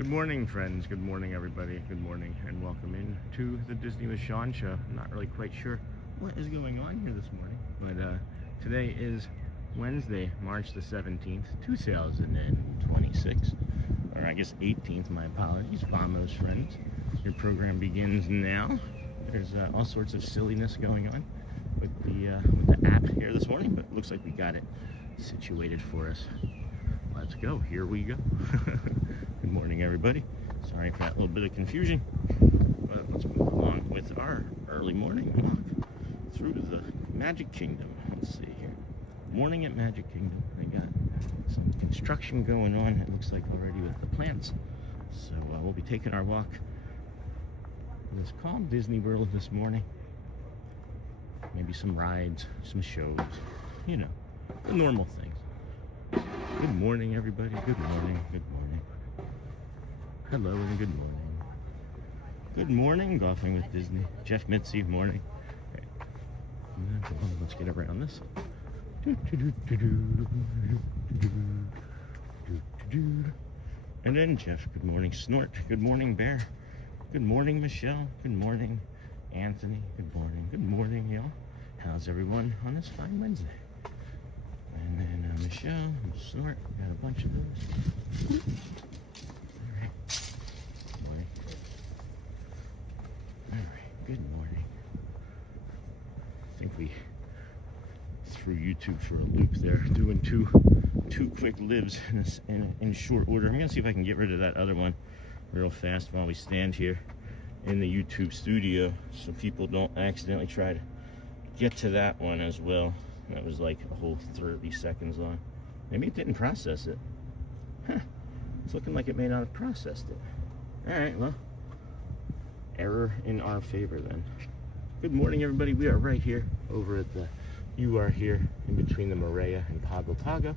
Good morning, friends. Good morning, everybody. Good morning, and welcome in to the Disney with Sean show. I'm not really quite sure what is going on here this morning, but today is Wednesday, March the 17th, 2026, or I guess 18th. My apologies, Vamos, friends. Your program begins now. There's all sorts of silliness going on with the app here this morning, but it looks like we got it situated for us. Let's go. Here we go. Good morning, everybody. Sorry for that little bit of confusion, but let's move along with our early morning walk through the Magic Kingdom. Let's see here. Morning at Magic Kingdom. They got some construction going on, it looks like, already with the plants. So we'll be taking our walk. It's called Disney World this morning. Maybe some rides, some shows, you know, the normal things. Good morning, everybody. Good morning. Good morning. Hello and good morning. Good morning, Golfing with Disney. Jeff Mitzi, morning. Okay. Let's get around this. And then Jeff, good morning. Snort, good morning, Bear. Good morning, Michelle. Good morning, Anthony. Good morning. Good morning, y'all. How's everyone on this fine Wednesday? And then Michelle, Snort, got a bunch of those. All right. Good morning. All right. Good morning. I think we threw YouTube for a loop there, doing two quick lives in short order. I'm gonna see if I can get rid of that other one real fast while we stand here in the YouTube studio, so people don't accidentally try to get to that one as well. That was like a whole 30 seconds long. Maybe it didn't process it. Huh. It's looking like it may not have processed it. All right, well, error in our favor then. Good morning, everybody. We are right here over at the, you are here in between the Monorail and Pago Pago.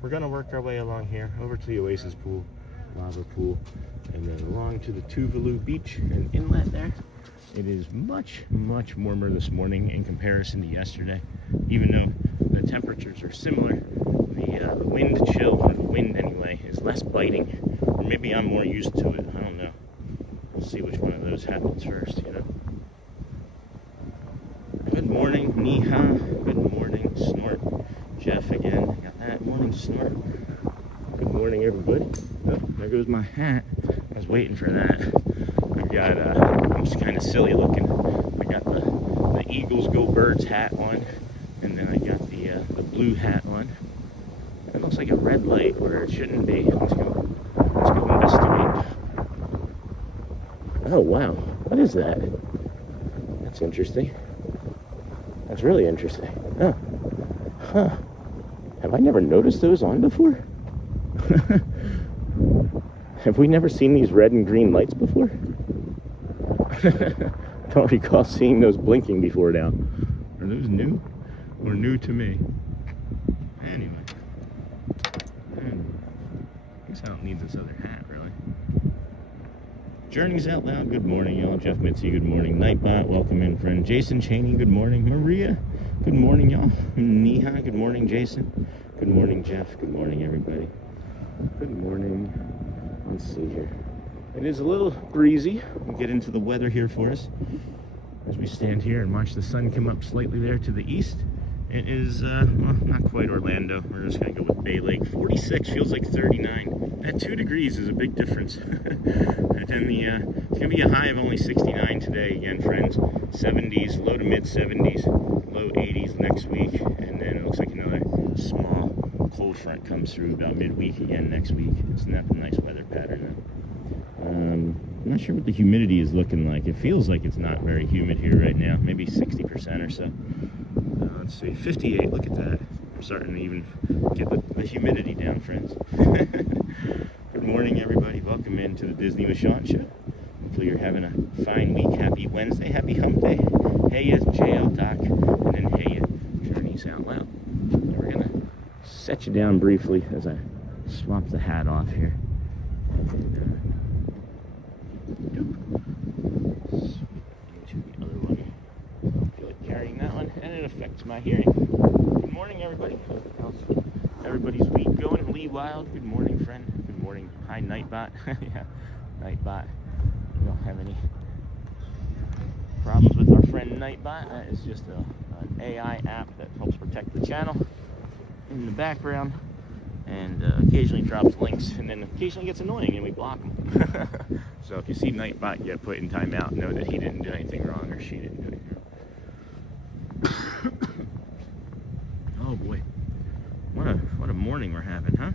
We're gonna work our way along here over to the Oasis pool, lava pool, and then along to the Tuvalu beach and inlet there. It is much, much warmer this morning in comparison to yesterday. Even though the temperatures are similar, the wind chill, or the wind anyway, is less biting. Or maybe I'm more used to it, I don't know. We'll see which one of those happens first, you know. Good morning, Neha. Good morning, Snort. Jeff again, got that. Morning, Snort. Good morning, everybody. Oh, there goes my hat. I was waiting for that. I've got, I'm just kind of silly looking. I got the Eagles Go Birds hat on, and then I got the blue hat on. It looks like a red light where it shouldn't be. Let's go investigate. Oh wow, what is that? That's interesting. That's really interesting. Oh, huh. Have I never noticed those on before? Have we never seen these red and green lights before? I don't recall seeing those blinking before now. Are those new? Or new to me? Anyway. I guess I don't need this other hat, really. Journeys Out Loud, good morning, y'all. Jeff Mitzi, good morning. Nightbot, welcome in, friend. Jason Cheney, good morning. Maria, good morning, y'all. Neha, good morning, Jason. Good morning, Jeff. Good morning, everybody. Good morning. Let's see here. It is a little breezy. We'll get into the weather here for us as we stand here and watch the sun come up slightly there to the east. It is, well, not quite Orlando. We're just going to go with Bay Lake. 46 feels like 39. That 2 degrees is a big difference. And then it's going to be a high of only 69 today again, friends. 70s, low to mid 70s, low 80s next week. And then it looks like another small cold front comes through about midweek again next week. Isn't that a nice weather pattern? I'm not sure what the humidity is looking like. It feels like it's not very humid here right now. Maybe 60% or so. Let's see, 58, look at that. I'm starting to even get the humidity down, friends. Good morning, everybody. Welcome into the Disney with Sean show. Hopefully you're having a fine week. Happy Wednesday. Happy hump day. Hey, JL Doc. And then hey, Journeys Out Loud. And we're going to set you down briefly as I swap the hat off here. Affects my hearing. Good morning, everybody. How's everybody's week going? Lee Wild, good morning, friend. Good morning. Hi, Nightbot. Yeah, Nightbot. We don't have any problems with our friend Nightbot. That is just an AI app that helps protect the channel in the background, and occasionally drops links, and then occasionally gets annoying and we block them. So if you see Nightbot get put in timeout, know that he didn't do anything wrong, or she didn't do anything wrong. Oh boy, what a morning we're having, huh?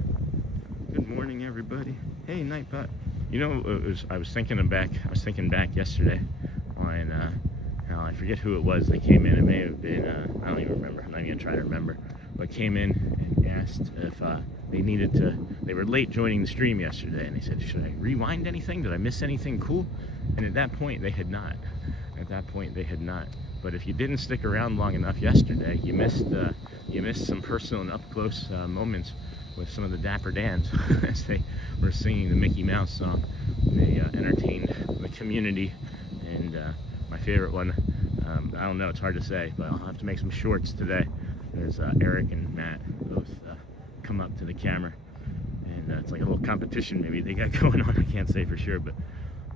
Good morning, everybody. Hey, Nightbot. You know, I was thinking back yesterday on how, I forget who it was that came in. It may have been I don't even remember. I'm not even trying to remember. But came in and asked if they were late joining the stream yesterday, and they said, should I rewind anything? Did I miss anything cool? And at that point they had not. But if you didn't stick around long enough yesterday, you missed some personal and up close moments with some of the Dapper Dans as they were singing the Mickey Mouse song. They entertained the community, and my favorite one, I don't know, it's hard to say, but I'll have to make some shorts today. There's Eric and Matt both come up to the camera, and it's like a little competition maybe they got going on. I can't say for sure, but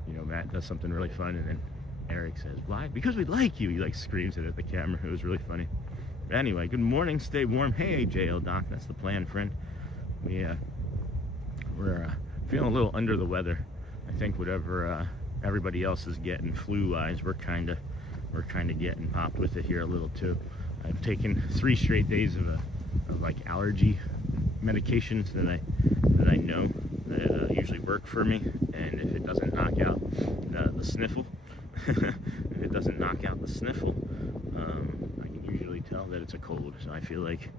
you know, Matt does something really fun, and then Eric says, "Why? Because we like you." He like screams it at the camera. It was really funny. But anyway, good morning, stay warm. Hey, JL Doc, that's the plan, friend. We're feeling a little under the weather. I think whatever everybody else is getting flu-wise, we're kind of getting popped with it here a little too. I've taken 3 straight days of like allergy medications that I know that usually work for me, and if it doesn't knock out the sniffle, I can usually tell that it's a cold. So I feel like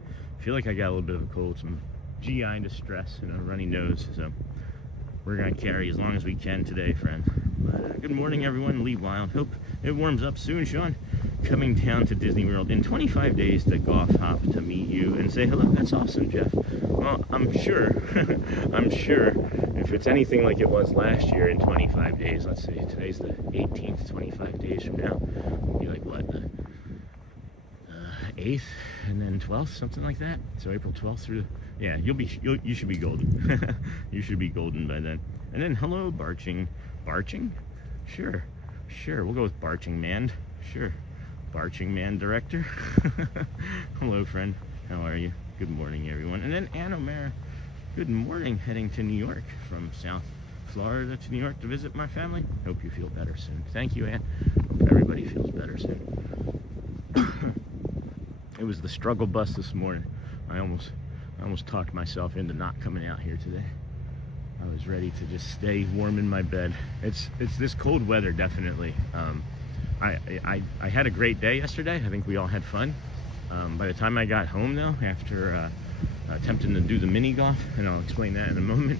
I got a little bit of a cold, some GI distress and a runny nose. So we're gonna carry as long as we can today, friend. But, good morning, everyone. Lee Wild. Hope it warms up soon, Sean. Coming down to Disney World in 25 days to golf hop to meet you and say hello. That's awesome, Jeff. Well, I'm sure if it's anything like it was last year in 25 days, let's see, today's the 18th, 25 days from now, it'll be like what, the 8th and then 12th, something like that. So April 12th through, yeah, you should be golden. You should be golden by then. And then hello, Barching, sure, we'll go with Barching Man, sure. Barching Man Director. Hello, friend. How are you? Good morning, everyone. And then Ann O'Mara. Good morning. Heading to New York from South Florida to New York to visit my family. Hope you feel better soon. Thank you, Ann. Hope everybody feels better soon. It was the struggle bus this morning. I almost talked myself into not coming out here today. I was ready to just stay warm in my bed. It's this cold weather, definitely. I had a great day yesterday. I think we all had fun. By the time I got home, though, after attempting to do the mini golf, and I'll explain that in a moment,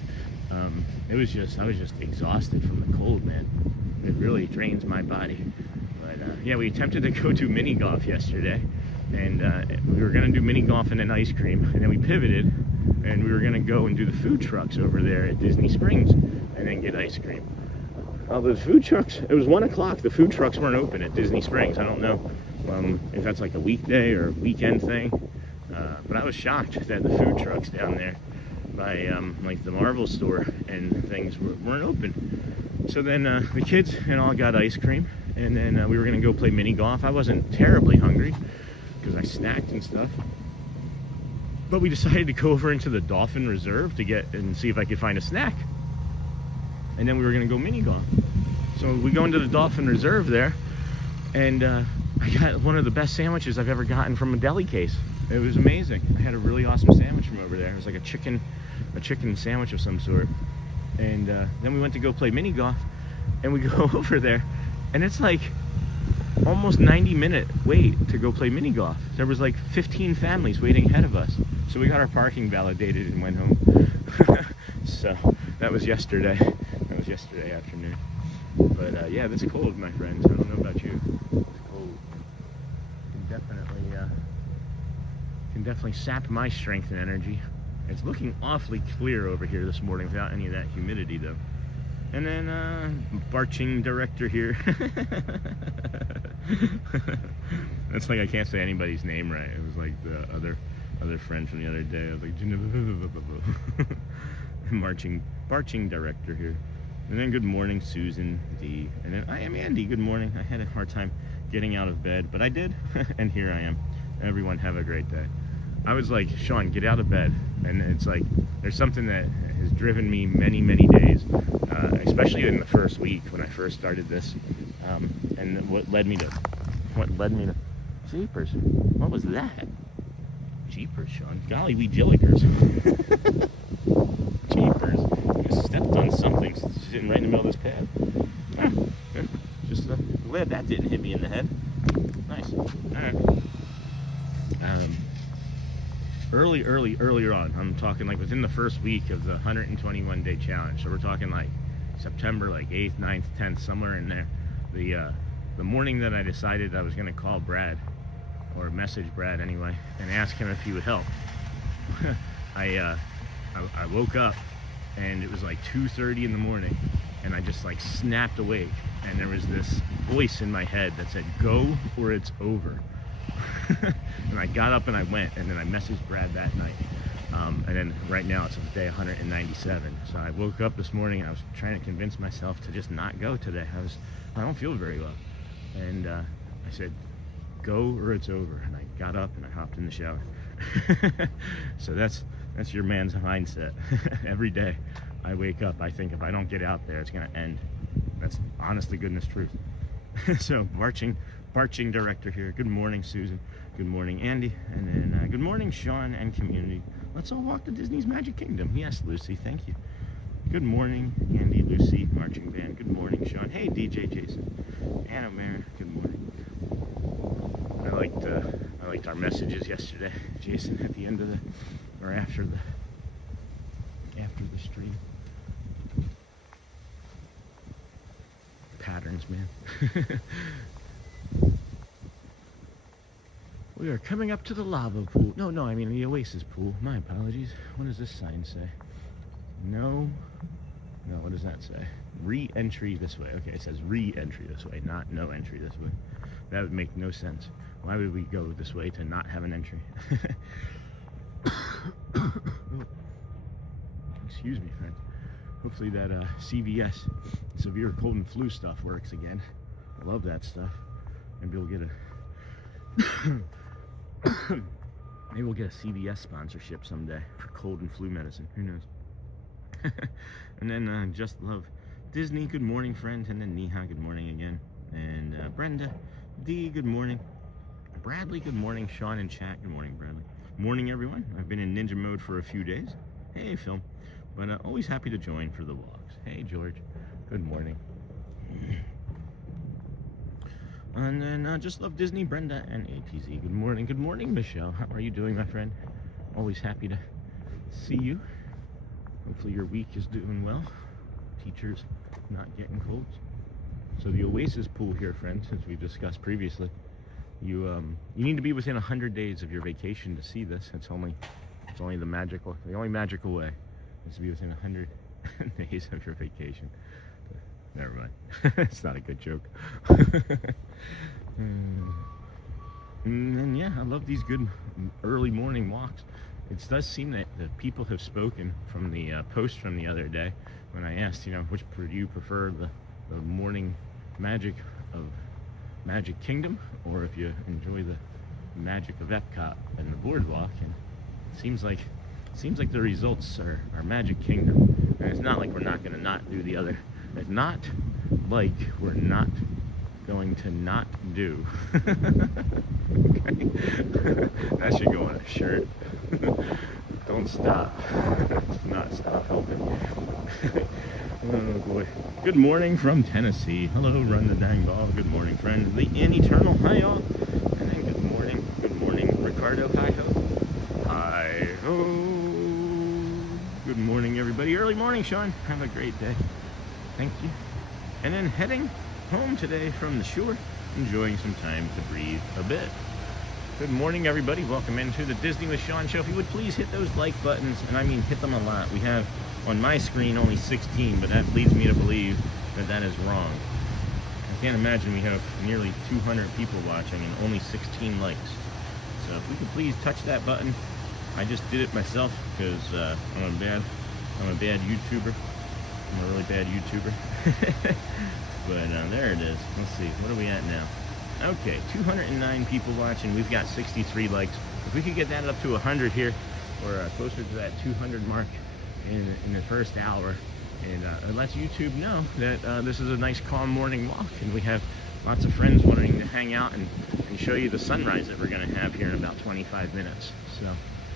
I was just exhausted from the cold, man. It really drains my body. But yeah, we attempted to go do mini golf yesterday, and we were gonna do mini golf and then ice cream, and then we pivoted, and we were gonna go and do the food trucks over there at Disney Springs, and then get ice cream. The food trucks, it was 1 o'clock. The food trucks weren't open at Disney Springs. I don't know if that's like a weekday or a weekend thing. But I was shocked that the food trucks down there by like the Marvel store and things weren't open. So then the kids and all got ice cream, and then we were going to go play mini golf. I wasn't terribly hungry because I snacked and stuff. But we decided to go over into the Dolphin Reserve to get and see if I could find a snack. And then we were gonna go mini golf. So we go into the Dolphin Reserve there, and I got one of the best sandwiches I've ever gotten from a deli case. It was amazing. I had a really awesome sandwich from over there. It was like a chicken sandwich of some sort. And then we went to go play mini golf, and we go over there, and it's like almost 90-minute wait to go play mini golf. There was like 15 families waiting ahead of us. So we got our parking validated and went home. So that was yesterday. That was yesterday afternoon. But yeah, it's cold, my friends. I don't know about you. It's cold. Can definitely sap my strength and energy. It's looking awfully clear over here this morning without any of that humidity, though. And then Barching Director here. That's like I can't say anybody's name right. It was like the other friend from the other day. I was like, marching director here. And then good morning, Susan D. And then I am Andy. Good morning. I had a hard time getting out of bed, but I did, and here I am. Everyone have a great day. I was like, Sean, get out of bed. And it's like, there's something that has driven me many, many days, especially in the first week when I first started this. And what led me to, Jeepers, what was that? Jeepers, Sean. Golly, we jillikers. Jeepers. I stepped on something sitting right in the middle of this path. Just glad that didn't hit me in the head. Nice. Alright. Earlier on, I'm talking like within the first week of the 121-day challenge. So we're talking like September, like 8th, 9th, 10th, somewhere in there. The morning that I decided I was going to call Brad, or message Brad anyway, and ask him if he would help. I woke up and it was like 2:30 in the morning, and I just like snapped awake, and there was this voice in my head that said, "Go or it's over." And I got up and I went, and then I messaged Brad that night. And then right now it's day 197. So I woke up this morning and I was trying to convince myself to just not go today. I don't feel very well. And I said, "Go or it's over." And I got up and I hopped in the shower. So that's your man's mindset. Every day I wake up, I think if I don't get out there, it's going to end. That's honest to goodness truth. So marching director here. Good morning, Susan. Good morning, Andy. And then good morning, Sean and community. Let's all walk to Disney's Magic Kingdom. Yes, Lucy, thank you. Good morning, Andy, Lucy, marching band. Good morning, Sean. Hey, DJ Jason. Anna Mara, good morning. I liked our messages yesterday, Jason, at the end of after the stream. Patterns, man. We are coming up to the lava pool. No, I mean the Oasis pool. My apologies. What does this sign say? No, what does that say? Re-entry this way. Okay, it says re-entry this way, not no entry this way. That would make no sense. Why would we go this way to not have an entry? Excuse me, friends. Hopefully that CVS, severe cold and flu stuff, works again. I love that stuff. Maybe we'll get maybe we'll get a CVS sponsorship someday for cold and flu medicine. Who knows? And then just love Disney. Good morning, friend. And then Neha. Good morning again. And Brenda D. Good morning. Bradley. Good morning. Sean in chat. Good morning, Bradley. Morning, everyone. I've been in ninja mode for a few days. Hey, Phil. But always happy to join for the vlogs. Hey, George. Good morning. And then just love Disney, Brenda, and APZ. Good morning. Good morning, Michelle. How are you doing, my friend? Always happy to see you. Hopefully your week is doing well. Teachers not getting colds. So the Oasis pool here, friends, since we've discussed previously, you need to be within 100 days of your vacation to see this. It's only the only magical way is to be within 100 days of your vacation. Never mind. It's not a good joke. And then, yeah, I love these good early morning walks. It does seem that the people have spoken from the post from the other day when I asked, which do you prefer, the morning magic of Magic Kingdom, or if you enjoy the magic of Epcot and the boardwalk. And it seems like the results are Magic Kingdom. And it's not like we're not going to not do the other. It's not like we're not going to not do. Okay? That should go on a shirt. Don't stop. Not stop helping. Oh boy. Good morning from Tennessee. Hello, run the dang ball. Good morning, friend. The eternal hi all. And then good morning, Ricardo. Hi ho. Hi ho. Good morning, everybody. Early morning, Sean. Have a great day. Thank you. And then heading home today from the shore, enjoying some time to breathe a bit. Good morning, everybody. Welcome into the Disney with Sean show. If you would please hit those like buttons, and I mean hit them a lot. We have on my screen only 16, but that leads me to believe that is wrong. I can't imagine we have nearly 200 people watching and only 16 likes. So if we could please touch that button. I just did it myself because I'm a bad I'm a bad YouTuber. I'm a really bad YouTuber. But there it is. Let's see. What are we at now? Okay, 209 people watching. We've got 63 likes. If we could get that up to 100 here, or closer to that 200 mark in the first hour, and it lets YouTube know that this is a nice calm morning walk, and we have lots of friends wanting to hang out and show you the sunrise that we're going to have here in about 25 minutes. So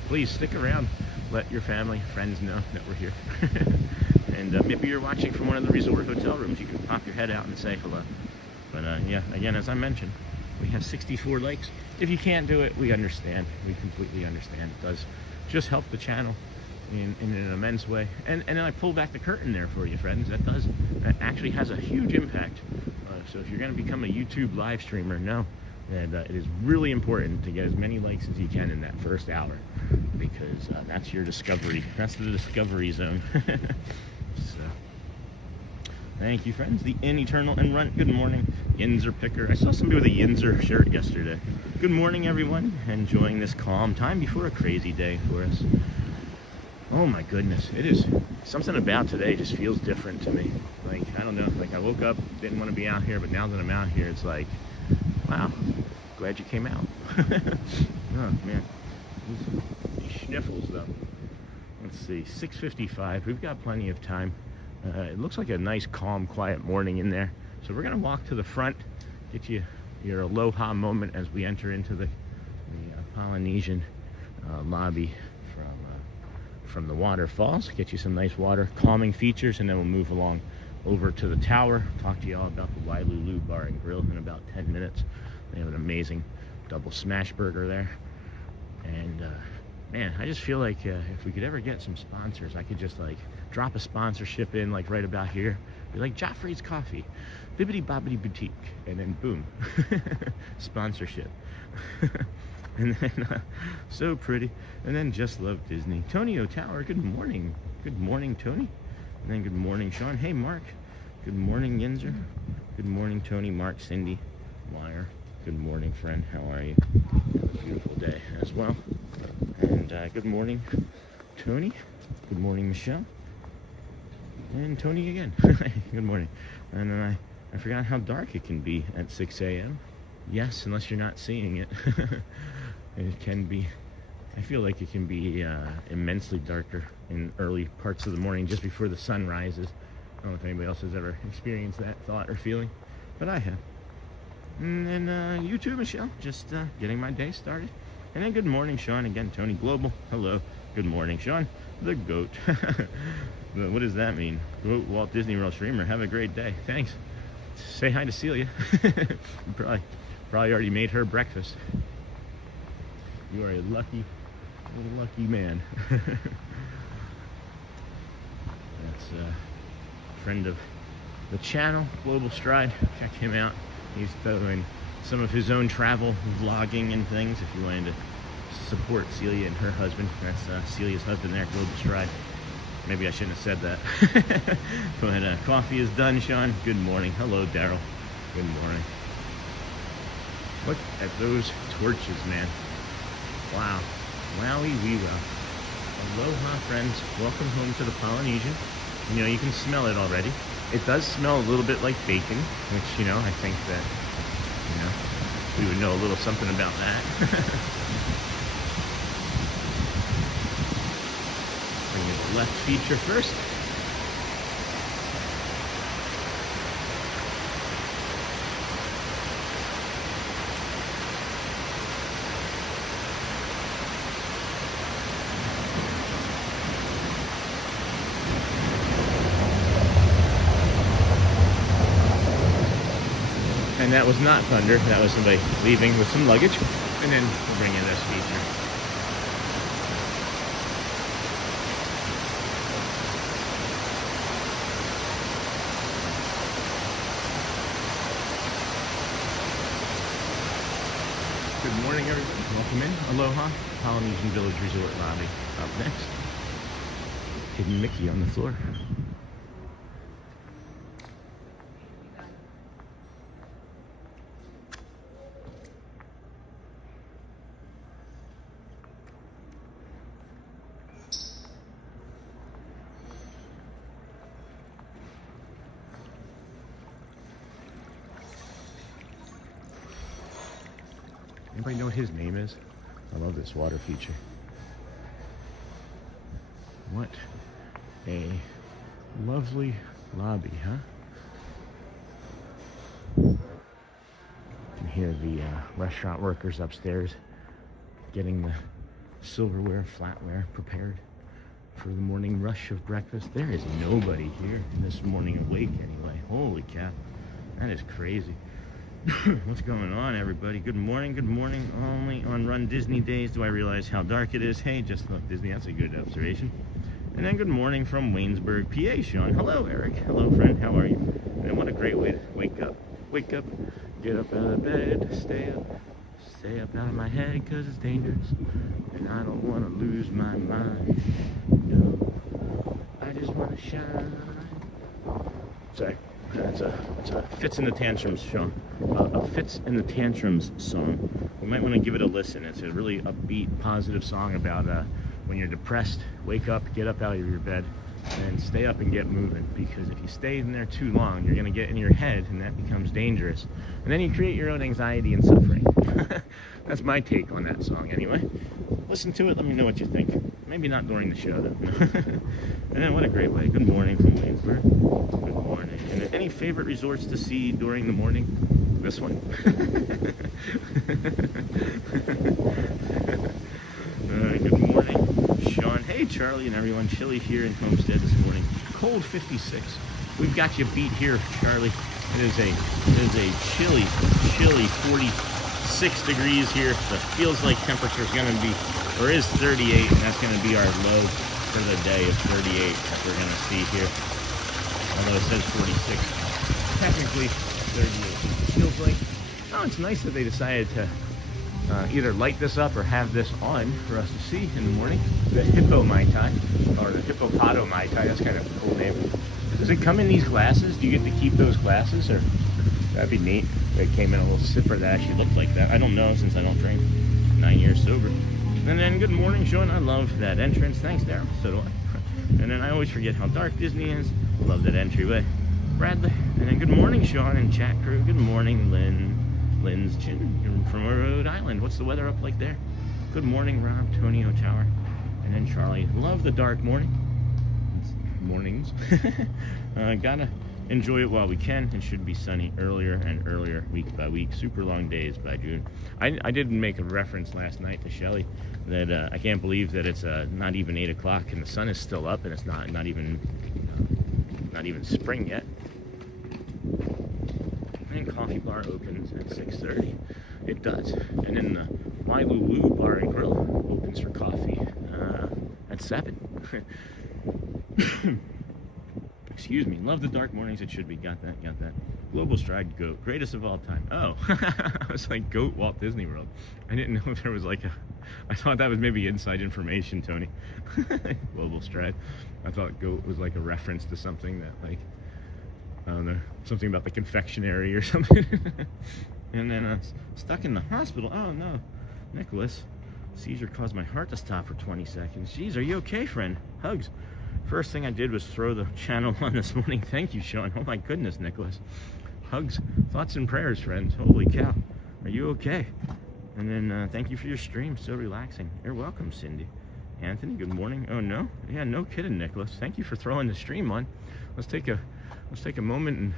please stick around. Let your family, friends know that we're here. And maybe you're watching from one of the resort hotel rooms. You can pop your head out and say hello. But yeah, again, as I mentioned, we have 64 likes. If you can't do it, we understand. We completely understand. It does just help the channel in an immense way. And then I pull back the curtain there for you, friends. That actually has a huge impact. So if you're going to become a YouTube live streamer, know that it is really important to get as many likes as you can in that first hour, because that's your discovery. That's the discovery zone. So, thank you, friends. The In Eternal and Runt. Good morning, Yinzer Picker. I saw somebody with a Yinzer shirt yesterday. Good morning, everyone. Enjoying this calm time before a crazy day for us. Oh my goodness, it is something about today just feels different to me. Like, I don't know, like I woke up, didn't want to be out here, but now that I'm out here, it's like, wow, glad you came out. Oh man, these sniffles though. Let's see, 6:55, we've got plenty of time. It looks like a nice, calm, quiet morning in there. So we're gonna walk to the front, get you your aloha moment as we enter into the Polynesian lobby from the waterfalls. Get you some nice water, calming features, and then we'll move along over to the tower. Talk to you all about the Wailulu Bar and Grill in about 10 minutes. They have an amazing double smash burger there. And man, I just feel like if we could ever get some sponsors, I could just like drop a sponsorship in like right about here. Be like Joffrey's Coffee, Bibbidi Bobbidi Boutique, and then boom, sponsorship. And then, so pretty. And then Just Love Disney. Tony O'Tower, good morning. Good morning, Tony. And then good morning, Sean. Hey, Mark. Good morning, Yinzer. Good morning, Tony, Mark, Cindy, Meyer. Good morning, friend. How are you? Beautiful day as well. And good morning, Tony. Good morning, Michelle. And Tony again. Good morning. And then I forgot how dark it can be at 6 a.m. Yes, unless you're not seeing it. It can be, I feel like it can be immensely darker in early parts of the morning just before the sun rises. I don't know if anybody else has ever experienced that thought or feeling, but I have. And then you too, Michelle, just getting my day started. And then good morning, Sean. Again, Tony Global. Hello. Good morning, Sean. The GOAT. What does that mean? GOAT Walt Disney World streamer. Have a great day. Thanks. Say hi to Celia. You probably already made her breakfast. You are a lucky man. That's a friend of the channel, Global Stride. Check him out. He's doing some of his own travel vlogging and things. If you wanted to support Celia and her husband, that's Celia's husband there, Global Stride. Maybe I shouldn't have said that. But coffee is done, Sean. Good morning. Hello, Daryl. Good morning. Look at those torches, man. Wow. Wowie wee wow. Aloha, friends. Welcome home to the Polynesian. You know, you can smell it already. It does smell a little bit like bacon, which, you know, I think that, you know, we would know a little something about that. Bring you the left feature first. And that was not thunder, that was somebody leaving with some luggage. And then we'll bring in this feature. Good morning, everybody. Welcome in. Aloha, Polynesian Village Resort lobby. Up next, Hidden Mickey on the floor. Anybody know what his name is? I love this water feature. What a lovely lobby, huh? You can hear the restaurant workers upstairs getting the silverware, flatware prepared for the morning rush of breakfast. There is nobody here in this morning awake anyway. Holy cow, that is crazy. What's going on, everybody? Good morning, good morning. Only on Run Disney days do I realize how dark it is. Hey, just love Disney. That's a good observation. And then good morning from Waynesburg, PA, Sean. Hello, Eric. Hello, friend. How are you? And what a great way to wake up. Wake up, get up out of bed, stay up out of my head, because it's dangerous. And I don't want to lose my mind. No, I just want to shine. Sorry. It's a Fits in the Tantrums, Sean. A Fits in the Tantrums song. You might want to give it a listen. It's a really upbeat, positive song about when you're depressed, wake up, get up out of your bed, and stay up and get moving. Because if you stay in there too long, you're going to get in your head, and that becomes dangerous. And then you create your own anxiety and suffering. That's my take on that song, anyway. Listen to it, let me know what you think. Maybe not during the show, though. And then what a great way. Good morning from Waynesburg. Good morning. And any favorite resorts to see during the morning? This one. Good morning, Sean. Hey, Charlie and everyone. Chilly here in Homestead this morning. Cold 56. We've got you beat here, Charlie. It is a chilly 46 degrees here. It feels like temperature is going to be, or is 38, and that's going to be our low for the day of 38 that we're going to see here. Although it says 46, technically 38. It feels like, oh, it's nice that they decided to either light this up or have this on for us to see in the morning. The Hippo Mai Tai, or the Hippopoto Mai Tai, that's kind of a cool name. Does it come in these glasses? Do you get to keep those glasses? Or that'd be neat. They came in a little sipper that actually looked like that. I don't know, since I don't drink. 9 years sober. And then good morning, Sean. I love that entrance. Thanks, Daryl. So do I. And then I always forget how dark Disney is. Love that entryway. Bradley. And then good morning, Sean and chat crew. Good morning, Lynn's Chin. You're from Rhode Island. What's the weather up like there? Good morning, Rob, Tonio Tower. And then Charlie. Love the dark mornings. Gotta enjoy it while we can. It should be sunny earlier and earlier, week by week. Super long days by June. I did make a reference last night to Shelly that I can't believe that it's not even 8 o'clock and the sun is still up, and it's not even spring yet. And Coffee Bar opens at 6:30. It does. And then the My Lulu Bar and Grill opens for coffee at 7. Excuse me. Love the dark mornings. It should be. Got that. Global Stride Goat. Greatest of all time. Oh. I was like, Goat Walt Disney World. I didn't know if there was like I thought that was maybe inside information, Tony. Global Stride. I thought Goat was like a reference to something that, like, I don't know, something about the Confectionery or something. And then stuck in the hospital. Oh no. Nicholas. Seizure caused my heart to stop for 20 seconds. Jeez, are you okay, friend? Hugs. First thing I did was throw the channel on this morning. Thank you, Sean. Oh my goodness, Nicholas. Hugs, thoughts and prayers, friends. Holy cow. Are you okay? And then thank you for your stream. So relaxing. You're welcome, Cindy. Anthony, good morning. Oh no? Yeah, no kidding, Nicholas. Thank you for throwing the stream on. Let's take a moment and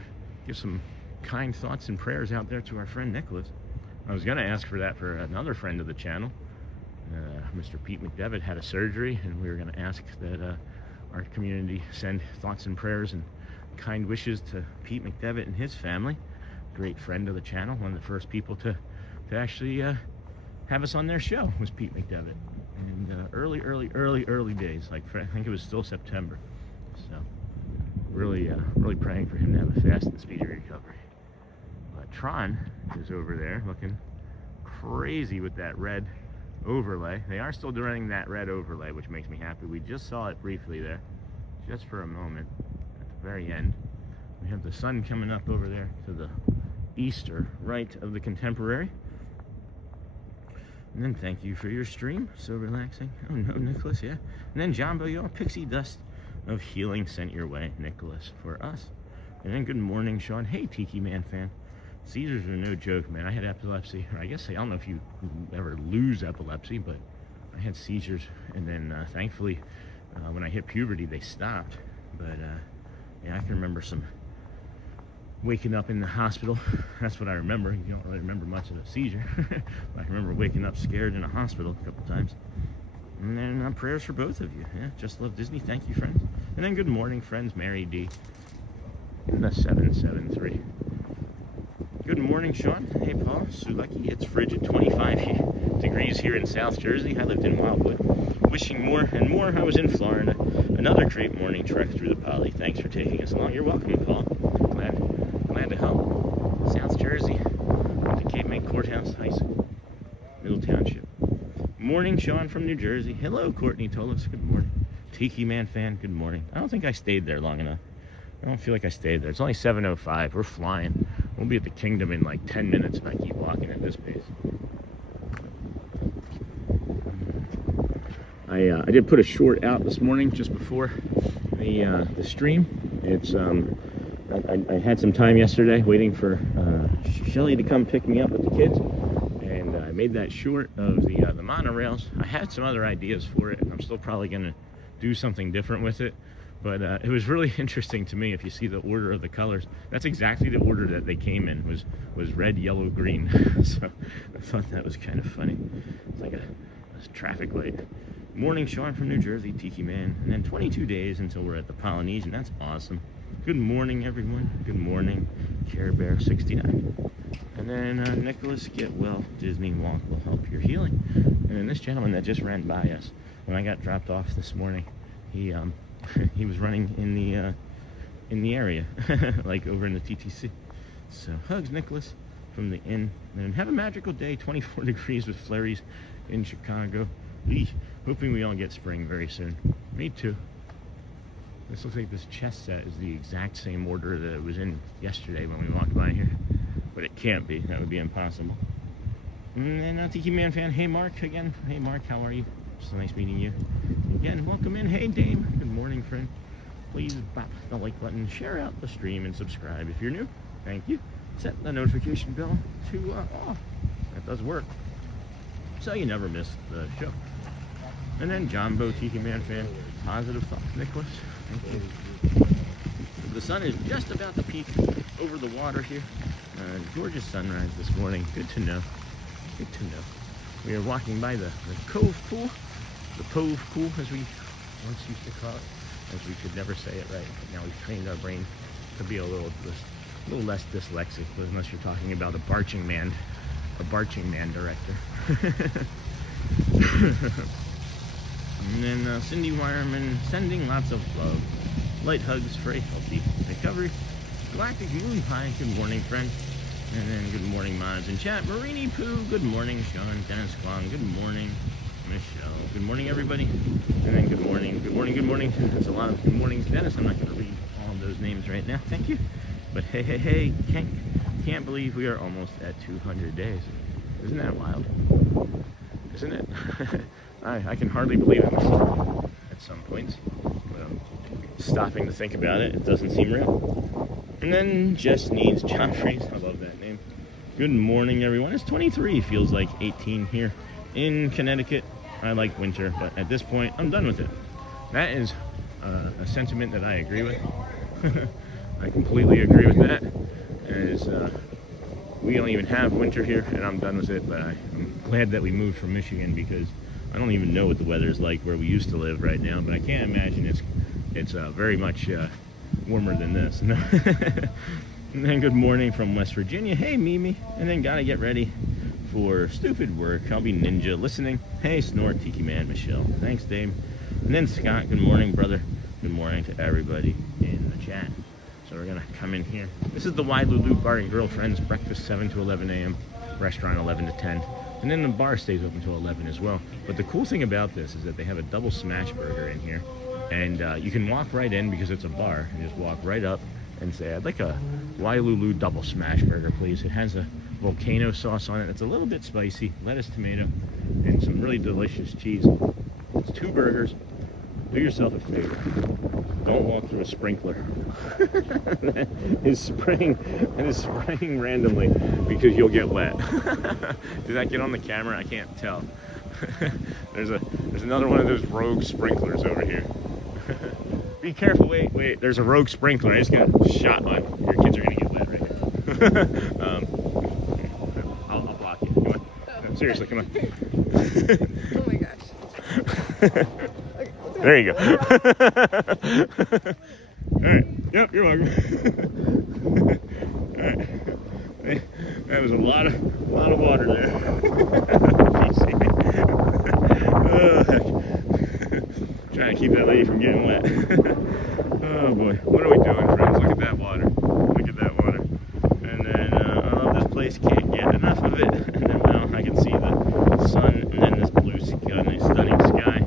give some kind thoughts and prayers out there to our friend Nicholas. I was gonna ask for that for another friend of the channel. Mr. Pete McDevitt had a surgery, and we were gonna ask that our community send thoughts and prayers and kind wishes to Pete McDevitt and his family. Great friend of the channel. One of the first people to actually have us on their show was Pete McDevitt. And early days, like I think it was still September. So really praying for him to have a fast and speedy recovery. But Tron is over there looking crazy with that red overlay. They are still doing that red overlay, which makes me happy. We just saw it briefly there, just for a moment at the very end. We have the sun coming up over there to the east or right of the Contemporary. And then thank you for your stream. So relaxing. Oh no, Nicholas, yeah. And then Jumbo, your pixie dust of healing sent your way, Nicholas, for us. And then good morning, Sean. Hey, Tiki Man fan. Seizures are no joke, man. I had epilepsy. Or I guess I don't know if you ever lose epilepsy, but I had seizures, and then thankfully, when I hit puberty, they stopped. But yeah, I can remember some waking up in the hospital. That's what I remember. You don't really remember much of a seizure. I remember waking up scared in a hospital a couple times. And then prayers for both of you. Yeah, just love Disney. Thank you, friends. And then good morning, friends. Mary D. In the 773. Good morning, Sean. Hey, Paul. Suleki. It's frigid 25 degrees here in South Jersey. I lived in Wildwood. Wishing more and more. I was in Florida. Another great morning trek through the Poly. Thanks for taking us along. You're welcome, Paul. Glad to help. South Jersey. Went to Cape May Courthouse High School. Middle Township. Morning, Sean from New Jersey. Hello, Courtney Tolis. Good morning. Tiki Man fan. Good morning. I don't think I stayed there long enough. I don't feel like I stayed there. It's only 7:05. We're flying. We'll be at the Kingdom in like 10 minutes if I keep walking at this pace. I did put a short out this morning just before the stream. It's I had some time yesterday waiting for Shelly to come pick me up with the kids, and I made that short of the monorails. I had some other ideas for it, and I'm still probably gonna do something different with it. But it was really interesting to me. If you see the order of the colors, that's exactly the order that they came in, was red, yellow, green. So I thought that was kind of funny. It's like a traffic light. Morning, Sean from New Jersey, Tiki Man. And then 22 days until we're at the Polynesian. That's awesome. Good morning, everyone. Good morning, Care Bear 69. And then Nicholas, get well. Disney Walk will help your healing. And then this gentleman that just ran by us, when I got dropped off this morning, he was running in the area, like over in the TTC. So hugs, Nicholas, from the inn. And have a magical day. 24 degrees with flurries in Chicago. Hoping we all get spring very soon. Me too. This looks like this chess set is the exact same order that it was in yesterday when we walked by here, but it can't be. That would be impossible. And then Tiki Man fan. Hey, Mark again. Hey, Mark, how are you? It's nice meeting you. Again, welcome in. Hey, Dame. Good morning, friend. Please bop the like button, share out the stream, and subscribe if you're new. Thank you. Set the notification bell to off. That does work, so you never miss the show. And then Jumbo Tiki Man fan. Positive thoughts, Nicholas. Thank you. The sun is just about to peek over the water here. Gorgeous sunrise this morning. Good to know. Good to know. We are walking by the Cove Pool. The Pove Pool, as we once used to call it, as we could never say it right. But now we've trained our brain to be a little less dyslexic, unless you're talking about a barching man director. And then Cindy Wireman sending lots of love. Light hugs for a healthy recovery. Galactic Moon Pie, good morning, friend. And then good morning, mods in chat. Marini Poo, good morning, Sean. Dennis Kwong, good morning. Michelle, good morning, everybody. And then good morning, good morning, good morning. There's a lot of good mornings, Dennis. I'm not going to read all of those names right now. Thank you. But hey, can't believe we are almost at 200 days. Isn't that wild? Isn't it? I can hardly believe it myself at some points. But I'm stopping to think about it. It doesn't seem real. And then just needs John Freeze. I love that name. Good morning, everyone. It's 23. Feels like 18 here in Connecticut. I like winter, but at this point, I'm done with it. That is a sentiment that I agree with. I completely agree with that. As we don't even have winter here, and I'm done with it. But I'm glad that we moved from Michigan, because I don't even know what the weather's like where we used to live right now. But I can't imagine it's very much warmer than this. And then good morning from West Virginia. Hey, Mimi. And then gotta get ready for stupid work. I'll be ninja listening. Hey, Snort, Tiki Man, Michelle. Thanks, Dave. And then Scott, good morning, brother. Good morning to everybody in the chat. So we're gonna come in here. This is the Wailulu Bar and Grill, friends. Breakfast 7 to 11 a.m. Restaurant 11 to 10. And then the bar stays open till 11 as well. But the cool thing about this is that they have a double smash burger in here. And you can walk right in because it's a bar. And just walk right up and say, I'd like a Wailulu double smash burger, please. It has a volcano sauce on it. It's a little bit spicy. Lettuce, tomato, and some really delicious cheese. It's 2 burgers do yourself a favor. Don't walk through a sprinkler. that is spraying randomly because you'll get wet. Did that get on the camera? I can't tell. There's another one of those rogue sprinklers over here. Be careful, wait, there's a rogue sprinkler. I just got shot on. Your kids are gonna get wet right here. I'll block you. Come on. No, seriously, come on. Oh my gosh. There you go. Alright, yep, you're welcome. Alright. That was a lot of water there. Trying to keep that lady from getting wet. Oh boy, what are we doing, friends? Look at that water. Look at that water. And then I love this place, can't get enough of it. And then now I can see the sun and then this blue sky, nice stunning sky.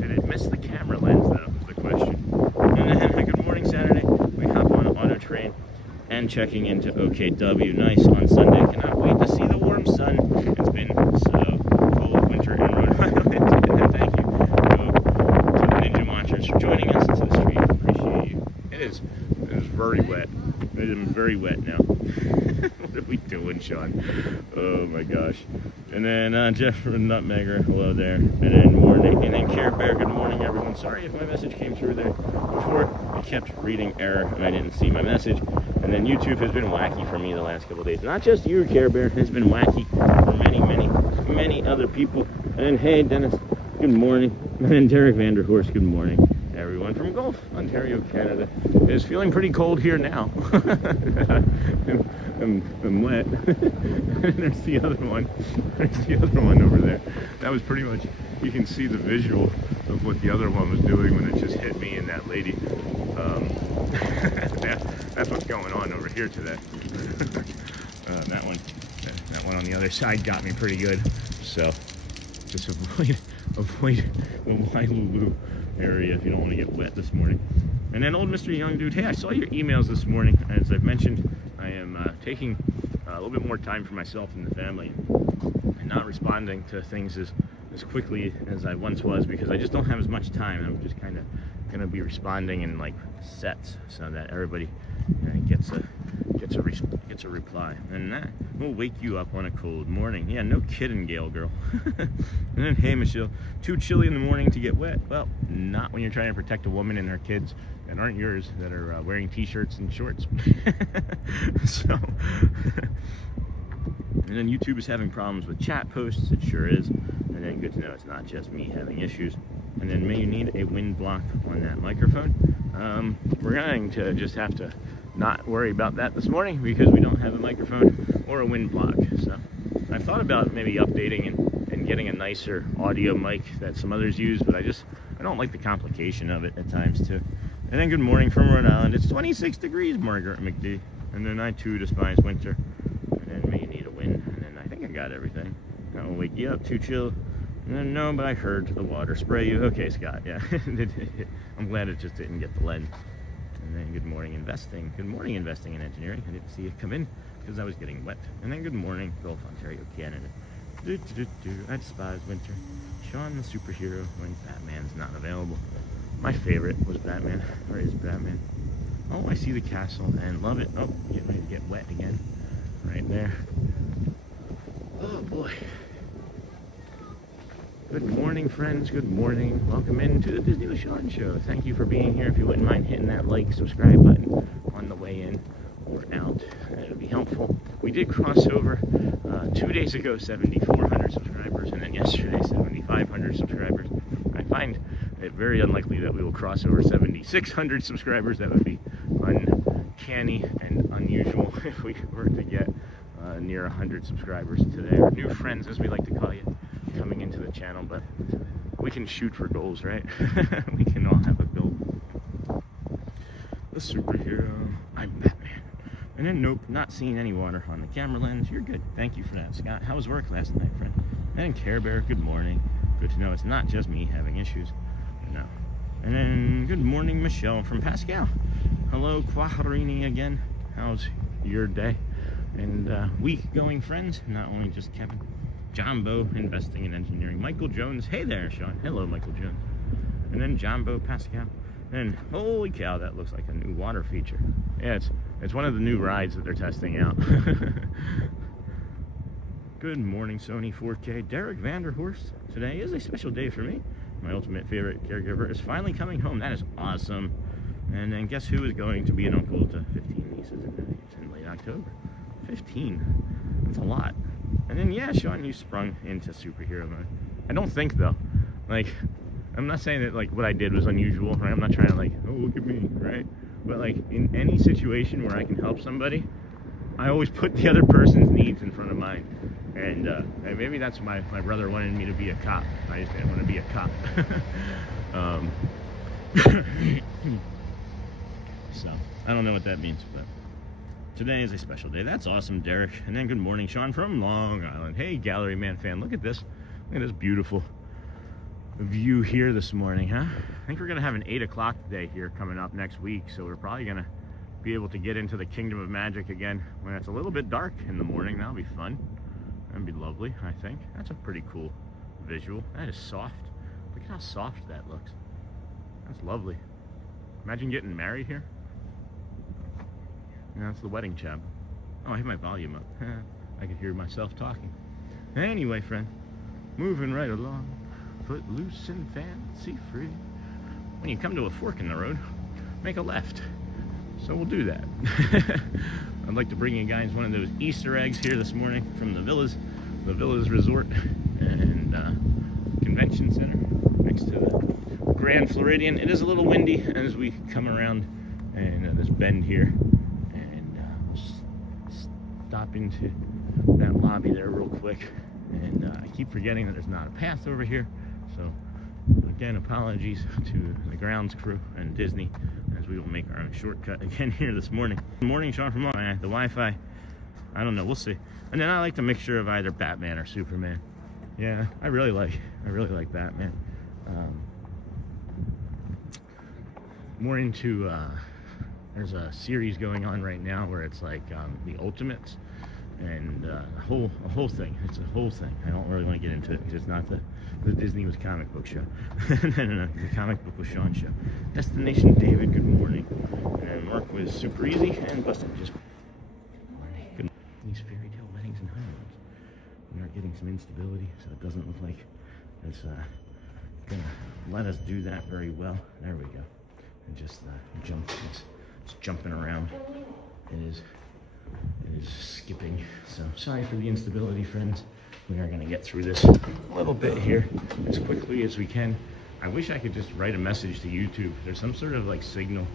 Did it miss the camera lens though, is the question. And then good morning Saturday. We hop on Auto Train and checking into OKW. Nice on Sunday. Cannot wait to see the warm sun. It's been so cold winter in Rhode Island. And thank you to the Ninja Monsters for joining us into the street. Appreciate you. It is very wet. It is very wet now. What are we doing, Sean? Oh my gosh. And then Jeff from Nutmegger, hello there. And then morning. And then Care Bear, good morning everyone. Sorry if my message came through there before. I kept reading error and I didn't see my message. And then YouTube has been wacky for me the last couple of days. Not just you, Care Bear. It's been wacky for many other people. And then hey Dennis, good morning. And then Derek Vanderhorst, good morning. Everyone from Gulf, Ontario, Canada. It is feeling pretty cold here now. I'm wet. There's the other one. There's the other one over there. That was pretty much, you can see the visual of what the other one was doing when it just hit me and that lady. That's what's going on over here today. That one on the other side got me pretty good. So just avoid the Wailulu area if you don't want to get wet this morning. And then old Mr. Young Dude, hey, I saw your emails this morning. As I've mentioned, I am taking a little bit more time for myself and the family and not responding to things as quickly as I once was because I just don't have as much time. I'm just kind of going to be responding in like sets so that everybody gets a reply. And that will wake you up on a cold morning. Yeah, no kidding, Gail girl. And then, hey, Michelle, too chilly in the morning to get wet. Well, not when you're trying to protect a woman and her kids that aren't yours that are wearing t-shirts and shorts. So, and then YouTube is having problems with chat posts. It sure is. And then good to know it's not just me having issues. And then may you need a wind block on that microphone. We're going to just have to not worry about that this morning because we don't have a microphone or a wind block. So I thought about maybe updating and getting a nicer audio mic that some others use, but I don't like the complication of it at times too. And then good morning from Rhode Island. It's 26 degrees, Margaret McD. And then I too despise winter. And then may you need a wind. And then I think I got everything. That will wake you up, too chill. And then no, but I heard the water spray you. Okay, Scott, yeah. I'm glad it just didn't get the lead. And then good morning investing. Good morning investing in engineering. I didn't see it come in because I was getting wet. And then good morning, Gulf, Ontario, Canada. I despise winter. Sean the superhero when Batman's not available. My favorite was Batman. Where is Batman? Oh, I see the castle and love it. Oh, getting ready to get wet again. Right there. Oh boy. Good morning, friends. Good morning. Welcome into the Disney with Sean show. Thank you for being here. If you wouldn't mind hitting that like, subscribe button on the way in or out, that would be helpful. We did cross over 2 days ago 7,400 subscribers, and then yesterday 7,500 subscribers. I find it very unlikely that we will cross over 7,600 subscribers. That would be uncanny and unusual if we were to get near 100 subscribers today, or new friends as we like to call you, coming into the channel. But we can shoot for goals, right? We can all have a goal. The superhero, I'm Batman. And then nope, not seeing any water on the camera lens. You're good. Thank you for that, Scott. How was work last night, friend? And then Care Bear, good morning. Good to know it's not just me having issues. No. And then good morning, Michelle from Pascal. Hello, Quaharini again. How's your day and week going, friends? Not only just Kevin. John Bow, investing in engineering. Michael Jones. Hey there, Sean. Hello, Michael Jones. And then Jumbo Pascal. And holy cow, that looks like a new water feature. Yeah, it's one of the new rides that they're testing out. Good morning, Sony 4K. Derek Vanderhorst. Today is a special day for me. My ultimate favorite caregiver is finally coming home. That is awesome. And then guess who is going to be an uncle to 15 nieces and nephews in late October? 15. That's a lot. And then, yeah, Sean, you sprung into superhero mode. I don't think, though. Like, I'm not saying that, like, what I did was unusual, right? I'm not trying to, like, oh, look at me, right? But, like, in any situation where I can help somebody, I always put the other person's needs in front of mine. And maybe that's my brother wanted me to be a cop. I just didn't want to be a cop. So, I don't know what that means, but today is a special day. That's awesome, Derek. And then good morning, Sean from Long Island. Hey, Gallery Man fan, look at this. Look at this beautiful view here this morning, huh? I think we're going to have an 8 o'clock day here coming up next week, so we're probably going to be able to get into the Kingdom of Magic again when it's a little bit dark in the morning. That'll be fun. That'd be lovely, I think. That's a pretty cool visual. That is soft. Look at how soft that looks. That's lovely. Imagine getting married here. Yeah, that's the wedding chapel. Oh, I have my volume up. I could hear myself talking. Anyway, friend, moving right along. Foot loose and fancy free. When you come to a fork in the road, make a left. So we'll do that. I'd like to bring you guys one of those Easter eggs here this morning from the Villas Resort and Convention Center next to the Grand Floridian. It is a little windy as we come around and this bend here, and we'll stop into that lobby there real quick. And I keep forgetting that there's not a path over here, so again, apologies to the grounds crew and Disney as we will make our own shortcut again here this morning. Good morning, Sean from Long Island. The Wi-Fi, I don't know, we'll see. And then I like the mixture of either Batman or Superman. Yeah, I really like Batman. More into there's a series going on right now where it's like the Ultimates, and a whole thing. It's a whole thing. I don't really want to get into it. It's not the Disney with comic book show. No, the comic book with Sean show. Destination David, good morning. And Mark was super easy, and Bustin just good morning. Good. These fairy tale weddings and honeymoons. We are getting some instability, so it doesn't look like it's gonna let us do that very well. There we go. And just it's jumping around. It is skipping. So sorry for the instability, friends. We are going to get through this a little bit here as quickly as we can. I wish I could just write a message to YouTube. There's some sort of like signal.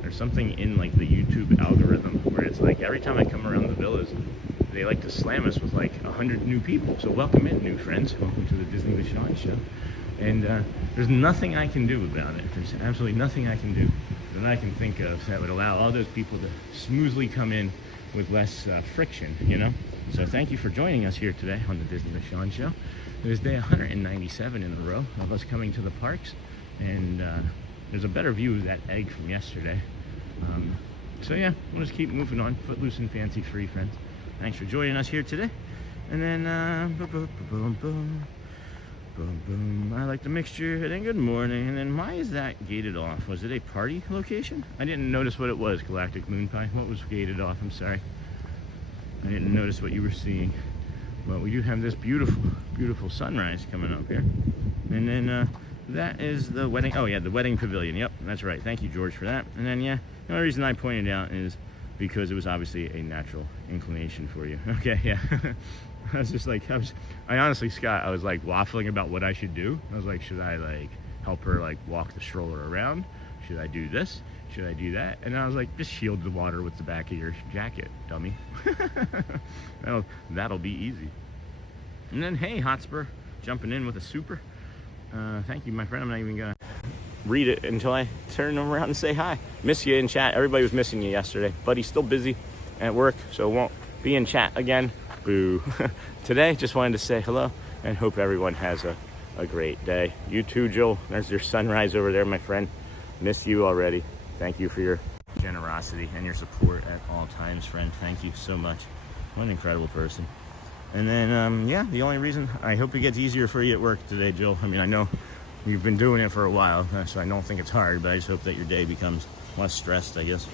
There's something in like the YouTube algorithm where it's like every time I come around the villas, they like to slam us with like 100 new people. So welcome in, new friends. Welcome to the Disney with Sean show. And there's nothing I can do about it. There's absolutely nothing I can do that I can think of that would allow all those people to smoothly come in with less friction, you know? So thank you for joining us here today on the Disney with Sean show. It is day 197 in a row of us coming to the parks, and there's a better view of that egg from yesterday. So yeah, we'll just keep moving on. Footloose and fancy free, friends. Thanks for joining us here today. And then, I like the mixture. And then good morning. And then why is that gated off? Was it a party location? I didn't notice what it was, Galactic Moon Pie. What was gated off? I'm sorry. I didn't notice what you were seeing. But we do have this beautiful, beautiful sunrise coming up here. And then that is the wedding. Oh yeah, the wedding pavilion. Yep, that's right. Thank you, George, for that. And then yeah, the only reason I pointed out is because it was obviously a natural inclination for you. Okay, yeah. I was just like, I honestly, Scott, I was like waffling about what I should do. I was like, should I like help her like walk the stroller around? Should I do this? Should I do that? And I was like, just shield the water with the back of your jacket, dummy. That'll be easy. And then, hey, Hotspur, jumping in with a super. Thank you, my friend. I'm not even gonna read it until I turn around and say hi. Miss you in chat. Everybody was missing you yesterday. Buddy's still busy at work, so won't be in chat again. Boo. Today, just wanted to say hello and hope everyone has a great day. You too, Joel. There's your sunrise over there, my friend. Miss you already. Thank you for your generosity and your support at all times, friend. Thank you so much. What an incredible person. And then, yeah, the only reason, I hope it gets easier for you at work today, Jill. I mean, I know you've been doing it for a while, so I don't think it's hard, but I just hope that your day becomes less stressed, I guess.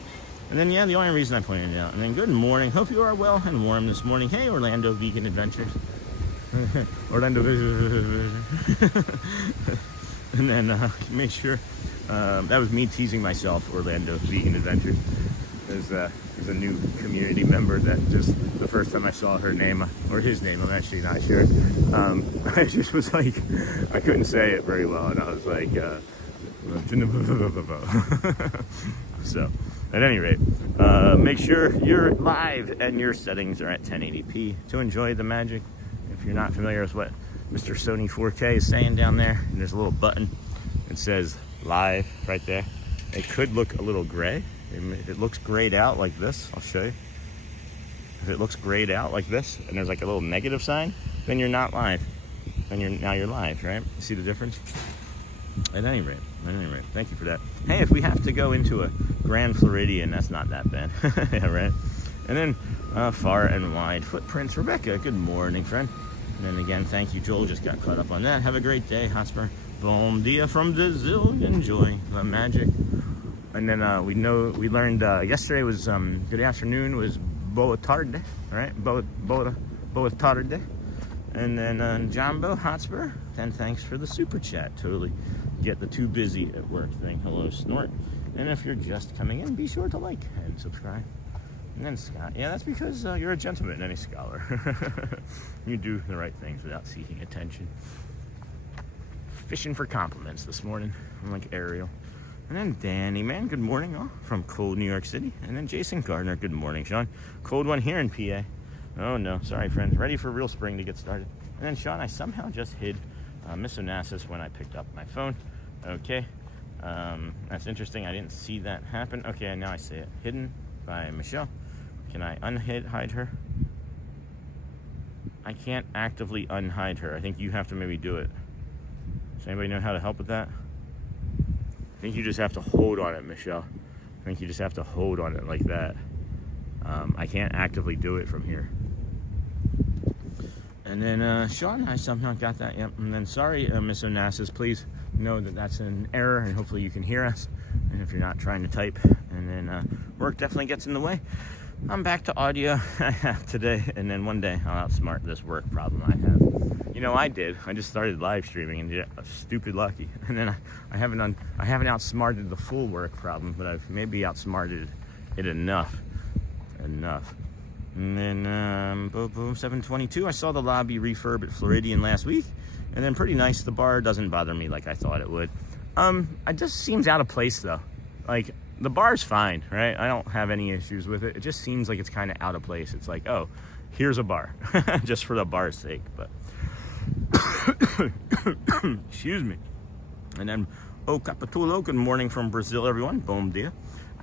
And then, yeah, the only reason I pointed it out. And then, good morning. Hope you are well and warm this morning. Hey, Orlando Vegan Adventures. Orlando. And then make sure, that was me teasing myself, Orlando Vegan Adventures. There's a new community member that just, the first time I saw her name, or his name, I'm actually not sure. I just was like, I couldn't say it very well, and I was like, so, at any rate, make sure you're live and your settings are at 1080p to enjoy the magic. If you're not familiar with what Mr. Sony 4K is saying down there, and there's a little button that says live right there. It could look a little gray. If it looks grayed out like this, I'll show you. If it looks grayed out like this, and there's like a little negative sign, then you're not live. Then now you're live, right? See the difference? At any rate, thank you for that. Hey, if we have to go into a Grand Floridian, that's not that bad. Yeah, right? And then far and wide footprints. Rebecca, good morning, friend. And then again, thank you, Joel. Just got caught up on that. Have a great day, Hotspur. Bom dia from Brazil. Enjoy the magic. And then we learned yesterday was good afternoon was boa tarde, right? Boa tarde. And then Jumbo Hotspur, and thanks for the super chat. Totally get the too busy at work thing. Hello, Snort. And if you're just coming in, be sure to like and subscribe. And then Scott, yeah, that's because you're a gentleman, any scholar. You do the right things without seeking attention. Fishing for compliments this morning. I'm like Ariel. And then Danny, man, good morning, all from cold New York City. And then Jason Gardner, good morning, Sean. Cold one here in PA. Oh no, sorry friends, ready for real spring to get started. And then Sean, I somehow just hid Miss Onassis when I picked up my phone. Okay, that's interesting, I didn't see that happen. Okay, now I see it, hidden by Michelle. Can I hide her? I can't actively unhide her. I think you have to maybe do it. Does anybody know how to help with that? I think you just have to hold on it, Michelle. I think you just have to hold on it like that. I can't actively do it from here. And then Sean, I somehow got that, yep. And then sorry, Miss Onassis, please know that that's an error, and hopefully you can hear us. And if you're not trying to type, and then work definitely gets in the way. I'm back to audio I have today, and then one day I'll outsmart this work problem I have. You know, I just started live streaming and got stupid lucky. And then I haven't outsmarted the full work problem, but I've maybe outsmarted it enough. And then, boom, 722. I saw the lobby refurb at Floridian last week, and then pretty nice. The bar doesn't bother me like I thought it would. It just seems out of place though. Like, the bar's fine, right? I don't have any issues with it. It just seems like it's kind of out of place. It's like, oh, here's a bar, just for the bar's sake. But excuse me. And then, Capitulo, good morning from Brazil, everyone. Bom dia.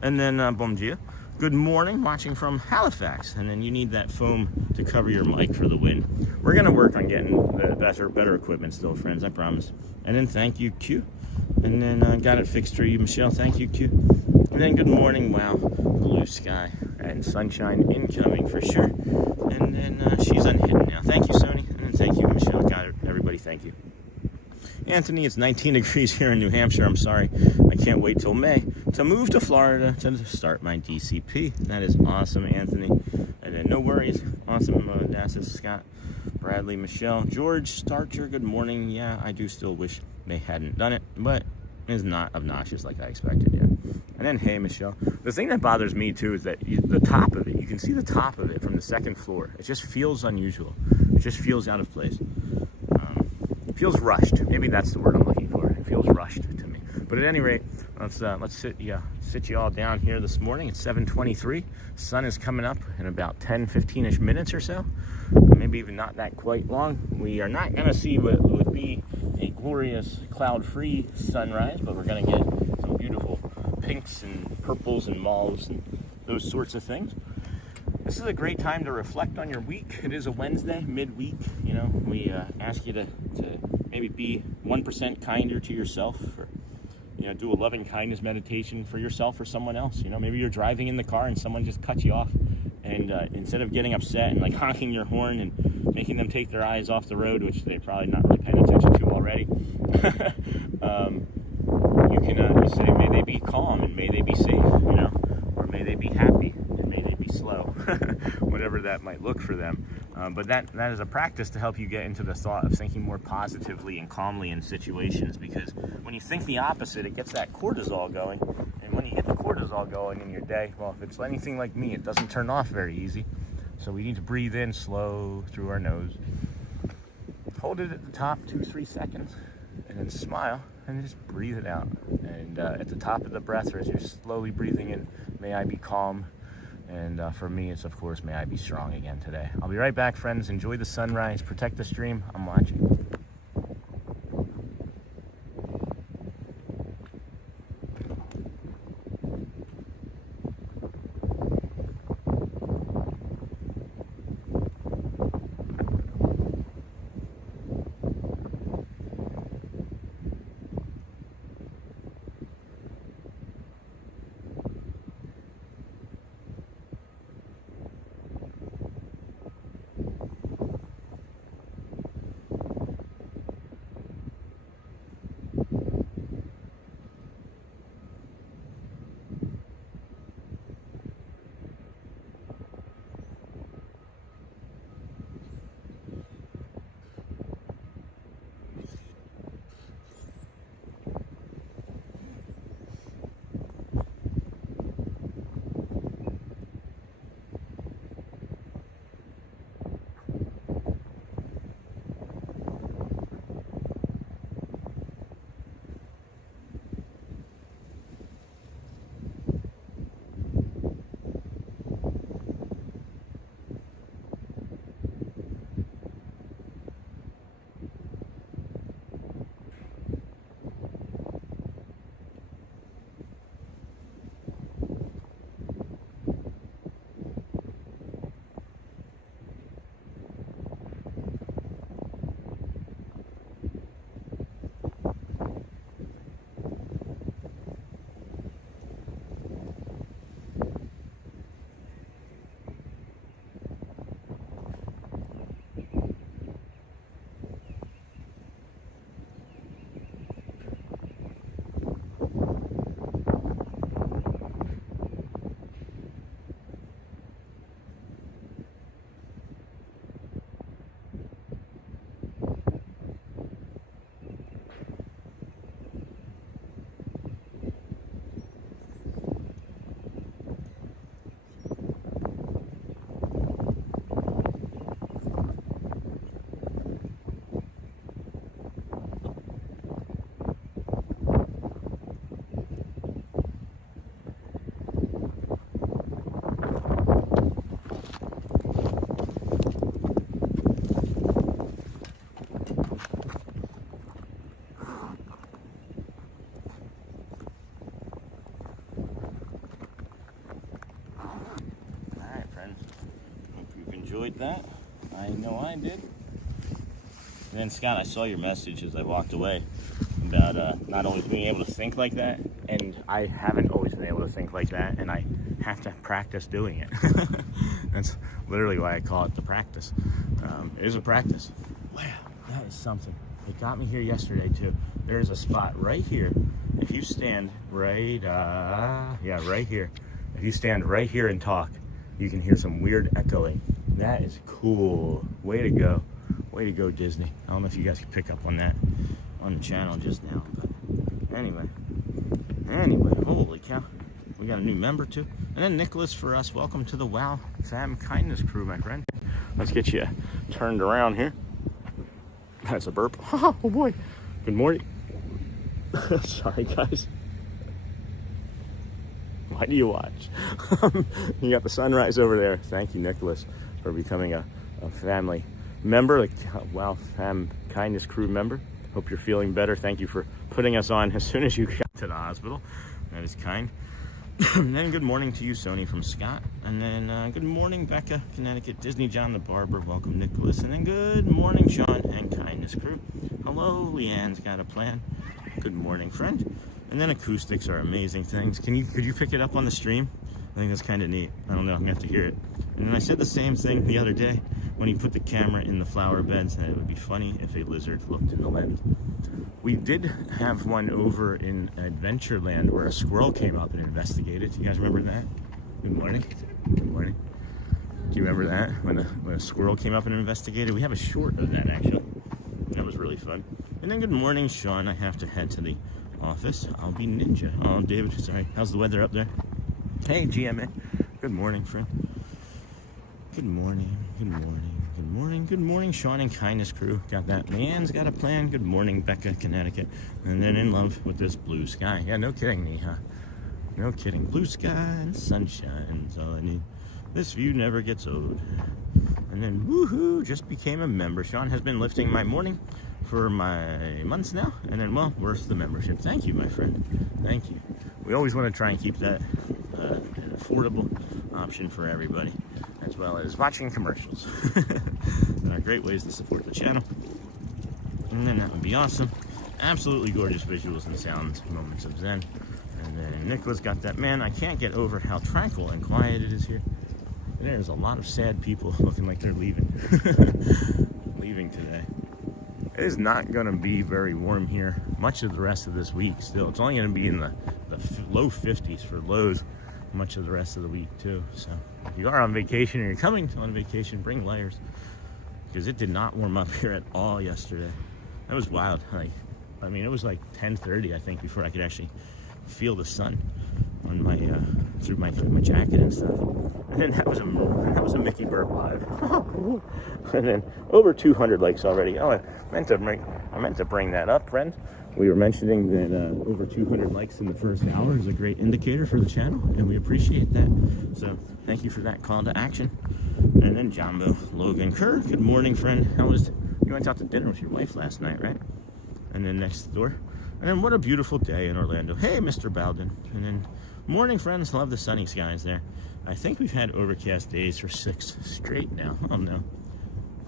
And then, bom dia. Good morning, watching from Halifax. And then you need that foam to cover your mic for the win. We're gonna work on getting the better equipment still, friends, I promise. And then thank you, Q. And then got it fixed for you, Michelle. Thank you, Q. And then good morning, wow, blue sky and sunshine incoming for sure. And then she's unhidden now. Thank you, Sony. And then thank you, Michelle. Got it, everybody. Thank you. Anthony, it's 19 degrees here in New Hampshire. I'm sorry, I can't wait till May to move to Florida to start my DCP. That is awesome, Anthony. And then no worries. Awesome, Onassis, Scott, Bradley, Michelle, George, Starcher, good morning. Yeah, I do still wish they hadn't done it, but it's not obnoxious like I expected yet. And then, hey, Michelle, the thing that bothers me too is that the top of it, you can see the top of it from the second floor. It just feels unusual. It just feels out of place. It feels rushed. Maybe that's the word I'm looking for. It feels rushed to me. But at any rate, let's sit you all down here this morning. It's 7:23. Sun is coming up in about 10-15ish minutes or so. Maybe even not that quite long. We are not going to see what would be a glorious cloud-free sunrise, but we're going to get some beautiful pinks and purples and mauves and those sorts of things. This is a great time to reflect on your week. It is a Wednesday, midweek. You know, we ask you to maybe be 1% kinder to yourself, or, you know, do a loving kindness meditation for yourself or someone else. You know, maybe you're driving in the car and someone just cuts you off, and instead of getting upset and like honking your horn and making them take their eyes off the road, which they're probably not really paying attention to already, You can say, may they be calm and may they be safe, you know, or may they be happy and may they be slow, whatever that might look for them. But that is a practice to help you get into the thought of thinking more positively and calmly in situations, because when you think the opposite, it gets that cortisol going. And when you get the cortisol going in your day, well, if it's anything like me, it doesn't turn off very easy. So we need to breathe in slow through our nose. Hold it at the top 2-3 seconds, and then smile, and just breathe it out. And at the top of the breath, or as you're slowly breathing in, may I be calm. And for me, it's, of course, may I be strong again today. I'll be right back, friends. Enjoy the sunrise. Protect the stream. I'm watching. Enjoyed that. I know I did. And then Scott, I saw your message as I walked away about not always being able to think like that, and I haven't always been able to think like that, and I have to practice doing it. That's literally why I call it the practice. It is a practice. Wow, that is something. It got me here yesterday too. There is a spot right here. If you stand right here. If you stand right here and talk, you can hear some weird echoing. That is cool. Way to go. Way to go, Disney. I don't know if you guys can pick up on that on the channel just now, but anyway, holy cow. We got a new member too. And then Nicholas for us. Welcome to the Wow Fam Kindness crew, my friend. Let's get you turned around here. That's a burp. Oh boy. Good morning. Sorry, guys. Why do you watch? You got the sunrise over there. Thank you, Nicholas, for becoming a family member, like Wow Fam Kindness crew member. Hope you're feeling better. Thank you for putting us on as soon as you got to the hospital. That is kind. And then good morning to you, Sony from Scott. And then good morning, Becca, Connecticut. Disney John the Barber. Welcome, Nicholas. And then good morning, Sean and Kindness crew. Hello, Leanne's got a plan. Good morning, friend. And then acoustics are amazing things. Could you pick it up on the stream? I think that's kind of neat. I don't know, I'm gonna have to hear it. And then I said the same thing the other day when he put the camera in the flower beds, and it would be funny if a lizard looked in the lens. We did have one over in Adventureland where a squirrel came up and investigated. You guys remember that? Good morning. Good morning. Do you remember that? When a squirrel came up and investigated? We have a short of that, actually. That was really fun. And then good morning, Sean. I have to head to the office. I'll be ninja. Oh, David, sorry. How's the weather up there? Hey, GMA. Good morning, friend. Good morning. Good morning. Good morning. Good morning, Sean and Kindness Crew. Got that. Man's got a plan. Good morning, Becca, Connecticut. And then in love with this blue sky. Yeah, no kidding, Neha. No kidding. Blue sky and sunshine is all I need. This view never gets old. And then, woohoo, just became a member. Sean has been lifting my morning for my months now. And then, well, where's the membership? Thank you, my friend. Thank you. We always want to try and keep that an affordable option for everybody, as well as watching commercials. There are great ways to support the channel. And then that would be awesome. Absolutely gorgeous visuals and sounds, moments of zen. And then Nicholas got that. Man, I can't get over how tranquil and quiet it is here. There's a lot of sad people looking like they're leaving. Leaving today. It is not going to be very warm here much of the rest of this week still. It's only going to be in the low 50s for lows much of the rest of the week too. So if you are on vacation or you're coming on vacation, bring layers, because it did not warm up here at all yesterday. That was wild. I mean, it was like 10:30, I think, before I could actually feel the sun on my through my jacket and stuff. And then that was a Mickey Burp live. And then over 200 likes already. Oh, I meant to bring that up, friends. We were mentioning that over 200 likes in the first hour is a great indicator for the channel, and we appreciate that. So thank you for that call to action. And then Jumbo Logan Kerr, good morning, friend. You went out to dinner with your wife last night, right? And then next door. And then what a beautiful day in Orlando. Hey, Mr. Bowden. And then morning, friends. Love the sunny skies there. I think we've had overcast days for 6 straight now. Oh no.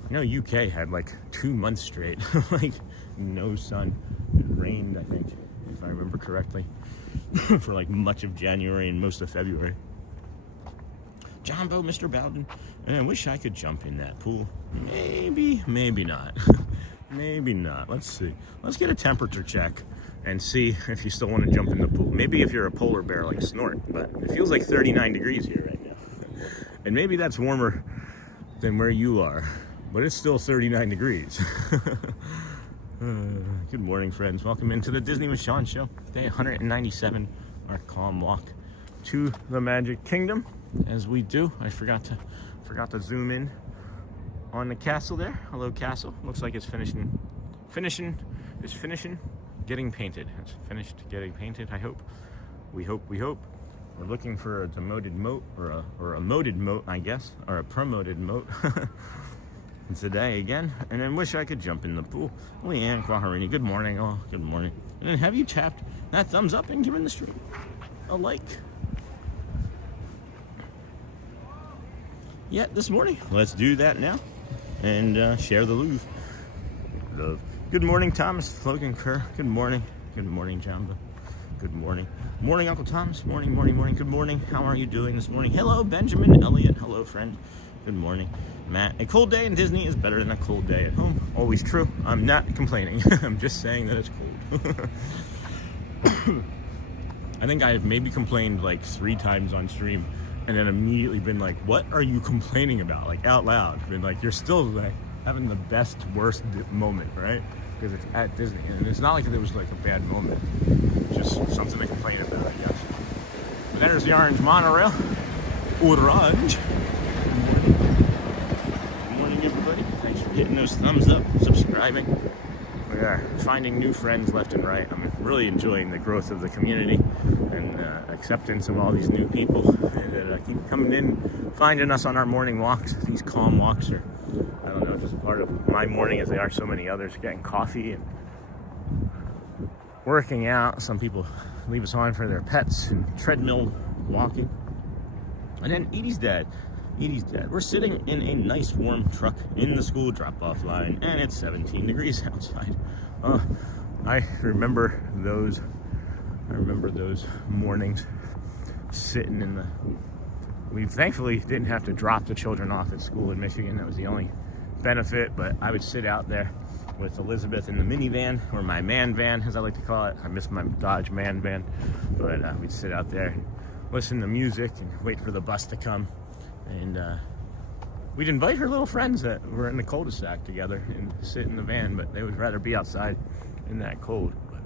I know UK had like 2 months straight, like no sun. It rained, I think, if I remember correctly, for like much of January and most of February. Jumbo, Mr. Bowden. And I wish I could jump in that pool. Maybe, maybe not. Maybe not. Let's see. Let's get a temperature check and see if you still want to jump in the pool. Maybe if you're a polar bear like Snort, but it feels like 39 degrees here right now. And maybe that's warmer than where you are, but it's still 39 degrees. Good morning, friends. Welcome into the Disney with Sean show. Day 197, our calm walk to the Magic Kingdom. As we do, I forgot to zoom in on the castle there. Hello, castle. Looks like it's finishing, getting painted. It's finished getting painted, I hope. We hope. We're looking for a demoted moat, or a moated moat, I guess, or a promoted moat. Today again, and then wish I could jump in the pool. Leanne Quaharini, good morning. Oh, good morning. And then have you tapped that thumbs up and given the stream a like yet this morning? Let's do that now and share the Louvre. Love. Good morning, Thomas Logan Kerr. Good morning. Good morning, Jamba. Good morning. Morning, Uncle Thomas. Morning. Good morning. How are you doing this morning? Hello, Benjamin Elliott. Hello, friend. Good morning, Matt. A cold day in Disney is better than a cold day at home. Always true. I'm not complaining. I'm just saying that it's cold. I think I've maybe complained like 3 times on stream, and then immediately been like, what are you complaining about? Like out loud. Been like, you're still like having the best, worst moment, right? Because it's at Disney. And it's not like it was like a bad moment. It's just something to complain about, I guess. But there's the orange monorail. Orange. Good morning, everybody. Thanks for hitting those thumbs up, subscribing. We are finding new friends left and right. I'm really enjoying the growth of the community and acceptance of all these new people that keep coming in, finding us on our morning walks. These calm walks are, I don't know, just part of my morning as they are so many others, getting coffee and working out. Some people leave us on for their pets and treadmill walking. And then Edie's dad. We're sitting in a nice warm truck in the school drop-off line, and it's 17 degrees outside. I remember those mornings sitting in the. We thankfully didn't have to drop the children off at school in Michigan. That was the only benefit. But I would sit out there with Elizabeth in the minivan, or my man van, as I like to call it. I miss my Dodge man van, but we'd sit out there, and listen to music, and wait for the bus to come. And we'd invite her little friends that were in the cul-de-sac together and sit in the van, but they would rather be outside in that cold. But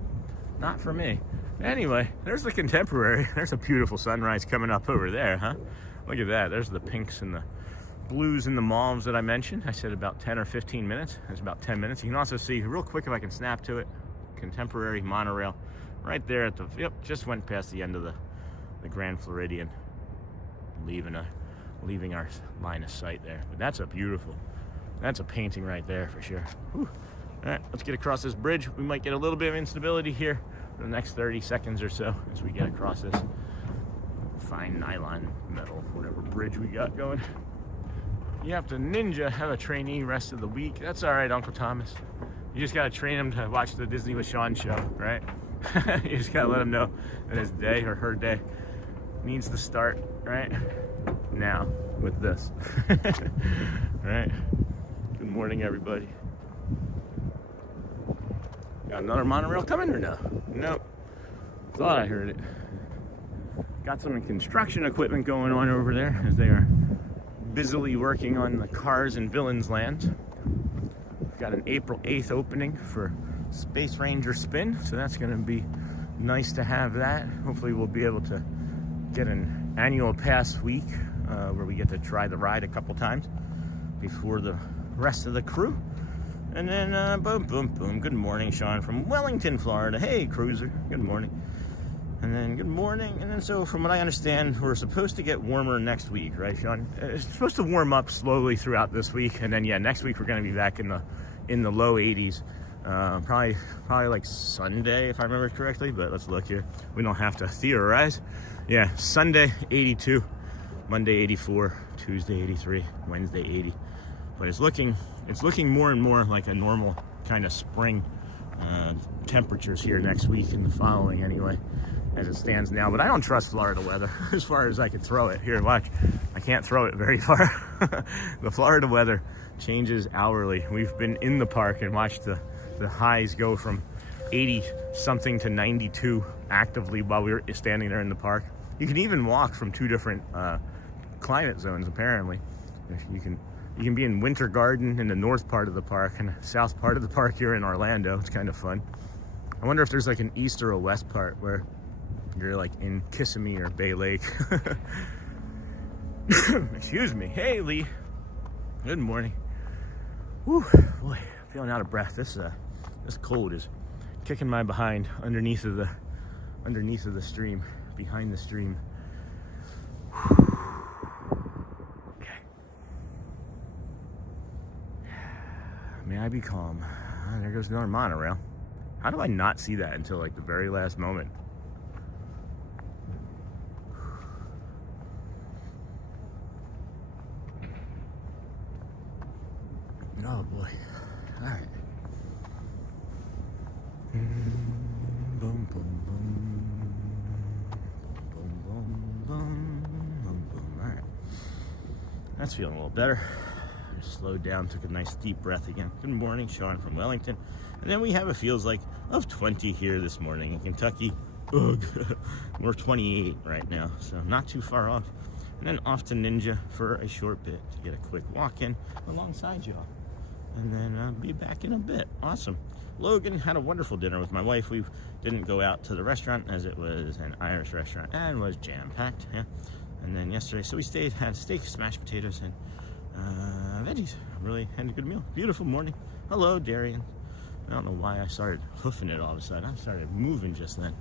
not for me. Anyway, there's the Contemporary. There's a beautiful sunrise coming up over there, huh? Look at that. There's the pinks and the blues and the mauves that I mentioned. I said about 10 or 15 minutes. It's about 10 minutes. You can also see real quick, if I can snap to it, Contemporary Monorail right there at the, yep, just went past the end of the Grand Floridian, leaving our line of sight there. But that's a painting right there for sure. Whew. All right, let's get across this bridge. We might get a little bit of instability here for the next 30 seconds or so as we get across this fine nylon metal, whatever bridge we got going. You have to ninja have a trainee rest of the week. That's all right, Uncle Thomas. You just gotta train him to watch the Disney with Sean show, right? You just gotta let him know that his day or her day needs to start right now with this. Right? Good morning, everybody. Got another monorail coming or no? Nope. Thought I heard it. Got some construction equipment going on over there as they are busily working on the Cars and Villains Land. We've got an April 8th opening for Space Ranger Spin, so that's going to be nice to have that. Hopefully we'll be able to get an annual pass week where we get to try the ride a couple times before the rest of the crew. And then boom, boom, boom. Good morning, Sean from Wellington, Florida. Hey, cruiser. Good morning. And then good morning. And then so from what I understand, we're supposed to get warmer next week, right, Sean? It's supposed to warm up slowly throughout this week. And then, yeah, next week we're going to be back in the low 80s. Probably like Sunday, if I remember correctly. But let's look here. We don't have to theorize. Yeah, Sunday 82, Monday 84, Tuesday 83, Wednesday 80. But it's looking more and more like a normal kind of spring temperatures here next week and the following anyway, as it stands now. But I don't trust Florida weather as far as I can throw it. Here, watch. I can't throw it very far. The Florida weather changes hourly. We've been in the park and watched the highs go from 80 something to 92 actively while we were standing there in the park. You can even walk from two different climate zones apparently. You can be in Winter Garden in the north part of the park, and the south part of the park here in Orlando. It's kind of fun. I wonder if there's like an east or a west part where you're like in Kissimmee or Bay Lake. Excuse me. Hey, Lee. Good morning. Whew, boy, feeling out of breath. This cold is kicking my behind underneath of the stream, behind the stream. May I be calm. Oh, there goes another monorail. How do I not see that until like the very last moment? Oh boy. All right. Boom, boom, boom. Boom, boom, boom. Boom, boom. All right. That's feeling a little better. Slowed down, took a nice deep breath again. Good morning, Sean from Wellington. And then we have a feels like of 20 here this morning in Kentucky. Ugh. We're 28 right now, so not too far off. And then off to Ninja for a short bit to get a quick walk in alongside y'all. And then I'll be back in a bit. Awesome. Logan had a wonderful dinner with my wife. We didn't go out to the restaurant as it was an Irish restaurant and was jam-packed. Yeah. And then yesterday, so we had steak, mashed potatoes, and veggies. Really had a good meal. Beautiful morning. Hello, Darian. I don't know why I started hoofing it all of a sudden. I started moving just then.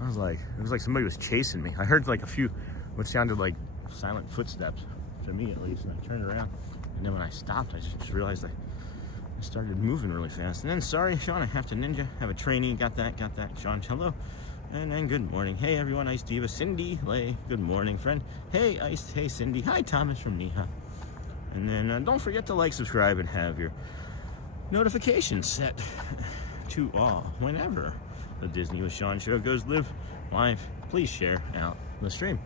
I was like, it was like somebody was chasing me. I heard like a few, what sounded like silent footsteps, to me at least, and I turned around. And then when I stopped, I just realized I started moving really fast. And then, sorry, Sean, I have to ninja. Have a trainee. Got that. Sean, hello. And then good morning. Hey, everyone. Ice Diva. Cindy Lay. Good morning, friend. Hey, Ice. Hey, Cindy. Hi, Thomas from Neha. And then don't forget to like, subscribe, and have your notifications set to all whenever the Disney with Sean show goes live. Please share out the stream.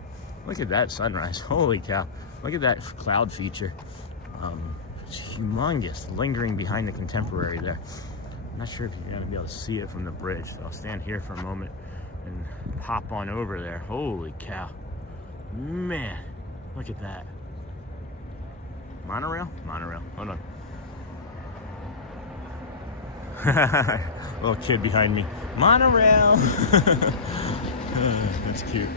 Look at that sunrise. Holy cow. Look at that cloud feature. It's humongous, lingering behind the Contemporary there. I'm not sure if you're gonna be able to see it from the bridge, so I'll stand here for a moment and hop on over there. Holy cow. Man, look at that. Monorail? Monorail. Hold on. Little kid behind me. Monorail! That's cute.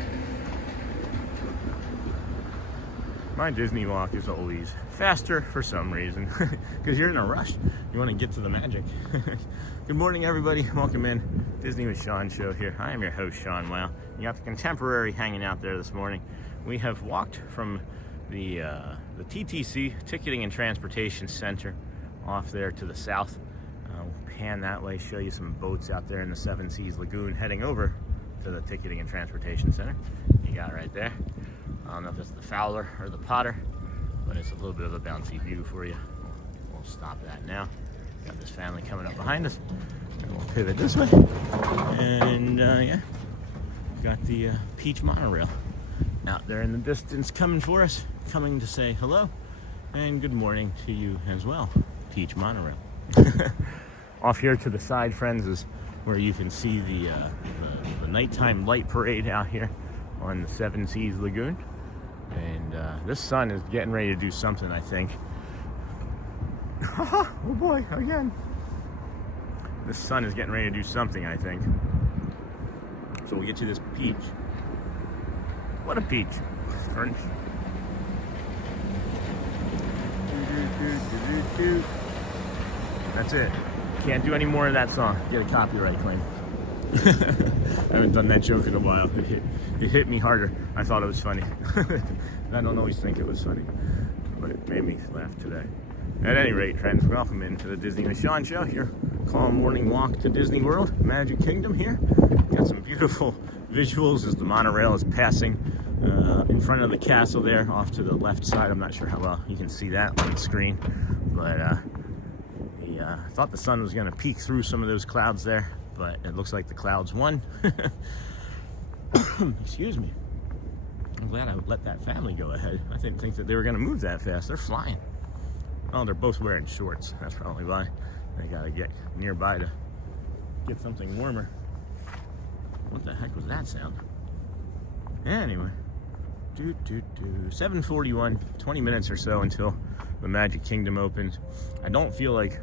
My Disney walk is always faster for some reason, because you're in a rush. You want to get to the magic. Good morning, everybody. Welcome in. Disney with Sean show here. I am your host, Sean Wow. You got the Contemporary hanging out there this morning. We have walked from the TTC, Ticketing and Transportation Center, off there to the south. We'll pan that way, show you some boats out there in the Seven Seas Lagoon, heading over to the Ticketing and Transportation Center. You got it right there. I don't know if it's the Fowler or the Potter, but it's a little bit of a bouncy view for you. We'll stop that now. Got this family coming up behind us. And we'll pivot this way. And yeah, got the Peach Monorail out there in the distance coming for us, coming to say hello and good morning to you as well, Peach Monorail. Off here to the side, friends, is where you can see the nighttime light parade out here on the Seven Seas Lagoon. And this sun is getting ready to do something, I think. Oh boy, again. This sun is getting ready to do something, I think. So we'll get to this peach. What a peach. Orange. That's it. Can't do any more of that song. Get a copyright claim. I haven't done that joke in a while. It hit me harder. I thought it was funny. I don't always think it was funny, but it made me laugh today. At any rate, friends, welcome into the Disney with Sean show. Your calm morning walk to Disney World, Magic Kingdom here. Got some beautiful visuals as the monorail is passing in front of the castle there, off to the left side. I'm not sure how well you can see that on the screen, but I thought the sun was going to peek through some of those clouds there, but it looks like the clouds won. Excuse me. I'm glad I let that family go ahead. I didn't think that they were going to move that fast. They're flying. Oh, they're both wearing shorts. That's probably why. They got to get nearby to get something warmer. What the heck was that sound? Anyway. 7:41, 20 minutes or so until the Magic Kingdom opens. I don't feel like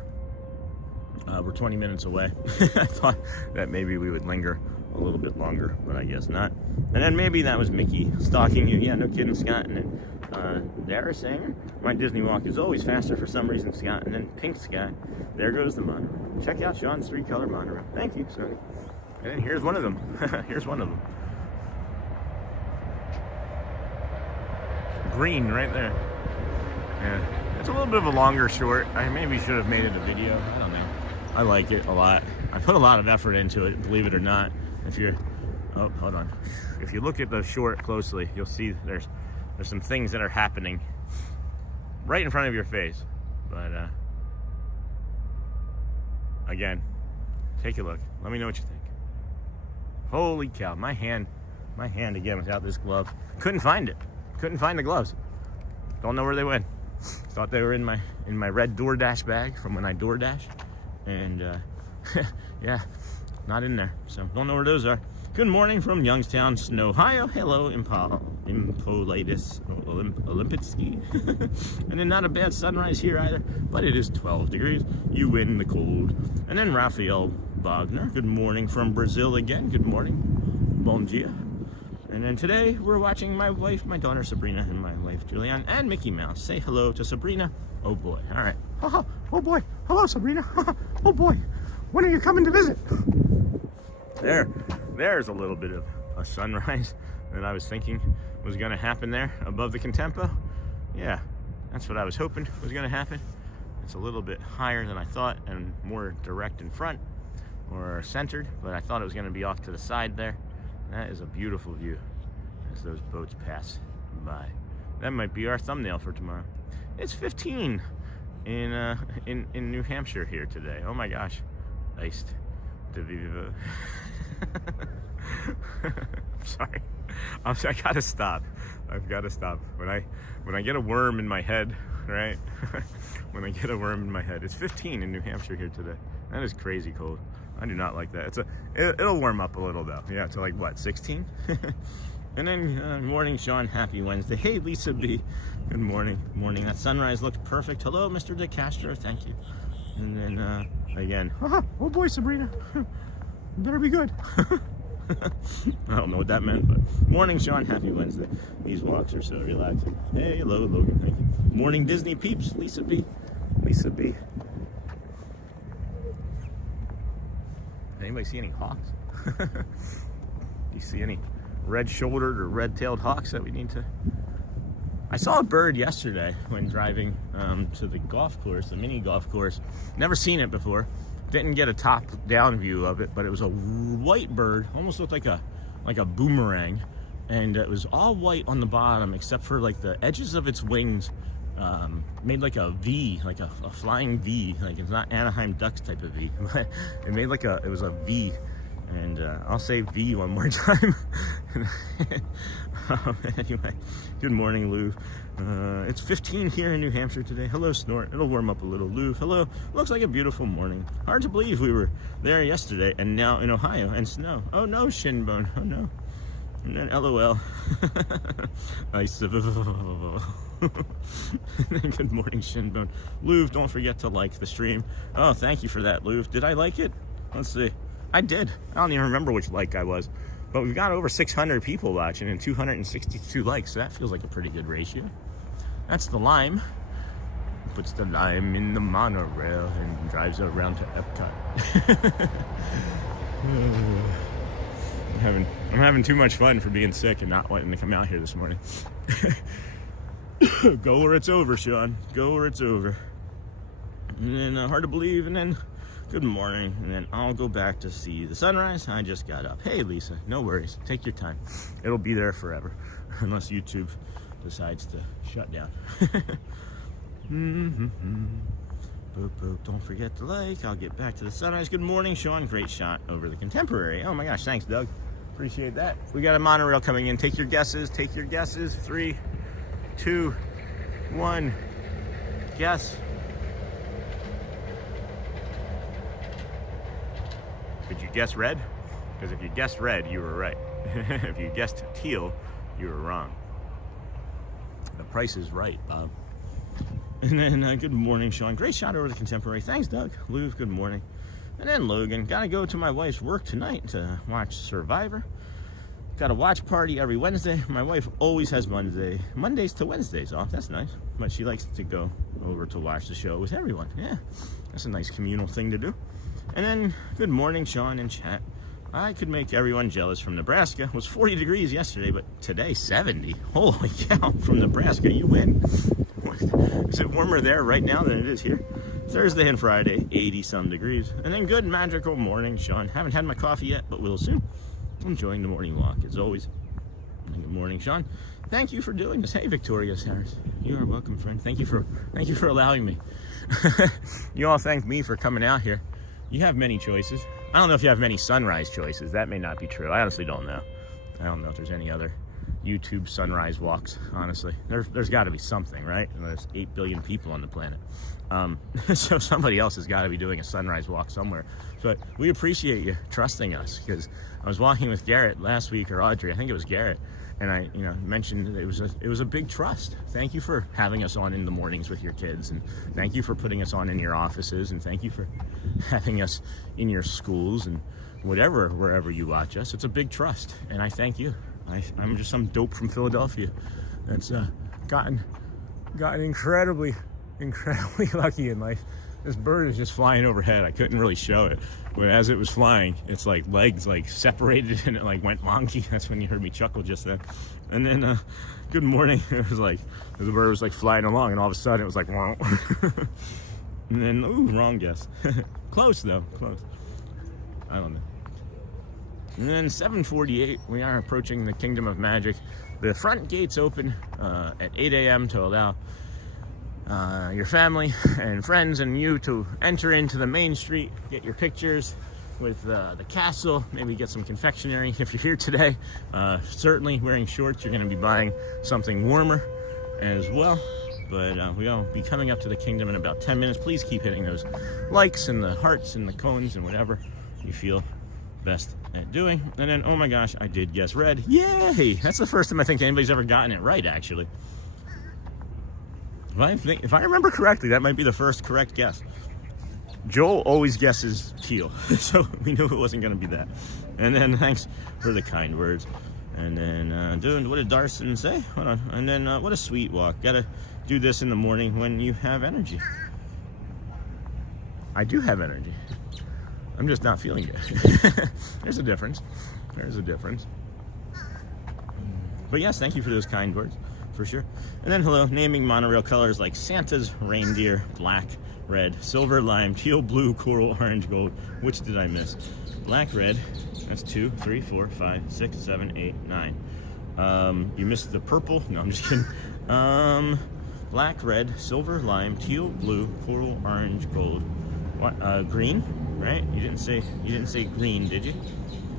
we're 20 minutes away. I thought that maybe we would linger a little bit longer, but I guess not. And then maybe that was Mickey stalking you. Yeah, no kidding, Scott. And then Dara saying, my Disney walk is always faster for some reason, Scott. And then pink Scott. There goes the monorail. Check out Sean's 3-color monorail. Thank you, Sonny. And then here's one of them. Here's one of them. Green right there. Yeah, it's a little bit of a longer short. I maybe should have made it a video. I don't know. I like it a lot. I put a lot of effort into it, believe it or not. If you're, oh, hold on. If you look at the short closely, you'll see there's some things that are happening right in front of your face. But again, take a look. Let me know what you think. Holy cow! My hand again without this glove. Couldn't find it. Couldn't find the gloves. Don't know where they went. Thought they were in my red DoorDash bag from when I DoorDash, and yeah, not in there. So don't know where those are. Good morning from Youngstown, Ohio. Hello, Impolitus Olympitsky. And then not a bad sunrise here either, but it is 12 degrees. You win the cold. And then Raphael Bogner. Good morning from Brazil again. Good morning. Bom dia. And then today we're watching my wife, my daughter Sabrina, and my wife Julianne, and Mickey Mouse. Say hello to Sabrina. Oh boy. All right. Oh boy. Hello, Sabrina. Oh boy. When are you coming to visit? There's a little bit of a sunrise that I was thinking was going to happen there above the Contempo. Yeah, that's what I was hoping was going to happen. It's a little bit higher than I thought and more direct in front or centered, but I thought it was going to be off to the side there. That is a beautiful view as those boats pass by. That might be our thumbnail for tomorrow. It's 15 in New Hampshire here today. Oh my gosh. Iced de viva. I'm sorry. I gotta stop. I've got to stop. When I get a worm in my head, right? When I get a worm in my head. It's 15 in New Hampshire here today. That is crazy cold. I do not like that. It'll warm up a little though. Yeah, to like what, 16? And then morning, Sean. Happy Wednesday. Hey, Lisa B. Good morning. Morning. That sunrise looked perfect. Hello, Mr. DeCastro. Thank you. And then again, oh boy, Sabrina. Better be good. I don't know what that meant, but morning, Sean. Happy Wednesday. These walks are so relaxing. Hey, hello, Logan. Thank you. Morning, Disney peeps. Lisa B. Lisa B. Anybody see any hawks? Do you see any red-shouldered or red-tailed hawks that we need to? I saw a bird yesterday when driving to the golf course, the mini golf course. Never seen it before. Didn't get a top-down view of it, but it was a white bird, almost looked like a boomerang, and it was all white on the bottom except for like the edges of its wings made like a V, like a flying V. Like it's not Anaheim Ducks type of V. It made like it was a V, and I'll say V one more time. Anyway, good morning, Lou. It's 15 here in New Hampshire today. Hello, Snort. It'll warm up a little. Lou, hello. Looks like a beautiful morning. Hard to believe we were there yesterday and now in Ohio and snow. Oh no, Shinbone. Oh no. And then LOL. Ice. Good morning, Shinbone. Lou, don't forget to like the stream. Oh, thank you for that, Lou. Did I like it? Let's see. I did. I don't even remember which like I was. But we've got over 600 people watching and 262 likes, so that feels like a pretty good ratio. That's the lime. Puts the lime in the monorail and drives around to Epcot. I'm having too much fun for being sick and not wanting to come out here this morning. Go or it's over, Sean. Go or it's over. And then hard to believe, and then good morning, and then I'll go back to see the sunrise. I just got up. Hey, Lisa, no worries. Take your time. It'll be there forever, unless YouTube decides to shut down. Boop, boop. Don't forget to like. I'll get back to the sunrise. Good morning, Sean. Great shot over the Contemporary. Oh my gosh, thanks, Doug. Appreciate that. We got a monorail coming in. Take your guesses. Take your guesses. 3, 2, 1. Guess. Did you guess red? Because if you guessed red, you were right. If you guessed teal, you were wrong. The price is right, Bob. And then good morning, Sean. Great shot over the Contemporary. Thanks, Doug. Lou, good morning. And then Logan. Gotta go to my wife's work tonight to watch Survivor. Got a watch party every Wednesday. My wife always has Mondays to Wednesdays off. That's nice. But she likes to go over to watch the show with everyone. Yeah, that's a nice communal thing to do. And then, good morning, Sean in chat. I could make everyone jealous from Nebraska. It was 40 degrees yesterday, but today 70. Holy cow, from Nebraska, you win. Is it warmer there right now than it is here? Thursday and Friday, 80 some degrees. And then good magical morning, Sean. Haven't had my coffee yet, but will soon. Enjoying the morning walk, as always. And good morning, Sean. Thank you for doing this. Hey, Victoria Harris. You are welcome, friend. Thank you for allowing me. You all thank me for coming out here. You have many choices. I don't know if you have many sunrise choices. That may not be true. I honestly don't know. I don't know if there's any other YouTube sunrise walks, honestly. There's got to be something, right? And there's 8 billion people on the planet. So somebody else has got to be doing a sunrise walk somewhere. But we appreciate you trusting us, because I was walking with Garrett last week, or Audrey, I think it was Garrett, and I mentioned that it was a big trust. Thank you for having us on in the mornings with your kids, and thank you for putting us on in your offices, and thank you for having us in your schools and wherever you watch us. It's a big trust, and I thank you. I'm just some dope from Philadelphia that's gotten incredibly lucky in life. This bird is just flying overhead. I couldn't really show it, but as it was flying, its like legs like separated and it like went wonky. That's when you heard me chuckle just then. And then good morning. It was like the bird was like flying along, and all of a sudden it was like wow. And then ooh, wrong guess. Close though, close. I don't know. And then 7:48, we are approaching the Kingdom of Magic. The front gates open at 8 a.m. to allow your family and friends and you to enter into the main street, get your pictures with the castle, maybe get some confectionery. If you're here today, certainly wearing shorts, you're going to be buying something warmer as well. But we'll be coming up to the kingdom in about 10 minutes. Please keep hitting those likes and the hearts and the cones and whatever you feel best at doing. And then, oh my gosh, I did guess red. Yay! That's the first time I think anybody's ever gotten it right, actually. If I remember correctly, that might be the first correct guess. Joel always guesses teal, so we knew it wasn't going to be that. And then thanks for the kind words. And then what did Darson say? Hold on. And then what a sweet walk. Gotta do this in the morning when you have energy. I do have energy. I'm just not feeling it. There's a difference. There's a difference. But yes, thank you for those kind words, for sure. And then hello, naming monorail colors like Santa's reindeer, black, red, silver, lime, teal, blue, coral, orange, gold. Which did I miss? Black, red. That's 2, 3, 4, 5, 6, 7, 8, 9. You missed the purple. No, I'm just kidding. Black, red, silver, lime, teal, blue, coral, orange, gold. What? Green, right? You didn't say green, did you?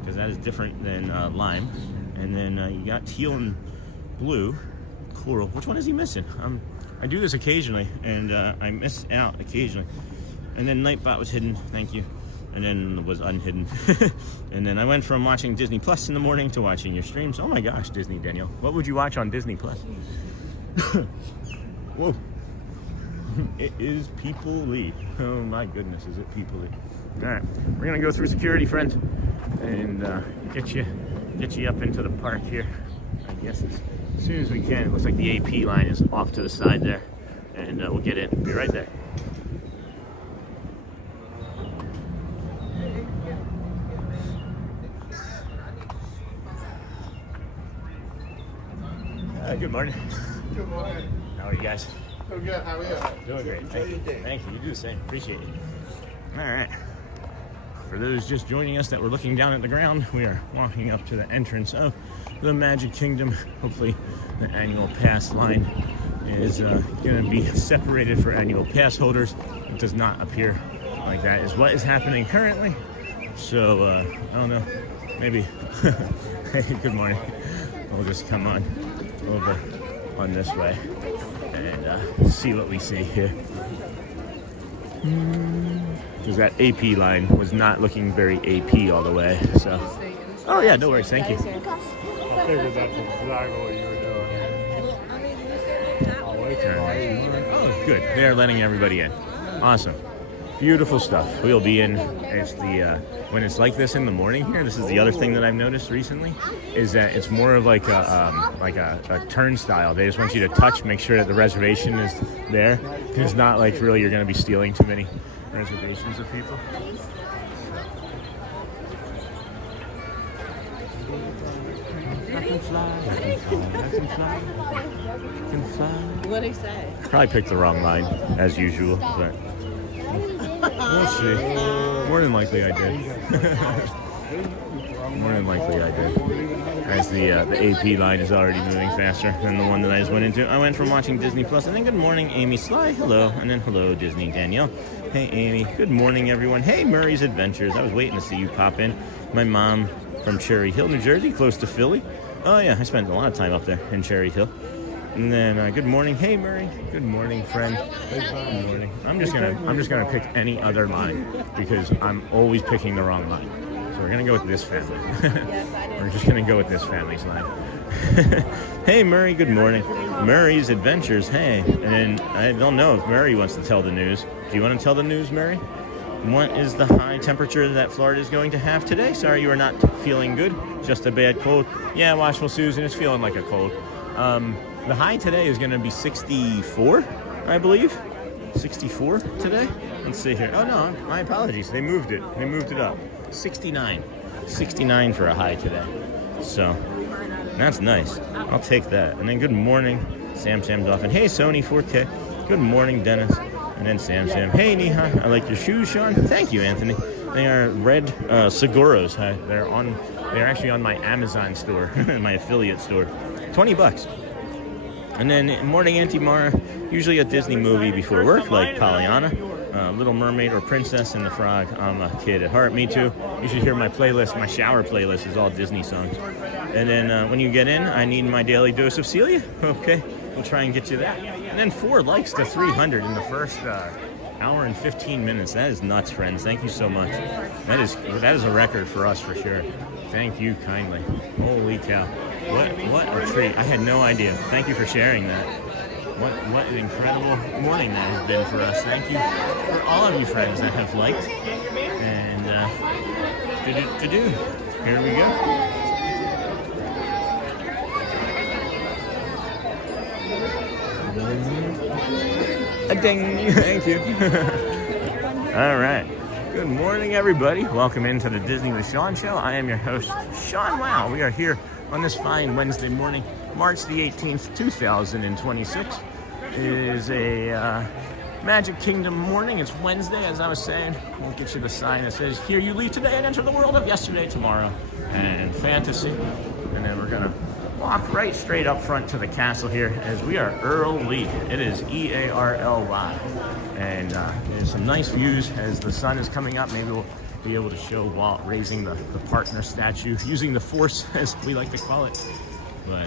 Because that is different than lime. And then you got teal and blue, coral. Which one is he missing? I do this occasionally, and I miss out occasionally. And then Nightbot was hidden. Thank you. And then was unhidden. And then I went from watching Disney Plus in the morning to watching your streams. Oh my gosh, Disney Daniel. What would you watch on Disney Plus? Whoa. It is People-y. Oh my goodness, is it People-y. All right, we're gonna go through security, friends, and get you up into the park here. I guess as soon as we can. It looks like the AP line is off to the side there, and we'll get in. Be right there. Good morning. Good morning. How are you guys? So good. How are you? Doing great. Thank you. Thank you. You do the same. Appreciate it. All right. For those just joining us that were looking down at the ground, we are walking up to the entrance of the Magic Kingdom. Hopefully, the annual pass line is going to be separated for annual pass holders. It does not appear like that is what is happening currently. So, I don't know. Maybe. Hey, good morning. We'll just come on over on this way and see what we see here. Because that AP line was not looking very AP all the way. So, oh yeah, no worries. Thank you. I figured that's exactly what you were doing. I'll wait till Oh, good. They're letting everybody in. Awesome. Beautiful stuff. We'll be in. It's the when it's like this in the morning here. This is the other thing that I've noticed recently, is that it's more of like a turnstile. They just want you to touch, make sure that the reservation is there. It's not like really you're going to be stealing too many reservations of people. I can fly. I can fly. I can fly. I can fly. What did he say? Probably picked the wrong line as usual, but. We'll see. More than likely I did. More than likely I did. As the AP line is already moving faster than the one that I just went into. I went from watching Disney Plus, and then good morning, Amy Sly. Hello. And then hello, Disney Danielle. Hey, Amy. Good morning, everyone. Hey, Murray's Adventures. I was waiting to see you pop in. My mom from Cherry Hill, New Jersey, close to Philly. Oh, yeah. I spent a lot of time up there in Cherry Hill. And then good morning, hey Murray. Good morning, friend. Good morning. I'm just gonna pick any other line because I'm always picking the wrong line. So we're gonna go with this family. We're just gonna go with this family's line. Hey Murray, good morning. Murray's Adventures. Hey, and I don't know if Murray wants to tell the news. Do you want to tell the news, Murray? What is the high temperature that Florida is going to have today? Sorry, you are not feeling good. Just a bad cold. Yeah, Watchful Susan is feeling like a cold. The high today is going to be 64, I believe. 64 today. Let's see here. Oh no, my apologies. They moved it. They moved it up. 69. 69 for a high today. So that's nice. I'll take that. And then good morning, Sam Dolphin. Hey, Sony 4K. Good morning, Dennis. And then Sam. Hey, Neha. I like your shoes, Sean. Thank you, Anthony. They are red Seguros. They're actually on my Amazon store, my affiliate store. $20. And then morning, Auntie Mara. Usually a Disney movie before work, like Pollyanna, Little Mermaid, or Princess and the Frog. I'm a kid at heart. Me too. You should hear my playlist. My shower playlist is all Disney songs. And then when you get in, I need my daily dose of Celia. Okay, we'll try and get you that. And then 4 likes to 300 in the first hour and 15 minutes. That is nuts, friends. Thank you so much. That is a record for us for sure. Thank you kindly. Holy cow. What a treat. I had no idea. Thank you for sharing that. What an incredible morning that has been for us. Thank you for all of you friends that have liked. And here we go. A ding. Thank you. All right. Good morning, everybody. Welcome into the Disney with Sean show. I am your host, Sean Wow. We are here on this fine Wednesday morning, March the 18th, 2026. It is a Magic Kingdom morning. It's Wednesday, as I was saying. We'll get you the sign that says, here you leave today and enter the world of yesterday, tomorrow, and fantasy. And then we're going to walk right straight up front to the castle here as we are early. It is E-A-R-L-Y. And there's some nice views as the sun is coming up. Maybe we'll be able to show Walt raising the partner statue, using the force, as we like to call it. But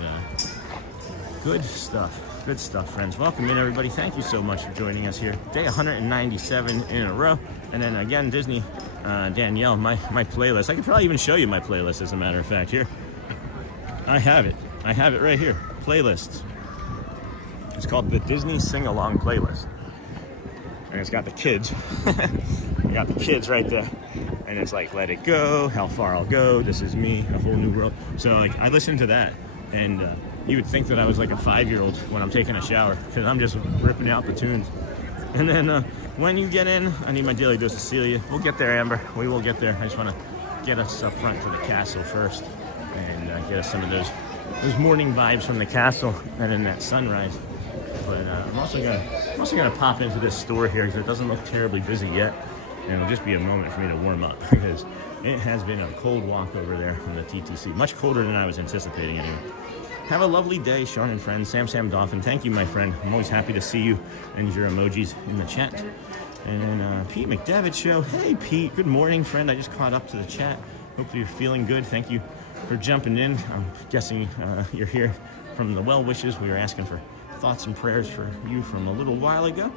good stuff. Good stuff, friends. Welcome in, everybody. Thank you so much for joining us here. Day 197 in a row. And then again, Disney, Danielle, my playlist. I could probably even show you my playlist, as a matter of fact, here. I have it right here. Playlists. It's called the Disney Sing-Along Playlist. And it's got the kids. You got the kids right there. And it's like, Let It Go, How Far I'll Go, This Is Me, A Whole New World. So like, I listened to that, and you would think that I was like a 5-year-old when I'm taking a shower, because I'm just ripping out the tunes. And then when you get in, I need my daily dose of Celia. We'll get there, Amber. We will get there. I just want to get us up front to the castle first, and get us some of those morning vibes from the castle and then that sunrise. But I'm also gonna pop into this store here because it doesn't look terribly busy yet, and it'll just be a moment for me to warm up because it has been a cold walk over there from the TTC, much colder than I was anticipating anyway. Have a lovely day, Sean and friends. Sam Dolphin, thank you, my friend. I'm always happy to see you and your emojis in the chat. And Pete McDevitt show. Hey, Pete. Good morning, friend. I just caught up to the chat. Hope you're feeling good. Thank you for jumping in. I'm guessing you're here from the well wishes. We were asking for thoughts and prayers for you from a little while ago.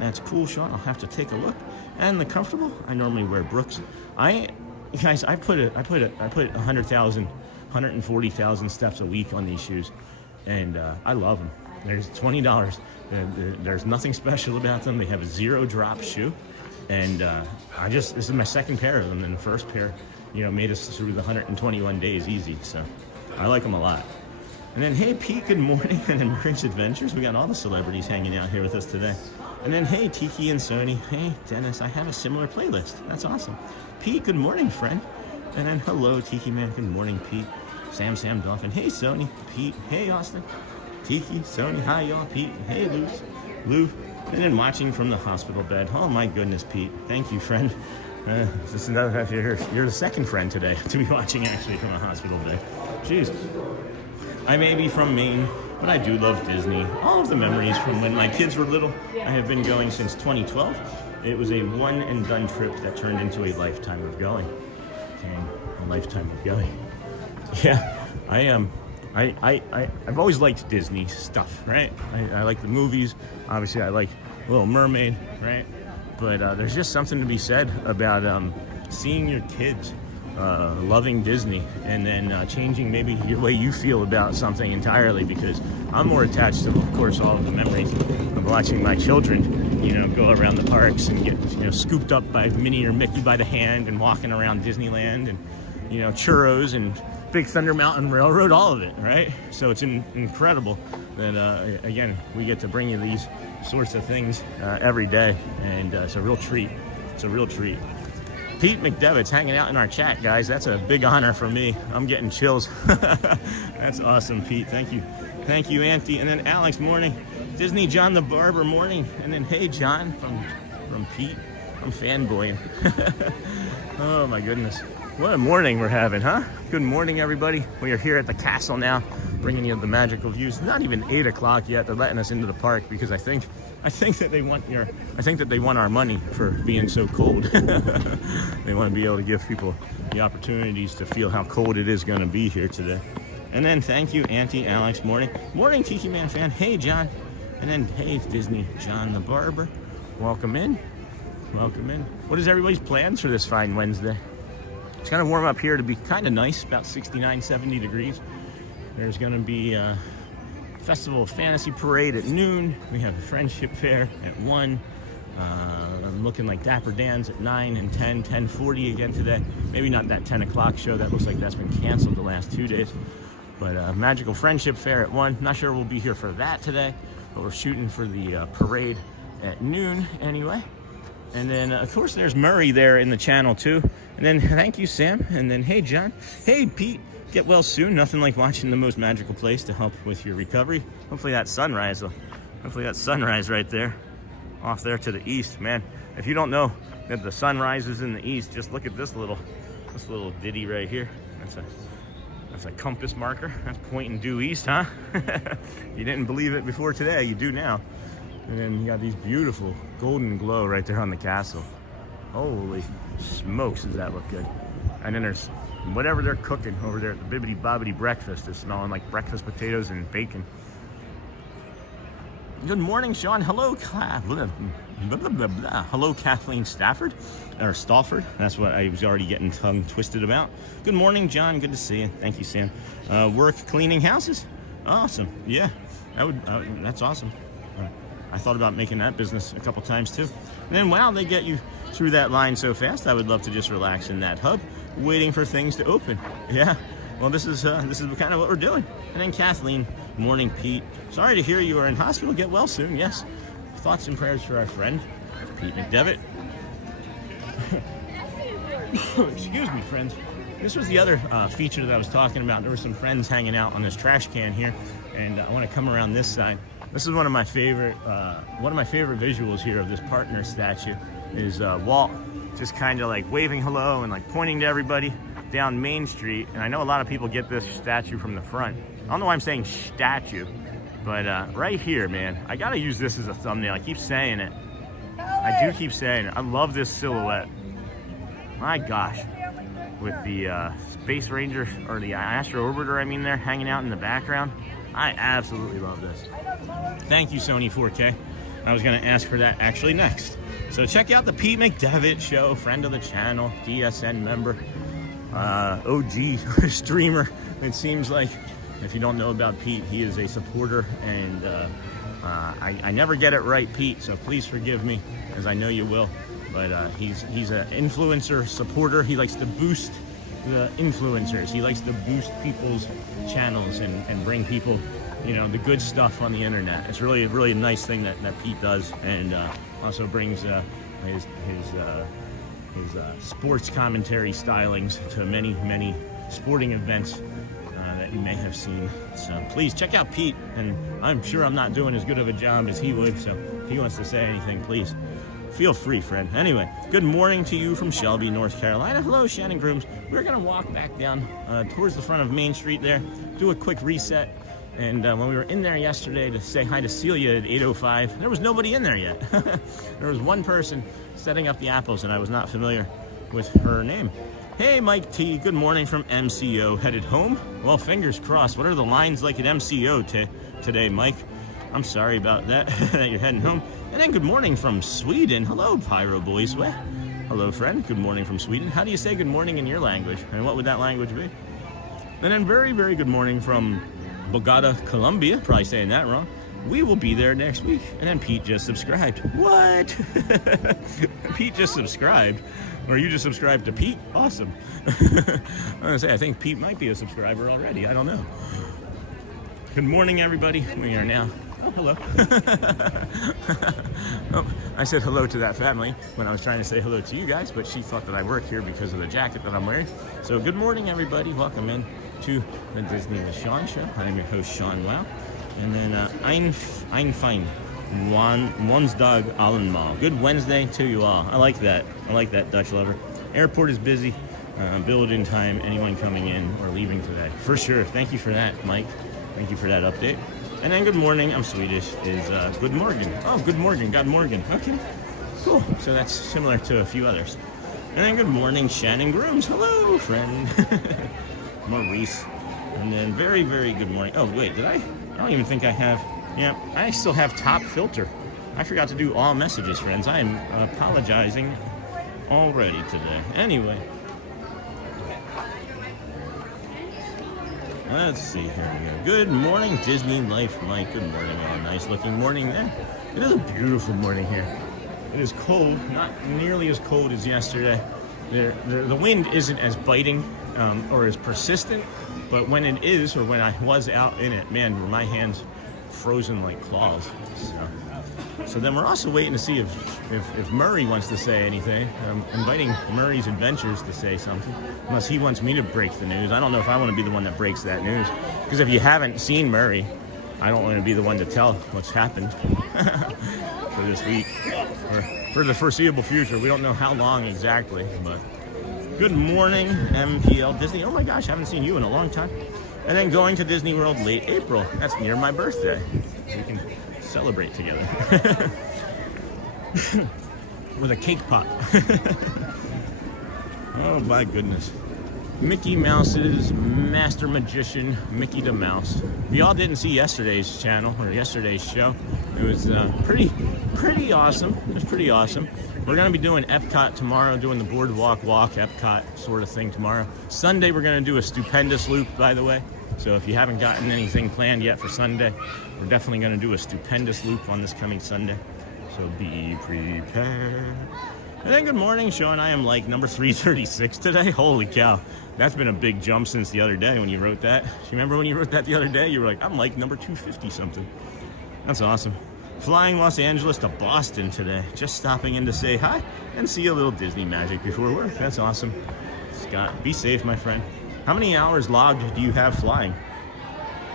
That's cool, Sean. I'll have to take a look. And the comfortable, I normally wear Brooks. I put 100,000, 140,000 steps a week on these shoes, and I love them. There's $20. There's nothing special about them. They have a 0 drop shoe, and this is my second pair of them, and the first pair, made us through the 121 days easy. So I like them a lot. And then, hey, Pete, good morning. And then Rich Adventures. We got all the celebrities hanging out here with us today. And then, hey, Tiki and Sony. Hey, Dennis, I have a similar playlist. That's awesome. Pete, good morning, friend. And then, hello, Tiki Man. Good morning, Pete. Sam Dolphin. Hey, Sony. Pete. Hey, Austin. Tiki, Sony. Hi, y'all. Pete. Hey, Lou. And then watching from the hospital bed. Oh, my goodness, Pete. Thank you, friend. This is another, you're the second friend today to be watching actually from a hospital bed. Jeez. I may be from Maine, but I do love Disney. All of the memories from when my kids were little. I have been going since 2012. It was a one and done trip that turned into a lifetime of going. A lifetime of going. Yeah, I am. I've always liked Disney stuff, right? I like the movies. Obviously, I like Little Mermaid, right? But there's just something to be said about seeing your kids loving Disney and then changing maybe your way you feel about something entirely, because I'm more attached to, of course, all of the memories of watching my children, go around the parks and get, scooped up by Minnie or Mickey by the hand and walking around Disneyland and, churros and Big Thunder Mountain Railroad, all of it, right? So it's incredible that, again, we get to bring you these sorts of things every day, and it's a real treat. It's a real treat. Pete McDevitt's hanging out in our chat, guys. That's a big honor for me. I'm getting chills. That's awesome, Pete. Thank you. Thank you, Auntie. And then Alex, morning. Disney John the Barber, morning. And then, hey, John, from Pete. I'm fanboying. Oh, my goodness. What a morning we're having, huh? Good morning, everybody. We are here at the castle now, bringing you the magical views. Not even 8 o'clock yet. They're letting us into the park because I think that they want our money for being so cold. They want to be able to give people the opportunities to feel how cold it is going to be here today. And then thank you, Auntie Alex. Morning, Tiki Man fan. Hey, John. And then, hey, Disney John the Barber. Welcome in. Welcome in. What is everybody's plans for this fine Wednesday? It's going to warm up here to be kind of nice, about 69, 70 degrees. There's going to be a Festival of Fantasy Parade at noon. We have a Friendship Fair at 1. I'm looking like Dapper Dans at 9 and 10, 10:40 again today. Maybe not that 10 o'clock show. That looks like that's been canceled the last 2 days. But Magical Friendship Fair at 1. Not sure we'll be here for that today, but we're shooting for the parade at noon anyway. And then, of course, there's Murray there in the channel, too. And then, thank you, Sam. And then, hey, John. Hey, Pete. Get well soon. Nothing like watching the most magical place to help with your recovery. Hopefully that sunrise, though. Hopefully that sunrise right there, off there to the east. Man, if you don't know that the sun rises in the east, just look at this little ditty right here. That's a compass marker. That's pointing due east, huh? You didn't believe it before today. You do now. And then you got these beautiful golden glow right there on the castle. Holy smokes, does that look good. And then there's whatever they're cooking over there at the Bibbidi Bobbidi Breakfast is smelling like breakfast potatoes and bacon. Good morning, Sean. Hello, hello, Kathleen Stafford, or Stallford. That's what I was already getting tongue twisted about. Good morning, John. Good to see you. Thank you, Sam. Work cleaning houses. Awesome. Yeah, that's awesome. I thought about making that business a couple times too. And then, wow, they get you through that line so fast. I would love to just relax in that hub, waiting for things to open. Yeah. Well, this is kind of what we're doing. And then Kathleen, morning, Pete. Sorry to hear you are in hospital. Get well soon. Yes. Thoughts and prayers for our friend, Pete McDevitt. Excuse me, friends. This was the other feature that I was talking about. There were some friends hanging out on this trash can here, and I want to come around this side. This is one of my favorite visuals here of this partner statue is Walt just kind of like waving hello and like pointing to everybody down Main Street. And I know a lot of people get this statue from the front. I don't know why I'm saying statue, but right here, man, I gotta use this as a thumbnail. I keep saying it. I do keep saying it. I love this silhouette. My gosh, with the Space Ranger or the Astro Orbiter, I mean, there hanging out in the background. I absolutely love this. Thank you, Sony 4K. I was going to ask for that actually next. So check out the Pete McDevitt Show, friend of the channel, DSN member, OG streamer. It seems like, if you don't know about Pete, he is a supporter, and I never get it right, Pete, so please forgive me, as I know you will. But he's an influencer supporter. He likes to boost the influencers. He likes to boost people's channels and bring people, you know, the good stuff on the internet. It's really a nice thing that Pete does, and also brings his sports commentary stylings to many sporting events that you may have seen. So please check out Pete, and I'm sure I'm not doing as good of a job as he would, so if he wants to say anything, please feel free, friend. Anyway, good morning to you from Shelby, North Carolina. Hello, Shannon Grooms. We're going to walk back down towards the front of Main Street there, do a quick reset. And when we were in there yesterday to say hi to Celia at 8:05, there was nobody in there yet. There was one person setting up the apples, and I was not familiar with her name. Hey, Mike T. Good morning from MCO. Headed home? Well, fingers crossed. What are the lines like at MCO today, Mike? I'm sorry about that, that you're heading home. And then good morning from Sweden. Hello, Pyro Boys. Hello, friend. Good morning from Sweden. How do you say good morning in your language? And what would that language be? And then very good morning from Bogota, Colombia. Probably saying that wrong. We will be there next week. And then Pete just subscribed. What? Pete just subscribed? Or you just subscribed to Pete? Awesome. I'm going to say, I think Pete might be a subscriber already. I don't know. Good morning, everybody. We are now... Oh, hello. Oh, I said hello to that family when I was trying to say hello to you guys, but she thought that I work here because of the jacket that I'm wearing. So good morning, everybody. Welcome in to the Disney with Sean show. I'm your host, Sean Wow. And then Ein Fein, Wonsdag Allenmal. Good Wednesday to you all. I like that. I like that, Dutch lover. Airport is busy. Build in time. Anyone coming in or leaving today? For sure. Thank you for that, Mike. Thank you for that update. And then good morning, I'm Swedish, is good morgen. Oh, good morgen, God morgen. Okay, cool. So that's similar to a few others. And then good morning, Shannon Grooms. Hello, friend. Maurice. And then very good morning. Oh, wait, did I don't even think I have Yeah, I still have top filter. I forgot to do all messages, friends. I am apologizing already today. Anyway. Let's see here we go. Good morning, Disney Life Mike. Good morning, all. Nice looking morning there. It is a beautiful morning here. It is cold, not nearly as cold as yesterday. The wind isn't as biting or as persistent, but when it is, or when I was out in it, man, were my hands frozen like claws. So then we're also waiting to see if Murray wants to say anything. I'm inviting Murray's Adventures to say something, unless he wants me to break the news. I don't know if I want to be the one that breaks that news, because if you haven't seen Murray, I don't want to be the one to tell what's happened for this week, or for the foreseeable future. We don't know how long exactly, but good morning, MPL Disney. Oh my gosh, I haven't seen you in a long time. And then going to Disney World late April. That's near my birthday. We can celebrate together with a cake pop. Oh my goodness. Mickey Mouse's master magician, Mickey the Mouse. If y'all didn't see yesterday's channel or yesterday's show, it was pretty awesome. It was pretty awesome. We're going to be doing Epcot tomorrow, doing the boardwalk walk, Epcot sort of thing tomorrow. Sunday, we're going to do a stupendous loop, by the way. So if you haven't gotten anything planned yet for Sunday, we're definitely going to do a stupendous loop on this coming Sunday. So be prepared. And then good morning, Sean. I am like number 336 today. Holy cow. That's been a big jump since the other day when you wrote that. You remember when you wrote that the other day? You were like, I'm like number 250 something. That's awesome. Flying Los Angeles to Boston today. Just stopping in to say hi and see a little Disney magic before work. That's awesome. Scott, be safe, my friend. How many hours logged do you have flying?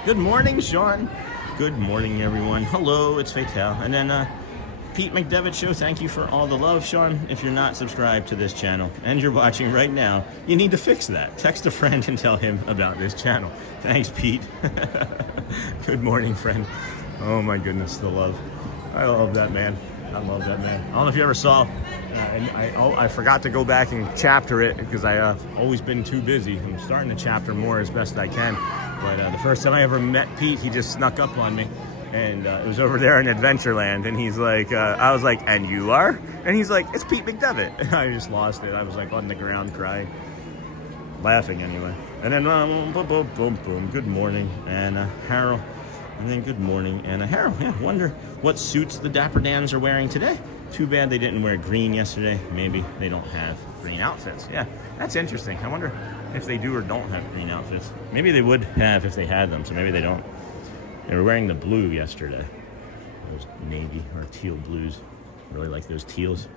Good morning, Sean. Good morning, everyone. Hello, it's Faire. And then Pete McDevitt Show, thank you for all the love, Sean. If you're not subscribed to this channel and you're watching right now, you need to fix that. Text a friend and tell him about this channel. Thanks, Pete. Good morning, friend. Oh my goodness, the love. I love that man. I love that man. I don't know if you ever saw, and I forgot to go back and chapter it because I've always been too busy. I'm starting to chapter more as best I can. But the first time I ever met Pete, he just snuck up on me. And it was over there in Adventureland. And he's like, I was like, and you are? And he's like, it's Pete McDevitt. I just lost it. I was like on the ground crying. Laughing anyway. And then boom, boom, boom, boom. Good morning, Anna, Harold. And then good morning, Anna, Harold. Yeah, wonder what suits the Dapper Dans are wearing today. Too bad they didn't wear green yesterday. Maybe they don't have green outfits. Yeah, that's interesting. I wonder if they do or don't have green outfits. Maybe they would have if they had them, so maybe they don't. They were wearing the blue yesterday. Those navy or teal blues. Really like those teals.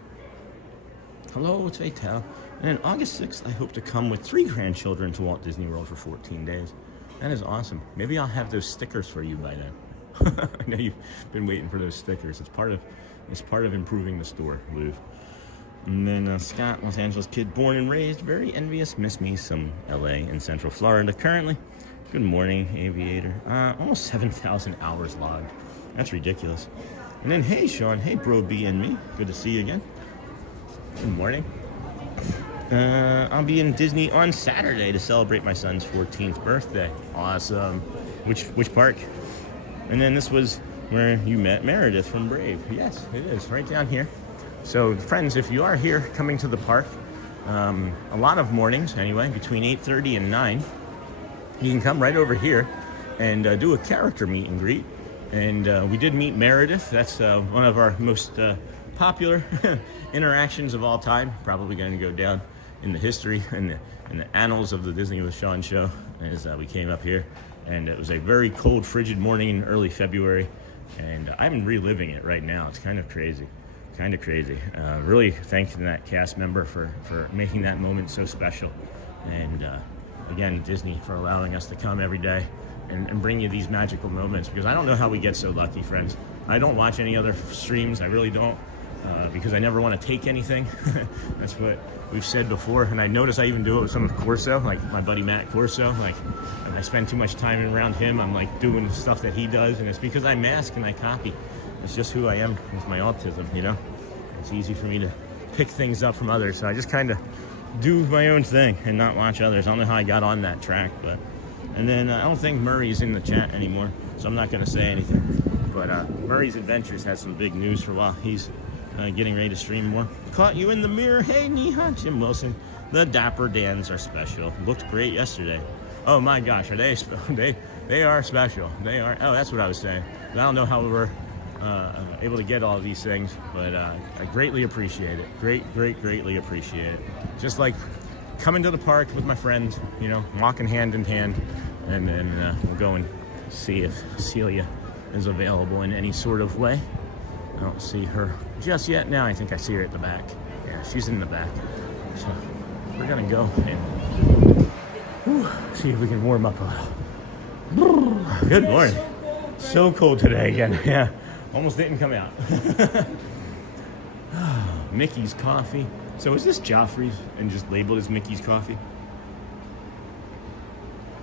Hello, it's Faire. And then August 6th, I hope to come with 3 grandchildren to Walt Disney World for 14 days. That is awesome. Maybe I'll have those stickers for you by then. I know you've been waiting for those stickers. It's part of improving the store, Lou. And then Scott, Los Angeles kid, born and raised, very envious. Miss me some LA in Central Florida currently. Good morning, aviator. Almost 7,000 hours logged. That's ridiculous. And then hey, Sean. Hey, Bro B and me. Good to see you again. Good morning. I'll be in Disney on Saturday to celebrate my son's 14th birthday. Awesome. Which park? And then this was where you met Meredith from Brave. Yes, it is right down here. So friends, if you are here coming to the park, a lot of mornings anyway, between 8:30 and 9, you can come right over here and do a character meet and greet. And we did meet Meredith. That's one of our most popular interactions of all time. Probably going to go down in the history and in the annals of the Disney with Sean show, as we came up here. And it was a very cold, frigid morning in early February. And I'm reliving it right now. It's kind of crazy. Really thanking that cast member for making that moment so special. And again, Disney for allowing us to come every day and bring you these magical moments, because I don't know how we get so lucky, friends. I don't watch any other streams. I really don't, because I never want to take anything. That's what we've said before. And I notice I even do it with some of Corso, like my buddy Matt Corso. Like, I spend too much time around him. I'm like doing stuff that he does, and it's because I mask and I copy. It's just who I am with my autism, you know? It's easy for me to pick things up from others, so I just kind of do my own thing and not watch others. I don't know how I got on that track, but... And then I don't think Murray's in the chat anymore, so I'm not going to say anything. But Murray's Adventures has some big news for a while. He's getting ready to stream more. Caught you in the mirror. Hey, Neha. Jim Wilson. The Dapper Dans are special. Looked great yesterday. Oh my gosh, are they? They are special. They are. Oh, that's what I was saying. I don't know how we were able to get all of these things, but I greatly appreciate it. Greatly appreciate it. Just like coming to the park with my friends, you know, walking hand in hand, and then we'll go and see if Celia is available in any sort of way. I don't see her just yet. Now I think I see her at the back. Yeah, she's in the back. So we're gonna go and see if we can warm up a little. Good morning. So cold today again. Yeah, almost didn't come out. Mickey's Coffee. So is this Joffrey's and just labeled as Mickey's Coffee?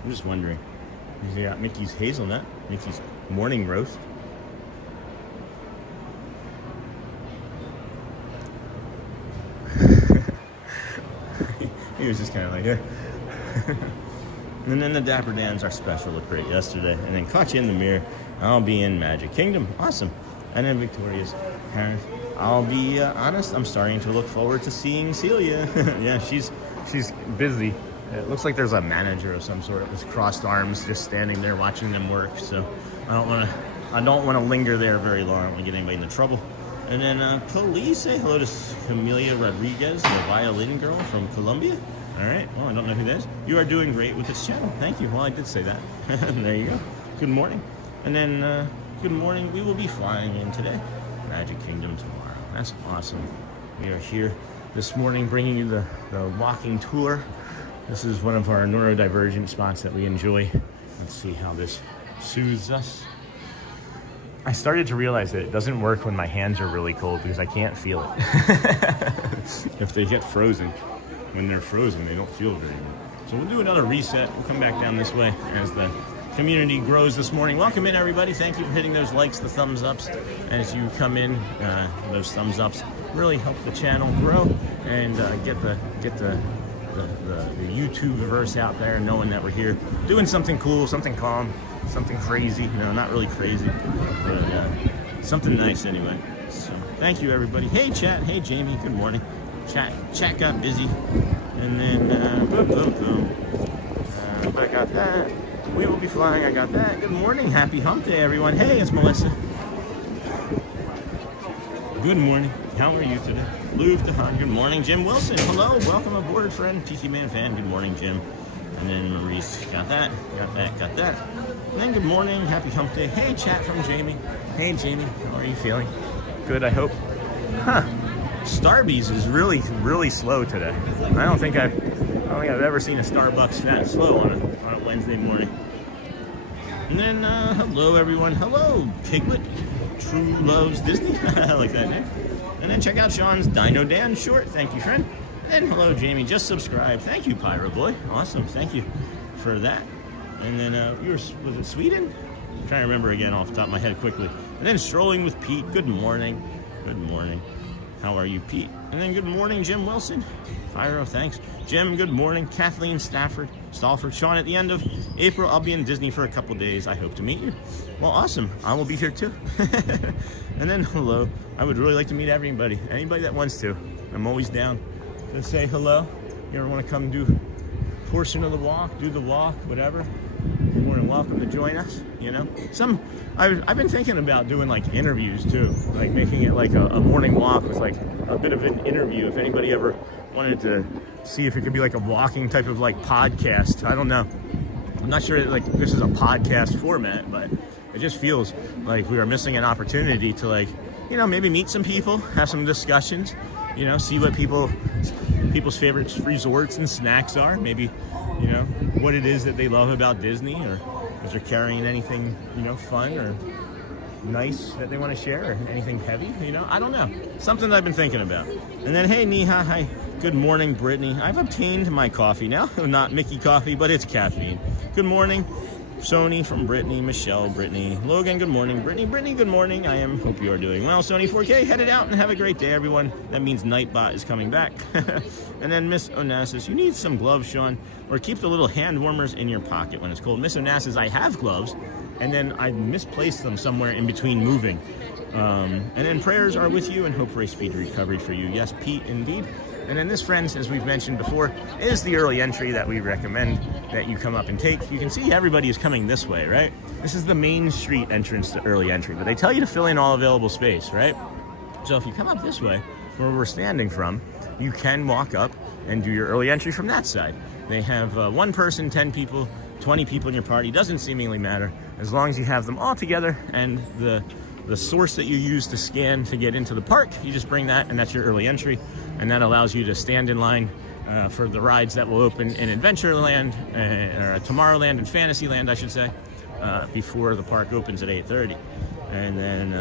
I'm just wondering. You got Mickey's Hazelnut, Mickey's Morning Roast. He was just kind of like, yeah. And then the Dapper Dans are special. Looked great yesterday. And then caught you in the mirror. I'll be in Magic Kingdom. Awesome. And then Victoria's Paris. I'll be honest, I'm starting to look forward to seeing Celia. Yeah, she's busy. It looks like there's a manager of some sort with crossed arms just standing there watching them work. So I don't want to linger there very long. I don't want to get anybody into trouble. And then please say hello to Camelia Rodriguez, the violin girl from Colombia. All right. Well, I don't know who that is. You are doing great with this channel. Thank you. Well, I did say that. There you go. Good morning. And then good morning. We will be flying in today. Magic Kingdom tomorrow. That's awesome. We are here this morning bringing you the walking tour. This is one of our neurodivergent spots that we enjoy. Let's see how this soothes us. I started to realize that it doesn't work when my hands are really cold because I can't feel it. If they get frozen, when they're frozen, they don't feel very good. So we'll do another reset. We'll come back down this way as the community grows this morning. Welcome in, everybody. Thank you for hitting those likes, the thumbs ups. As you come in, those thumbs ups really help the channel grow and get the YouTube-verse out there, knowing that we're here doing something cool, something calm, something crazy. No, not really crazy, but something nice anyway. So thank you, everybody. Hey, chat. Hey, Jamie. Good morning. Chat got busy, and then boom. I got that. We will be flying. I got that. Good morning. Happy hump day, everyone. Hey, it's Melissa. Good morning. How are you today? Louvre Tahan. Good morning. Jim Wilson. Hello. Welcome aboard, friend. TC Man fan. Good morning, Jim. And then Maurice. Got that. Got that. And then good morning. Happy hump day. Hey, chat from Jamie. Hey, Jamie. How are you feeling? Good, I hope. Huh. Starbucks is really slow today. I don't think I've ever seen a Starbucks that slow on a Wednesday morning. And then hello everyone. Hello Piglet. True loves Disney. I like that name. And then check out Sean's Dino Dan short. Thank you, friend. And then hello Jamie. Just subscribe. Thank you, Pyro Boy. Awesome. Thank you for that. And then was it Sweden? I'm trying to remember again off the top of my head quickly. And then strolling with Pete. Good morning. Good morning. How are you, Pete? And then good morning, Jim Wilson. Pyro, thanks. Jim, good morning. Kathleen Stalford. Sean, at the end of April, I'll be in Disney for a couple days. I hope to meet you. Well, awesome. I will be here too. And then hello. I would really like to meet everybody. Anybody that wants to. I'm always down to say hello. You ever want to come do a portion of the walk, do the walk, whatever, you're more than welcome to join us, you know. I've been thinking about doing like interviews too, like making it like a morning walk with like a bit of an interview. If anybody ever wanted to see if it could be like a walking type of like podcast, I don't know. I'm not sure that like this is a podcast format, but it just feels like we are missing an opportunity to like, you know, maybe meet some people, have some discussions, you know, see what people's favorite resorts and snacks are, maybe, you know, what it is that they love about Disney, or if they're carrying anything, you know, fun or nice that they want to share, or anything heavy, you know, I don't know. Something that I've been thinking about. And then, hey, Neha, hi. Good morning, Brittany. I've obtained my coffee now. Not Mickey coffee, but it's caffeine. Good morning. Sony from Brittany, Michelle, Brittany, Logan, good morning, Brittany, good morning. Hope you are doing well. Sony 4K, headed out and have a great day, everyone. That means Nightbot is coming back. And then Miss Onassis, you need some gloves, Sean, or keep the little hand warmers in your pocket when it's cold. Miss Onassis, I have gloves. and then I misplaced them somewhere in between moving. And then prayers are with you and hope for a speedy recovery for you. Yes, Pete, indeed. And then this, friends, as we've mentioned before, is the early entry that we recommend that you come up and take. You can see everybody is coming this way, right? This is the main street entrance to early entry, but they tell you to fill in all available space, right? So if you come up this way, where we're standing from, you can walk up and do your early entry from that side. They have 1 person, 10 people, 20 people in your party. Doesn't seemingly matter as long as you have them all together, and the source that you use to scan to get into the park, you just bring that, and that's your early entry, and that allows you to stand in line for the rides that will open in Adventureland, or Tomorrowland and Fantasyland, I should say, before the park opens at 8:30. And then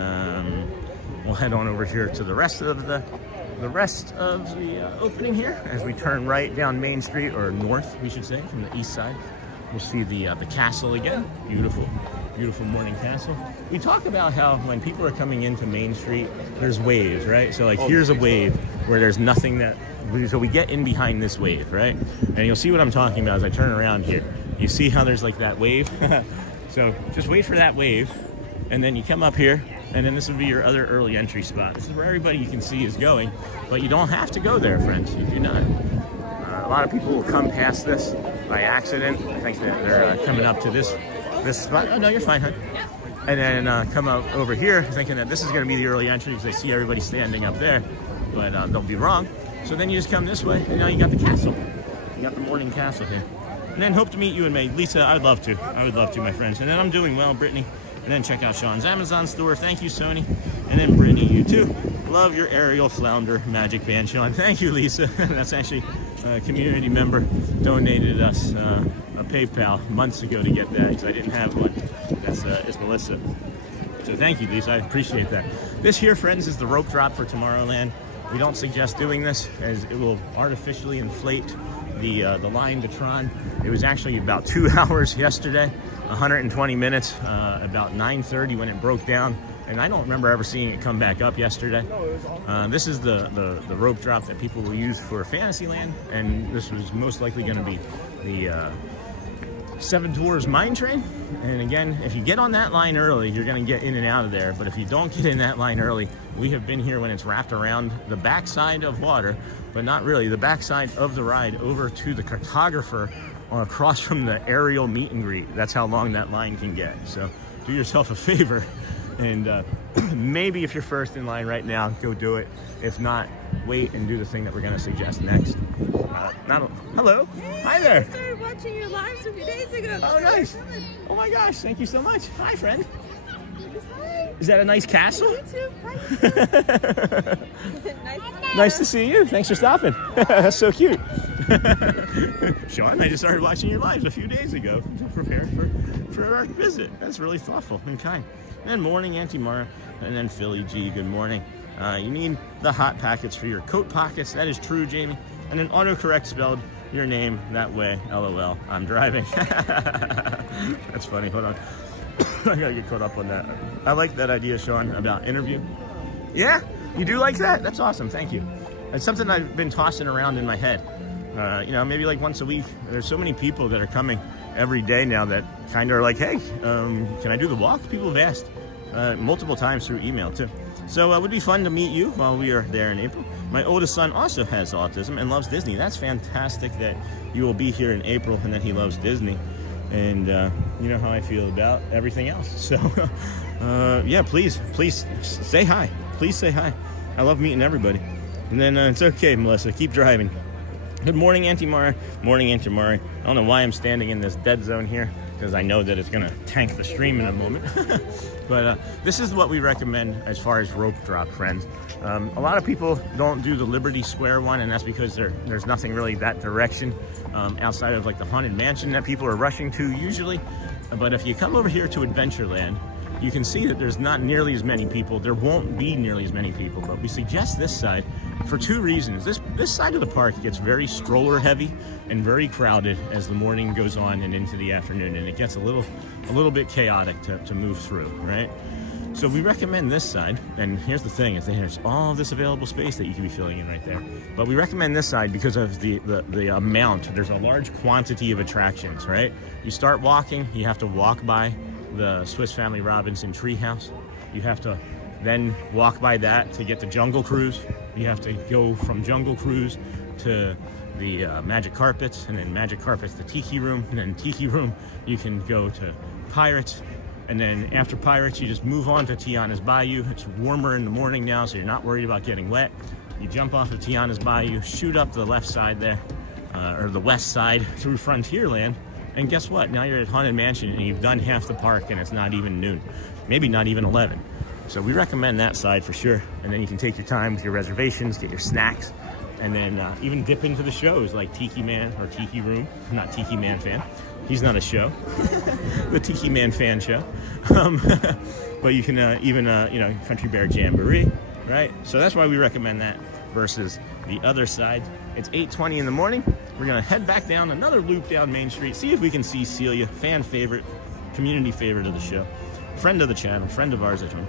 we'll head on over here to the rest of the opening here as we turn right down Main Street, or north, we should say, from the east side. We'll see the castle again. Beautiful morning castle. We talk about how when people are coming into Main Street, there's waves, right? So like here's a wave where there's nothing so we get in behind this wave, right? And you'll see what I'm talking about as I turn around here. You see how there's like that wave? So just wait for that wave, and then you come up here, and then this would be your other early entry spot. This is where everybody you can see is going, but you don't have to go there, friends. You do not. A lot of people will come past this by accident. I think that they're coming up to this spot. Oh, no, you're fine, hon. And then come up over here thinking that this is going to be the early entry because they see everybody standing up there, but don't be wrong. So then you just come this way, and now you got the castle. You got the morning castle here. And then hope to meet you in May. Lisa, I would love to, my friends. And then I'm doing well, Brittany. And then check out Sean's Amazon store. Thank you, Sony. And then Brittany, you too. Love your aerial flounder magic band, Sean. Thank you, Lisa. That's actually a community member donated us a PayPal months ago to get that because I didn't have one. It's Melissa. So thank you, Lisa. I appreciate that. This here, friends, is the rope drop for Tomorrowland. We don't suggest doing this as it will artificially inflate the line to Tron. It was actually about 2 hours yesterday, 120 minutes, about 9:30 when it broke down. And I don't remember ever seeing it come back up yesterday. This is the rope drop that people will use for Fantasyland, and this was most likely going to be the Seven Dwarfs Mine Train. And again, if you get on that line early, you're going to get in and out of there. But if you don't get in that line early, we have been here when it's wrapped around the backside of water, but not really, the backside of the ride over to the cartographer across from the aerial meet and greet. That's how long that line can get. So do yourself a favor. And maybe if you're first in line right now, go do it. If not, wait and do the thing that we're going to suggest next. Hello. Hey, hi there. I started watching your lives a few days ago. Oh, nice. Oh my gosh, thank you so much. Hi, friend. Hi. Is that a nice castle? You too. Hi. Nice to see you. Thanks for stopping. That's so cute. Sean, I just started watching your lives a few days ago to prepare for our visit. That's really thoughtful and kind. And then morning, Auntie Mara, and then Philly G, good morning. You need the hot packets for your coat pockets. That is true, Jamie. And then autocorrect spelled your name that way. LOL. I'm driving. That's funny. Hold on. I gotta get caught up on that. I like that idea, Sean, about interview. Yeah, you do like that? That's awesome. Thank you. It's something I've been tossing around in my head. You know, maybe like once a week. There's so many people that are coming every day now that kind of are like, hey, can I do the walk? People have asked multiple times through email too. So it would be fun to meet you while we are there in April. My oldest son also has autism and loves Disney. That's fantastic that you will be here in April and that he loves Disney. And you know how I feel about everything else. So yeah, please say hi. Please say hi. I love meeting everybody. And then it's okay, Melissa, keep driving. Good morning, Auntie Mara. Morning, Auntie Mara. I don't know why I'm standing in this dead zone here, because I know that it's going to tank the stream in a moment. But this is what we recommend as far as rope drop, friends. A lot of people don't do the Liberty Square one, and that's because there's nothing really that direction outside of like the Haunted Mansion that people are rushing to usually. But if you come over here to Adventureland, you can see that there's not nearly as many people. There won't be nearly as many people, but we suggest this side for two reasons. This side of the park gets very stroller heavy and very crowded as the morning goes on and into the afternoon, and it gets a little bit chaotic to move through, right? So we recommend this side, and here's the thing, is that there's all this available space that you can be filling in right there. But we recommend this side because of the amount. There's a large quantity of attractions, right? You start walking, you have to walk by the Swiss Family Robinson treehouse. You have to then walk by that to get to Jungle Cruise. You have to go from Jungle Cruise to the Magic Carpets, and then Magic Carpets to Tiki Room, and then Tiki Room you can go to Pirates, and then after Pirates you just move on to Tiana's Bayou. It's warmer in the morning now, so you're not worried about getting wet. You jump off of Tiana's Bayou, shoot up the left side there, or the west side through Frontierland, and guess what? Now you're at Haunted Mansion and you've done half the park and it's not even noon, maybe not even 11. So we recommend that side for sure. And then you can take your time with your reservations, get your snacks, and then even dip into the shows like Tiki Man or Tiki Room. I'm not Tiki Man fan. He's not a show. The Tiki Man fan show. But you can even, you know, Country Bear Jamboree, right? So that's why we recommend that versus the other side. It's 8:20 in the morning. We're gonna head back down another loop down Main Street, see if we can see Celia, fan favorite, community favorite of the show, friend of the channel, friend of ours at home.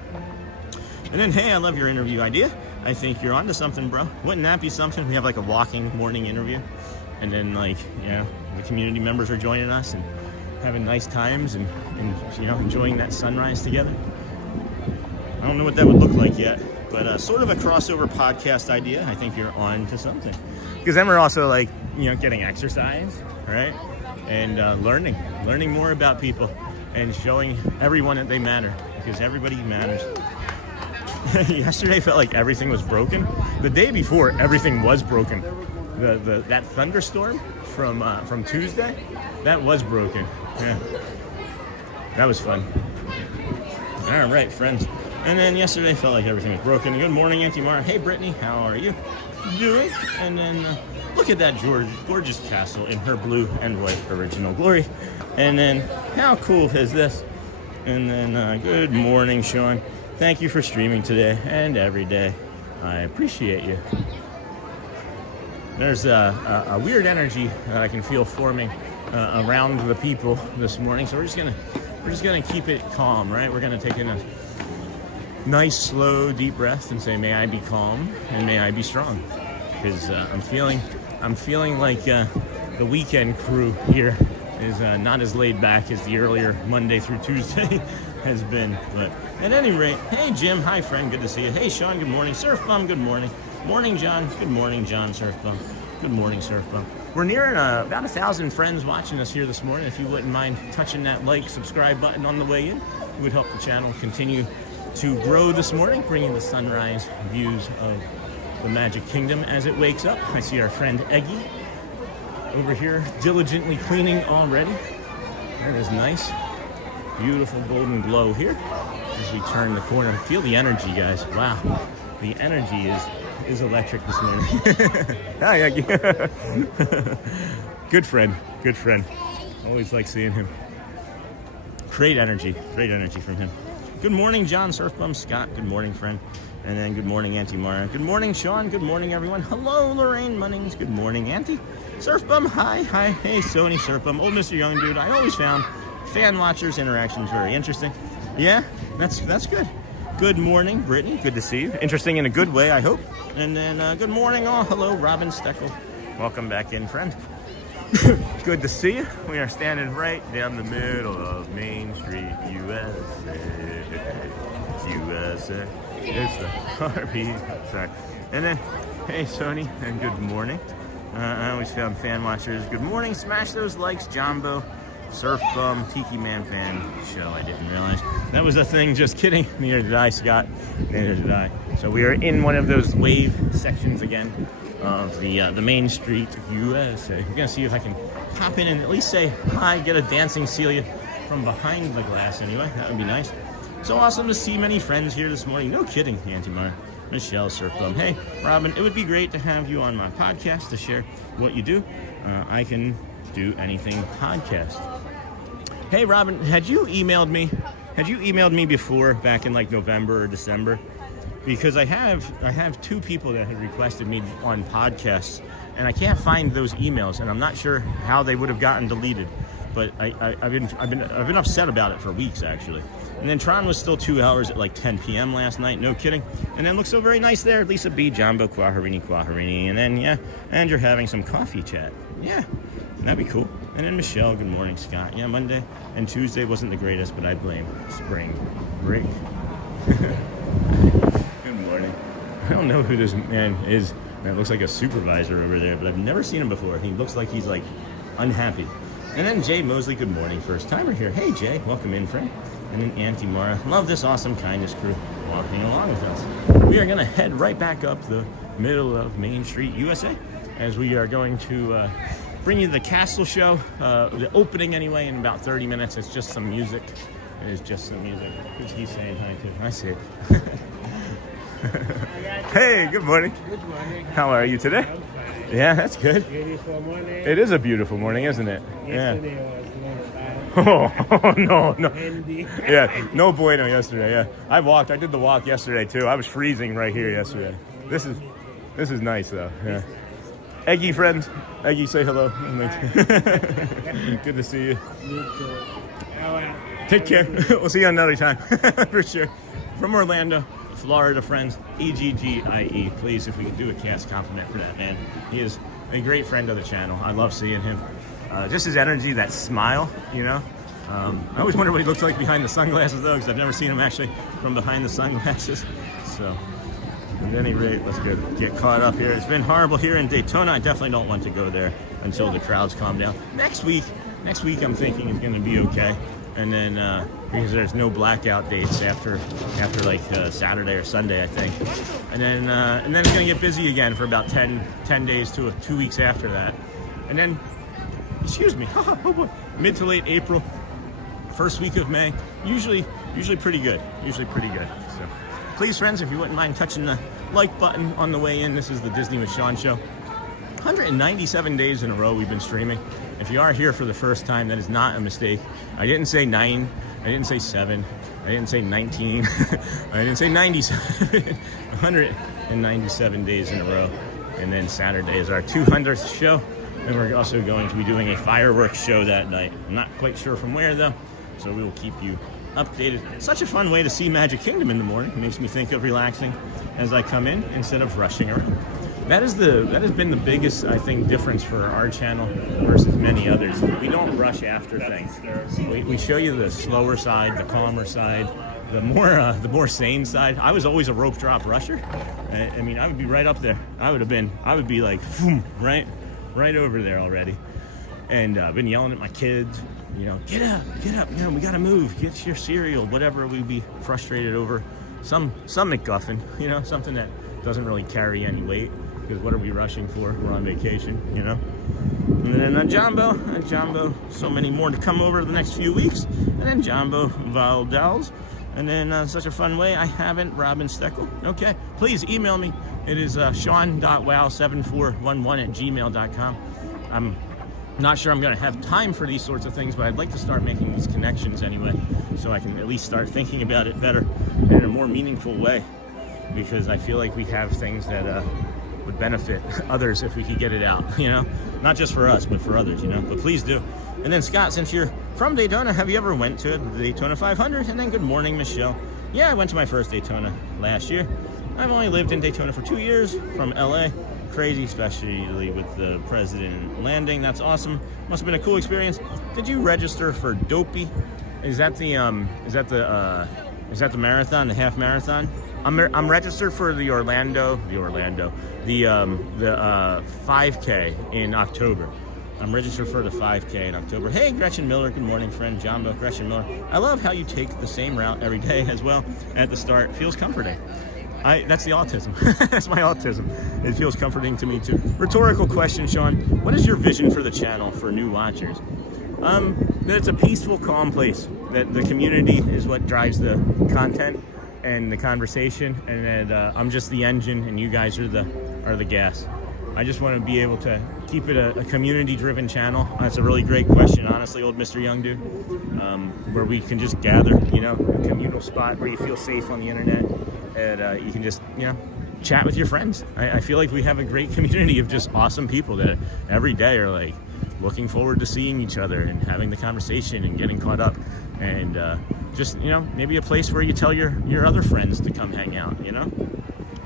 And then, hey, I love your interview idea. I think you're onto something, bro. Wouldn't that be something? We have like a walking morning interview, and then like, you know, the community members are joining us and having nice times and you know, enjoying that sunrise together. I don't know what that would look like yet, but sort of a crossover podcast idea. I think you're on to something, because then we're also like, you know, getting exercise, right? And learning more about people and showing everyone that they matter, because everybody matters. Yesterday felt like everything was broken. The day before, everything was broken. That thunderstorm from Tuesday, that was broken. Yeah, that was fun. All right, friends. And then yesterday felt like everything was broken. Good morning, Auntie Mara. Hey, Brittany, how are you doing? And then look at that gorgeous castle in her blue and white original glory. And then how cool is this? And then good morning, Sean. Thank you for streaming today and every day. I appreciate you. There's a weird energy that I can feel forming around the people this morning. So we're just gonna keep it calm, right? We're gonna take in a nice, slow, deep breath and say, "May I be calm and may I be strong," because I'm feeling like the weekend crew here is not as laid back as the earlier Monday through Tuesday has been. But at any rate, hey Jim, hi friend, good to see you. Hey Sean, good morning. Surf Bum, good morning. Morning John, good morning John. Surf Bum, good morning Surf Bum. We're nearing about 1,000 friends watching us here this morning. If you wouldn't mind touching that like, subscribe button on the way in, it would help the channel continue to grow this morning, bringing the sunrise views of the Magic Kingdom as it wakes up. I see our friend Eggy over here diligently cleaning already. That is nice. Beautiful golden glow here as we turn the corner. Feel the energy, guys. Wow, the energy is electric this morning. Hi, Eggy. Good friend. Always like seeing him. Great energy from him. Good morning, John, Surf Bum, Scott. Good morning, friend. And then good morning, Auntie Mara. Good morning, Sean. Good morning, everyone. Hello, Lorraine Munnings. Good morning, Auntie. Surf Bum, hi. Hey, Sony, Surf Bum. Old Mr. Young Dude. I always found fan watchers interactions very interesting. Yeah, that's good. Good morning, Brittany. Good to see you. Interesting in a good way, I hope. And then good morning, all. Hello, Robin Steckel. Welcome back in, friend. Good to see you. We are standing right down the middle of Main Street, USA. USA. It's the RP. Sorry. And then, hey, Sony, and good morning. I always found fan watchers. Good morning. Smash those likes, Jumbo. Surf Bum, Tiki Man fan show. I didn't realize that was a thing. Just kidding. Neither did I, Scott. Neither did I. So we are in one of those wave sections again of the Main Street USA. I'm gonna see if I can hop in and at least say hi, get a dancing Celia from behind the glass anyway. That would be nice. So awesome to see many friends here this morning. No kidding, Auntie Mara. Michelle, Surf Bum. Hey, Robin, it would be great to have you on my podcast to share what you do. I can do anything podcast. Hey, Robin, had you emailed me before, back in like November or December? Because I have two people that had requested me on podcasts, and I can't find those emails, and I'm not sure how they would have gotten deleted. But I've been upset about it for weeks actually. And then Tron was still 2 hours at like 10 p.m. last night, no kidding. And then looks so very nice there, Lisa B, Jumbo, Quaharini. And then yeah, and you're having some coffee chat. Yeah, that'd be cool. And then Michelle, good morning, Scott. Yeah, Monday and Tuesday wasn't the greatest, but I blame spring break. Good morning. I don't know who this man is. Man, looks like a supervisor over there, but I've never seen him before. He looks like he's like unhappy. And then Jay Mosley, good morning, first timer here. Hey Jay, welcome in, friend. And then Auntie Mara, love this awesome kindness crew walking along with us. We are gonna head right back up the middle of Main Street, USA, as we are going to bring you the castle show, the opening anyway, in about 30 minutes. It's just some music. It is just some music. Who's he saying hi to? I see it. Hey, good morning. Good morning. How are you today? I'm fine. Yeah, that's good. Beautiful morning. It is a beautiful morning, isn't it? Yesterday was one Oh, no. windy. Yeah, no bueno yesterday, yeah. I did the walk yesterday too. I was freezing right here yesterday. This is nice though, yeah. Eggy friends. Eggy, say hello. Good to see you. You too. Take care. We'll see you another time, for sure. From Orlando, Florida friends, EGGIE. Please, if we could do a cast compliment for that man. He is a great friend of the channel. I love seeing him. Just his energy, that smile, you know. I always wonder what he looks like behind the sunglasses though, because I've never seen him actually from behind the sunglasses. So, at any rate, let's get caught up here. It's been horrible here in Daytona. I definitely don't want to go there until the crowds calm down. Next week I'm thinking is going to be okay. And then because there's no blackout dates after like Saturday or Sunday, I think. And then it's going to get busy again for about 10 days to 2 weeks after that. And then, excuse me, oh boy, mid to late April, first week of May, usually pretty good. So please, friends, if you wouldn't mind touching the like button on the way in. This is the Disney with Sean show. 197 days in a row we've been streaming. If you are here for the first time, that is not a mistake. I didn't say 9, I didn't say 7, I didn't say 19, I didn't say 97. 197 days in a row. And then Saturday is our 200th show. And we're also going to be doing a fireworks show that night. I'm not quite sure from where though, so we will keep you updated. Such a fun way to see Magic Kingdom in the morning. It makes me think of relaxing as I come in instead of rushing around. That has been the biggest, I think, difference for our channel versus many others. We don't rush after things. We show you the slower side, the calmer side, the more sane side. I was always a rope drop rusher. I mean, I would be right up there. I would be like, boom, right over there already. And I've been yelling at my kids, you know, get up, you know, we gotta move, get your cereal, whatever. We'd be frustrated over some McGuffin, you know, something that doesn't really carry any weight. Because what are we rushing for? We're on vacation, you know? And then Jumbo, so many more to come over the next few weeks. And then Jumbo Valdels. And then such a fun way, I haven't, Robin Steckel. Okay, please email me. It is sean.wow7411@gmail.com. I'm not sure I'm gonna have time for these sorts of things, but I'd like to start making these connections anyway, so I can at least start thinking about it better and in a more meaningful way. Because I feel like we have things that would benefit others if we could get it out, you know, not just for us but for others, you know. But please do. And then Scott, since you're from Daytona, have you ever went to the Daytona 500? And then good morning, Michelle. Yeah, I went to my first Daytona last year. I've only lived in Daytona for 2 years from LA. Crazy, especially with the president landing. That's awesome. Must have been a cool experience. Did you register for Dopey? Is that the marathon, the half marathon? I'm registered for the 5K in October. I'm registered for the 5K in October. Hey, Gretchen Miller, good morning, friend. Jumbo, Gretchen Miller. I love how you take the same route every day as well at the start. Feels comforting. That's the autism. That's my autism. It feels comforting to me too. Rhetorical question, Sean. What is your vision for the channel for new watchers? That it's a peaceful, calm place. That the community is what drives the content and the conversation, and that I'm just the engine and you guys are the gas. I just want to be able to keep it a community-driven channel. That's a really great question, honestly, old Mr. Young Dude, where we can just gather, you know, a communal spot where you feel safe on the internet, and you can just, you know, chat with your friends. I feel like we have a great community of just awesome people that every day are like looking forward to seeing each other and having the conversation and getting caught up, and just, you know, maybe a place where you tell your other friends to come hang out, you know.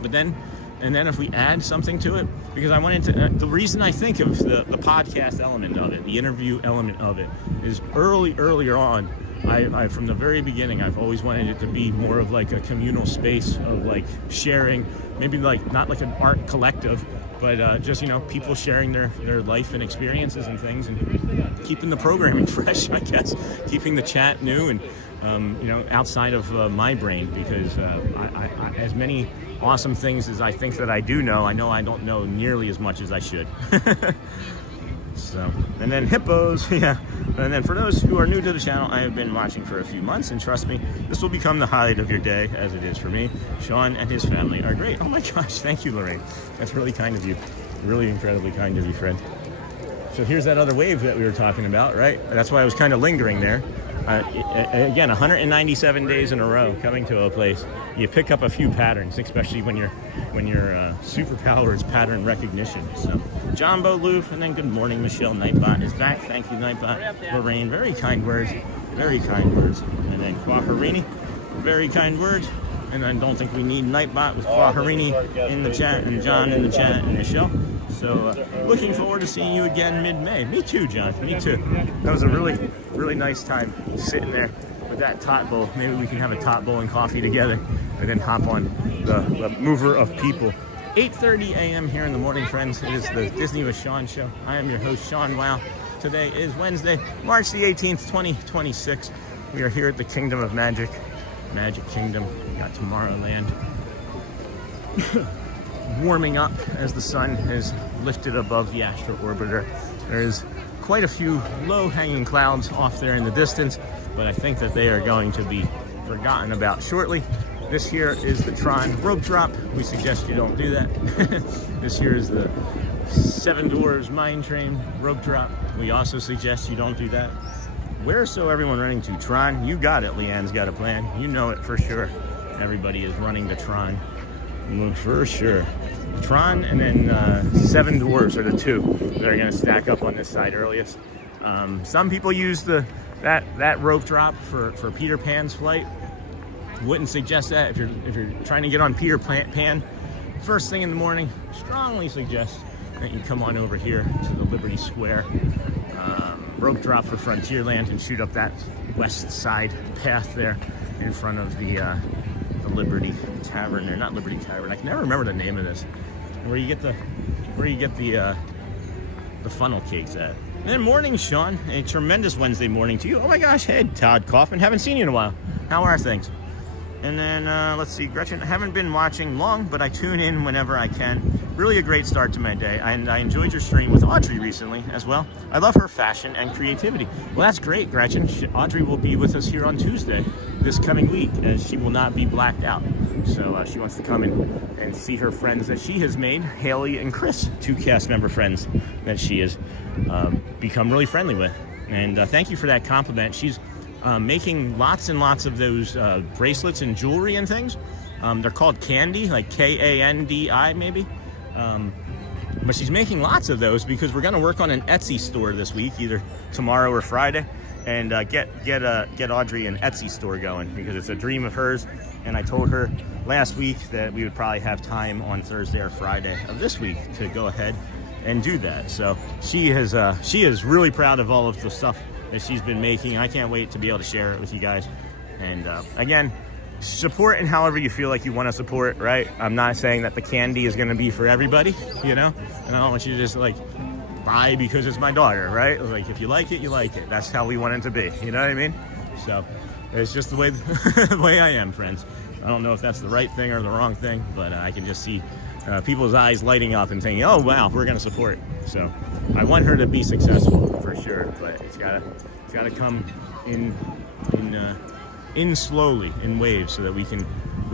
But then and then if we add something to it, because I wanted to, the reason I think of the podcast element of it, the interview element of it, is earlier on, I from the very beginning, I've always wanted it to be more of like a communal space of like sharing, maybe like not like an art collective, but just, you know, people sharing their life and experiences and things, and keeping the programming fresh, I guess, keeping the chat new, and you know, outside of my brain, because I as many awesome things as I think that I do know, I know I don't know nearly as much as I should. So, and then hippos, yeah. And then for those who are new to the channel, I have been watching for a few months, and trust me, this will become the highlight of your day, as it is for me. Sean and his family are great. Oh my gosh, thank you, Lorraine. That's really kind of you. Really incredibly kind of you, friend. So here's that other wave that we were talking about, right? That's why I was kind of lingering there. Again, 197 days in a row coming to a place. You pick up a few patterns, especially when your superpower is pattern recognition. So, Jumbo Loof, and then good morning, Michelle. Nightbot is back. Thank you, Nightbot. Lorraine, very kind words. Very kind words. And then Quaharini, very kind words. And I don't think we need Nightbot with Quaharini in the chat, and John in the chat, and Michelle. So looking forward to seeing you again mid-May. Me too, John. Me too. That was a really nice time sitting there with that tot bowl. Maybe we can have a tot bowl and coffee together, and then hop on the mover of people. 8:30 a.m. here in the morning, friends. It is the Disney with Sean show. I am your host, Sean Wow. Today is Wednesday, March the 18th, 2026. We are here at the Kingdom of Magic. Magic Kingdom. We got Tomorrowland. Warming up as the sun is lifted above the astro orbiter. There is quite a few low-hanging clouds off there in the distance, but I think that they are going to be forgotten about shortly. This here is the Tron rope drop. We suggest you don't do that. This here is the Seven Dwarfs Mine Train rope drop. We also suggest you don't do that. Where's so everyone running to? Tron? You got it, Leanne's got a plan. You know it for sure. Everybody is running to Tron. For sure. Tron and then Seven Dwarfs are the two that are going to stack up on this side earliest. Some people use that rope drop for Peter Pan's flight. Wouldn't suggest that if you're trying to get on Peter Pan first thing in the morning. Strongly suggest that you come on over here to the Liberty Square rope drop for Frontierland and shoot up that west side path there in front of the Liberty Tavern, or not Liberty Tavern. I can never remember the name of this. Where you get the funnel cakes at. And then morning, Sean. A tremendous Wednesday morning to you. Oh my gosh, hey, Todd Kaufman. Haven't seen you in a while. How are things? And then let's see, Gretchen. I haven't been watching long, but I tune in whenever I can. Really a great start to my day. And I enjoyed your stream with Audrey recently as well. I love her fashion and creativity. Well, that's great, Gretchen. Audrey will be with us here on Tuesday this coming week, as she will not be blacked out. So she wants to come in and see her friends that she has made, Haley and Chris, two cast member friends that she has become really friendly with. And thank you for that compliment. She's making lots and lots of those bracelets and jewelry and things. They're called Candy, like K-A-N-D-I maybe. But she's making lots of those because we're going to work on an Etsy store this week, either tomorrow or Friday, and get Audrey an Etsy store going, because it's a dream of hers. And I told her last week that we would probably have time on Thursday or Friday of this week to go ahead and do that. So she is really proud of all of the stuff that she's been making. I can't wait to be able to share it with you guys. And again, support in however you feel like you want to support, right? I'm not saying that the candy is going to be for everybody, you know, and I don't want you to just like buy because it's my daughter, right? Like, if you like it, you like it. That's how we want it to be, you know what I mean? So it's just the way the way I am, friends. I don't know if that's the right thing or the wrong thing, but I can just see people's eyes lighting up and thinking, oh wow, we're going to support. So I want her to be successful for sure, but it's gotta come in slowly, in waves, so that we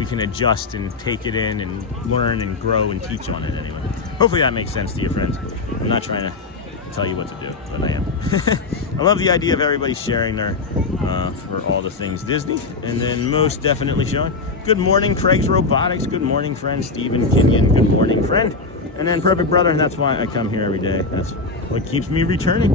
can adjust and take it in and learn and grow and teach on it anyway. Hopefully that makes sense to you, friends. I'm not trying to tell you what to do, but I am. I love the idea of everybody sharing their for all the things Disney. And then most definitely Sean. Good morning, Craig's Robotics. Good morning, friend. Stephen Kenyon. Good morning, friend. And then Perfect Brother. That's why I come here every day. That's what keeps me returning.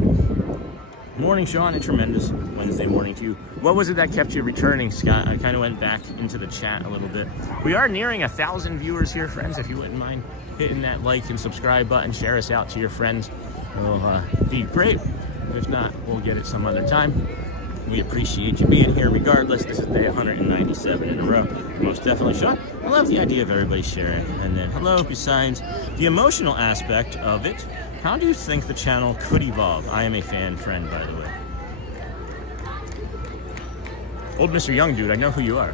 Morning, Sean, and tremendous Wednesday morning to you. What was it that kept you returning, Scott? I kind of went back into the chat a little bit. We are nearing 1,000 viewers here, friends. If you wouldn't mind hitting that like and subscribe button, share us out to your friends. It'll be great. If not, we'll get it some other time. We appreciate you being here regardless. This is day 197 in a row. Most definitely, Sean. I love the idea of everybody sharing. And then, hello, besides the emotional aspect of it, how do you think the channel could evolve? I am a fan friend, by the way. Old Mr. Young Dude, I know who you are.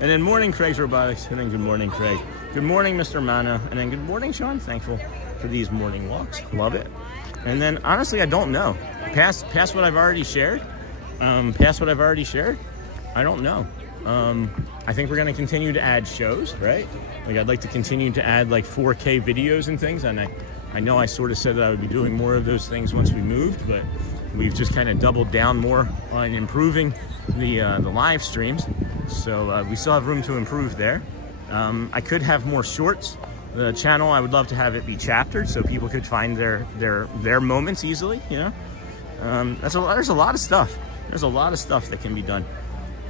And then morning, Craig's Robotics. And then good morning, Craig. Good morning, Mr. Mana. And then good morning, Sean. Thankful for these morning walks. Love it. And then, honestly, I don't know. Past what I've already shared, I don't know. I think we're going to continue to add shows, right? Like, I'd like to continue to add, like, 4K videos and things. And I know I sort of said that I would be doing more of those things once we moved, but we've just kind of doubled down more on improving the live streams. So we still have room to improve there. I could have more shorts. The channel, I would love to have it be chaptered so people could find their moments easily, you know? There's a lot of stuff. There's a lot of stuff that can be done.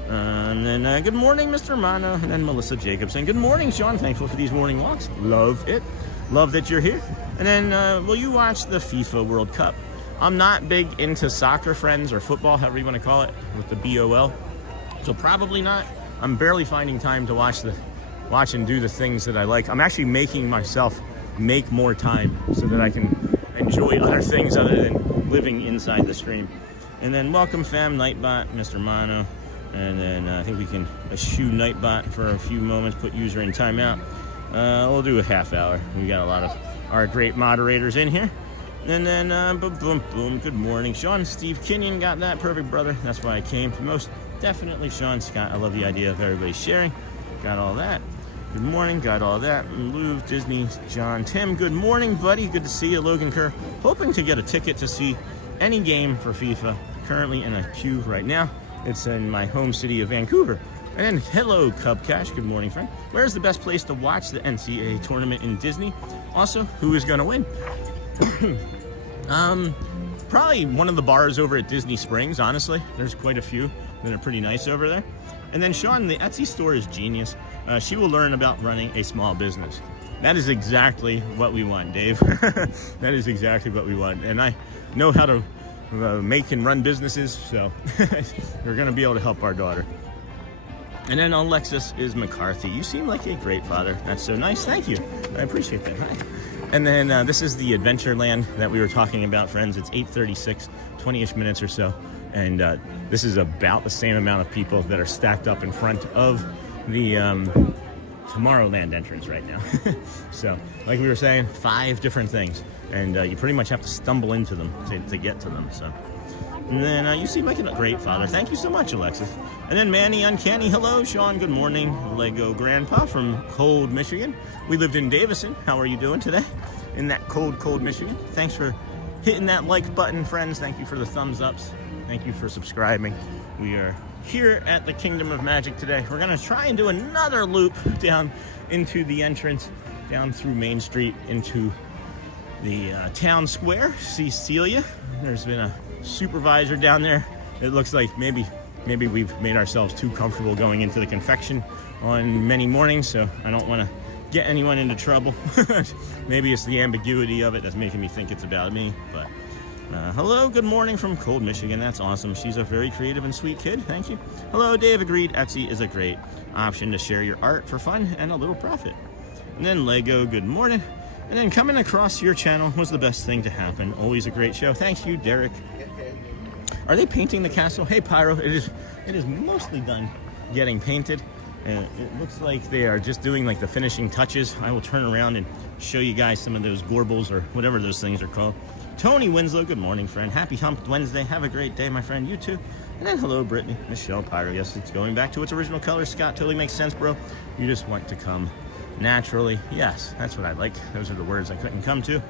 And then good morning, Mr. Mana, and then Melissa Jacobson. Good morning, Sean. Thankful for these morning walks. Love it. Love that you're here. And then will you watch the FIFA World Cup? I'm not big into soccer, friends, or football, however you want to call it, with the BOL. So probably not. I'm barely finding time to watch and do the things that I like. I'm actually making myself make more time so that I can enjoy other things other than living inside the stream. And then welcome fam, Nightbot, Mr. Mono. And then I think we can eschew Nightbot for a few moments, put user in timeout. We'll do a half hour. We got a lot of our great moderators in here. And then boom, boom, boom. Good morning, Sean. Steve Kenyon got that. Perfect, brother. That's why I came. Most definitely, Sean Scott. I love the idea of everybody sharing. Got all that. Good morning, got all that. Louvre, Disney, John, Tim, good morning, buddy. Good to see you, Logan Kerr. Hoping to get a ticket to see any game for FIFA. Currently in a queue right now. It's in my home city of Vancouver. And then, hello, Cub Cash. Good morning, friend. Where's the best place to watch the NCAA tournament in Disney? Also, who is going to win? Probably one of the bars over at Disney Springs, honestly. There's quite a few that are pretty nice over there. And then, Sean, the Etsy store is genius. She will learn about running a small business. That is exactly what we want, Dave. That is exactly what we want. And I know how to make and run businesses, so we're going to be able to help our daughter. And then Alexis is McCarthy. You seem like a great father. That's so nice. Thank you. I appreciate that. Hi. And then this is the Adventureland that we were talking about, friends. It's 8:36, 20-ish minutes or so. And this is about the same amount of people that are stacked up in front of the Tomorrowland entrance right now. So, like we were saying, 5 different things. And you pretty much have to stumble into them to get to them. So, and then you seem like a great father. Thank you so much, Alexis. And then Manny Uncanny. Hello, Sean. Good morning. Lego Grandpa from cold Michigan. We lived in Davison. How are you doing today in that cold Michigan? Thanks for hitting that like button, friends. Thank you for the thumbs ups. Thank you for subscribing. We are here at the Kingdom of Magic today. We're going to try and do another loop down into the entrance, down through Main Street into the town square. See Celia. There's been a supervisor down there. It looks like maybe we've made ourselves too comfortable going into the confection on many mornings, so I don't want to get anyone into trouble. Maybe it's the ambiguity of it that's making me think it's about me, but hello, good morning from cold Michigan. That's awesome. She's a very creative and sweet kid. Thank you. Hello, Dave. Agreed. Etsy is a great option to share your art for fun and a little profit. And then Lego, good morning. And then coming across your channel was the best thing to happen. Always a great show. Thank you, Derek. Are they painting the castle? Hey, Pyro. It is mostly done getting painted. It looks like they are just doing like the finishing touches. I will turn around and show you guys some of those gorbles or whatever those things are called. Tony Winslow, good morning, friend. Happy Hump Wednesday. Have a great day, my friend. You too. And then hello, Brittany. Michelle Pyro. Yes, it's going back to its original color. Scott, totally makes sense, bro. You just want to come naturally. Yes, that's what I like. Those are the words I couldn't come to.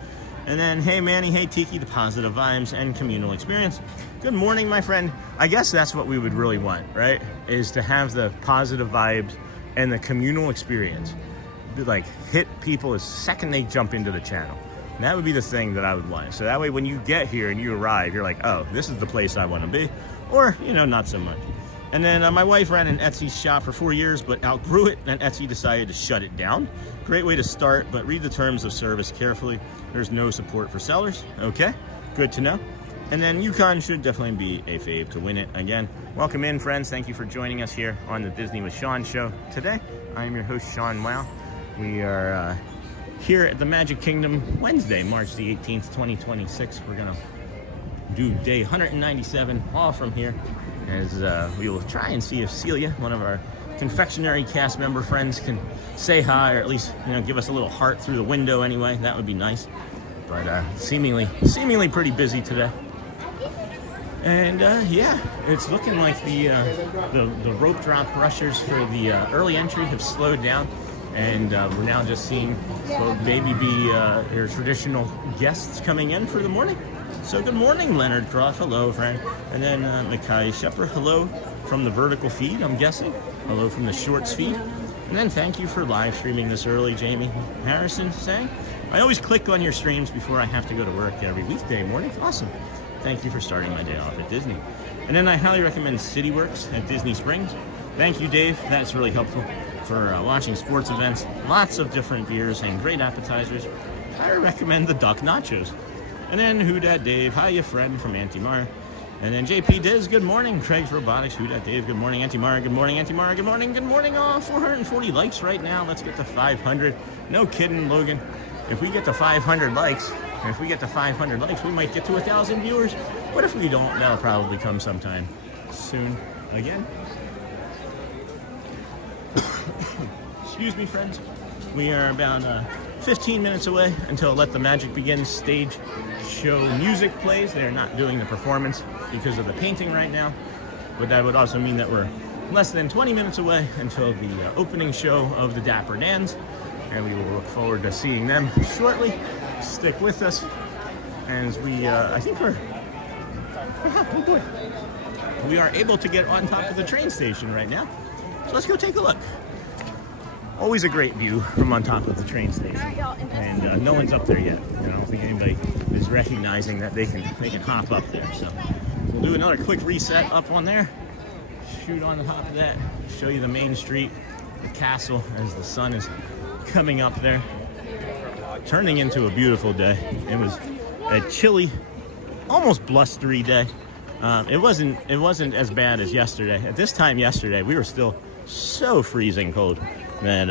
And then, hey, Manny. Hey, Tiki. The positive vibes and communal experience. Good morning, my friend. I guess that's what we would really want, right? Is to have the positive vibes and the communal experience. Like, hit people the second they jump into the channel. That would be the thing that I would want. So that way when you get here and you arrive, you're like, oh, this is the place I want to be. Or, you know, not so much. And then my wife ran an Etsy shop for 4 years, but outgrew it, and Etsy decided to shut it down. Great way to start, but read the terms of service carefully. There's no support for sellers. Okay, good to know. And then Yukon should definitely be a fave to win it. Again, welcome in, friends. Thank you for joining us here on the Disney with Sean show. Today, I am your host, Sean Wow. We are here at the Magic Kingdom Wednesday, March the 18th, 2026. We're gonna do day 197 all from here, as we will try and see if Celia, one of our Confectionery cast member friends, can say hi, or at least, you know, give us a little heart through the window anyway. That would be nice. But seemingly pretty busy today. And yeah, it's looking like the rope drop rushers for the early entry have slowed down, and we're now just seeing maybe their traditional guests coming in for the morning. So good morning, Leonard Croft. Hello, friend. And then Makai Shepard. Hello from the vertical feed, I'm guessing. Hello from the shorts feed. And then thank you for live streaming this early, Jamie Harrison saying. I always click on your streams before I have to go to work every weekday morning. Awesome. Thank you for starting my day off at Disney. And then I highly recommend CityWorks at Disney Springs. Thank you, Dave. That's really helpful for watching sports events. Lots of different beers and great appetizers. I recommend the duck nachos. And then Who Dat Dave, hiya friend from Auntie Mara. And then JP Diz, good morning. Craig's Robotics, Who Dat Dave, good morning. Auntie Mara, good morning. Auntie Mara, good morning. Good morning all. 440 likes right now. Let's get to 500. No kidding, Logan. If we get to 500 likes, we might get to 1,000 viewers. What if we don't? That'll probably come sometime soon again. Excuse me, friends. We are about 15 minutes away until Let the Magic Begin stage show music plays. They're not doing the performance because of the painting right now, but that would also mean that we're less than 20 minutes away until the opening show of the Dapper Dans, and we will look forward to seeing them shortly. Stick with us as we, I think oh boy, we are able to get on top of the train station right now. So let's go take a look. Always a great view from on top of the train station, and no one's up there yet. I don't think anybody is recognizing that they can hop up there. So we'll do another quick reset up on there, shoot on the top of that, show you the main street, the castle as the sun is coming up there, turning into a beautiful day. It was a chilly, almost blustery day. It wasn't as bad as yesterday. At this time yesterday, we were still so freezing cold that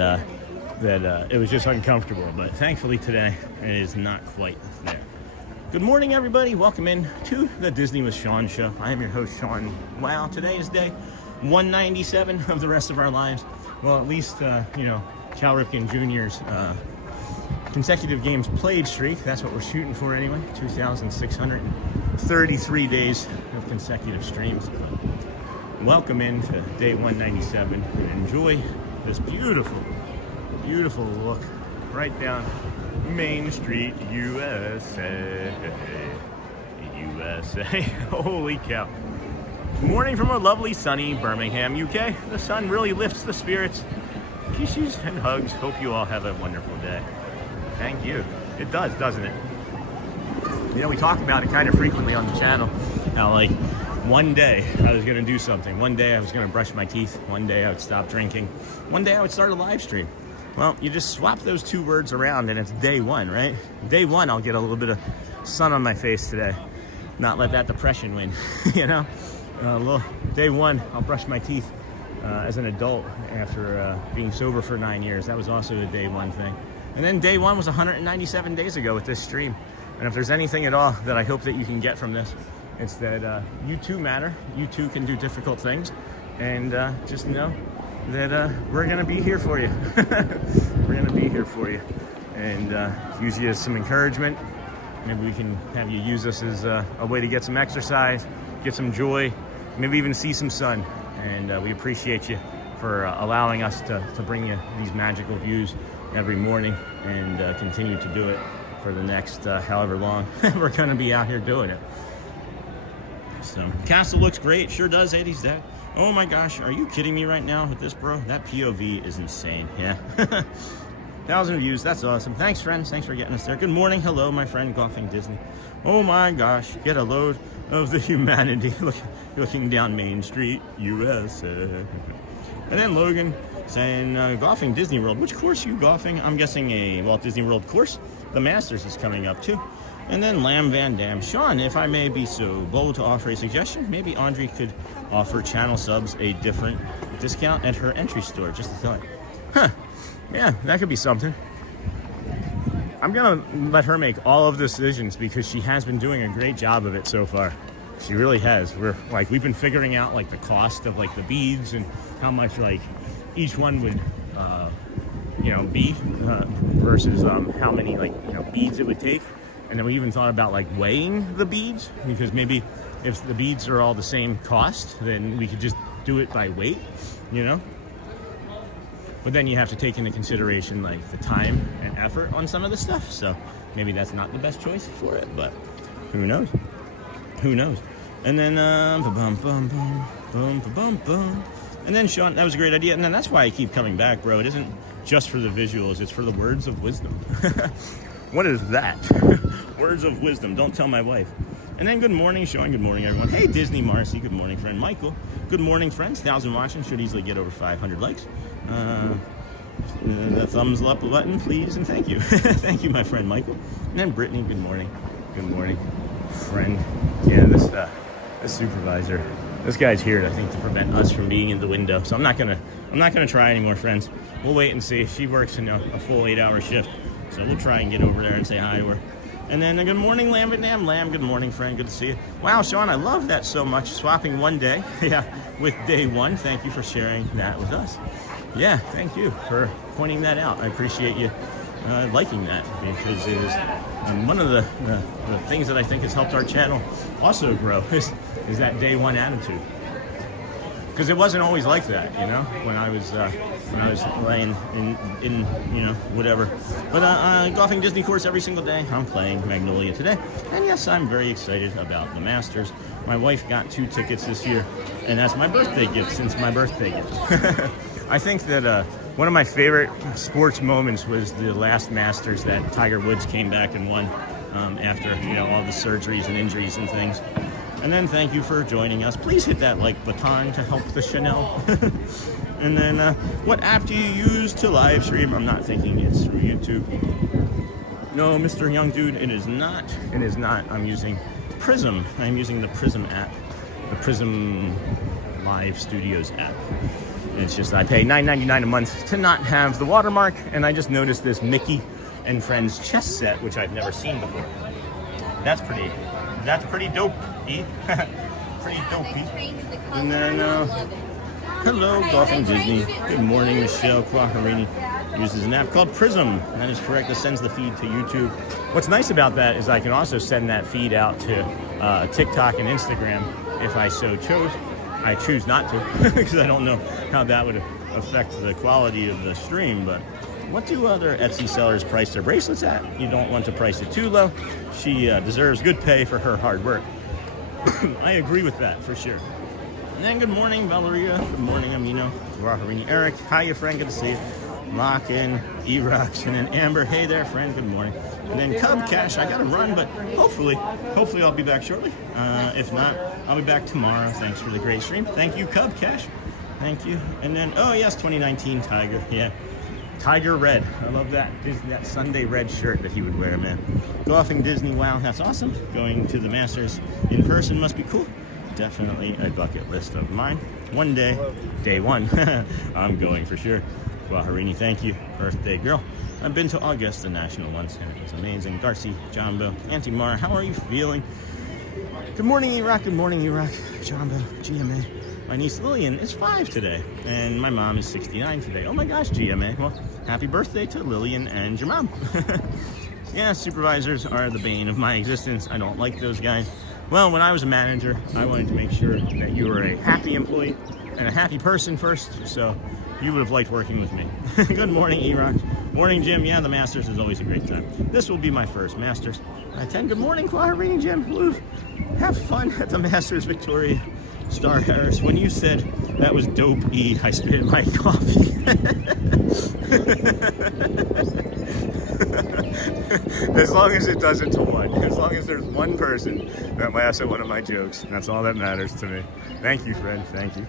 it was just uncomfortable. But thankfully today, it is not quite there. Good morning, everybody. Welcome in to the Disney with Sean show. I am your host, Sean Wow. Today is day 197 of the rest of our lives. Well, at least, you know, Cal Ripken Jr.'s consecutive games played streak. That's what we're shooting for anyway. 2,633 days of consecutive streams. Welcome into day 197 and enjoy this beautiful, beautiful look right down Main Street, USA. USA. Holy cow. Morning from a lovely sunny Birmingham, UK. The sun really lifts the spirits. Kisses and hugs. Hope you all have a wonderful day. Thank you. It does, doesn't it? You know, we talk about it kind of frequently on the channel. How, like, one day I was going to do something. One day I was going to brush my teeth. One day I would stop drinking. One day I would start a live stream. Well, you just swap those two words around and it's day one, right? Day one, I'll get a little bit of sun on my face today. Not let that depression win, you know? Day one, I'll brush my teeth as an adult after being sober for 9 years. That was also a day one thing. And then day one was 197 days ago with this stream. And if there's anything at all that I hope that you can get from this, it's that you too matter. You too can do difficult things. And just know that we're going to be here for you. We're going to be here for you. And use you as some encouragement. Maybe we can have you use us as a way to get some exercise, get some joy, maybe even see some sun. And we appreciate you for allowing us to bring you these magical views every morning and continue to do it for the next however long we're going to be out here doing it. So, castle looks great. Sure does, 80s Dad. Oh my gosh, are you kidding me right now with this, bro? That POV is insane. Yeah. 1,000 views. That's awesome. Thanks, friends. Thanks for getting us there. Good morning. Hello, my friend Golfing Disney. Oh my gosh, get a load of the humanity looking down Main Street, USA. And then Logan saying, golfing Disney World. Which course are you golfing? I'm guessing a Walt Disney World course. The Masters is coming up too. And then Lamb Van Dam. Sean, if I may be so bold to offer a suggestion, maybe Andre could offer channel subs a different discount at her entry store. Just a thought. Huh. Yeah, that could be something. I'm gonna let her make all of the decisions because she has been doing a great job of it so far. She really has. We've been figuring out like the cost of like the beads and how much like each one would be versus how many beads it would take. And then we even thought about like weighing the beads, because maybe if the beads are all the same cost, then we could just do it by weight, But then you have to take into consideration like the time and effort on some of the stuff. So maybe that's not the best choice for it, but who knows? Who knows? And then and then Sean, that was a great idea. And then that's why I keep coming back, bro. It isn't just for the visuals, it's for the words of wisdom. What is that? Words of wisdom. Don't tell my wife. And then good morning, Sean. Good morning, everyone. Hey, Disney Marcy. Good morning, friend Michael. Good morning, friends. 1,000 watching. Should easily get over 500 likes. The thumbs up button, please, and thank you. Thank you, my friend Michael. And then Brittany. Good morning. Good morning, friend. Yeah, this supervisor. This guy's here, I think, to prevent us from being in the window. So I'm not gonna try anymore, friends. We'll wait and see. She works in a full 8-hour shift. So we'll try and get over there and say hi to her. And then good morning, Lamb Vietnam. Lamb, good morning, friend. Good to see you. Wow, Sean, I love that so much. Swapping one day, with day one. Thank you for sharing that with us. Yeah, thank you for pointing that out. I appreciate you liking that, because it is one of the things that I think has helped our channel also grow is that day one attitude. Because it wasn't always like that, when I was playing in whatever. But golfing Disney course every single day. I'm playing Magnolia today. And yes, I'm very excited about the Masters. My wife got 2 tickets this year, and that's my birthday gift since my birthday gift. I think that one of my favorite sports moments was the last Masters that Tiger Woods came back and won after all the surgeries and injuries and things. And then thank you for joining us. Please hit that like button to help the Chanel. And then what app do you use to live stream? I'm not thinking it's through YouTube. No, Mr. Young Dude, it is not. It is not. I'm using Prism. I'm using the Prism app. The Prism Live Studios app. It's just I pay $9.99 a month to not have the watermark, and I just noticed this Mickey and Friends chess set, which I've never seen before. That's pretty dope. Pretty dopey. And then hello, Golfing Disney. Good morning, Michelle Quaccarini uses an app called Prism. That is correct. It sends the feed to YouTube. What's nice about that is I can also send that feed out to TikTok and Instagram if I so chose. I choose not to because I don't know how that would affect the quality of the stream. But what do other Etsy sellers price their bracelets at? You don't want to price it too low. She deserves good pay for her hard work. I agree with that for sure. And then good morning, Valeria. Good morning, Amino. Raharini, Eric. Hiya, friend. Good to see you. Lock-in, E-Rocks, and then Amber. Hey there, friend. Good morning. And then Cub Cash. I got to run, but hopefully I'll be back shortly. If not, I'll be back tomorrow. Thanks for the great stream. Thank you, Cub Cash. Thank you. And then, oh yes, 2019 Tiger. Yeah. Tiger Red. I love that. That Sunday red shirt that he would wear, man. Golfing Disney. Wow, that's awesome. Going to the Masters in person must be cool. Definitely a bucket list of mine. One day, day one, I'm going for sure. Waharini, thank you. Birthday girl. I've been to Augusta National once, and it was amazing. Darcy, Jumbo, Auntie Mara, how are you feeling? Good morning, E-Rock. Good morning, E-Rock. Jumbo, GMA. My niece Lillian is 5 today, and my mom is 69 today. Oh my gosh, GMA. Well, happy birthday to Lillian and your mom. Yeah, supervisors are the bane of my existence. I don't like those guys. Well, when I was a manager, I wanted to make sure that you were a happy employee and a happy person first, so you would have liked working with me. Good morning, E-Rock. Morning, Jim. Yeah, the Masters is always a great time. This will be my first Masters. I attend. Good morning, Clarini, Jim. Woo. Have fun at the Masters, Victoria. Star Harris, when you said that was dope E, I spit in my coffee. As long as it does it to one. As long as there's one person that laughs at one of my jokes. That's all that matters to me. Thank you, friend. Thank you.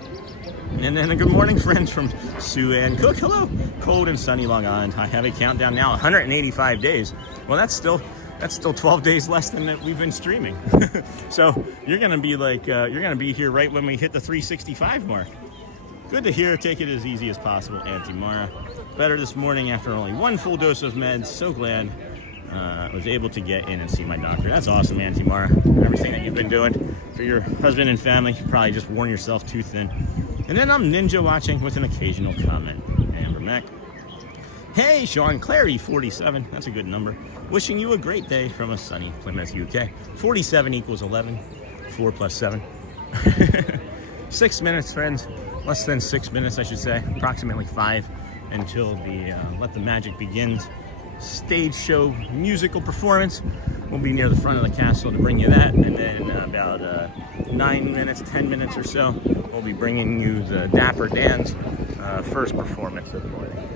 And then a good morning, friends, from Sue Ann Cook. Hello. Cold and sunny Long Island. I have a countdown now, 185 days. Well, that's still 12 days less than that we've been streaming. So you're gonna be like, you're gonna be here right when we hit the 365 mark. Good to hear. Take it as easy as possible, Auntie Mara. Better this morning after only one full dose of meds. So glad I was able to get in and see my doctor. That's awesome, Auntie Mara. Everything that you've been doing for your husband and family, you probably just worn yourself too thin. And then I'm ninja watching with an occasional comment. Amber Mac. Hey, Sean Clary, 47. That's a good number. Wishing you a great day from a sunny Plymouth, UK. 47 equals 11. 4 plus 7. 6 minutes, friends. Less than 6 minutes, I should say. Approximately 5 until the Let the Magic Begins stage show musical performance. We'll be near the front of the castle to bring you that. And then about 9 minutes, 10 minutes or so, we'll be bringing you the Dapper Dans first performance of the morning.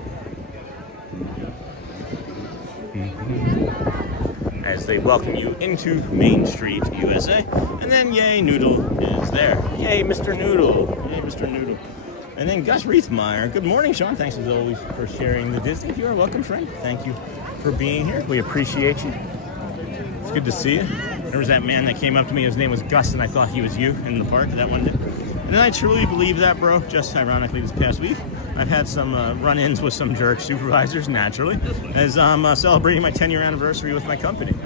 As they welcome you into Main Street, USA. And then Yay Noodle is there. Yay, Mr. Noodle. Yay, Mr. Noodle. And then Gus Reithmeyer. Good morning, Sean. Thanks as always for sharing the Disney. You are welcome, friend. Thank you for being here. We appreciate you. It's good to see you. There was that man that came up to me. His name was Gus, and I thought he was you in the park that one day. And I truly believe that, bro. Just ironically, this past week, I've had some run-ins with some jerk supervisors, naturally, as I'm celebrating my 10-year anniversary with my company.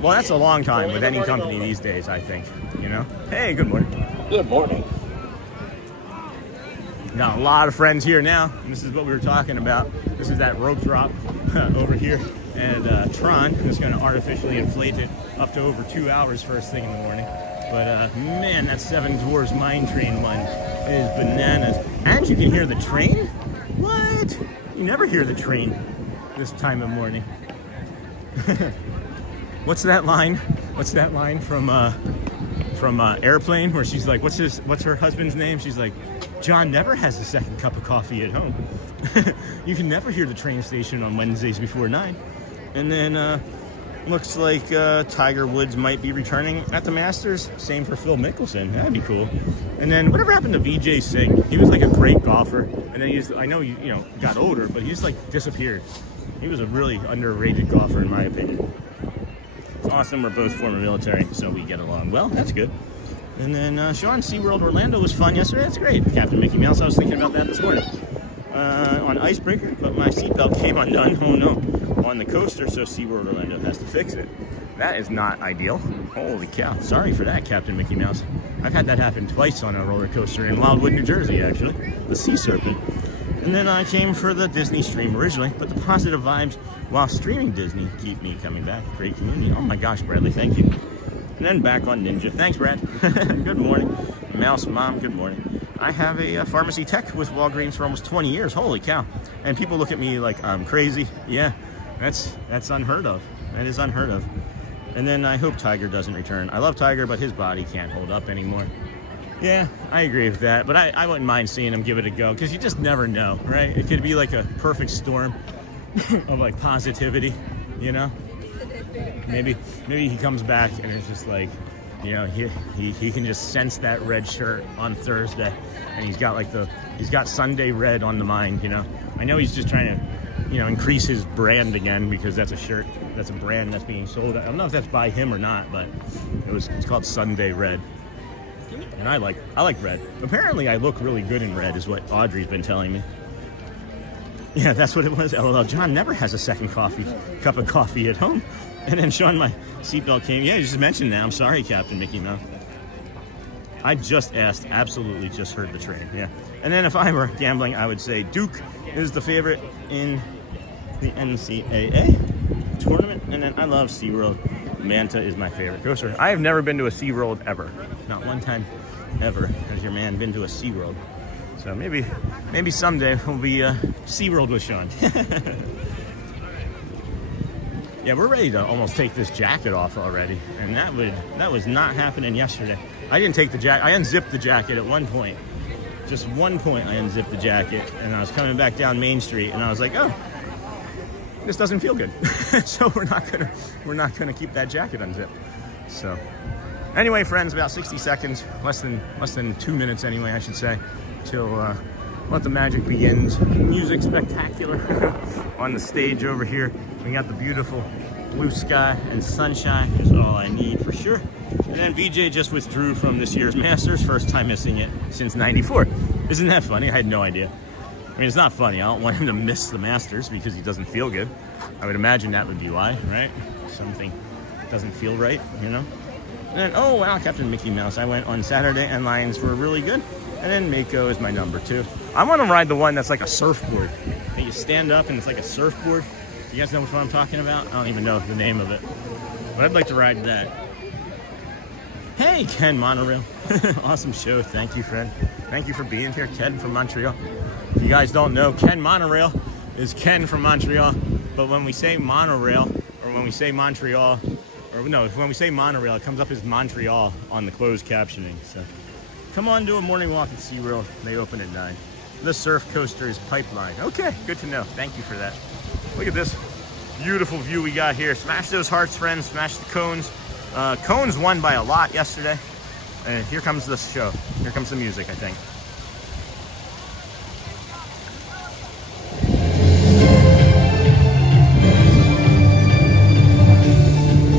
Well, that's a long time with any company these days, I think, you know? Hey, good morning. Good morning. Got a lot of friends here now, and this is what we were talking about. This is that rope drop over here at Tron. I'm just going to artificially inflate it up to over 2 hours first thing in the morning. But man, that Seven Dwarfs Mine Train one is bananas. And you can hear the train? What? You never hear the train this time of morning. What's that line? What's that line from Airplane where she's like, what's her husband's name? She's like, John never has a second cup of coffee at home. You can never hear the train station on Wednesdays before 9. And then looks like Tiger Woods might be returning at the Masters. Same for Phil Mickelson. That'd be cool. And then whatever happened to Vijay Singh? He was like a great golfer. And then I know you know got older, but he just like disappeared. He was a really underrated golfer in my opinion. It's awesome. We're both former military, so we get along well. That's good. And then Sean, SeaWorld Orlando was fun yesterday. That's great. Captain Mickey Mouse. I was thinking about that this morning. On Icebreaker, but my seatbelt came undone. Oh no. On the coaster, so SeaWorld Orlando has to fix it. That is not ideal. Holy cow. Sorry for that, Captain Mickey Mouse. I've had that happen twice on a roller coaster in Wildwood, New Jersey, actually. The Sea Serpent. And then I came for the Disney stream originally, but the positive vibes while streaming Disney keep me coming back. Great community. Oh my gosh, Bradley, thank you. And then back on Ninja. Thanks, Brad. Good morning. Mouse Mom, good morning. I have a pharmacy tech with Walgreens for almost 20 years. Holy cow. And people look at me like I'm crazy. Yeah, that's unheard of. That is unheard of. And then I hope Tiger doesn't return. I love Tiger, but his body can't hold up anymore. Yeah, I agree with that. But I wouldn't mind seeing him give it a go because you just never know, right? It could be like a perfect storm of like positivity, you know? Maybe he comes back and it's just like, you know, he can just sense that red shirt on Thursday, and he's got Sunday red on the mind, you know. I know he's just trying to, you know, increase his brand again because that's a shirt, that's a brand that's being sold. I don't know if that's by him or not, but it's called Sunday Red, and I like red. Apparently, I look really good in red, is what Audrey's been telling me. Yeah, that's what it was. LOL. John never has a second cup of coffee at home. And then Sean, my seatbelt came. Yeah, you just mentioned that. I'm sorry, Captain Mickey Mouse. I just asked, absolutely just heard the train. Yeah. And then if I were gambling, I would say Duke is the favorite in the NCAA tournament. And then I love SeaWorld. Manta is my favorite coaster. I have never been to a SeaWorld ever. Not one time ever has your man been to a SeaWorld. So maybe someday we'll be SeaWorld with Sean. Yeah, we're ready to almost take this jacket off already, and that was not happening yesterday. I didn't take the jacket. I unzipped the jacket at one point. Just one point I unzipped the jacket, and I was coming back down Main Street, and I was like, oh, this doesn't feel good. So we're not gonna keep that jacket unzipped. So anyway, friends, about 60 seconds, less than 2 minutes anyway, I should say, till let the magic begins. Music spectacular on the stage over here. We got the beautiful blue sky and sunshine is all I need for sure. And then VJ just withdrew from this year's Masters, first time missing it since ~94. Isn't that funny? I had no idea. I mean, it's not funny. I don't want him to miss the Masters because he doesn't feel good. I would imagine that would be why, right? Something doesn't feel right, you know? And then, oh wow, Captain Mickey Mouse. I went on Saturday and lines were really good. And then Mako is my number 2. I want to ride the one that's like a surfboard. And you stand up and it's like a surfboard. You guys know which one I'm talking about? I don't even know the name of it. But I'd like to ride that. Hey, Ken Monorail. Awesome show. Thank you, friend. Thank you for being here, Ken from Montreal. If you guys don't know, Ken Monorail is Ken from Montreal. But when we say monorail, or when we say Montreal, or no, when we say monorail, it comes up as Montreal on the closed captioning. So come on, do a morning walk at SeaWorld. They open at 9. The surf coaster is Pipeline. Okay, good to know. Thank you for that. Look at this beautiful view we got here. Smash those hearts, friends. Smash the cones. Cones won by a lot yesterday. And here comes the show. Here comes the music, I think.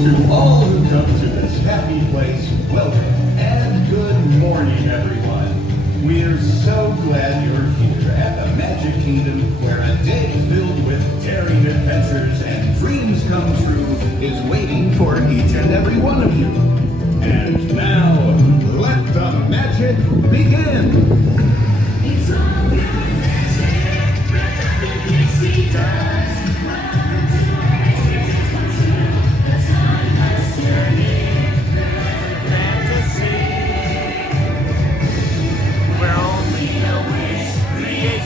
To all who come to this happy place, welcome and good morning, everyone. We're so glad you're here at the Magic Kingdom, where a day filled with daring adventures and dreams come true is waiting for each and every one of you. And now, let the magic begin. It's all good magic, wrapped up in pixie dust.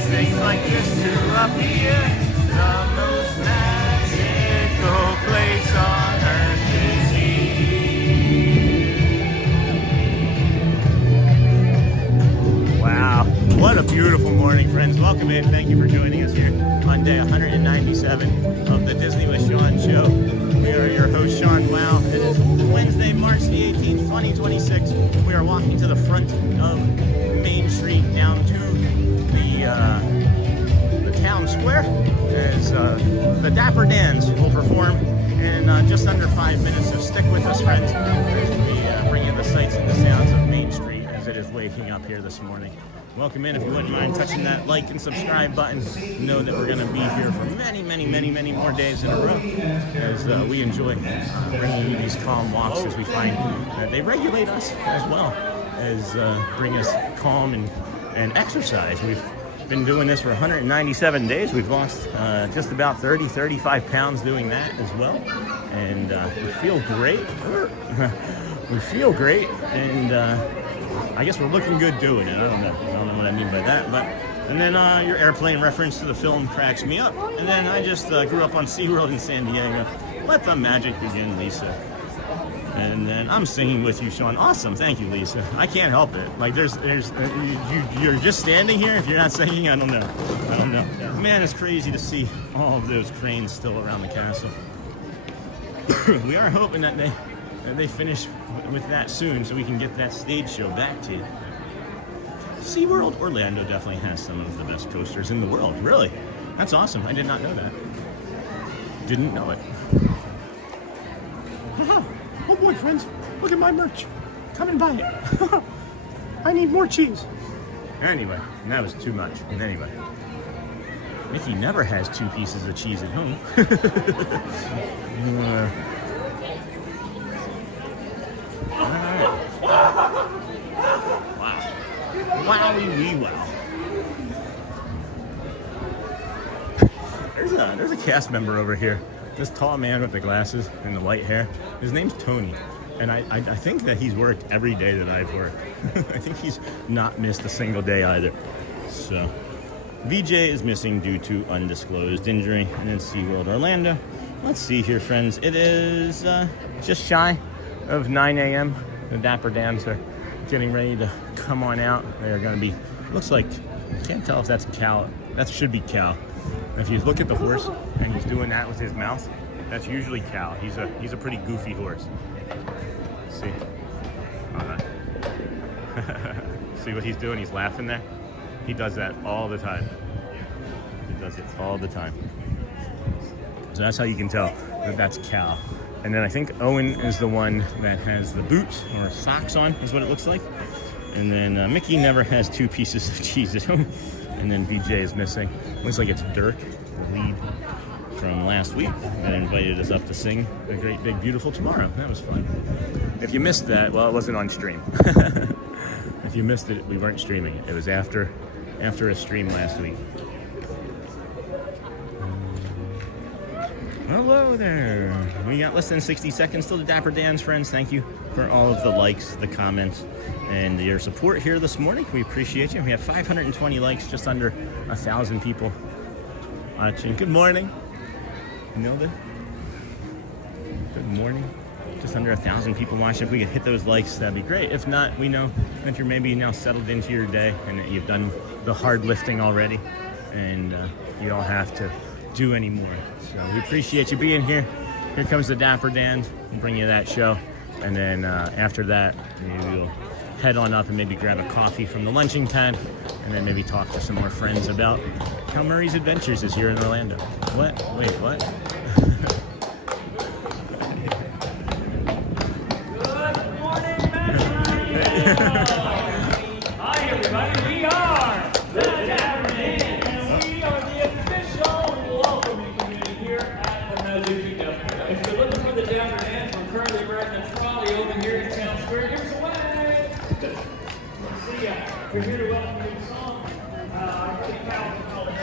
Things like this to appear. The most magical place on earth is here. Wow, what a beautiful morning, friends. Welcome in. Thank you for joining us here on day 197 of the Disney with Sean show. We are your host, Sean Wow. It is Wednesday, March the 18th, 2026. We are walking to the front of Main Street down to the town square as the Dapper Dans will perform in just under 5 minutes. So stick with us, friends, as we bring in the sights and the sounds of Main Street as it is waking up here this morning. Welcome in. If you wouldn't mind touching that like and subscribe button, know that we're going to be here for many, many, many, many more days in a row as we enjoy bringing you these calm walks as we find that they regulate us as well as bring us calm and exercise. We've been doing this for 197 days. We've lost just about 35 pounds doing that as well. And we feel great. We feel great. And I guess we're looking good doing it. I don't know what I mean by that. And then your airplane reference to the film cracks me up. And then I just grew up on SeaWorld in San Diego. Let the magic begin, Lisa. And then I'm singing with you, Sean. Awesome, thank you, Lisa. I can't help it. Like you're just standing here. If you're not singing, I don't know. Man, it's crazy to see all of those cranes still around the castle. We are hoping that they finish with that soon, so we can get that stage show back to you. SeaWorld Orlando definitely has some of the best coasters in the world. Really, that's awesome. I did not know that. Didn't know it. Oh boy, friends, look at my merch. Come and buy it. I need more cheese. Anyway, that was too much. Anyway, Mickey never has 2 pieces of cheese at home. All right. Wow. Wowie wee wow. There's a cast member over here. This tall man with the glasses and the light hair. His name's Tony. And I think that he's worked every day that I've worked. I think he's not missed a single day either. So, VJ is missing due to undisclosed injury. And then SeaWorld Orlando. Let's see here, friends. It is just shy of 9 a.m. The Dapper Dans are getting ready to come on out. They're going to be, looks like, can't tell if that's cow. That should be cow. If you look at the horse and he's doing that with his mouth, that's usually cow. He's a pretty goofy horse. See? See what he's doing? He's laughing there. He does that all the time. He does it all the time. So that's how you can tell that that's cow. And then I think Owen is the one that has the boots or socks on, is what it looks like. And then Mickey never has 2 pieces of cheese at home. And then BJ is missing. Looks like it's Dirk, the lead from last week, that invited us up to sing A Great Big Beautiful Tomorrow. That was fun. If you missed that, well, it wasn't on stream. If you missed it, we weren't streaming it. It was after a stream last week. Hello there. We got less than 60 seconds till the Dapper Dans, friends. Thank you for all of the likes, the comments, and your support here this morning. We appreciate you. We have 520 likes, just under 1,000 people watching. Good morning. Nilda. Good morning. Just under 1,000 people watching. If we could hit those likes, that'd be great. If not, we know that you're maybe now settled into your day and that you've done the hard lifting already, and you don't have to do anymore. So we appreciate you being here. Here comes the Dapper Dans. We'll bring you that show, and then after that, maybe we'll head on up and maybe grab a coffee from the lunching pad, and then maybe talk to some more friends about how Murray's Adventures is here in Orlando. What? Wait, what? Good morning, Metro. Hi, everybody. We are the Dapper Dans, and we are the official welcoming committee here at the Magic Kingdom. If you're looking for the Dapper Dans, we're currently riding a trolley over here in Town Square. Give us a wave. See ya. We're here to welcome you to song. I really proud to call it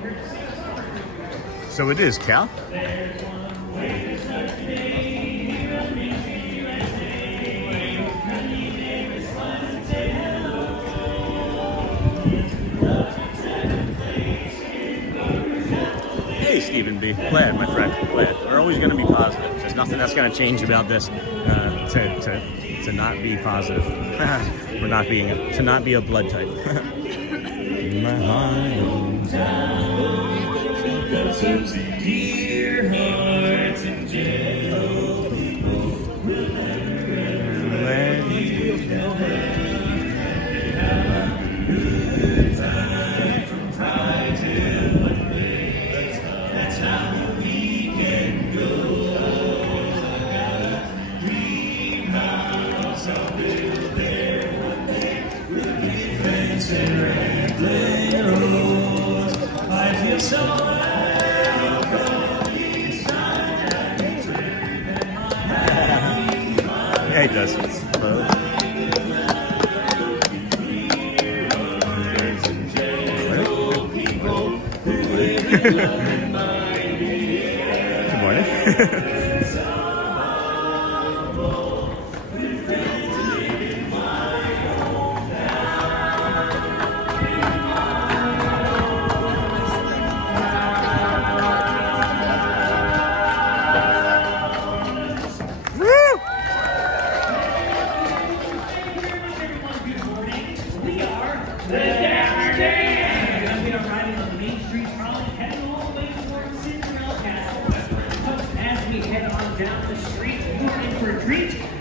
here to see us. So it is Cal. There's one way to start the day. Here on Main Street USA. Friendly neighbors, fun to say hello. Hey, Stephen B. Glad, my friend. Glad. We're always going to be positive. There's nothing that's going to change about this to not be positive. We're not being to not be a blood type. My heart got some dear hearts and gentle people will never let you down. Have a good time from pride till Monday. That's how the weekend goes. I got a dream house I'll build there one day with a big fence and rambling roads. I feel so out from the inside. Yeah, he does. Good morning.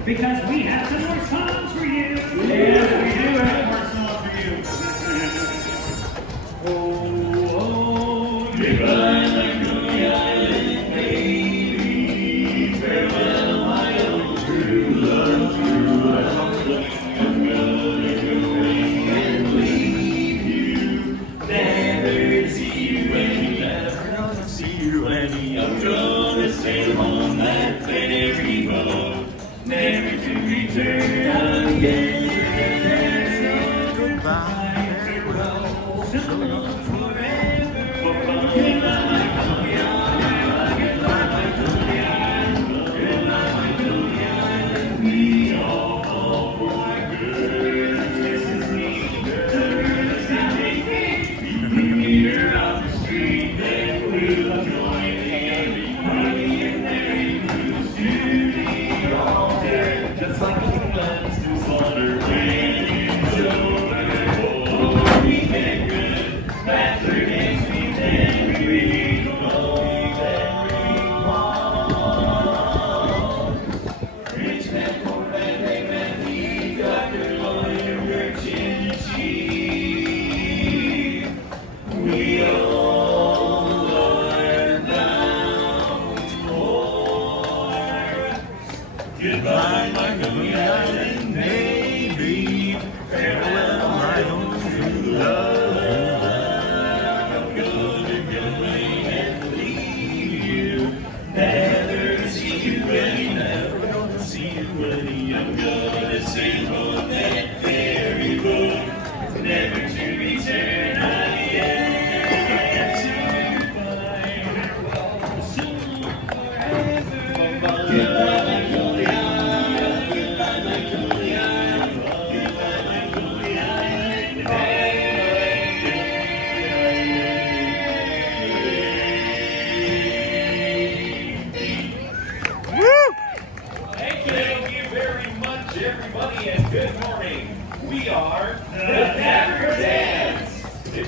Because we have some more songs for you. Yes, we do have more songs for you. Oh, oh, goodbye, my Coney Island baby. Farewell, my old true love, true love. I'm gonna go away and leave you. Never see you any, never gonna see you any. I'm gonna sail on that ferry boat. Never to return again. Goodbye, farewell, so long forever.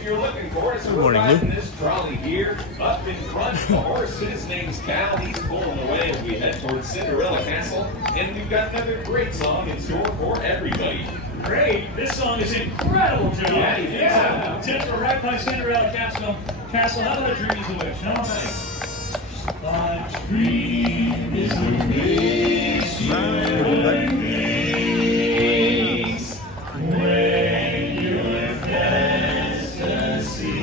you're looking for. So Good we're morning, riding Lou. this trolley here. Up in front, the horse, his name's Cal. He's pulling away as we head towards Cinderella Castle. And we've got another great song in store for everybody. Great. This song is incredible, Joe. Yeah. Tips are right by Cinderella Castle. How about Dream is a Wish? How nice. A dream is a wish you makes when you're fast asleep.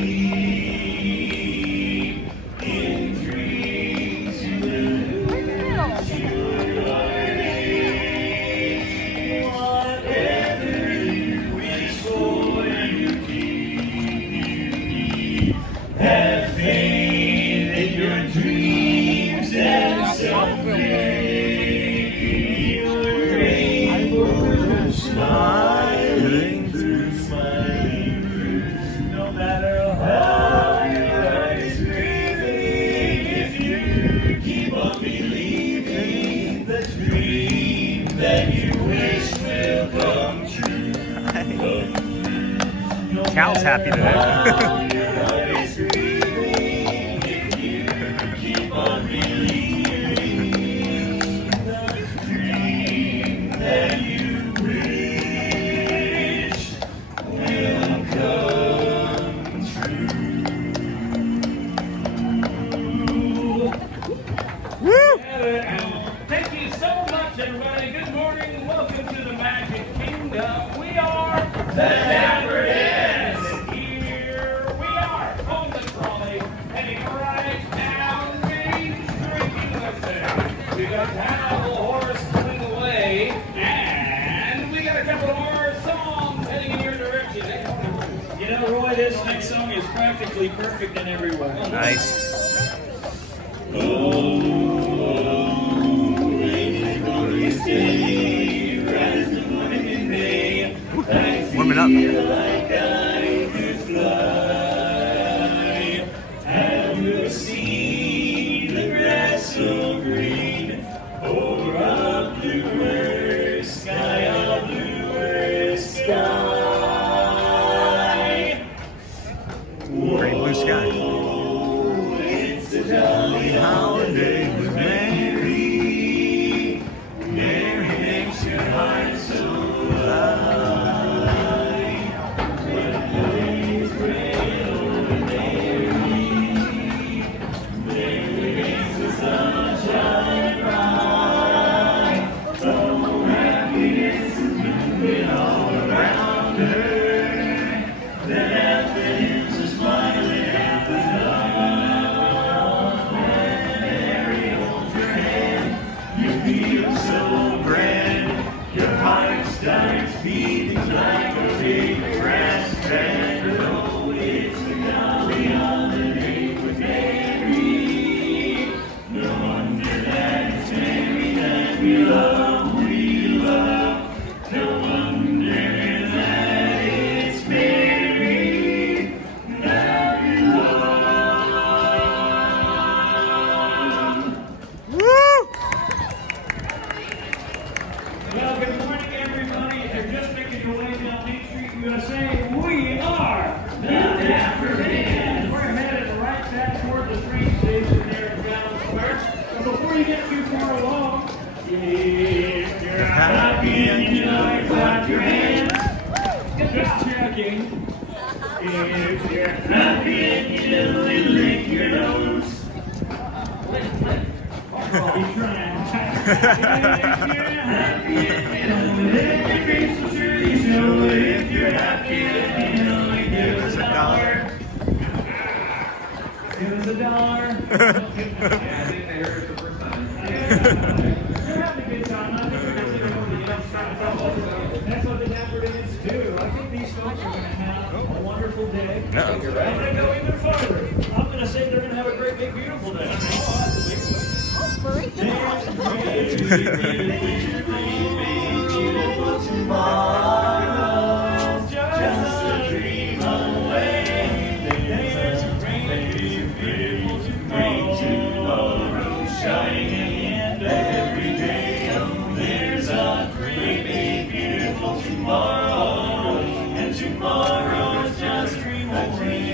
In dreams you lose your age. Whatever you wish for, you keep. Have faith in your dreams and someday you're able, smiling through smiling through. No matter how your heart is grieving, if you keep on believing, the dream that you wish will come true. No Cal's happy matter today. how your heart is grieving, if you keep on believing, the dream that you wish will come true. Thank you so much, everybody. Good morning. Welcome to the Magic Kingdom. We are the Dapper Dans. Here we are on the trolley, heading right down Main Street. We got Hal, the horse, pulling away, and we got a couple more songs heading in your direction. You know, Roy, this next song is practically perfect in every way. Nice. Warming up. Like I could fly, and we'll see the grass so green over a bluer sky, a bluer sky. Great blue sky. Oh, it's a jolly holiday with Mary. Mary makes your heart so light. Starts beating like a big brass band. Oh, it's the jolly holiday with Mary. No wonder that it's Mary that we love, we love. No wonder that it's Mary that we love. Woo! Well, good morning, everybody. If you're just making your way down Main Street, USA, we are the Dapper Dans. We're headed right back toward the train station there in Town Square. But before you get too far along, if you're happy and you know you clap your hands, just checking. If you're happy and you know you lick your nose. I'll be trying. If you're happy and you know it, your face will surely show it. If you're happy and you know it, give us a dollar. Give us a dollar. Yeah, I think they heard it the first time. You're having a good time. I think we're going to go to the That's what the Dapper Dans do. I think these folks are going to have a wonderful day. No. I'm going to go even further. I'm going to say they're going to have a great, big, beautiful day. Just a dream away. There's a great, beautiful tomorrow shining in every day. There's a great, beautiful tomorrow, and tomorrow is just dream away.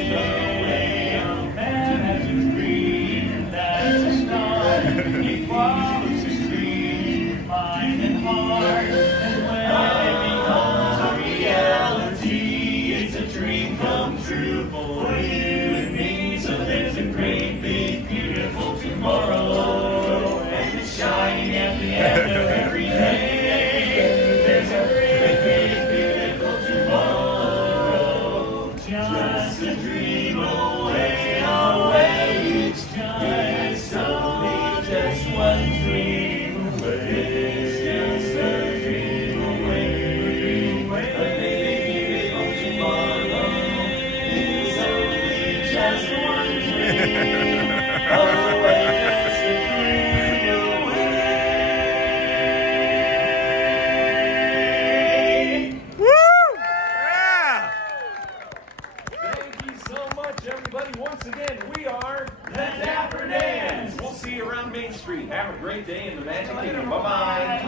everybody. Once again, we are the Dapper Dans. We'll see you around Main Street. Have a great day in the Magic Kingdom. Bye-bye.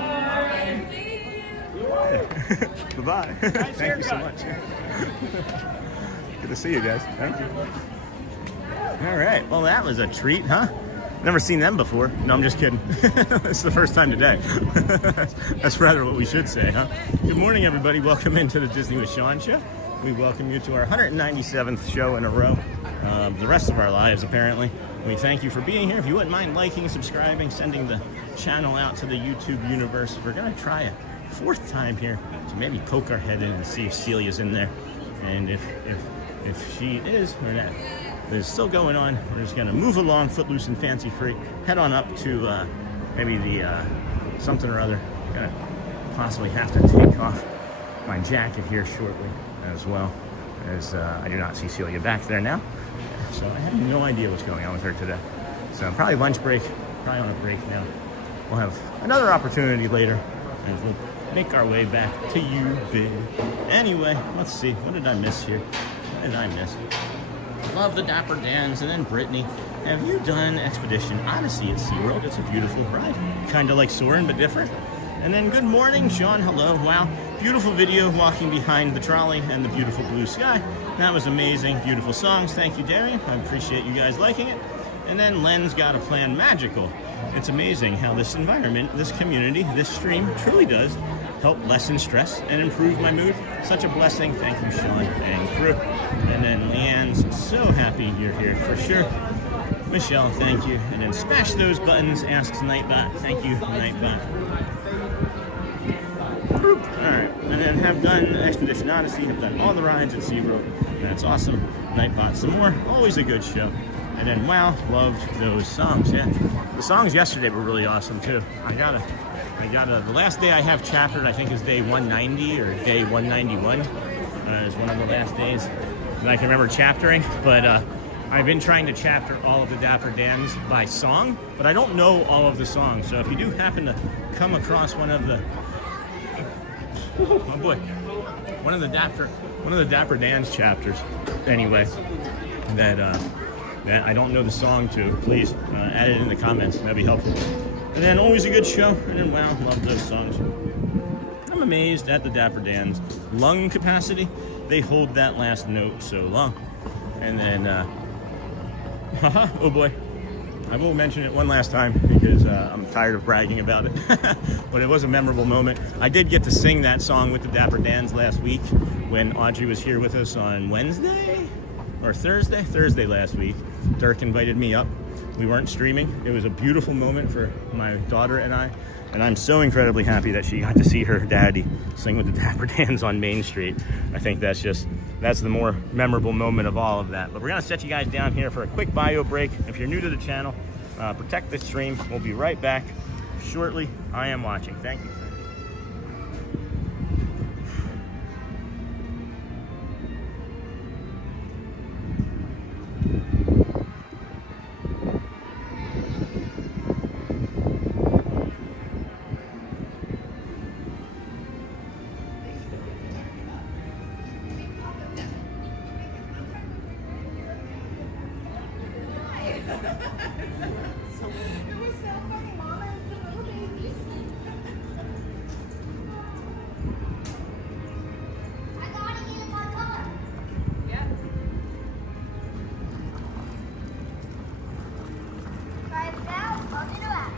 Bye-bye. Thank you so much. Good to see you guys. Thank you. All right. Well, that was a treat, huh? Never seen them before. No, I'm just kidding. It's the first time today. That's rather what we should say, huh? Good morning, everybody. Welcome into the Disney with Sean show. We welcome you to our 197th show in a row. The rest of our lives, apparently. We thank you for being here. If you wouldn't mind liking, subscribing, sending the channel out to the YouTube universe. We're going to try a fourth time here to maybe poke our head in and see if Celia's in there. And if she is, or that is still going on, we're just going to move along, footloose and fancy free, head on up to maybe the something or other. Going to possibly have to take off my jacket here shortly as well, as I do not see Celia back there now. So I have no idea what's going on with her today. So probably lunch break, probably on a break now. We'll have another opportunity later, and we'll make our way back to you, big. Anyway, let's see. What did I miss here? What did I miss? Love the Dapper Dans. And then Brittany, have you done Expedition Odyssey at SeaWorld? It's a beautiful ride. Kind of like Soarin', but different. And then good morning, Sean. Hello. Wow. Beautiful video walking behind the trolley and the beautiful blue sky. That was amazing. Beautiful songs. Thank you, Darian. I appreciate you guys liking it. And then Len's got a plan magical. It's amazing how this environment, this community, this stream truly does help lessen stress and improve my mood. Such a blessing. Thank you, Sean and crew. And then Leanne's so happy you're here for sure. Michelle, thank you. And then smash those buttons, asks Nightbot. Thank you, Nightbot. Alright, and then have done Expedition Odyssey, have done all the rides at SeaWorld. That's awesome. Nightbot some more. Always a good show. And then, wow, loved those songs, yeah. The songs yesterday were really awesome, too. I gotta, the last day I have chaptered, I think, is day 190 or day 191. Is one of the last days that I can remember chaptering. But I've been trying to chapter all of the Dapper Dans by song, but I don't know all of the songs. So if you do happen to come across one of the, oh boy, one of the Dapper Dans chapters, anyway, that I don't know the song to, please add it in the comments. That'd be helpful. And then always a good show. And then, wow, love those songs. I'm amazed at the Dapper Dans lung capacity. They hold that last note so long. And then, oh boy, I will mention it one last time because I'm tired of bragging about it. But it was a memorable moment. I did get to sing that song with the Dapper Dans last week when Audrey was here with us on Wednesday or Thursday last week. Dirk invited me up. We weren't streaming. It was a beautiful moment for my daughter and I. And I'm so incredibly happy that she got to see her daddy sing with the Dapper Dans on Main Street. I think that's the more memorable moment of all of that. But we're gonna set you guys down here for a quick bio break. If you're new to the channel, protect the stream. We'll be right back shortly. I am watching. Thank you. It was so funny, Mama and the little babies. I got it in my color. Yeah. Try it out. I'll do that.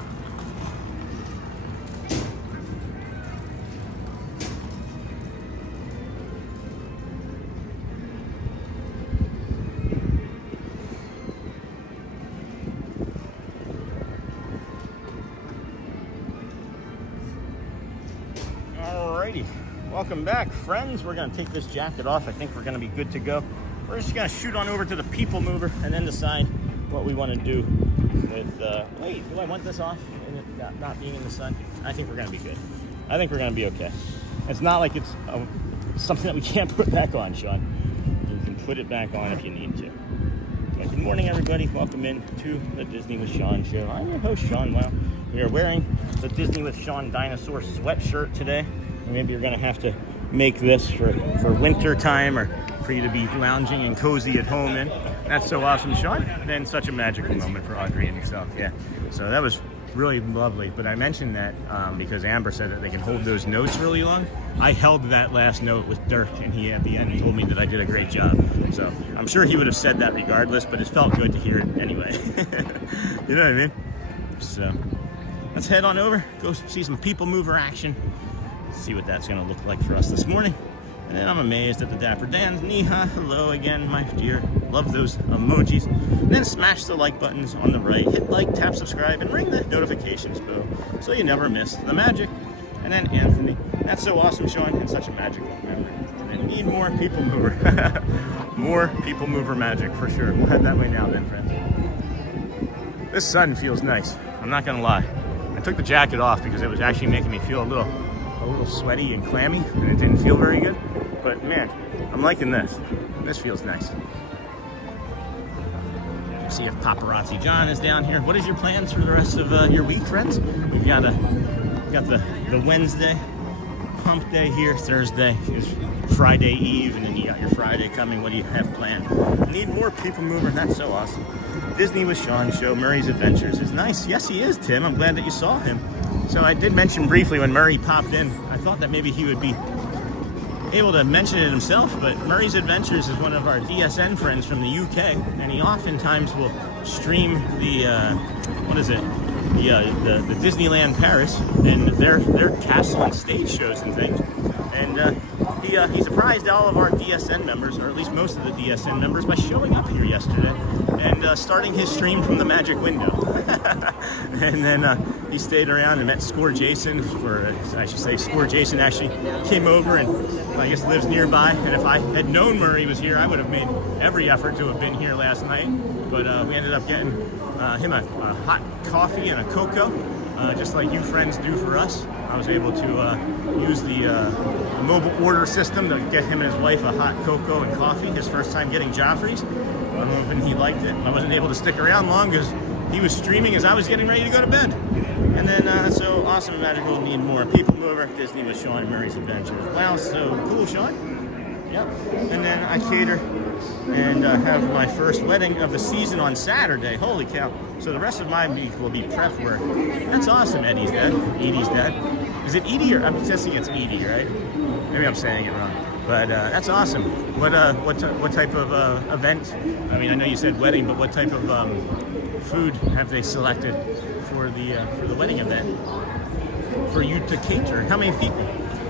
Welcome back, friends. We're going to take this jacket off. I think we're going to be good to go. We're just going to shoot on over to the People Mover and then decide what we want to do with, wait, do I want this off and it not being in the sun? I think we're going to be good. I think we're going to be okay. It's not like it's something that we can't put back on, Sean. You can put it back on if you need to. But good morning, everybody. Welcome in to the Disney with Sean show. I'm your host, Sean. Wow. We are wearing the Disney with Sean dinosaur sweatshirt today. Maybe you're going to have to make this for winter time or for you to be lounging and cozy at home in. That's so awesome, Sean. And such a magical moment for Audrey and yourself. Yeah. So that was really lovely. But I mentioned that because Amber said that they can hold those notes really long. I held that last note with Dirk, and he at the end told me that I did a great job. So I'm sure he would have said that regardless, but it felt good to hear it anyway. You know what I mean? So let's head on over, go see some people mover action, see what that's going to look like for us this morning. And then I'm amazed at the Dapper Dans. Neha, hello again, my dear. Love those emojis. And then smash the like buttons on the right. Hit like, tap subscribe, and ring the notifications bell so you never miss the magic. And then Anthony, that's so awesome, Sean. It's such a magical memory. And I need more people mover. More people mover magic for sure. We'll head that way now then, friends. This sun feels nice. I'm not gonna lie. I took the jacket off because it was actually making me feel a little sweaty and clammy, and it didn't feel very good. But man, I'm liking this. This feels nice. See if Paparazzi John is down here. What is your plans for the rest of your week, friends? We've got the Wednesday hump day here. Thursday is Friday Eve, and then you got your Friday coming. What do you have planned? Need more people mover. That's so awesome. Disney with Sean show. Murray's Adventures is nice. Yes, he is, Tim. I'm glad that you saw him. So I did mention briefly when Murray popped in, I thought that maybe he would be able to mention it himself, but Murray's Adventures is one of our DSN friends from the UK, and he oftentimes will stream the the Disneyland Paris and their castle and stage shows and things. And he surprised all of our DSN members, or at least most of the DSN members, by showing up here yesterday and starting his stream from the magic window. And then he stayed around and met Score Jason, or I should say Score Jason actually came over and I guess lives nearby. And if I had known Murray was here, I would have made every effort to have been here last night. But we ended up getting him a hot coffee and a cocoa, just like you friends do for us. I was able to use the mobile order system to get him and his wife a hot cocoa and coffee. His first time getting Joffrey's. I'm hoping he liked it. I wasn't able to stick around long because he was streaming as I was getting ready to go to bed. And then, so awesome and magical, need more people mover. Disney with Sean and Murray's Adventures. Wow, so cool, Sean. Yep. And then I cater and have my first wedding of the season on Saturday. Holy cow. So the rest of my week will be prep work. That's awesome, Eddie's dad. Edie's dad. Is it Edie or, I'm guessing it's Edie, right? Maybe I'm saying it wrong. But that's awesome. What type of event? I mean, I know you said wedding, but what type of food have they selected for the wedding event for you to cater? How many people?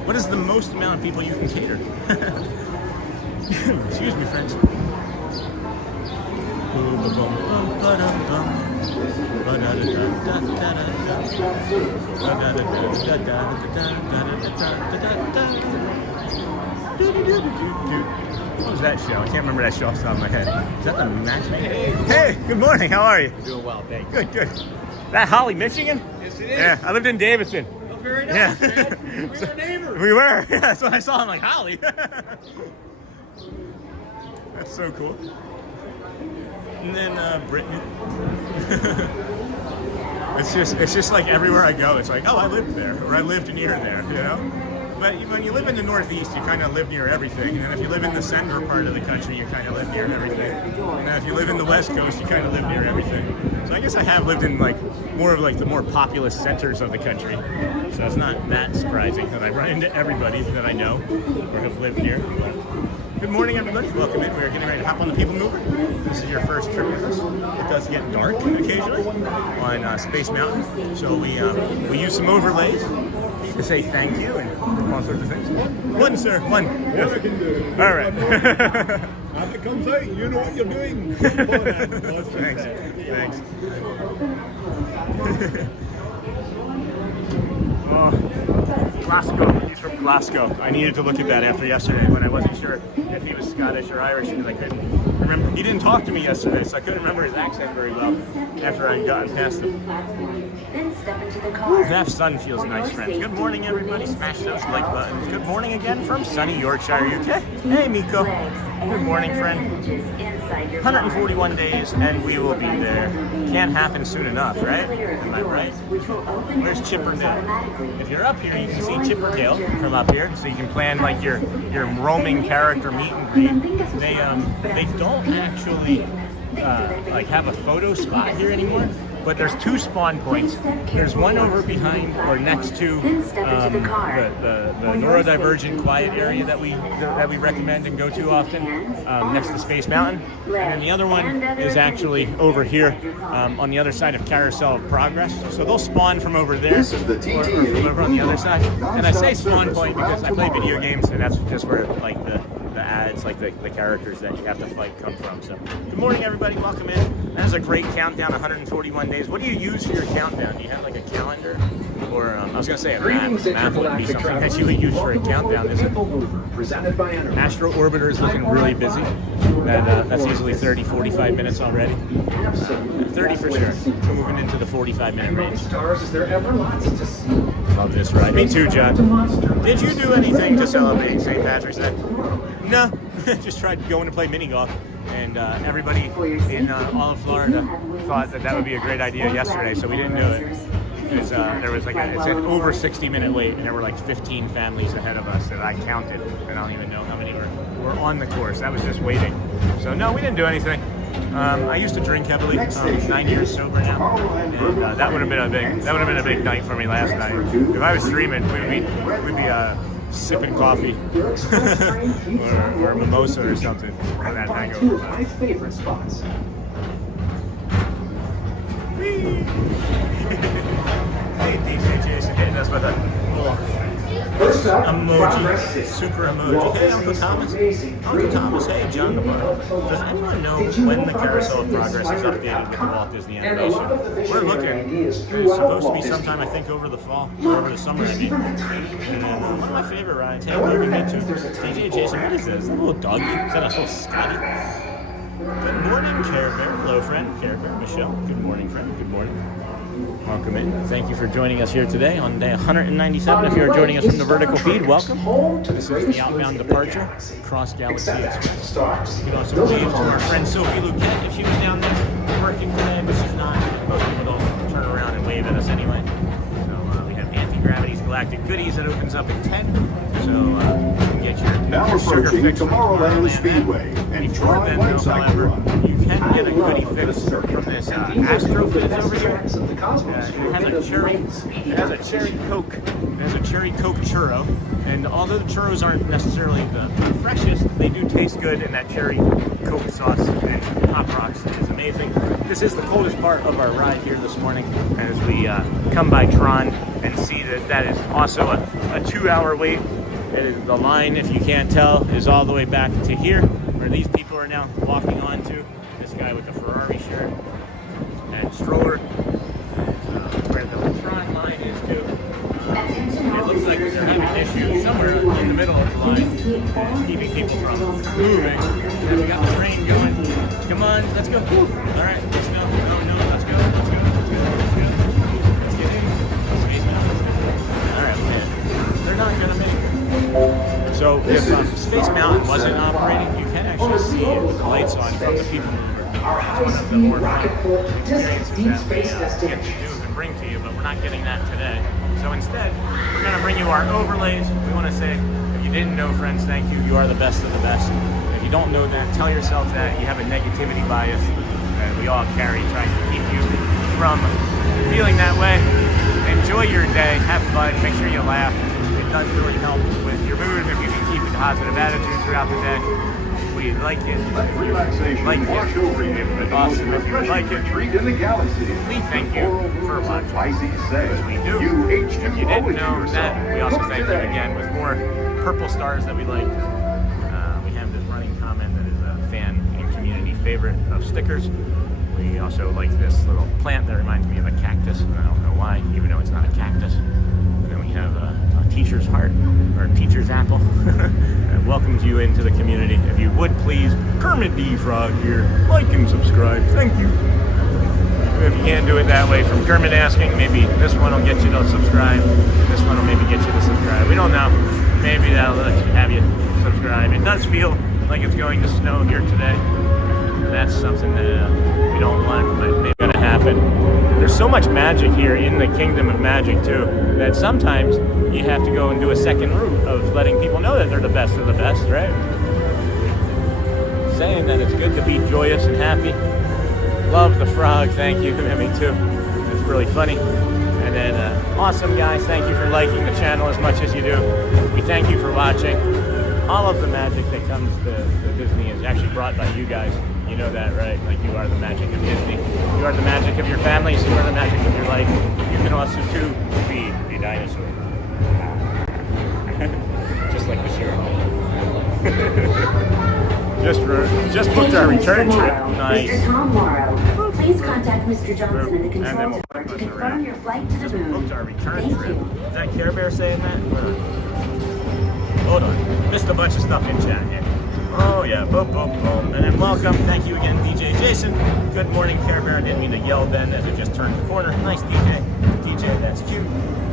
What is the most amount of people you can cater? Excuse me, friends. What was that show? I can't remember that show off the top of my head. Is that the matchmaker? Hey, good morning. How are you? Doing well, thanks. Good, good. That Holly, Michigan? Yes, it is. Yeah, I lived in Davidson. Oh, very nice, Yeah. man. We're neighbors. We were. Yeah, that's when I saw him, like, Holly. That's so cool. And then Brittany. It's just like everywhere I go, it's like, oh, I lived there, or I lived near there, you know? But when you live in the Northeast, you kind of live near everything. And if you live in the center part of the country, you kind of live near everything. And if you live in the West Coast, you kind of live near everything. So I guess I have lived in like more of like the more populous centers of the country. So it's not that surprising that I run into everybody that I know or have lived near. But good morning, everybody. Welcome in. We're getting ready to hop on the People Mover. This is your first trip with us. It does get dark occasionally on Space Mountain. So we use some overlays to say thank you and all sorts of things. One, sir, one. Yes, I can do it. All right. As it comes out, you know what you're doing. Thanks. Thanks. Oh, Glasgow. He's from Glasgow. I needed to look at that after yesterday when I wasn't sure if he was Scottish or Irish because I couldn't remember. He didn't talk to me yesterday, so I couldn't remember his accent very well after I'd gotten past him. Then step into the car. That sun feels nice, friends. Good morning, everybody. Smash those like buttons. Good morning again from sunny Yorkshire, UK. Hey, Miko. Good morning, friend. inside your 141 days and we will be there. Can't happen soon enough, right? Am I right? Where's Chippendale? If you're up here, you can see Chippendale from up here, so you can plan like your roaming character meet and greet. They don't actually like have a photo spot here anymore, but there's 2 spawn points. There's one over behind or next to the neurodivergent quiet area that we recommend and go to often, next to Space Mountain. And then the other one is actually over here on the other side of Carousel of Progress. So they'll spawn from over there or from over on the other side. And I say spawn point because I play video games, and that's just where like the ads, like the characters that you have to fight come from. So good morning everybody, welcome in. That is a great countdown, 141 days. What do you use for your countdown? Do you have like a calendar? Or I was going to say a map would be something that you would use for a countdown, isn't it? Astro Orbiter is looking really busy. That's easily 30, 45 minutes already. 30 for sure. We're moving into the 45-minute range. Love this ride. Me too, John. Did you do anything to celebrate St. Patrick's Day? No. Just tried going to play mini golf. And everybody in all of Florida thought that would be a great idea yesterday, so we didn't do it. There was like it's an over 60-minute wait, and there were like 15 families ahead of us that I counted, and I don't even know how many were on the course. That was just waiting. So no, we didn't do anything. I used to drink heavily. 9 years sober now, and that would have been a big night for me last night. If I was streaming, we'd be sipping coffee or a mimosa or something on that hangover. My favorite spots. Hey, DJ Jason hitting us with a emoji, super emoji. Hey, Uncle Thomas. Uncle Thomas, hey, John the Bug. Does anyone know when the Carousel of Progress is updated with the Walt Disney animation? We're looking. It's supposed to be sometime, I think, over the fall, or over the summer, I mean. And one of my favorite rides, hey, we're going to get to DJ Jason, what is this? A little doggy? Is that a little Scotty? Good morning, Care Bear. Hello, friend. Care Bear. Michelle. Good morning, friend. Good morning. Welcome in. Thank you for joining us here today on day 197. If you're joining us from the vertical feed, welcome. This is the outbound departure across Galaxy Express. You can also wave to our friend Sophie Luquette if she was down there working today, but she's not. Most people don't turn around and wave at us anyway. So we have Anti-Gravity's Galactic Goodies that opens up at 10. So you can get your sugar fix Tomorrowland Speedway and Tron however, you can get a goodie fix from this Astro Fizz over here. It has a cherry Coke. It has a cherry Coke churro. And although the churros aren't necessarily the freshest, they do taste good, and that cherry Coke sauce and Pop Rocks is amazing. This is the coldest part of our ride here this morning as we come by Tron and see that is also a 2-hour wait. The line, if you can't tell, is all the way back to here, where these people are now walking onto. This guy with the Ferrari shirt and stroller, where the Tron line is too. It looks like they're having issues somewhere in the middle of the line, keeping people from moving. And we got the train going. Come on, let's go. All right, let's go. No, let's go. Let's get in. Space Mountain. All right, man. They're not gonna make it. So if Space Mountain wasn't operating, you can actually see it with the lights on from the people mover. It's one of the more fun experiences that we get to do and bring to you, but we're not getting that today. So instead, we're going to bring you our overlays. We want to say, if you didn't know, friends, thank you. You are the best of the best. If you don't know that, tell yourself that. You have a negativity bias that we all carry, trying to keep you from feeling that way. Enjoy your day. Have fun. Make sure you laugh. It does really help with your mood if you can keep a positive attitude throughout the day. We like it. Relaxation wash over you. Awesome. If you like it, Treat in the galaxy. we thank you for watching. Spicy say. We do. If you didn't know that, we also thank you again with more purple stars that we like. We have this running comment that is a fan and community favorite of stickers. We also like this little plant that reminds me of a cactus. I don't know why, even though it's not a cactus. And then we have a teacher's heart, or teacher's apple. That welcomes you into the community. If you would please, Kermit D. Frog here, like and subscribe. Thank you. If you can't do it that way, from Kermit asking, maybe this one will get you to subscribe. This one will maybe get you to subscribe. We don't know. Maybe that'll have you subscribe. It does feel like it's going to snow here today. that's something that we don't want, but maybe gonna happen. There's so much magic here in the kingdom of magic too, that sometimes you have to go and do a second route of letting people know that they're the best of the best, right? Saying that it's good to be joyous and happy. Love the frog, thank you. Me too. It's really funny. And then, awesome guys, thank you for liking the channel as much as you do. We thank you for watching. All of the magic that comes to Disney is actually brought by you guys. You know that, right? Like, you are the magic of Disney. You are the magic of your families. You are the magic of your life. You can also, too, be a dinosaur. Just like the sheriff. Just booked our return trip. Nice. Mr. Tomorrow, please contact Mr. Johnson in the control tower to confirm your flight to the moon. Booked our return Thank trip. you. Is that Care Bear saying that? Hold on. Missed a bunch of stuff in chat here. Oh yeah, boom, boom, boom. And then welcome. Thank you again, DJ Jason. Good morning, Care Bear. I didn't mean to yell then as I just turned the corner. Nice DJ. DJ, that's cute.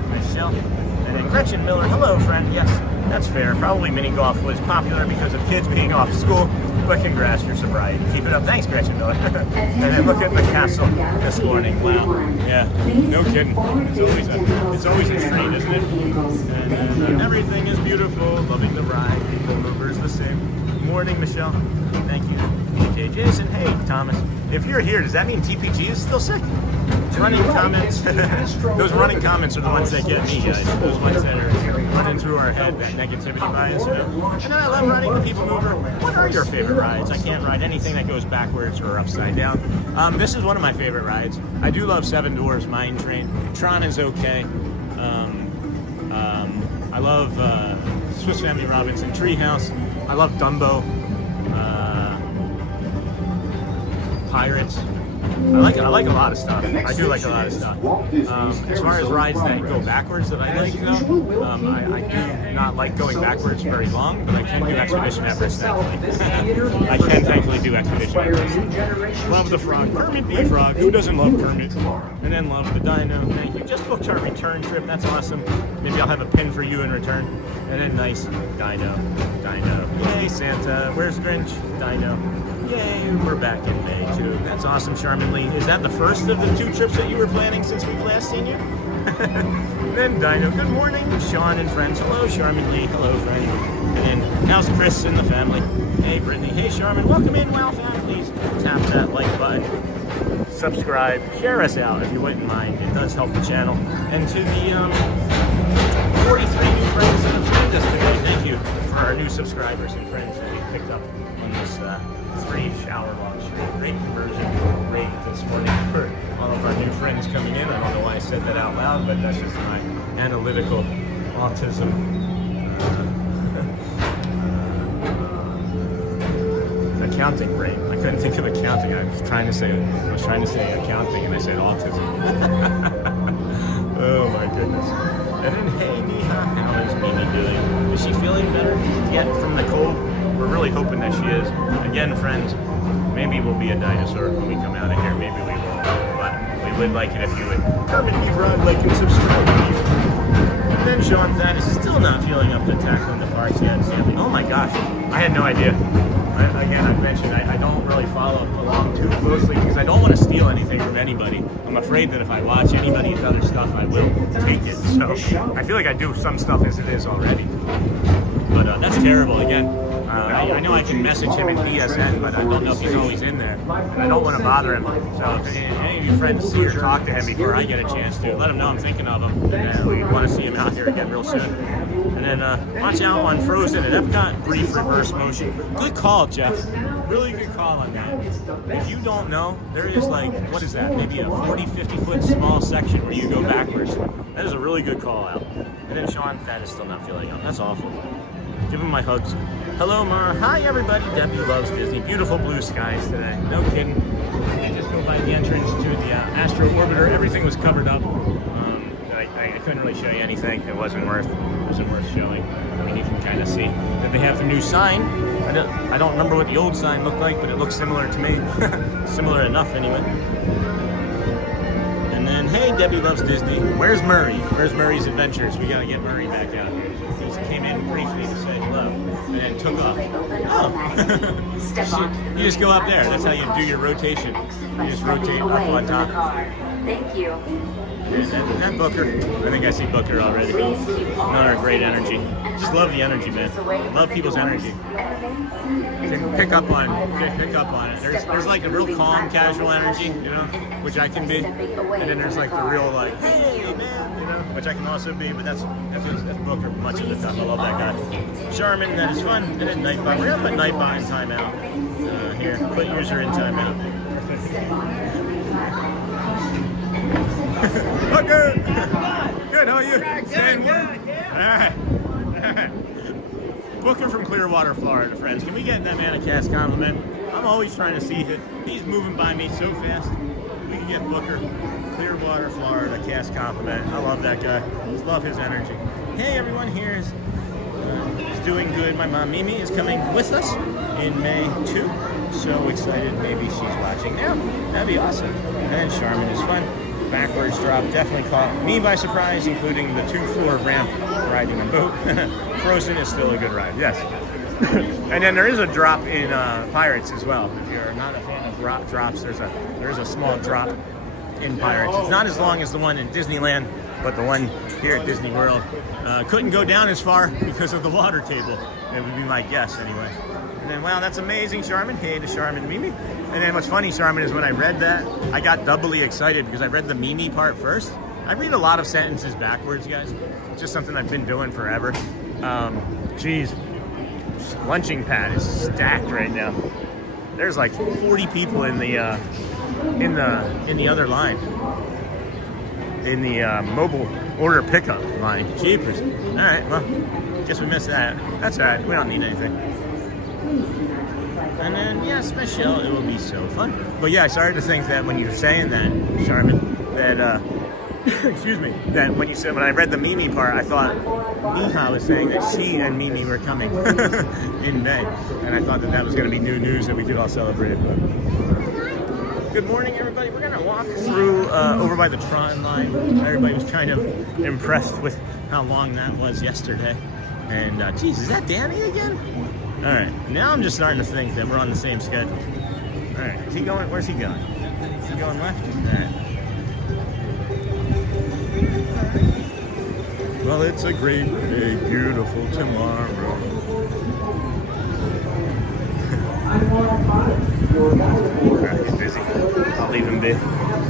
Nice shell. And then Gretchen Miller. Hello, friend. Yes, that's fair. Probably mini golf was popular because of kids being off school. But congrats, your sobriety. Keep it up. Thanks, Gretchen Miller. And then look at the castle this morning. Wow. Yeah, no kidding. It's always a treat, isn't it? And everything is beautiful. Loving the ride. The movers the same. Morning, Michelle. Thank you. DJ Jason. Hey, Thomas. If you're here, does that mean TPG is still sick? Running comments. Those running comments are the ones that get me, guys. Those ones that are running through our head, that negativity bias, you know? And then I love riding the People Mover. What are your favorite rides? I can't ride anything that goes backwards or upside down. This is one of my favorite rides. I do love Seven Dwarfs Mine Train. Tron is okay. I love Swiss Family Robinson Treehouse. I love Dumbo. Pirates. I like a lot of stuff. I do like a lot of stuff. As far as rides that go backwards that I like, though, I do not like going backwards very long, but I can do Expedition Everest, thankfully. I can thankfully do Expedition Everest. Love the frog. Kermit the Frog. Who doesn't love Kermit? And then love the dino. Thank you. Just booked our return trip. That's awesome. Maybe I'll have a pin for you in return. And then nice dino. Dino. Yay, Santa. Where's Grinch? Dino. Yay, we're back in May too. That's awesome, Charmin Lee. Is that the first of the 2 trips that you were planning since we've last seen you? And then Dino, good morning. Sean and friends. Hello, Charmin Lee. Hello, friend. And then how's Chris and the family? Hey, Brittany. Hey, Charmin. Welcome in, Wow Fam. Please tap that like button. Subscribe. Share us out if you wouldn't mind. It does help the channel. And to the 43 new friends that have joined us today, thank you for our new subscribers and friends that we picked up on this 3-hour-long stream. Great conversion rate this morning for all of our new friends coming in. I don't know why I said that out loud, but that's just my analytical autism. Accounting brain. I couldn't think of accounting. I was trying to say accounting, and I said autism. Oh my goodness. And then, hey, Neha, how is Mimi doing? Is she feeling better yet from the cold? We're really hoping that she is. Again, friends, maybe we'll be a dinosaur when we come out of here. Maybe we won't. But we would like it if you would comment, leave a like, and subscribe. And then Sean Thaddeus is still not feeling up to tackling the parks yet. Oh my gosh, I had no idea. Again, I mentioned I don't really follow along too closely because I don't want to steal anything from anybody. I'm afraid that if I watch anybody's other stuff, I will take it. So I feel like I do some stuff as it is already. But that's terrible. Again, I know I can message him in BSN, but I don't know if he's always in there. And I don't want to bother him. So if any of you friends see or talk to him before I get a chance to, let him know I'm thinking of him. And we want to see him out here again real soon. And then watch out on Frozen at Epcot, brief reverse motion. Good call, Jeff. Really good call on that. If you don't know, there is like, what is that? Maybe a 40, 50 foot small section where you go backwards. That is a really good call out. And then Sean, that is still not feeling up. That's awful. Give him my hugs. Hello, Mara. Hi, everybody. Debbie loves Disney. Beautiful blue skies today. No kidding. We just go by the entrance to the Astro Orbiter. Everything was covered up. I couldn't really show you anything. It wasn't worth showing. I mean, you can kind of see that they have the new sign. I don't remember what the old sign looked like, but it looks similar to me. Similar enough, anyway. And then, hey, Debbie loves Disney. Where's Murray? Where's Murray's Adventures? We gotta get Murray back out here. He came in briefly to say hello. And then took off. They open Oh. automatically. Step onto the You just go up there. That's how you do moving your rotation. exit by You just stepping rotate up away on from top. the car. Thank you. And Booker. I think I see Booker already. Please keep all Another your great safety energy. and Just love the energy, man. away from Love the people's doors. energy. And remain seated You can until pick up on identified. pick up on it. There's Step like a onto real moving calm, platform casual with energy, caution you know, and which I exit can by be. stepping away And then there's from like the car. real like, hey man, you know, which I can also be. But that's Booker much of the time. I love that guy. Charmin, that is fun. And then Nightbot. We're gonna put Nightbot in timeout. Here, put user in timeout. Booker. Good. How are you? Good. All right. Booker from Clearwater, Florida, friends. Can we get that man a cast compliment? I'm always trying to see it. He's moving by me so fast. We can get Booker, Clearwater, Florida, cast compliment. I love that guy. Just love his energy. Hey, everyone here is doing good. My mom Mimi is coming with us in May too. So excited. Maybe she's watching now. That'd be awesome. And then Charmin is fun. Backwards drop definitely caught me by surprise, including the 2-floor ramp riding a boat. Frozen is still a good ride, yes. And then there is a drop in Pirates as well. If you're not a fan of drops, there is a small drop in Pirates. It's not as long as the one in Disneyland, but the one here at Disney World couldn't go down as far because of the water table. That would be my guess anyway. And then, wow, that's amazing, Charmin. Hey to Charmin Mimi. And then what's funny, Charmin, is when I read that, I got doubly excited because I read the Mimi part first. I read a lot of sentences backwards, guys. It's just something I've been doing forever. Geez, lunching pad is stacked right now. There's like 40 people in the other line, in the mobile order pickup line. Jeepers. All right, well, guess we missed that. That's all right. We don't need anything. And then, yes, Michelle, it will be so fun. But yeah, I started to think that when you were saying that, Charmin, that, excuse me, that when I read the Mimi part, I thought Miha was saying that she and Mimi were coming in May. And I thought that was going to be new news that we could all celebrate. But good morning, everybody. We're going to walk through over by the Tron line. Everybody was kind of impressed with how long that was yesterday. And, geez, is that Danny again? All right, now I'm just starting to think that we're on the same schedule. All right, is he going? Where's he going? Is he going left? All right. Well, it's a great, big, beautiful tomorrow. He's busy. I'll leave him be.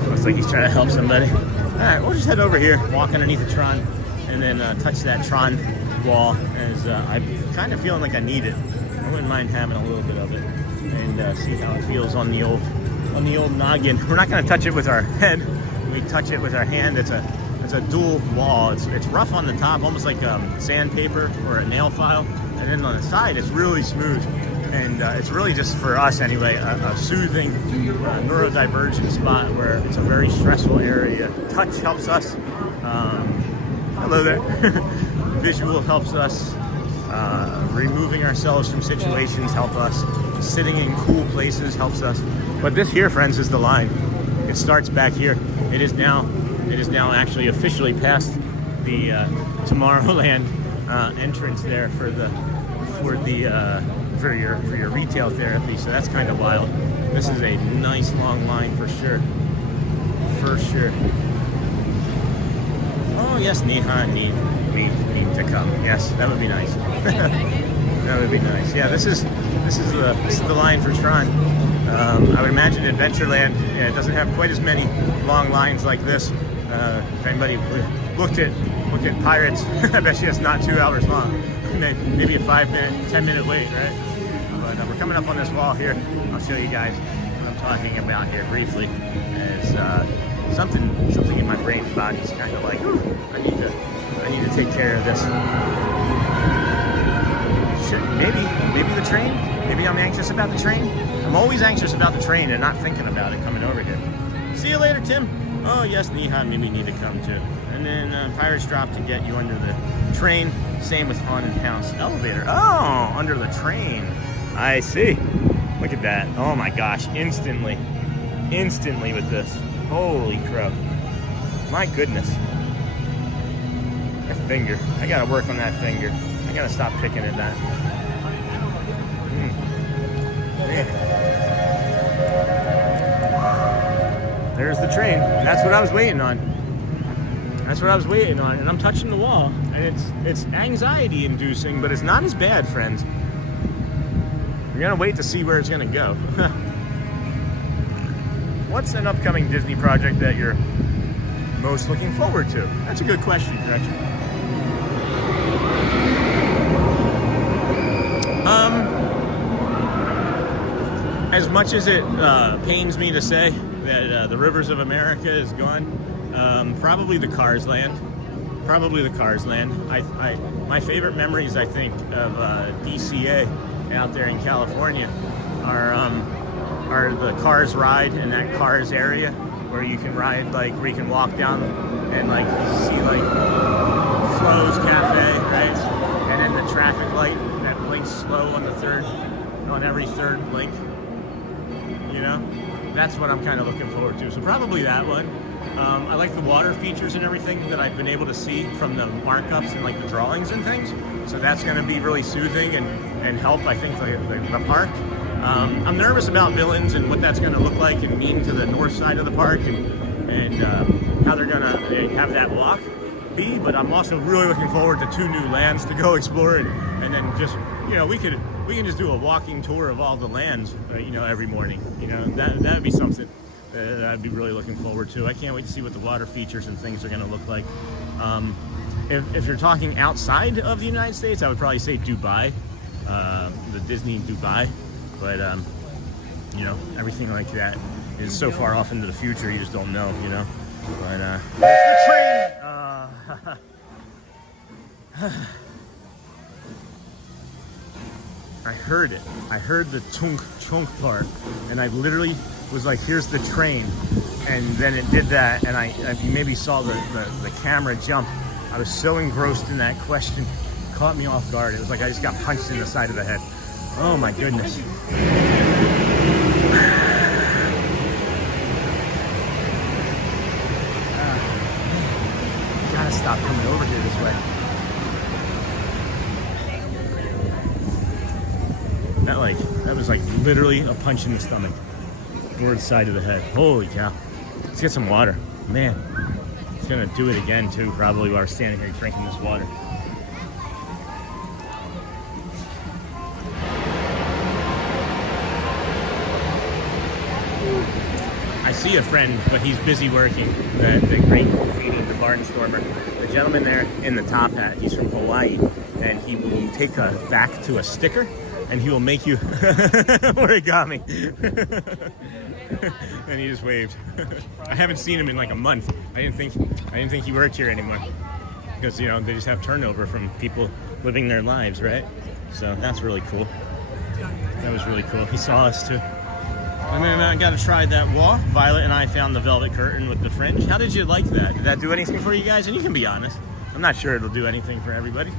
Looks like he's trying to help somebody. All right, we'll just head over here, walk underneath the Tron, and then touch that Tron wall as I'm kind of feeling like I need it. I wouldn't mind having a little bit of it and see how it feels on the old noggin. We're not going to touch it with our head. We touch it with our hand. It's a dual wall. It's rough on the top, almost like sandpaper or a nail file, and then on the side it's really smooth. And it's really just for us anyway, a soothing neurodivergent spot where it's a very stressful area. Touch helps us. Hello there. Visual helps us. Removing ourselves from situations help us. Sitting in cool places helps us. But this here, friends, is the line. It starts back here. It is now actually officially past the Tomorrowland entrance there for your retail therapy. So that's kind of wild. This is a nice long line for sure. For sure. Oh yes, Neha need to come. Yes, that would be nice. That would be nice. Yeah, this is the line for Tron. I would imagine Adventureland doesn't have quite as many long lines like this. If anybody looked at Pirates, I bet you it's not 2 hours long. Maybe a 5-minute, 10-minute wait, right? But we're coming up on this wall here. I'll show you guys what I'm talking about here briefly. As something in my brain and body is kind of like, I need to take care of this. Maybe the train. Maybe I'm anxious about the train. I'm always anxious about the train and not thinking about it coming over here. See you later, Tim. Oh yes, Neha and Mimi need to come too. And then Pirates drop to get you under the train. Same with Haunted House elevator. Oh, under the train. I see. Look at that. Oh my gosh, instantly with this. Holy crow. My goodness. That finger. I gotta work on that finger. I gotta stop picking at that. There's the train. That's what I was waiting on. That's what I was waiting on. And I'm touching the wall. And it's anxiety inducing, but it's not as bad, friends. We're gonna wait to see where it's gonna go. What's an upcoming Disney project that you're most looking forward to? That's a good question, actually. As much as it pains me to say that the Rivers of America is gone, probably the Cars Land. Probably the Cars Land. My favorite memories, I think, of DCA out there in California are the Cars ride in that Cars area where you can ride, like, where you can walk down and, like, you see, like, Flo's Cafe, right? And then the traffic light that blinks slow on every third blink. You know, that's what I'm kind of looking forward to. So probably that one. I like the water features and everything that I've been able to see from the markups and like the drawings and things. So that's going to be really soothing and help, I think, the park. I'm nervous about villains and what that's going to look like and mean to the north side of the park and how they're going to have that walk be. But I'm also really looking forward to 2 new lands to go explore and then just, you know, we can just do a walking tour of all the lands, you know, every morning. You know, that would be something that I'd be really looking forward to. I can't wait to see what the water features and things are going to look like. If you're talking outside of the United States, I would probably say Dubai, the Disney Dubai. But, you know, everything like that is so far off into the future, you just don't know, you know. But, the train! I heard it. I heard the chunk part, and I literally was like, here's the train. And then it did that, and you maybe saw the camera jump. I was so engrossed in that question, it caught me off guard. It was like I just got punched in the side of the head. Oh my goodness. Gotta stop coming over here this way. That was like literally a punch in the stomach or the side of the head. Holy cow. Let's get some water. Man, it's gonna do it again too, probably while we're standing here drinking this water. I see a friend, but he's busy working. The great graffiti, the barnstormer. The gentleman there in the top hat, he's from Hawaii, and he will take a back to a sticker, and he will make you origami. And he just waved. I haven't seen him in like a month. I didn't think he worked here anymore, because, you know, they just have turnover from people living their lives, right? So that's really cool. That was really cool. He saw us too. And then I got to try that wall. Violet and I found the velvet curtain with the fringe. How did you like that? Did that do anything for you guys? And you can be honest. I'm not sure it'll do anything for everybody.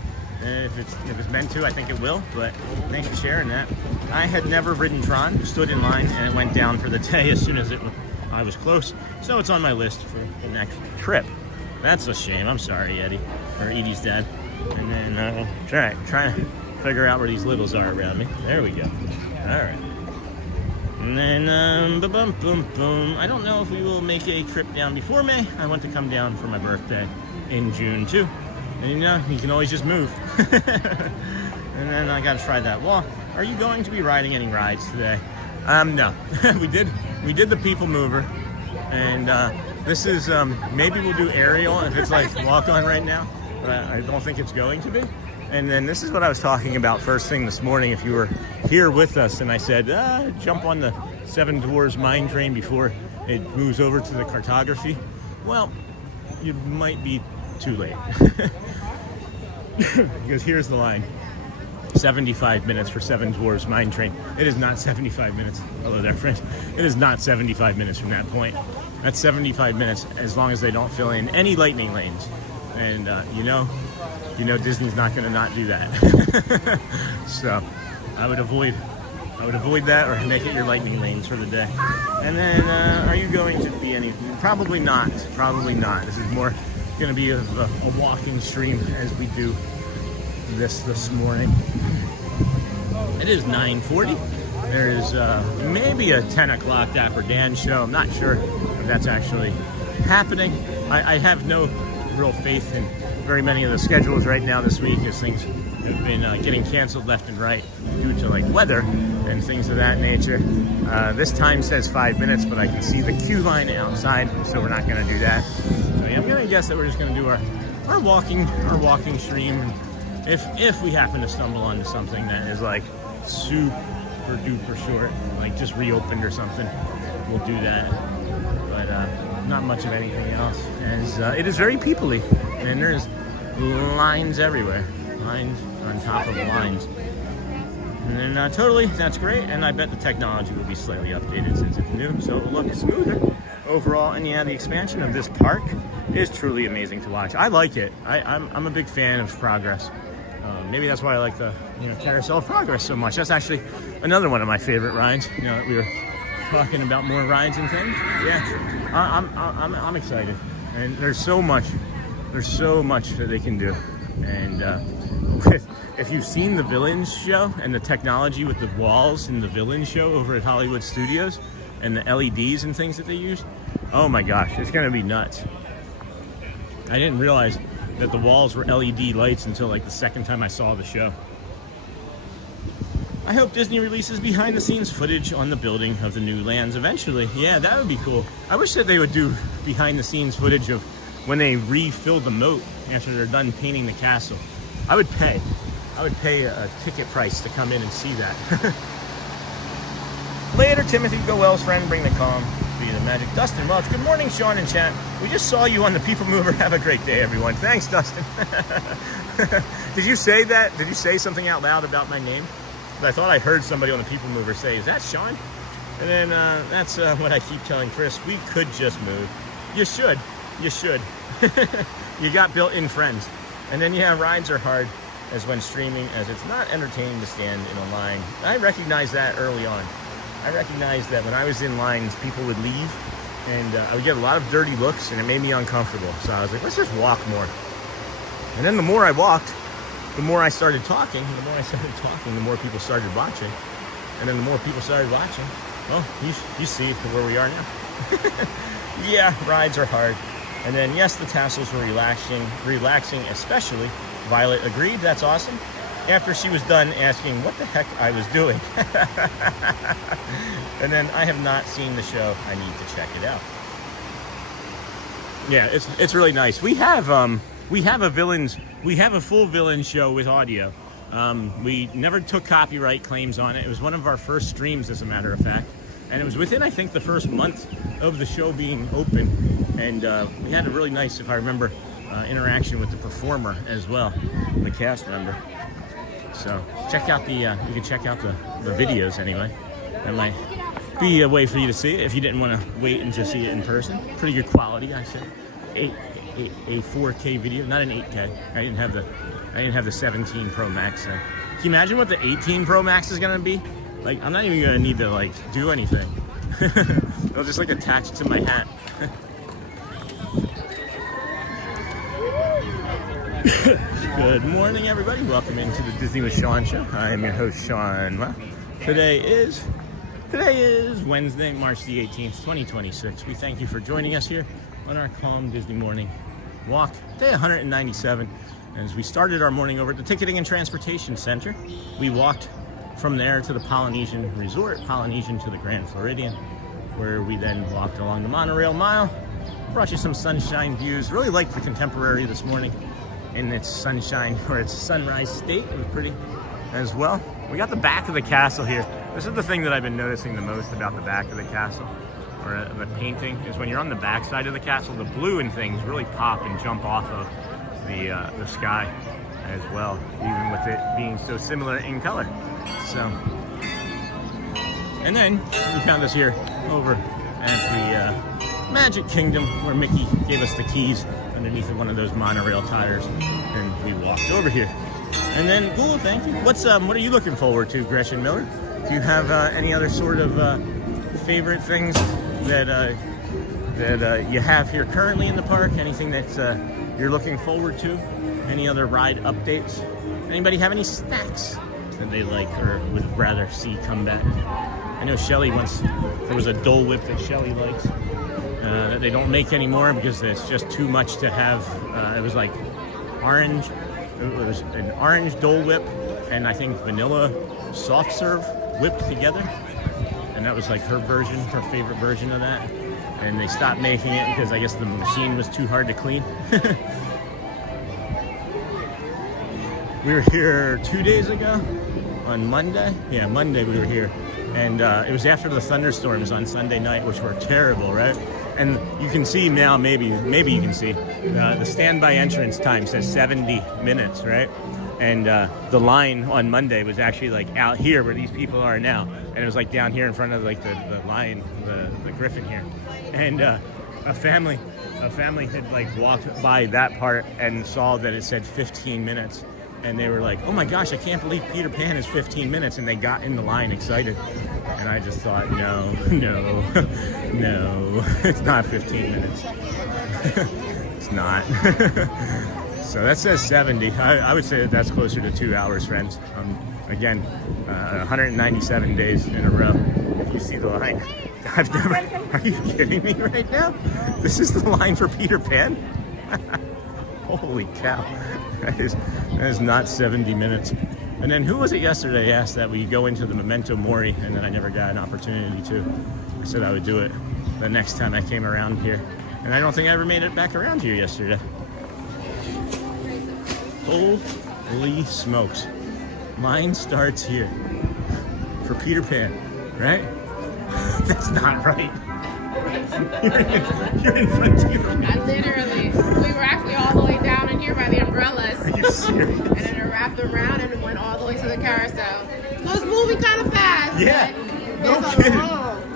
If it's meant to, I think it will. But thanks for sharing that. I had never ridden Tron, stood in line, and it went down for the day as soon as I was close. So it's on my list for the next trip. That's a shame. I'm sorry, Eddie, or Edie's dad. And then try to figure out where these littles are around me. There we go. All right. And then, boom. I don't know if we will make a trip down before May. I want to come down for my birthday in June too. And you know, you can always just move. And then I gotta try that wall. Are you going to be riding any rides today? No. we did the People Mover. And this is, maybe we'll do Ariel if it's like walk on right now. But I don't think it's going to be. And then this is what I was talking about first thing this morning, if you were here with us, and I said, jump on the Seven Dwarfs mine train before it moves over to the cartography. Well, you might be too late. Because here's the line. 75 minutes for Seven Dwarfs mine train. It is not 75 minutes. Hello there, friend. It is not 75 minutes from that point. That's 75 minutes as long as they don't fill in any lightning lanes. And you know Disney's not going to not do that. So I would avoid that, or make it your lightning lanes for the day. And then are you going to be anything? Probably not. This is more going to be a walking stream as we do this morning. It is 9:40, There's maybe a 10 o'clock Dapper Dans show. I'm not sure if that's actually happening. I have no real faith in very many of the schedules right now this week, as things have been getting canceled left and right due to like weather and things of that nature. This time says 5 minutes, but I can see the queue line outside, so we're not going to do that. So yeah, I'm going to guess that we're just going to do our walking stream. And if we happen to stumble onto something that is like super duper short, like just reopened or something, we'll do that. But not much of anything else, as it is very people-y, and there's lines everywhere, lines on top of lines. And then totally, that's great, and I bet the technology will be slightly updated since it's new, so it will look smoother overall. And yeah, the expansion of this park is truly amazing to watch. I like it. I'm a big fan of Progress. Maybe that's why I like the Carousel of Progress so much. That's actually another one of my favorite rides. That we were talking about more rides and things. Yeah, I'm excited, and there's so much that they can do. And if you've seen the Villains show and the technology with the walls in the Villains show over at Hollywood Studios and the LEDs and things that they use, oh my gosh, it's gonna be nuts. I didn't realize that the walls were LED lights until like the second time I saw the show. I hope Disney releases behind the scenes footage on the building of the new lands eventually. Yeah, that would be cool. I wish that they would do behind the scenes footage of when they refill the moat after they're done painting the castle. I would pay a ticket price to come in and see that. Later, Timothy, go well's friend, bring the calm, be the magic. Dustin Welch, good morning, Sean in chat. We just saw you on the People Mover. Have a great day, everyone. Thanks, Dustin. Did you say that? Did you say something out loud about my name? I thought I heard somebody on the People Mover say, is that Sean? And then that's what I keep telling Chris, we could just move. You should. You got built-in friends. And then yeah, rides are hard as when streaming, as it's not entertaining to stand in a line. I recognized that early on. I recognized that when I was in lines, people would leave, and I would get a lot of dirty looks, and it made me uncomfortable. So I was like, let's just walk more. And then the more I walked, the more I started talking. The more I started talking, the more people started watching. And then the more people started watching, well, you see where we are now. Yeah, rides are hard. And then, yes, the tassels were relaxing, especially. Violet agreed, that's awesome. After she was done asking what the heck I was doing. And then, I have not seen the show. I need to check it out. Yeah, it's really nice. We have a full Villains show with audio. We never took copyright claims on it. It was one of our first streams, as a matter of fact. And it was within, I think, the first month of the show being open. And we had a really nice, if I remember, interaction with the performer as well, the cast member. So check out you can check out the videos anyway. That might be a way for you to see it if you didn't want to wait and just see it in person. Pretty good quality, I said. A 4K video, not an 8K. I didn't have the 17 Pro Max. So. Can you imagine what the 18 Pro Max is gonna be? Like, I'm not even gonna need to like do anything. It'll just like attach to my hat. Good morning, everybody. Welcome into the Disney with Sean show. I am your host, Sean. Well, today is Wednesday, March the 18th, 2026. We thank you for joining us here on our calm Disney morning walk, day 197. As we started our morning over at the Ticketing and Transportation Center, we walked from there to the Polynesian Resort, Polynesian to the Grand Floridian, where we then walked along the Monorail Mile, brought you some sunshine views. Really liked the Contemporary this morning in its sunshine, or its sunrise state. It was pretty as well. We got the back of the castle here. This is the thing that I've been noticing the most about the back of the castle, or the painting, is when you're on the back side of the castle, the blue and things really pop and jump off of the sky as well, even with it being so similar in color. So, and then we found us here over at the Magic Kingdom, where Mickey gave us the keys underneath of one of those monorail tires, and we walked over here. And then, cool, thank you. What are you looking forward to, Gretchen Miller? Do you have any other sort of favorite things that you have here currently in the park? Anything that you're looking forward to? Any other ride updates? Anybody have any snacks that they like or would rather see come back. I know Shelly once, there was a Dole Whip that Shelly likes that they don't make anymore because it's just too much to have. It was like orange, it was an orange Dole Whip and I think vanilla soft serve whipped together. And that was like her version, her favorite version of that. And they stopped making it because I guess the machine was too hard to clean. We were here 2 days ago on Monday. Yeah, Monday we were here. And it was after the thunderstorms on Sunday night, which were terrible, right? And you can see now, maybe you can see, the standby entrance time says 70 minutes, right? And the line on Monday was actually like out here where these people are now. And it was like down here in front of like the lion, the griffin here. And a family had like walked by that part and saw that it said 15 minutes. And they were like, oh my gosh, I can't believe Peter Pan is 15 minutes. And they got in the line excited. And I just thought, no, it's not 15 minutes. It's not. So that says 70. I would say that that's closer to 2 hours, friends. Again, 197 days in a row. If you see the line, I've never, are you kidding me right now? This is the line for Peter Pan? Holy cow. That is not 70 minutes. And then who was it yesterday asked that we go into the Memento Mori, and then I never got an opportunity to. I said I would do it the next time I came around here. And I don't think I ever made it back around here yesterday. Holy smokes. Mine starts here for Peter Pan, right? That's not right. You're in Frontier. I literally, we were actually all the way down in here by the umbrellas. Are you serious? And then it wrapped around and it went all the way to the carousel. It was moving kind of fast. Yeah. No kidding.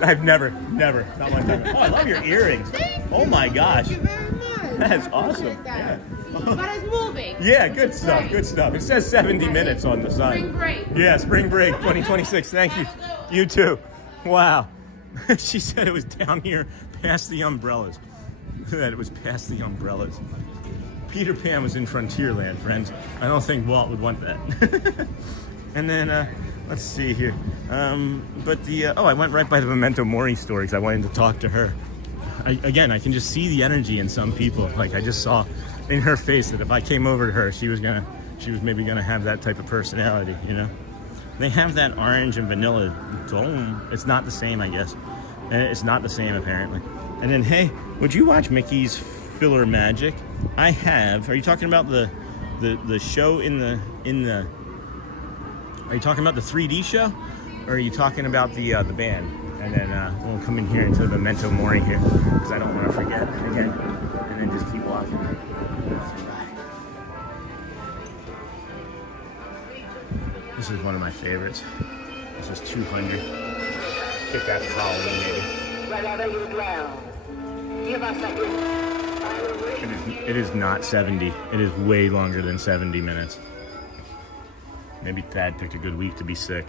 I've never, not one time. Oh, I love your earrings. Oh my gosh. Thank you very much. That's awesome. That. Yeah. But it's moving. Yeah, good stuff, good stuff. It says 70 minutes on the sign. Spring break. Yeah, spring break 2026. Thank you. You too. Wow. She said it was down here past the umbrellas. That it was past the umbrellas. Peter Pan was in Frontierland, friends. I don't think Walt would want that. And then, let's see here. I went right by the Memento Mori store because I wanted to talk to her. I can just see the energy in some people. Like I just saw in her face that if I came over to her, she was maybe gonna have that type of personality, you know? They have that orange and vanilla dome. It's not the same, I guess. It's not the same, apparently. And then, hey, would you watch Mickey's Filler Magic? I have. Are you talking about the show in the? Are you talking about the 3D show, or are you talking about the band? And then we'll come in here into the Memento Mori here because I don't want to forget again. And then just keep walking. This is one of my favorites. This is 200. Get that Halloween, maybe. It is not 70. It is way longer than 70 minutes. Maybe Thad picked a good week to be sick.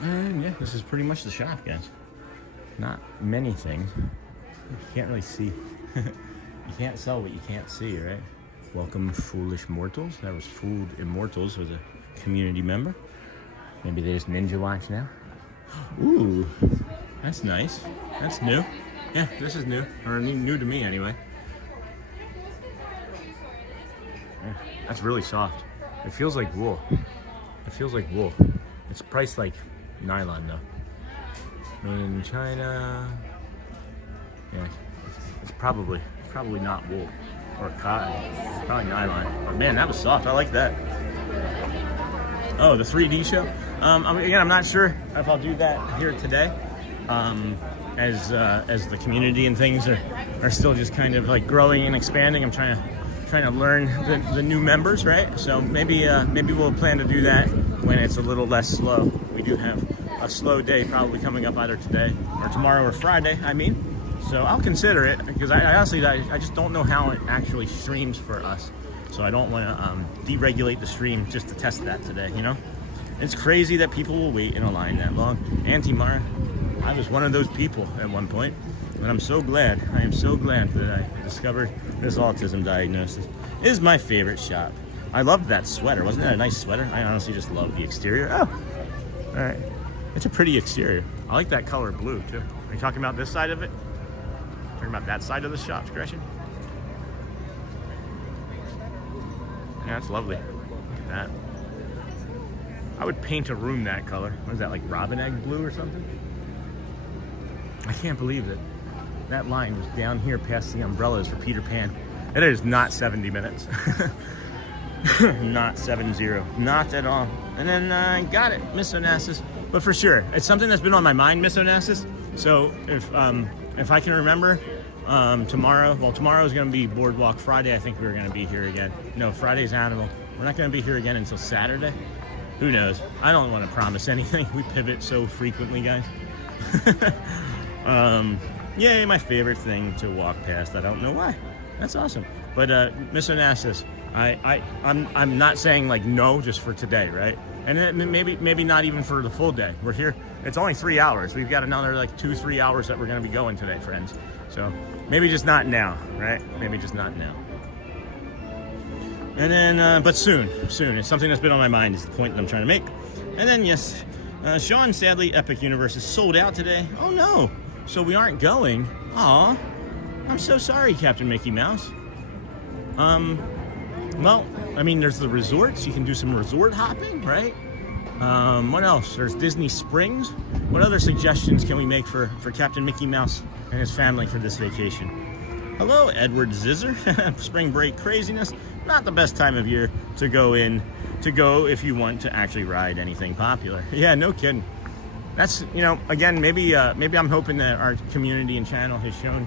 And yeah, this is pretty much the shop, guys. Not many things. You can't really see. You can't sell what you can't see, right? Welcome, Foolish Mortals. That was Food Immortals, was a community member. Maybe they just ninja watch now. Ooh, that's nice. That's new. Yeah, this is new, or new to me anyway. Yeah, that's really soft. It feels like wool. It feels like wool. It's priced like nylon though. Made in China. Yeah, it's probably not wool or cotton. It's probably nylon. But man, that was soft. I like that. Oh, the 3D show. Again, I'm not sure if I'll do that here today. As the community and things are still just kind of like growing and expanding. I'm trying to learn the new members, right? So maybe we'll plan to do that when it's a little less slow. We do have a slow day probably coming up either today or tomorrow or Friday, I mean. So I'll consider it because I honestly, I just don't know how it actually streams for us. So I don't want to deregulate the stream just to test that today, you know? It's crazy that people will wait in a line that long. Auntie Mara, I was one of those people at one point. But I'm so glad, I am so glad that I discovered this autism diagnosis. It is my favorite shop. I loved that sweater. Wasn't that a nice sweater? I honestly just love the exterior. Oh, all right. It's a pretty exterior. I like that color blue too. Are you talking about this side of it? Talking about that side of the shop, Gretchen? Yeah, that's lovely. Look at that. I would paint a room that color. What is that, like robin egg blue or something? I can't believe that that line was down here past the umbrellas for Peter Pan. It is not 70 minutes. Not 7-0. Not at all. And then I got it, Miss Onassis. But for sure, it's something that's been on my mind, Miss Onassis. So if I can remember, tomorrow is going to be Boardwalk. Friday, I think we're going to be here again. No, Friday's Animal. We're not going to be here again until Saturday. Who knows? I don't want to promise anything. We pivot so frequently, guys. Yay, my favorite thing to walk past. I don't know why. That's awesome. But Miss Onassis, I'm not saying like no just for today, right? And then maybe not even for the full day. We're here. It's only 3 hours. We've got another like 2-3 hours that we're going to be going today, friends. So maybe just not now, right? Maybe just not now. And then, but soon. It's something that's been on my mind is the point that I'm trying to make. And then, yes, Sean, sadly, Epic Universe is sold out today. Oh, no. So we aren't going. Aw. I'm so sorry, Captain Mickey Mouse. Well, I mean, there's the resorts. You can do some resort hopping, right? What else? There's Disney Springs. What other suggestions can we make for Captain Mickey Mouse and his family for this vacation? Hello, Edward Zizzer. Spring break craziness. Not the best time of year to go if you want to actually ride anything popular. Yeah, no kidding. That's, you know, again, maybe I'm hoping that our community and channel has shown,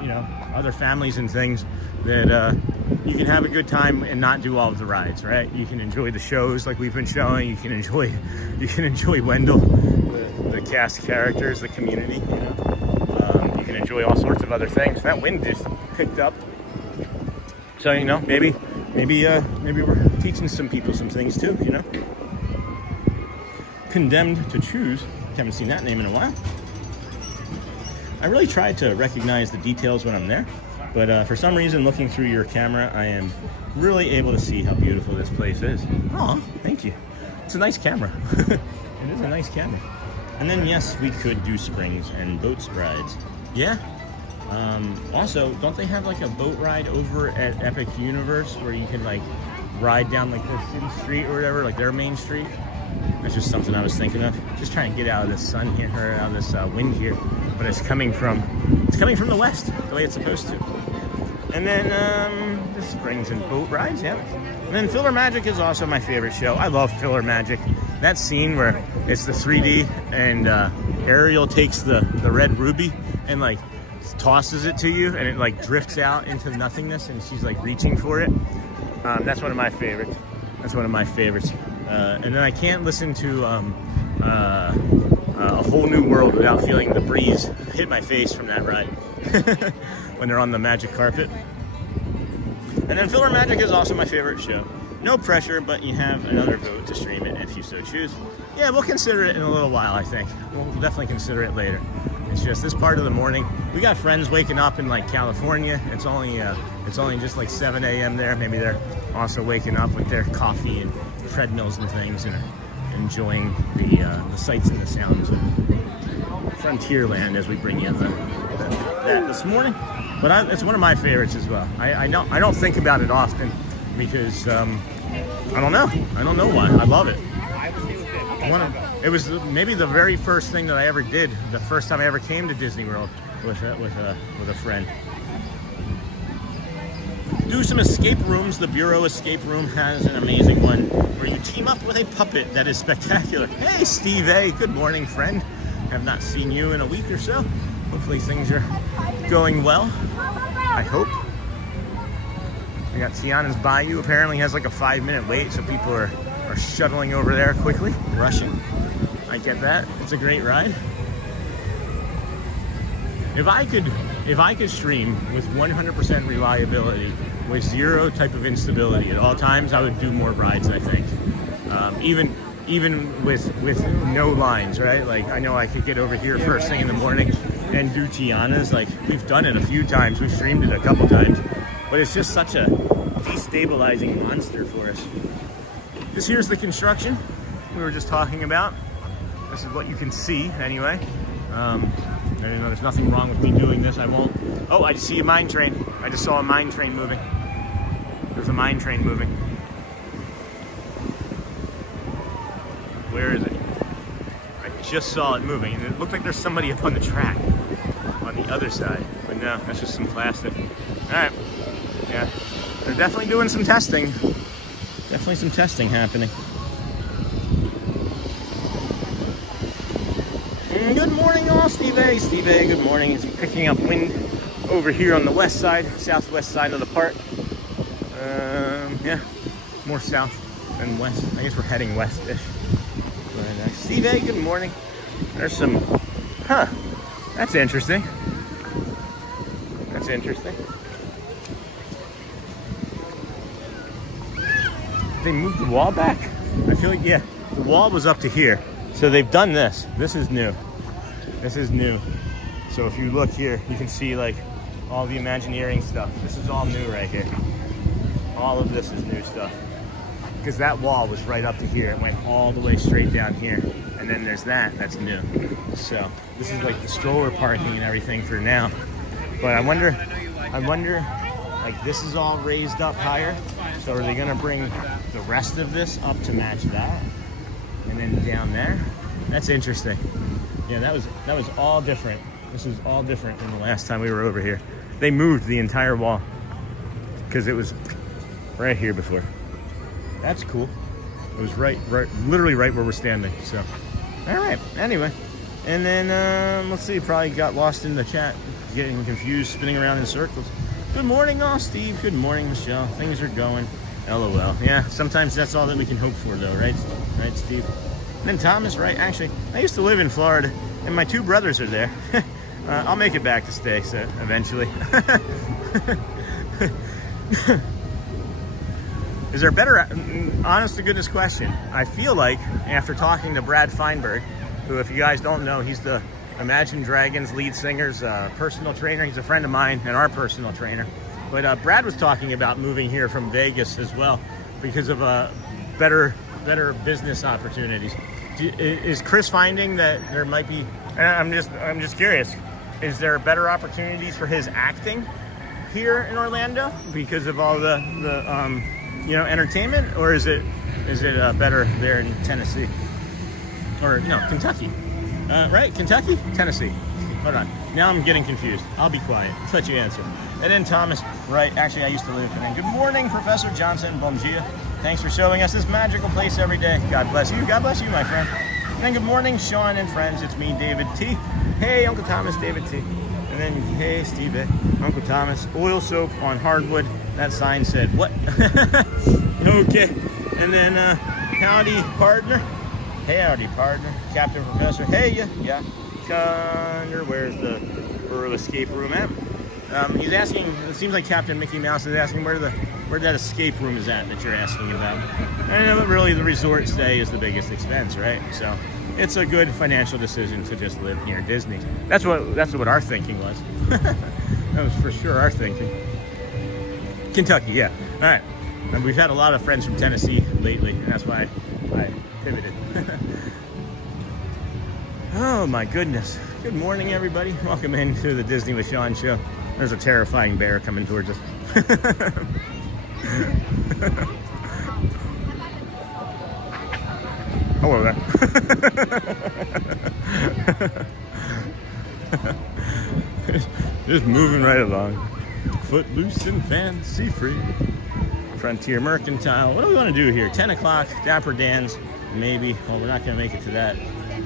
you know, other families and things that you can have a good time and not do all of the rides, right? You can enjoy the shows like we've been showing. You can enjoy Wendell, the cast characters, the community. You know, you can enjoy all sorts of other things. That wind just picked up, so you know, maybe we're teaching some people some things too. You know, Condemned to Choose. Haven't seen that name in a while. I really tried to recognize the details when I'm there, but for some reason, looking through your camera, I am really able to see how beautiful this place is. Aw, thank you. It's a nice camera. It is a nice camera. And then, yes, we could do springs and boats rides. Yeah. Also, don't they have like a boat ride over at Epic Universe where you can like ride down like the city street or whatever, like their main street? That's just something I was thinking of. Just trying to get out of this sun here, or out of this wind here. But it's coming from the west, the way it's supposed to. And then the springs and boat rides, yeah. And then Filler Magic is also my favorite show. I love Filler Magic. That scene where it's the 3D and Ariel takes the red ruby and like tosses it to you, and it like drifts out into nothingness, and she's like reaching for it. That's one of my favorites. That's one of my favorites. And then I can't listen to A Whole New World without feeling the breeze hit my face from that ride when they're on the magic carpet. And then Filler Magic is also my favorite show. No pressure, but you have another vote to stream it if you so choose. Yeah, we'll consider it in a little while, I think. We'll definitely consider it later. It's just this part of the morning. We got friends waking up in like California. It's only just like 7 a.m. there. Maybe they're also waking up with their coffee and treadmills and things and enjoying the sights and the sounds of Frontierland as we bring you that this morning. But it's one of my favorites as well. I don't think about it often because I don't know why. I love it. It was maybe the very first thing that I ever did. The first time I ever came to Disney World with a friend. Do some escape rooms. The Bureau Escape Room has an amazing one where you team up with a puppet that is spectacular. Hey, Steve A. Good morning, friend. Have not seen you in a week or so. Hopefully things are going well. I hope. We got Tiana's Bayou. Apparently has like a 5-minute wait, so people are shuttling over there quickly, rushing. I get that. It's a great ride. If I could stream with 100% reliability, with zero type of instability at all times, I would do more rides, I think. Even with no lines, right? Like I know I could get over here first thing in the morning and do Tiana's. Like, we've done it a few times. We've streamed it a couple times. But it's just such a destabilizing monster for us. This here's the construction we were just talking about. This is what you can see anyway. You know, there's nothing wrong with me doing this. I won't. Oh, I just see a mine train. I just saw a mine train moving. There's a mine train moving. Where is it? I just saw it moving, and it looked like there's somebody up on the track on the other side. But no, that's just some plastic. All right. Yeah, they're definitely doing some testing. Definitely some testing happening. Good morning, all. Steve A. Steve A, good morning. It's picking up wind over here on the west side, southwest side of the park. Yeah, more south than west. I guess we're heading west-ish. Steve A, good morning. There's some, that's interesting. That's interesting. They moved the wall back? I feel like, yeah, the wall was up to here. So they've done this. This is new. This is new. So if you look here, you can see like all the Imagineering stuff. This is all new right here. All of this is new stuff. Because that wall was right up to here. It went all the way straight down here. And then there's that's new. So this is like the stroller parking and everything for now. But I wonder, like this is all raised up higher. So are they gonna bring the rest of this up to match that? And then down there? That's interesting. Yeah, that was all different. This is all different than the last time we were over here. They moved the entire wall because it was right here before. That's cool. It was literally right where we're standing. So, all right. Anyway, and then let's see. Probably got lost in the chat, getting confused, spinning around in circles. Good morning, all. Steve. Good morning, Michelle. Things are going. LOL. Yeah. Sometimes that's all that we can hope for, though, right? Right, Steve. And then Thomas, right? Actually, I used to live in Florida, and my two brothers are there. I'll make it back to stay, so eventually. Is there a better, honest to goodness question? I feel like after talking to Brad Feinberg, who, if you guys don't know, he's the Imagine Dragons lead singer's personal trainer. He's a friend of mine and our personal trainer. But Brad was talking about moving here from Vegas as well because of better business opportunities. Is Chris finding that there might be? I'm just curious. Is there better opportunities for his acting here in Orlando because of all the entertainment, or is it better there in Tennessee? Or no, Kentucky, right? Kentucky, Tennessee. Hold on. Now I'm getting confused. I'll be quiet. Let's let you answer. And then Thomas, right? Actually, I used to live in. And good morning, Professor Johnson. Bom dia. Thanks for showing us this magical place every day. God bless you. God bless you, my friend. And then good morning, Sean and friends. It's me, David T. Hey, Uncle Thomas, David T. And then, hey, Steve, Uncle Thomas. Oil soap on hardwood. That sign said what? Okay. And then, howdy, partner. Hey, howdy, partner. Captain Professor. Hey, yeah. Connor, where's the Burrow escape room at? He's asking, it seems like Captain Mickey Mouse is asking where that escape room is at that you're asking about. I know that really the resort stay is the biggest expense, right? So it's a good financial decision to just live near Disney. That's what our thinking was. That was for sure our thinking. Kentucky, yeah. All right. And we've had a lot of friends from Tennessee lately, and that's why I pivoted. Oh my goodness. Good morning, everybody. Welcome into the Disney with Sean show. There's a terrifying bear coming towards us. Hello there. Just moving right along. Footloose and fancy free. Frontier Mercantile. What do we want to do here? 10 o'clock, Dapper Dans, maybe. Well, we're not going to make it to that.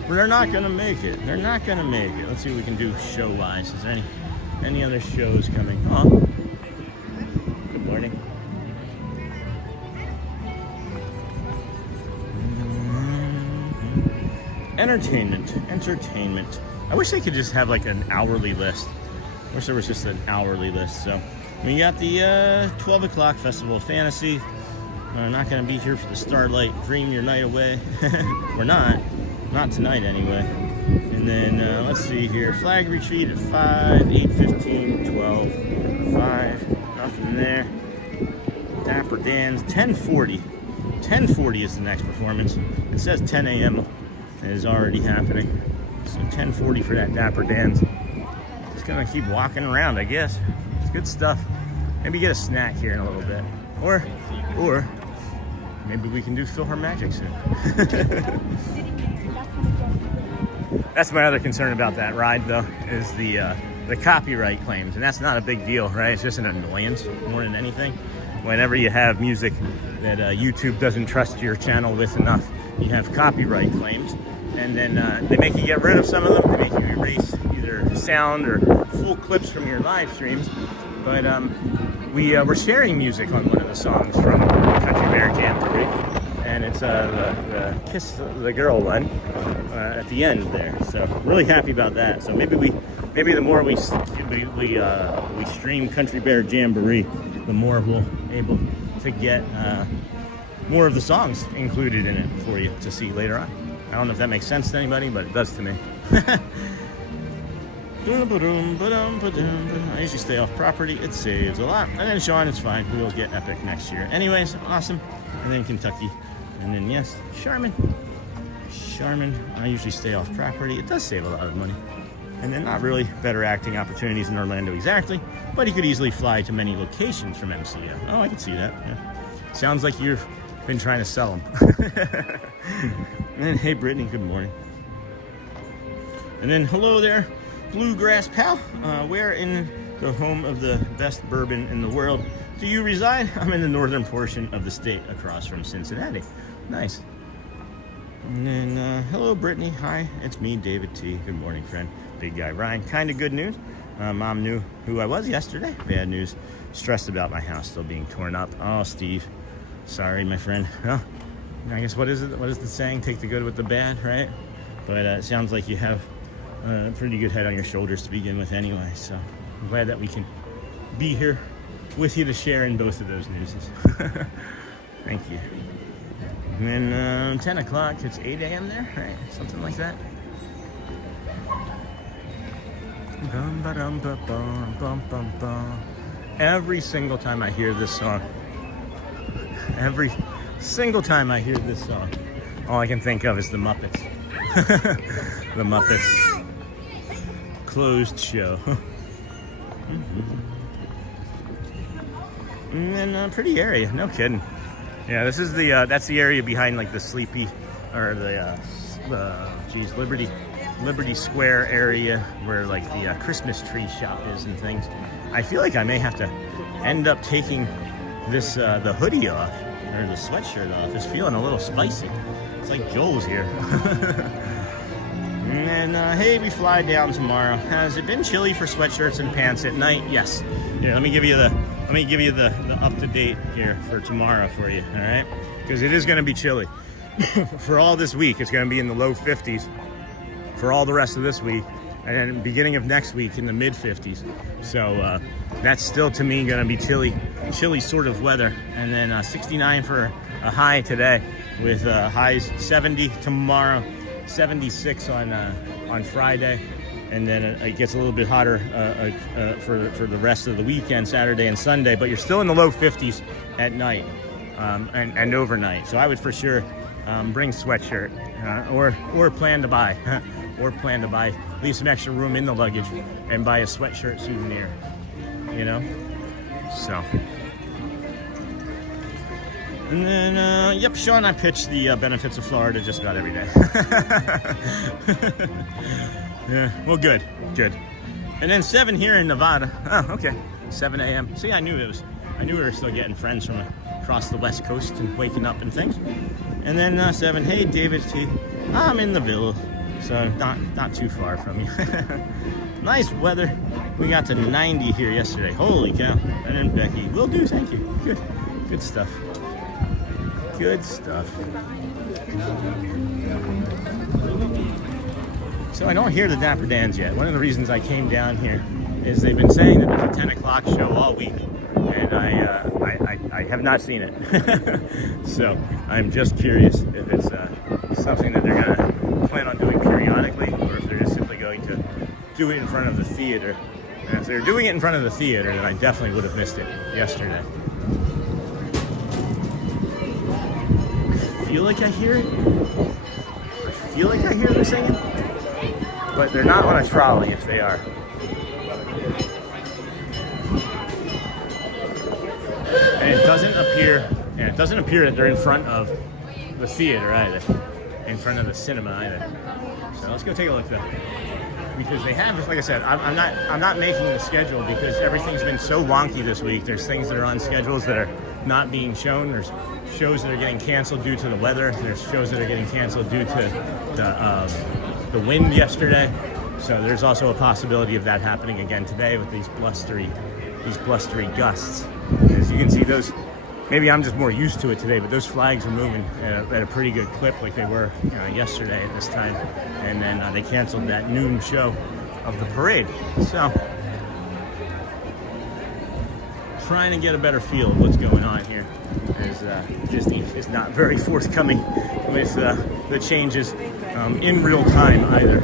They're not going to make it. They're not going to make it. Let's see what we can do show-wise. Is there any other shows coming? Oh. Good morning. Entertainment. I wish they could just have like an hourly list. I wish there was just an hourly list. So we got the 12 o'clock Festival of Fantasy. We're not going to be here for the Starlight Dream Your Night Away. We're not tonight anyway. And And then let's see here, flag retreat at 5, 8:15, 12, 5, nothing there. Dapper Dans, 10:40. 10:40 is the next performance. It says 10 a.m. is already happening. So 10:40 for that Dapper Dans. Just gonna keep walking around, I guess. It's good stuff. Maybe get a snack here in a little bit. Or maybe we can do Feel Her Magic soon. That's my other concern about that ride, though, is the copyright claims. And that's not a big deal, right? It's just an annoyance more than anything. Whenever you have music that YouTube doesn't trust your channel with enough, you have copyright claims. And then they make you get rid of some of them. They make you erase either sound or full clips from your live streams. But we're sharing music on one of the songs from Country Bear Jamboree. And it's the Kiss the Girl one at the end there. So really happy about that. So maybe the more we stream Country Bear Jamboree, the more we'll able to get more of the songs included in it for you to see later on. I don't know if that makes sense to anybody, but it does to me. I usually stay off property. It saves a lot. And then Sean, it's fine. We'll get Epic next year. Anyways, awesome. And then Kentucky. And then, yes, Charmin. I usually stay off property. It does save a lot of money. And then not really better acting opportunities in Orlando exactly, but he could easily fly to many locations from MCO. Oh, I can see that. Yeah. Sounds like you've been trying to sell them. And then, hey, Brittany, good morning. And then, hello there, Bluegrass Pal. Where in the home of the best bourbon in the world do you reside? I'm in the northern portion of the state across from Cincinnati. Nice. And then, hello, Brittany. Hi, it's me, David T. Good morning, friend. Big guy Ryan. Kind of good news. Mom knew who I was yesterday. Bad news. Stressed about my house still being torn up. Oh, Steve. Sorry, my friend. Well, I guess what is it? What is the saying? Take the good with the bad, right? But it sounds like you have a pretty good head on your shoulders to begin with anyway. So I'm glad that we can be here with you to share in both of those newses. Thank you. And then 10 o'clock, it's 8 a.m. there, right? Something like that. Every single time I hear this song, all I can think of is the Muppets. The Muppets closed show. And then pretty area, no kidding. Yeah, this is the that's the area behind like the Sleepy or the Liberty Square area where like the Christmas tree shop is and things. I feel like I may have to end up taking this the hoodie off or the sweatshirt off. It's feeling a little spicy. It's like Joel's here. And then hey, we fly down tomorrow. Has it been chilly for sweatshirts and pants at night? Yes. Here, let me give you the up to date here for tomorrow for you. All right, because it is going to be chilly for all this week. It's going to be in the low 50s for all the rest of this week, and then beginning of next week in the mid 50s. So that's still to me going to be chilly sort of weather. And then 69 for a high today, with highs 70 tomorrow, 76 on Friday, and then it gets a little bit hotter for the rest of the weekend, Saturday and Sunday. But you're still in the low 50s at night and overnight. So I would for sure bring sweatshirt or plan to buy. Leave some extra room in the luggage and buy a sweatshirt souvenir, you know? So. And then, yep, Sean, I pitch the benefits of Florida just about every day. Yeah, well, good. And then 7 here in Nevada. Oh, okay, 7 a.m. See, I knew we were still getting friends from across the West Coast and waking up and things. And then 7, hey, David T. I'm in the Villa. So not too far from you. Nice weather. We got to 90 here yesterday. Holy cow. And then Becky, will do, thank you. Good stuff. So I don't hear the Dapper Dans yet. One of the reasons I came down here is they've been saying that there's a 10 o'clock show all week, and I have not seen it. So I'm just curious if it's something that they're gonna plan on doing periodically, or if they're just do it in front of the theater. And if they're doing it in front of the theater, then I definitely would have missed it yesterday. I feel like I hear it. I feel like I hear them singing. But they're not on a trolley if they are. And it doesn't appear that they're in front of the theater either. In front of the cinema either. So let's go take a look though. Because they have, like I said, I'm not making the schedule because everything's been so wonky this week. There's things that are on schedules that are not being shown. There's shows that are getting canceled due to the weather. There's shows that are getting canceled due to the wind yesterday. So there's also a possibility of that happening again today with these blustery gusts. As you can see, those, maybe I'm just more used to it today, but those flags are moving at a pretty good clip like they were yesterday at this time. And then they canceled that noon show of the parade. So, trying to get a better feel of what's going on here, as Disney is not very forthcoming with the changes in real time either,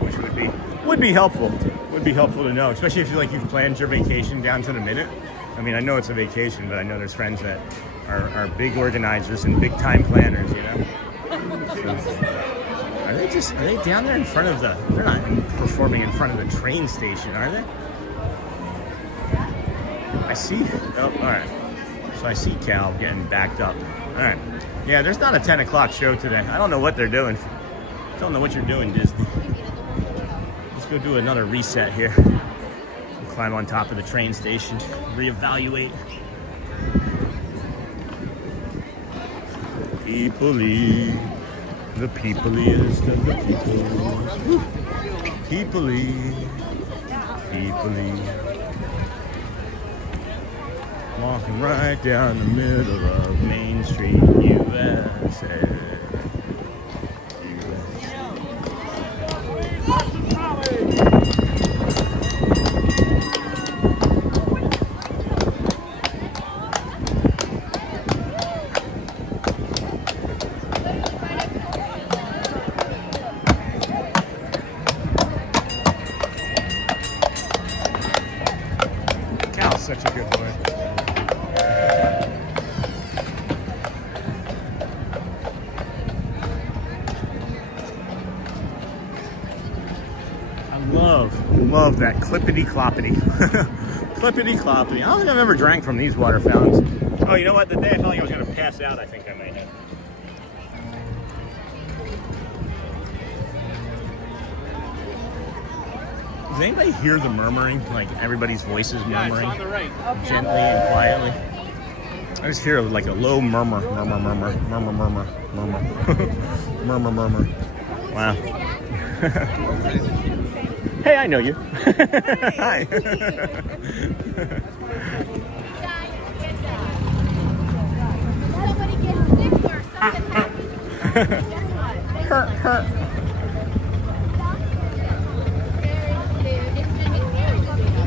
which would be helpful. Would be helpful to know, especially if you've planned your vacation down to the minute. I mean, I know it's a vacation, but I know there's friends that are big organizers and big time planners, you know. So, are they down there in front of they're not performing in front of the train station, are they? I see, oh, all right. So I see Cal getting backed up. All right. Yeah, there's not a 10 o'clock show today. I don't know what they're doing. Don't know what you're doing, Disney. Let's go do another reset here. We'll climb on top of the train station, reevaluate. People-y, the people-iest of the people. People-y, people-y. Walking right down the middle of Main Street, USA. Cal's such a good boy. Love that clippity-cloppity. Clippity-cloppity. I don't think I've ever drank from these water fountains. Oh, you know what? The day I felt like I was going to pass out, I think I may have. Does anybody hear the murmuring? Like everybody's voices murmuring? Yeah, it's on the right. Gently and quietly. I just hear like a low murmur. Murmur, murmur, murmur, murmur, murmur. Murmur, murmur. Wow. Hey, I know you. Hi. Somebody gets sick or something happens. Guess what?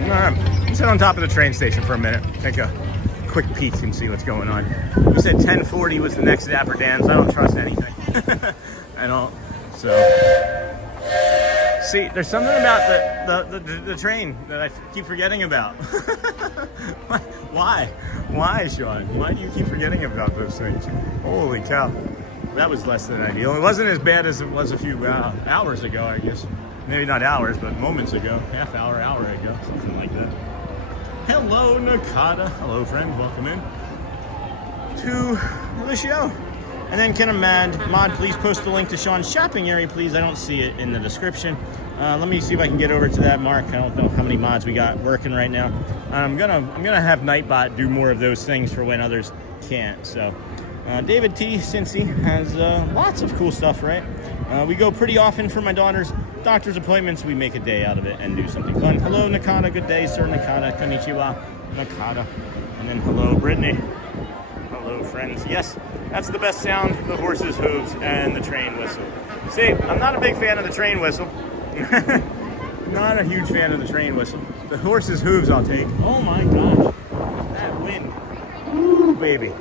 All right, sit on top of the train station for a minute. Take a quick peek and see what's going on. You said 10:40 was the next Dapper Dans. I don't trust anything. I don't. So. See, there's something about the train that I keep forgetting about. Why? Why, Sean? Why do you keep forgetting about those things? Holy cow. That was less than ideal. It wasn't as bad as it was a few hours ago, I guess. Maybe not hours, but moments ago. Half hour, hour ago. Something like that. Hello, Nakata. Hello, friend. Welcome in to the show. And then can a mod please post the link to Sean's shopping area, please? I don't see it in the description. Let me see if I can get over to that, Mark. I don't know how many mods we got working right now. I'm gonna have Nightbot do more of those things for when others can't. So David T. Cincy has lots of cool stuff, right? We go pretty often for my daughter's doctor's appointments. We make a day out of it and do something fun. Hello, Nakata. Good day, sir. Nakata. Konnichiwa. Nakata. And then hello, Brittany. Hello, friends. Yes, that's the best sound, the horse's hooves and the train whistle. See, I'm not a big fan of the train whistle. Not a huge fan of the train whistle. The horse's hooves I'll take. Oh my gosh, that wind. Woo, baby.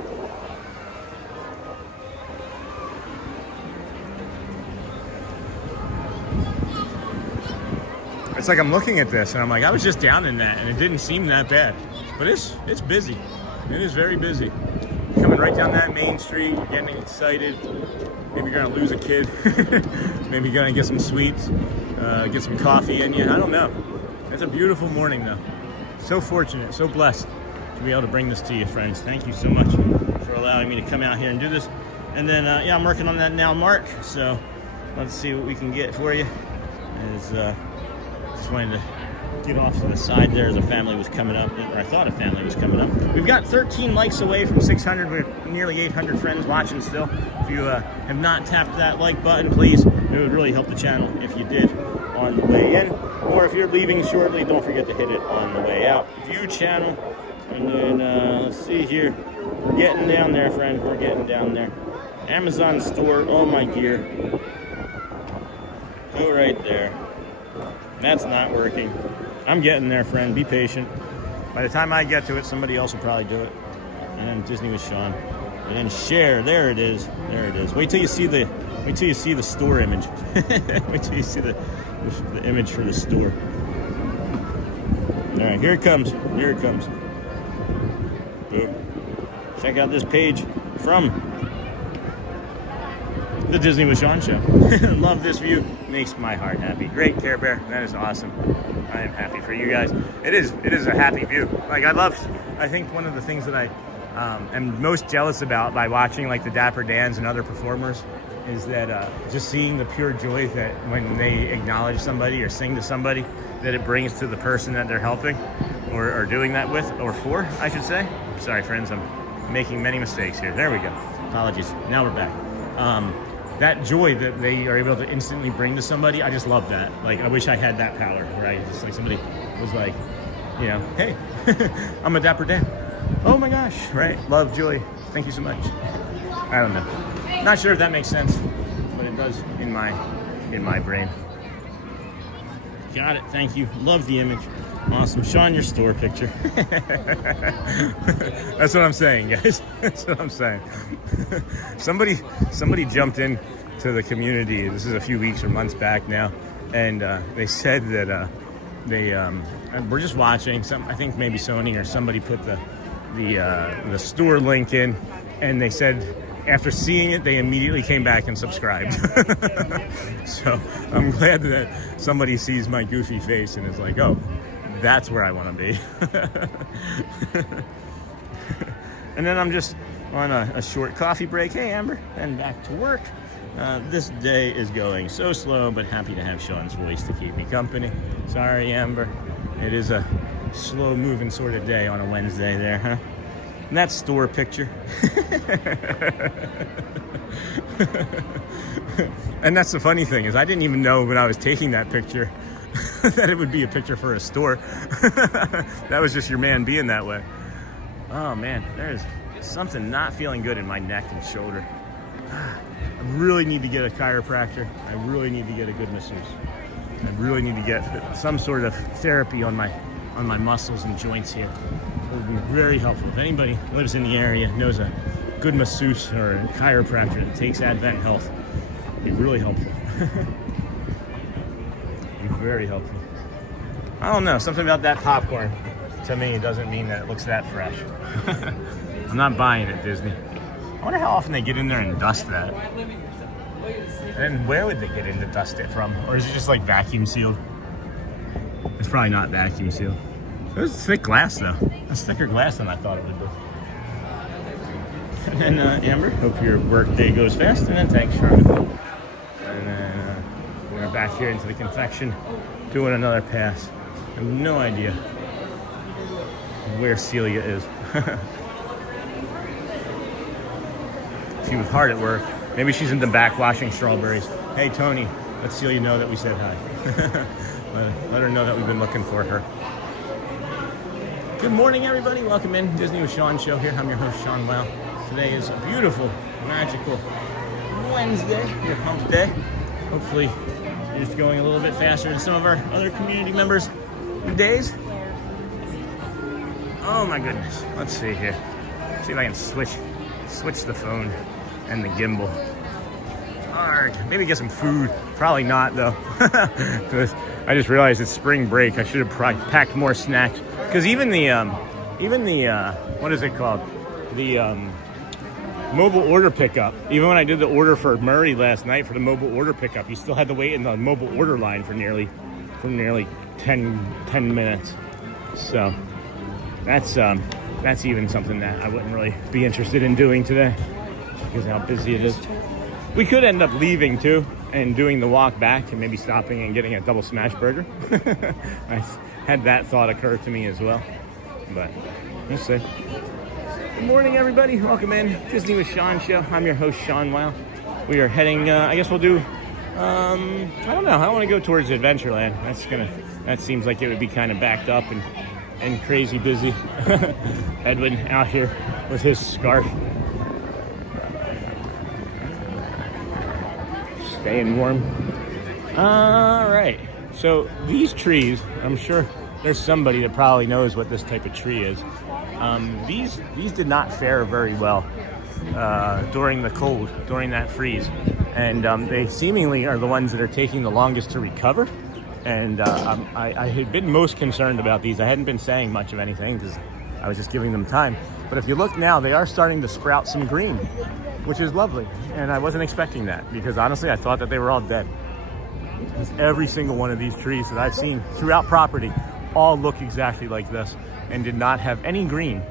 It's like I'm looking at this and I'm like, I was just down in that and it didn't seem that bad. But it's busy. It is very busy. Coming right down that main street, you're getting excited. Maybe you're gonna lose a kid. Maybe you're gonna get some sweets, get some coffee in you. I don't know. It's a beautiful morning though. So fortunate, so blessed to be able to bring this to you, friends. Thank you so much for allowing me to come out here and do this. And then, yeah, I'm working on that now, Mark. So let's see what we can get for you. Just wanted to get off to the side there as a family was coming up, or I thought a family was coming up. We've got 13 likes away from 600. We're nearly 800 friends watching still. If you have not tapped that like button, please. It would really help the channel if you did on the way in. Or if you're leaving shortly, don't forget to hit it on the way out. View channel. And then, let's see here. We're getting down there, friend. We're getting down there. Amazon store, all my gear. Go right there. That's not working. I'm getting there, friend. Be patient. By the time I get to it, somebody else will probably do it. And then Disney with Sean. And then share. There it is. There it is. Wait till you see the store image. Wait till you see the image for the store. All right, here it comes. Here it comes. Boom. Check out this page from the Disney with Sean show. Love this view. Makes my heart happy. Great, Care Bear. That is awesome. I am happy for you guys. It is a happy view. Like I think one of the things that I am most jealous about by watching like the Dapper Dans and other performers is that just seeing the pure joy that when they acknowledge somebody or sing to somebody that it brings to the person that they're helping or doing that with, or for, I should say. Sorry, friends, I'm making many mistakes here. There we go. Apologies. Now we're back. That joy that they are able to instantly bring to somebody, I just love that. Like, I wish I had that power, right? Just like somebody was like, you know, hey, I'm a Dapper Dan. Oh my gosh, right? Love, joy. Thank you so much. I don't know. Not sure if that makes sense, but it does in my brain. Got it. Thank you. Love the image. Awesome. Sean, your store picture. That's what I'm saying, guys. That's what I'm saying. Somebody jumped in to the community. This is a few weeks or months back now, and they said that we're just watching. I think maybe Sony or somebody put the store link in, and they said after seeing it, they immediately came back and subscribed. So I'm glad that somebody sees my goofy face and is like, oh, that's where I want to be. And then I'm just on a short coffee break. Hey, Amber, and back to work. This day is going so slow, but happy to have Sean's voice to keep me company. Sorry, Amber. It is a slow-moving sort of day on a Wednesday there, huh? And that store picture. And that's the funny thing is I didn't even know when I was taking that picture that it would be a picture for a store. That was just your man being that way. Oh man, there's something not feeling good in my neck and shoulder. I really need to get a chiropractor. I really need to get a good masseuse. I really need to get some sort of therapy on my muscles and joints here. It would be very helpful. If anybody lives in the area, knows a good masseuse or a chiropractor that takes Advent Health, it'd be really helpful. It'd be very helpful. I don't know, something about that popcorn, to me, doesn't mean that it looks that fresh. I'm not buying it, Disney. I wonder how often they get in there and dust that. And where would they get in to dust it from? Or is it just like vacuum sealed? It's probably not vacuum sealed. It was thick glass though. It's thicker glass than I thought it would be. And then Amber, hope your work day goes fast. And then thanks, Charlotte. And then we're back here into the confection, doing another pass. I have no idea where Celia is. She was hard at work. Maybe she's in the back washing strawberries. Hey Tony, let Celia know that we said hi. Let her know that we've been looking for her. Good morning, everybody. Welcome in. Disney with Sean show here. I'm your host, Sean Wow. Today is a beautiful, magical Wednesday, your hump day. Hopefully, you're just going a little bit faster than some of our other community members' days. Oh my goodness. Let's see here. See if I can switch the phone and the gimbal. Or maybe get some food. Probably not though. I just realized it's spring break. I should have probably packed more snacks. Because even the what is it called? The mobile order pickup. Even when I did the order for Murray last night for the mobile order pickup, you still had to wait in the mobile order line for nearly 10 minutes. So that's even something that I wouldn't really be interested in doing today because how busy it is. We could end up leaving too and doing the walk back and maybe stopping and getting a double smash burger. I had that thought occur to me as well, but let's see. Good morning, everybody. Welcome in Disney with Sean show. I'm your host, Sean Wow. We are heading, I guess we'll do, I don't know. I want to go towards Adventureland. That seems like it would be kind of backed up and crazy busy. Edwin out here with his scarf. Staying warm. All right. So these trees, I'm sure there's somebody that probably knows what this type of tree is. These did not fare very well during the cold, during that freeze. And they seemingly are the ones that are taking the longest to recover. And I had been most concerned about these. I hadn't been saying much of anything because I was just giving them time. But if you look now, they are starting to sprout some green, which is lovely. And I wasn't expecting that because honestly, I thought that they were all dead. Because every single one of these trees that I've seen throughout property all look exactly like this and did not have any green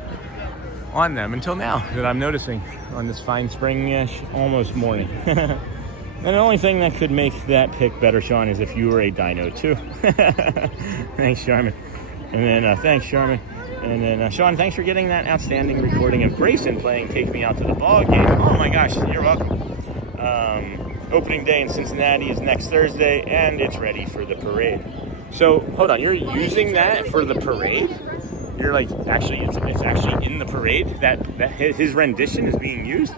on them until now that I'm noticing on this fine spring-ish almost morning. And the only thing that could make that pick better, Sean, is if you were a dino too. Thanks, Charmin. And then thanks, Charmin. And then Sean, thanks for getting that outstanding recording of Grayson playing Take Me Out to the Ball Game. Oh my gosh, you're welcome. Opening day in Cincinnati is next Thursday, and it's ready for the parade. So, hold on, you're using that for the parade? You're like, actually, it's actually in the parade that his rendition is being used?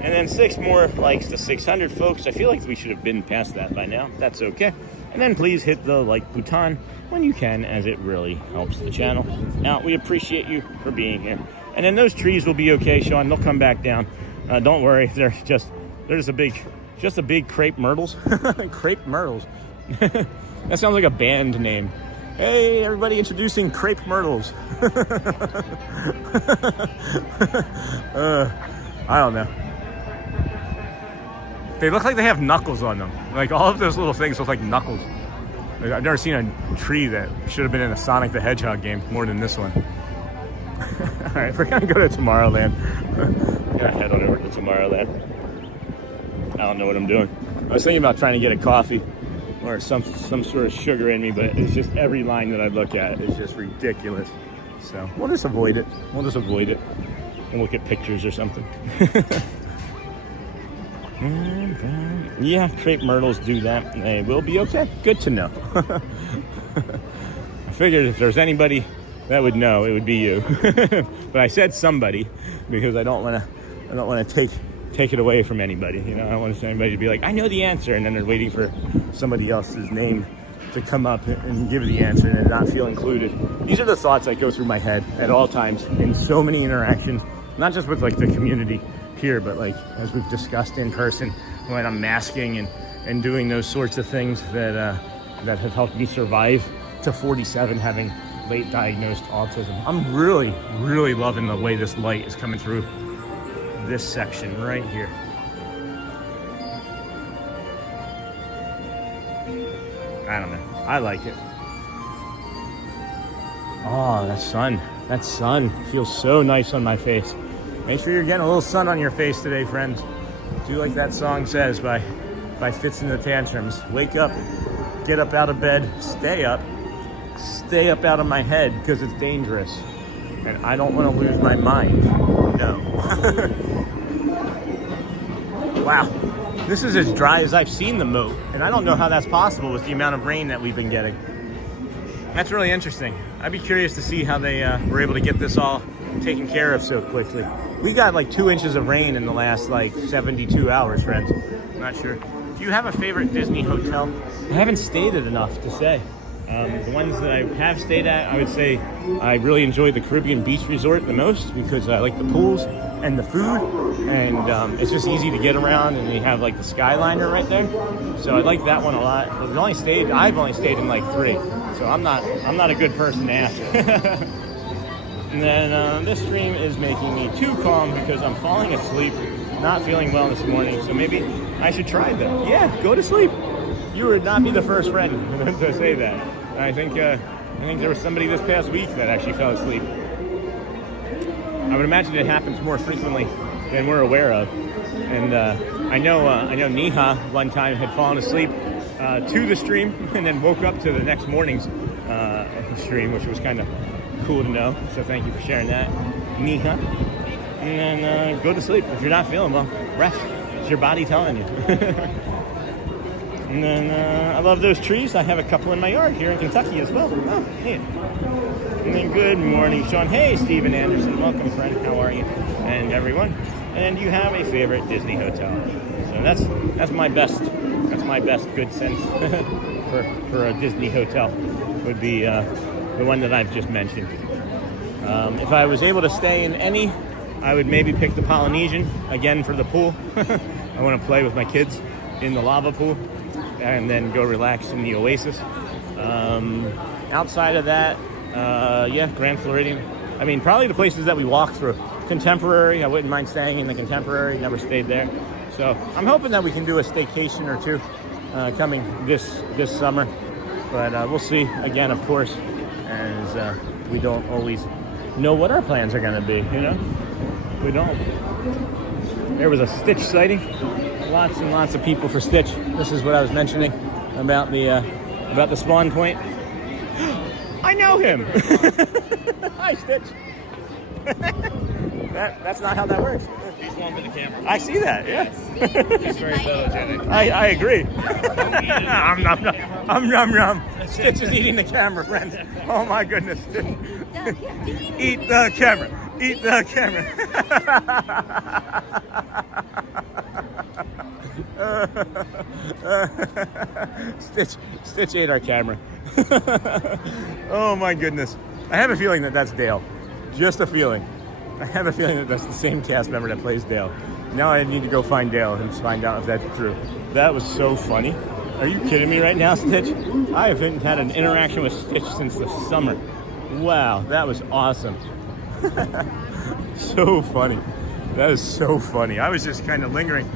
And then 6 more likes to 600 folks. I feel like we should have been past that by now. That's okay. And then please hit the like button when you can, as it really helps the channel. Now, we appreciate you for being here. And then those trees will be okay, Sean. They'll come back down. Don't worry. They're just a big crepe myrtles. Crepe myrtles. That sounds like a band name. Hey, everybody, introducing crepe myrtles. I don't know. They look like they have knuckles on them. Like all of those little things look like knuckles. Like, I've never seen a tree that should have been in a Sonic the Hedgehog game more than this one. All right, we're gonna go to Tomorrowland. We're gonna head on over to Tomorrowland. I don't know what I'm doing. I was thinking about trying to get a coffee or some sort of sugar in me, but it's just every line that I look at is just ridiculous. So we'll just avoid it. And look at pictures or something. Yeah, crepe myrtles do that. They will be okay. Good to know. I figured if there's anybody that would know, it would be you. But I said somebody because I don't want to take it away from anybody. You know, I don't want anybody to be like, I know the answer, and then they're waiting for somebody else's name to come up and give the answer and not feel included. These are the thoughts that go through my head at all times in so many interactions, not just with like the community here, but like as we've discussed in person when I'm masking and doing those sorts of things that have helped me survive to 47 having late diagnosed autism. I'm really, really loving the way this light is coming through this section right here. I don't know. I like it. Oh, that sun feels so nice on my face. Make sure you're getting a little sun on your face today, friends. Do like that song says by Fits in the Tantrums. Wake up, get up out of bed, stay up out of my head because it's dangerous. And I don't want to lose my mind. No. Wow. This is as dry as I've seen the moat. And I don't know how that's possible with the amount of rain that we've been getting. That's really interesting. I'd be curious to see how they were able to get this all taken care of so quickly. We got like 2 inches of rain in the last like 72 hours, friends. I'm not sure. Do you have a favorite Disney hotel? I haven't stayed at enough to say. The ones that I have stayed at, I would say I really enjoy the Caribbean Beach Resort the most because I like the pools. and the food, and it's just easy to get around, and you have like the Skyliner right there. So I like that one a lot. I've only stayed in like 3, so I'm not a good person to ask. And then this stream is making me too calm because I'm falling asleep, not feeling well this morning. So maybe I should try that. Yeah, go to sleep. You would not be the first friend to say that. I think there was somebody this past week that actually fell asleep. I would imagine it happens more frequently than we're aware of. And I know Neha one time had fallen asleep to the stream and then woke up to the next morning's stream, which was kind of cool to know. So thank you for sharing that, Neha. And then go to sleep. If you're not feeling well, rest. It's your body telling you. And then I love those trees. I have a couple in my yard here in Kentucky as well. Oh, neat. And then good morning, Sean. Hey, Stephen Anderson. Welcome, friend. How are you? And everyone. And do you have a favorite Disney hotel? So that's my best good sense for a Disney hotel would be the one that I've just mentioned. If I was able to stay in any, I would maybe pick the Polynesian again for the pool. I want to play with my kids in the lava pool and then go relax in the Oasis. Outside of that, yeah, Grand Floridian. I mean, probably the places that we walk through. Contemporary, I wouldn't mind staying in the Contemporary, never stayed there. So I'm hoping that we can do a staycation or two coming this summer. But we'll see, again, of course, as we don't always know what our plans are going to be, you know? We don't. There was a Stitch sighting. Lots and lots of people for Stitch. This is what I was mentioning about the spawn point. I know him. Hi, Stitch. That's not how that works. He's warming the camera. I see that. Yeah. He's very photogenic. I agree. Nom nom. Stitch is eating the camera, friends. Oh my goodness. Eat the camera. Eat the camera. Stitch ate our camera. Oh my goodness. I have a feeling that that's Dale. Just a feeling. I have a feeling that that's the same cast member that plays Dale. Now I need to go find Dale and find out if that's true. That was so funny. Are you kidding me right now, Stitch? I haven't had an interaction with Stitch since the summer. Wow, that was awesome. So funny. That is so funny. I was just kind of lingering.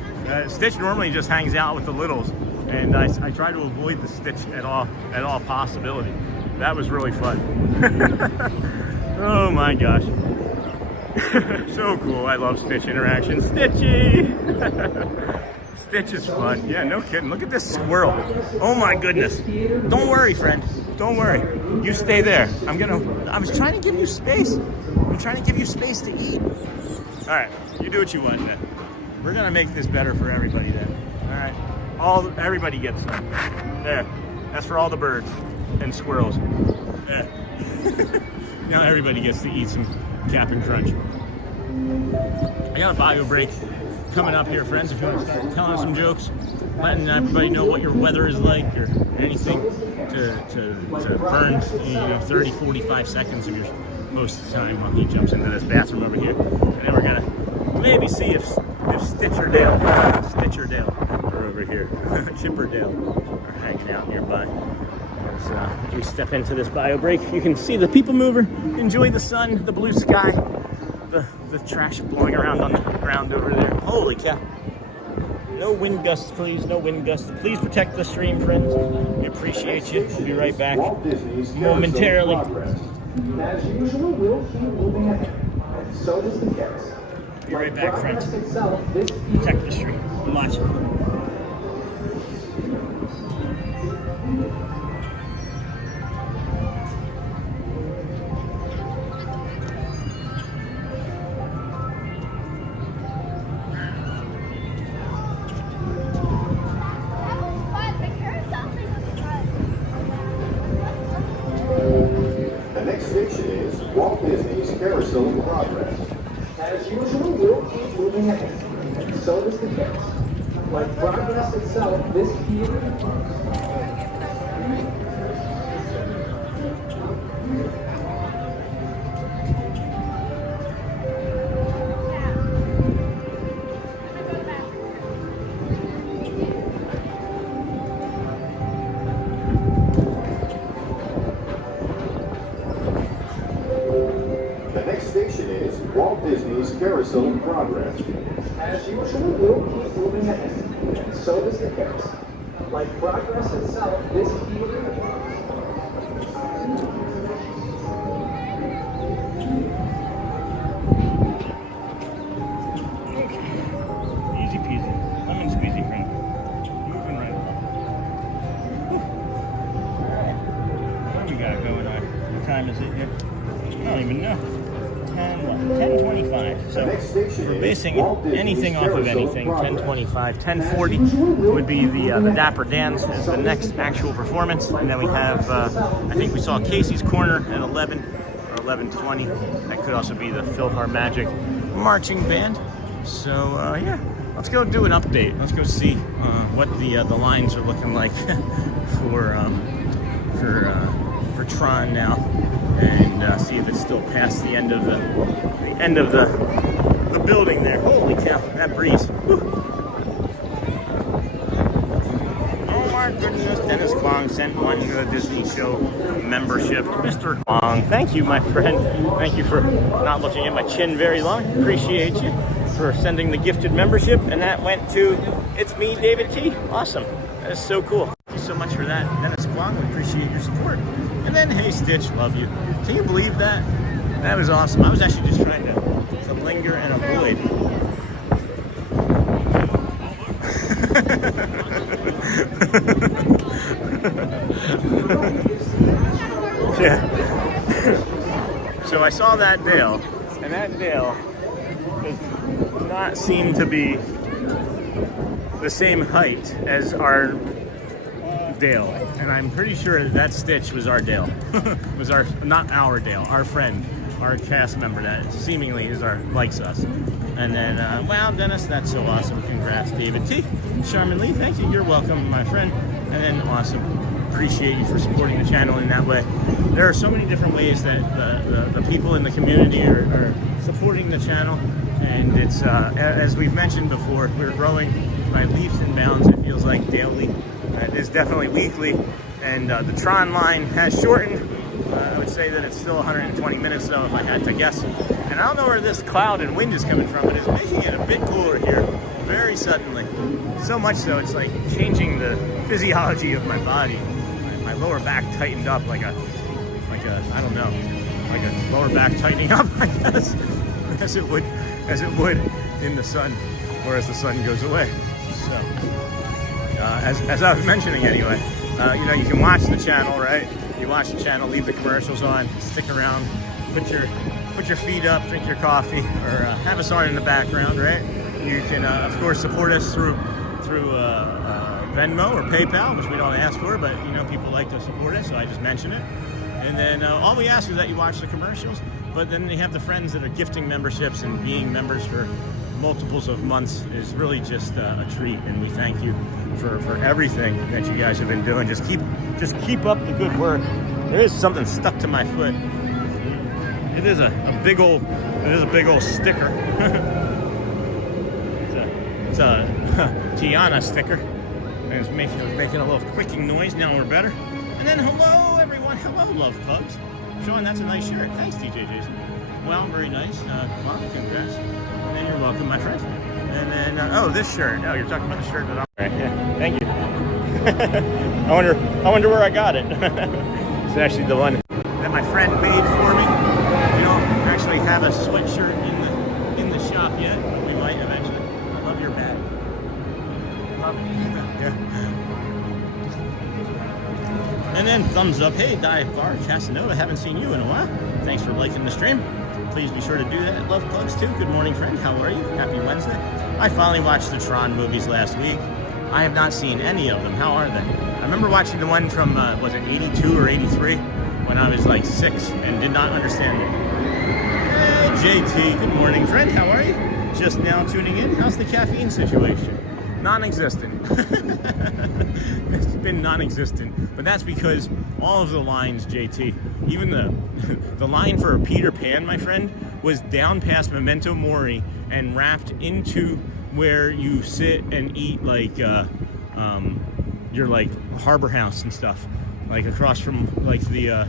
Stitch normally just hangs out with the littles, and I try to avoid the Stitch at all possibility. That was really fun. Oh my gosh. So cool. I love Stitch interaction. Stitchy! Stitch is fun. Yeah, no kidding. Look at this squirrel. Oh my goodness. Don't worry, friend. Don't worry. You stay there. I was trying to give you space. I'm trying to give you space to eat. All right. You do what you want then. We're going to make this better for everybody then. All right. Everybody gets some. There. That's for all the birds and squirrels. There. Now everybody gets to eat some Cap'n Crunch. I got a bio break coming up here, friends. If you want to start telling some jokes, letting everybody know what your weather is like or anything to burn 30, 45 seconds of your most time while he jumps into this bathroom over here. And then we're gonna maybe see if Stitch or Dale are over here. Chip or Dale are hanging out nearby. As we step into this bio break, you can see the people mover, enjoy the sun, the blue sky, the trash blowing around on the ground over there. Holy cow. No wind gusts, please. No wind gusts. Please protect the stream, friends. We appreciate you. We'll be right back momentarily. As usual, we'll keep moving ahead. And so does the guest. Be right back, friends. Protect the stream. Watch it. Walt Disney's Carousel in progress. As usual, we'll keep moving ahead. And so does the guest. Like progress itself, this pier... carousel in progress. As usual, we'll keep moving ahead. And so does the case. Like progress itself, this theater... Easy peasy. Lemon squeezy, friend. Moving right along. Alright. What do we got going on? What time is it yet? I don't even know. 10:25. So we're basing anything off of anything. 10:25, 10:40 would be the Dapper Dans as the next actual performance, and then we have I think we saw Casey's Corner at 11 or 11:20. That could also be the Philharmagic marching band. So yeah, let's go do an update. Let's go see what the lines are looking like for Tron now. And see if it's still past the end of the building there. Holy cow, that breeze. Woo. Oh my goodness, Dennis Kwong sent one to the Disney Show membership. Mr. Kwong, thank you, my friend. Thank you for not looking at my chin very long. Appreciate you for sending the gifted membership. And that went to It's Me, David T. Awesome. That is so cool. Thank you so much for that, Dennis Kwong. We appreciate your support. And then, hey Stitch, love you. Can you believe that? That was awesome. I was actually just trying to linger and avoid. Yeah. So I saw that Dale, and that Dale does not seem to be the same height as our Dale, and I'm pretty sure that Stitch was our Dale. Was our, not our Dale, our friend, our cast member that seemingly is likes us. And then, wow, Dennis, that's so awesome. Congrats, David T. Charmin Lee, thank you. You're welcome, my friend. And then, awesome. Appreciate you for supporting the channel in that way. There are so many different ways that the people in the community are supporting the channel, and it's as we've mentioned before, we're growing by leaps and bounds. It feels like daily. It is definitely weekly, and the Tron line has shortened. I would say that it's still 120 minutes though, if I had to guess. And I don't know where this cloud and wind is coming from, but it's making it a bit cooler here, very suddenly. So much so, it's like changing the physiology of my body. My lower back tightened up like a, I don't know, like a lower back tightening up, I guess, as it would in the sun, or as the sun goes away. So. As I was mentioning anyway, you know, you can watch the channel, right? You watch the channel, leave the commercials on, stick around, put your feet up, drink your coffee, or have us on in the background, right? You can, of course, support us through Venmo or PayPal, which we don't ask for, but you know, people like to support us, so I just mention it. And then all we ask is that you watch the commercials, but then they have the friends that are gifting memberships and being members for multiples of months is really just a treat, and we thank you for everything that you guys have been doing. Just keep up the good work. There is something stuck to my foot. It is a big old sticker. it's a Tiana sticker, and it was making a little clicking noise. Now we're better. And then hello everyone, hello love pugs. Sean, that's a nice shirt. Thanks, DJ Jason. Well, very nice. Well, congrats. And then you're welcome, my friend. And then, oh, this shirt. Oh, you're talking about the shirt that I'm wearing. Yeah, thank you. I wonder where I got it. It's actually the one that my friend made for me. We don't actually have a sweatshirt in the shop yet, but we might eventually. I love your bag. Love it. Yeah. And then thumbs up. Hey, Dive Bar Casanova, haven't seen you in a while. Thanks for liking the stream. Please be sure to do that. Love plugs too. Good morning, friend. How are you? Happy Wednesday. I finally watched the Tron movies last week. I have not seen any of them. How are they? I remember watching the one from, was it 82 or 83? When I was like 6 and did not understand it. Hey, JT. Good morning, friend. How are you? Just now tuning in. How's the caffeine situation? Non-existent. It's been non-existent, but that's because all of the lines, JT, even the line for Peter Pan, my friend, was down past Memento Mori and wrapped into where you sit and eat like your like Harbor House and stuff, like across from like the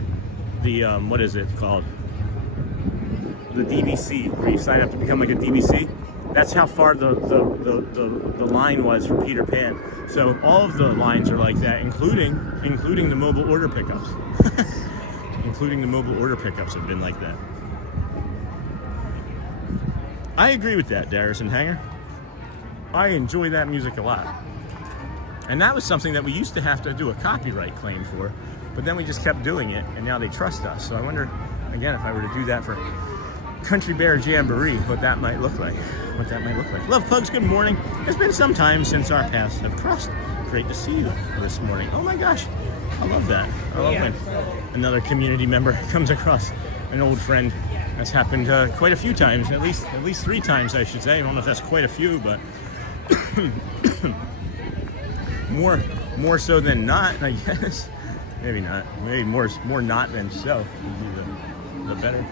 what is it called? DVC, where you sign up to become like a DVC. That's how far the line was for Peter Pan. So all of the lines are like that, including the mobile order pickups. Including the mobile order pickups have been like that. I agree with that, Darrison Hanger. I enjoy that music a lot. And that was something that we used to have to do a copyright claim for, but then we just kept doing it, and now they trust us. So I wonder, again, if I were to do that for Country Bear Jamboree, what that might look like. Love Pugs, good morning. It's been some time since our paths have crossed. Great to see you this morning. Oh my gosh, I love that. I love when another community member comes across an old friend. That's happened quite a few times, at least 3 times, I should say. I don't know if that's quite a few, but more so than not, I guess. Maybe not. Maybe more not than so would be the better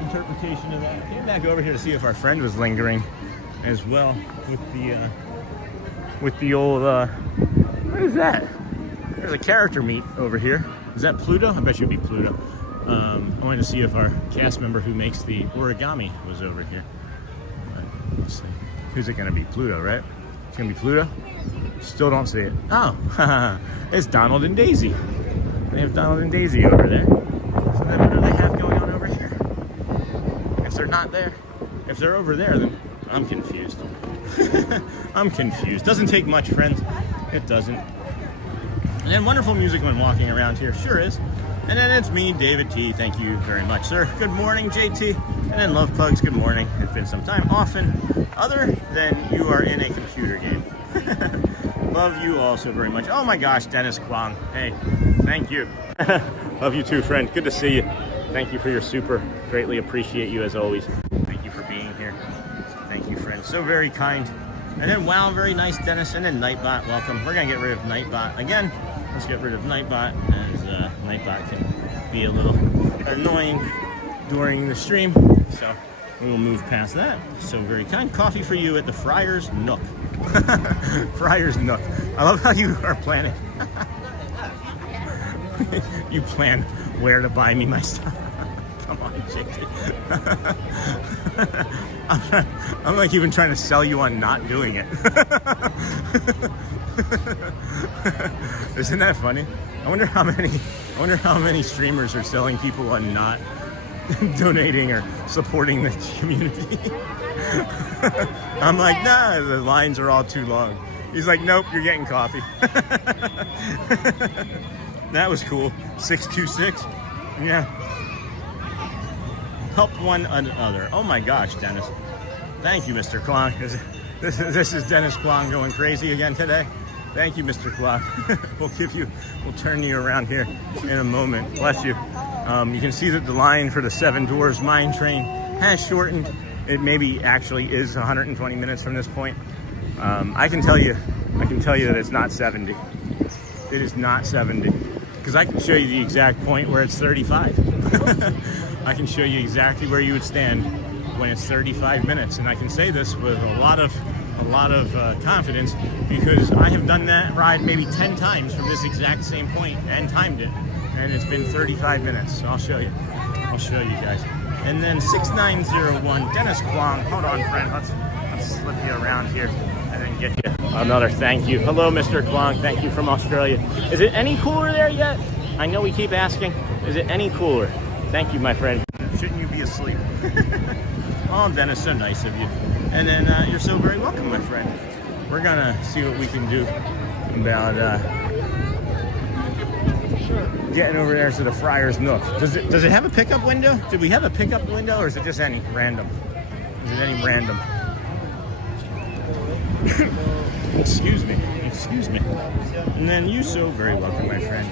interpretation of that. Came back over here to see if our friend was lingering as well with the old what is that? There's a character meet over here. Is that Pluto? I bet you it'd be Pluto. I wanted to see if our cast member who makes the origami was over here. Let's see. Who's it gonna be? Pluto, right? It's gonna be Pluto? Still don't see it. Oh, it's Donald and Daisy. They have Donald and Daisy over there. So then what do they have going on over here? If they're not there, if they're over there, then I'm confused. I'm confused. Doesn't take much, friends. It doesn't. And then wonderful music when walking around here. Sure is. And then it's me, David T. Thank you very much, sir. Good morning, JT. And then Love Pugs, good morning. It's been some time. Often, other than you are in a computer game. Love you all so very much. Oh my gosh, Dennis Kwong. Hey, thank you. Love you too, friend. Good to see you. Thank you for your super. Greatly appreciate you as always. Thank you for being here. Thank you, friend. So very kind. And then, wow, very nice, Dennis. And then Nightbot, welcome. We're going to get rid of Nightbot again. Let's get rid of Nightbot, as Nightbot can be a little annoying during the stream. So we will move past that. So very kind. Coffee for you at the Friar's Nook. Friar's Nook. I love how you are planning. You plan where to buy me my stuff. Come on, JT. I'm like even trying to sell you on not doing it. Isn't that funny? I wonder how many streamers are selling people on not donating or supporting the community. I'm like, nah, the lines are all too long. He's like, nope, you're getting coffee. That was cool. 626. Yeah. Help one another. Oh my gosh, Dennis. Thank you, Mr. Kwong. This is Dennis Kwong going crazy again today. Thank you, Mr. Kwong. We'll turn you around here in a moment. Bless you. You can see that the line for the Seven Dwarfs Mine Train has shortened. It maybe actually is 120 minutes from this point. I can tell you that it's not 70. It is not 70. Because I can show you the exact point where it's 35. I can show you exactly where you would stand when it's 35 minutes. And I can say this with a lot of confidence because I have done that ride maybe 10 times from this exact same point and timed it. And it's been 35 minutes. So I'll show you. I'll show you guys. And then 6901, Dennis Kwong. Hold on, friend. Let's slip you around here and then get you another thank you. Hello, Mr. Kwong. Thank you from Australia. Is it any cooler there yet? I know we keep asking. Is it any cooler? Thank you, my friend. Shouldn't you be asleep? Oh, Dennis, so nice of you. And then you're so very welcome, my friend. We're gonna see what we can do about getting over there to the Friar's Nook. Does it have a pickup window? Did we have a pickup window, or is it just any random? Is it any random? Excuse me. And then you so very welcome, my friend.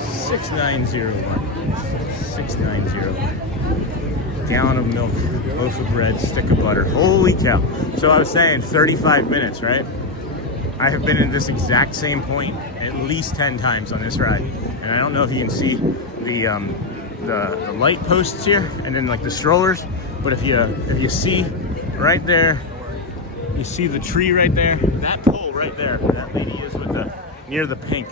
6901. 6901. Gallon of milk, loaf of bread, stick of butter. Holy cow. So I was saying 35 minutes, right? I have been in this exact same point at least 10 times on this ride. And I don't know if you can see the light posts here and then like the strollers, but if you see right there, you see the tree right there, that pole right there, that lady is with the near the pink.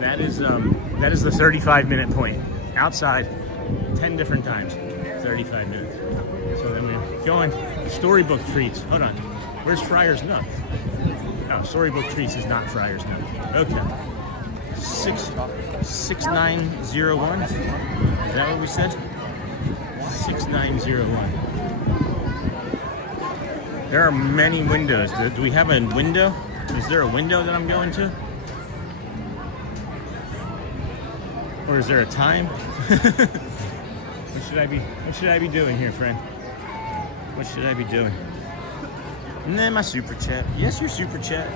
That is the 35-minute point. Outside 10 different times. 35 minutes. So then we're going to Storybook Treats. Hold on. Where's Friar's Nook? Oh, Storybook Treats is not Friar's Nook. Okay. 6901. Is that what we said? 6901. There are many windows. Do we have a window? Is there a window that I'm going to? Or is there a time? What should I be doing here, friend? What should I be doing? And then my super chat. Yes, your super chat.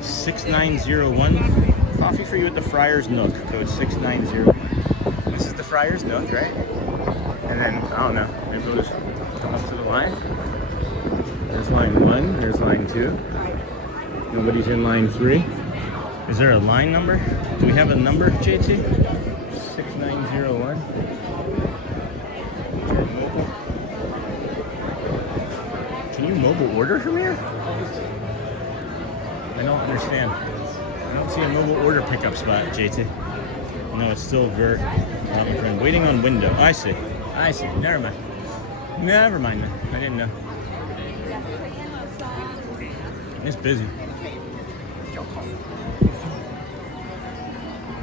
6901. Coffee for you at the Friar's Nook. Code 690. This is the Friar's Nook, right? And then, I don't know, maybe we'll just come up to the line. There's line 1, there's line 2. Nobody's in line 3. Is there a line number? Do we have a number, JT? 6901. Can you mobile order from here? I don't understand. I don't see a mobile order pickup spot, JT. No, it's still Vert. Not my friend. Waiting on window. I see. I see. Never mind. Never mind then. I didn't know. It's busy.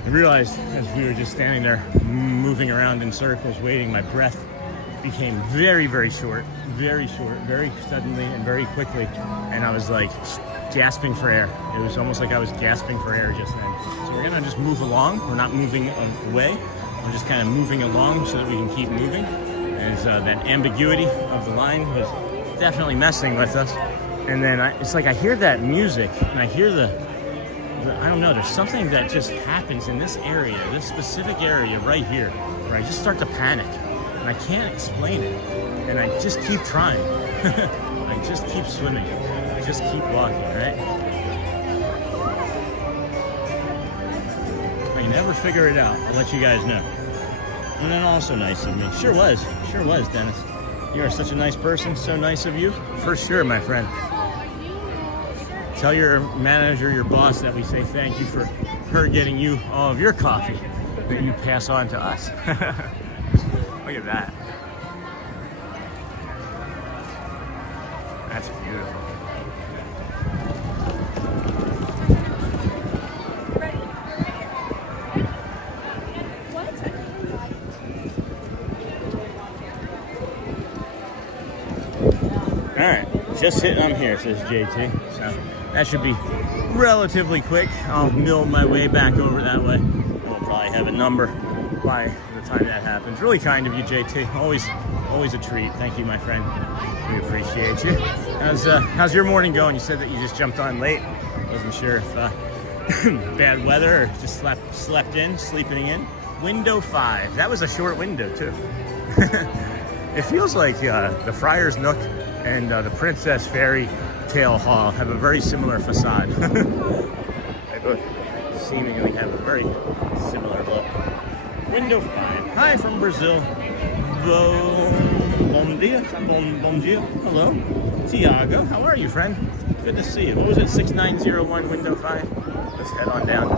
I realized as we were just standing there, moving around in circles, waiting, my breath became very, very short, very suddenly and very quickly. And I was like gasping for air. It was almost like I was gasping for air just then. So we're gonna just move along. We're not moving away. We're just kind of moving along so that we can keep moving. As that ambiguity of the line was definitely messing with us. And then it's like I hear that music and I hear the I don't know, there's something that just happens in this area, this specific area right here, where I just start to panic. And I can't explain it. And I just keep trying. I just keep swimming. I just keep walking, right? I never figure it out. I'll let you guys know. And then also nice of me. Sure was, Dennis. You are such a nice person. So nice of you. For sure, my friend. Tell your manager, your boss, that we say thank you for her getting you all of your coffee that you pass on to us. Look at that. That's beautiful. All right, just hitting on here, says JT. So that should be relatively quick. I'll mill my way back over that way. We'll probably have a number by the time that happens. Really kind of you, JT. Always a treat. Thank you, my friend. We appreciate you. How's your morning going? You said that you just jumped on late. Wasn't sure if bad weather or just sleeping in. Window 5. That was a short window too. It feels like the Friar's Nook and the Princess Fairy Tale Hall have a very similar facade. They both seemingly have a very similar look. Window 5. Hi from Brazil. Bom dia. Bom dia. Hello. Tiago. How are you, friend? Good to see you. What was it? 6901 window 5? Let's head on down.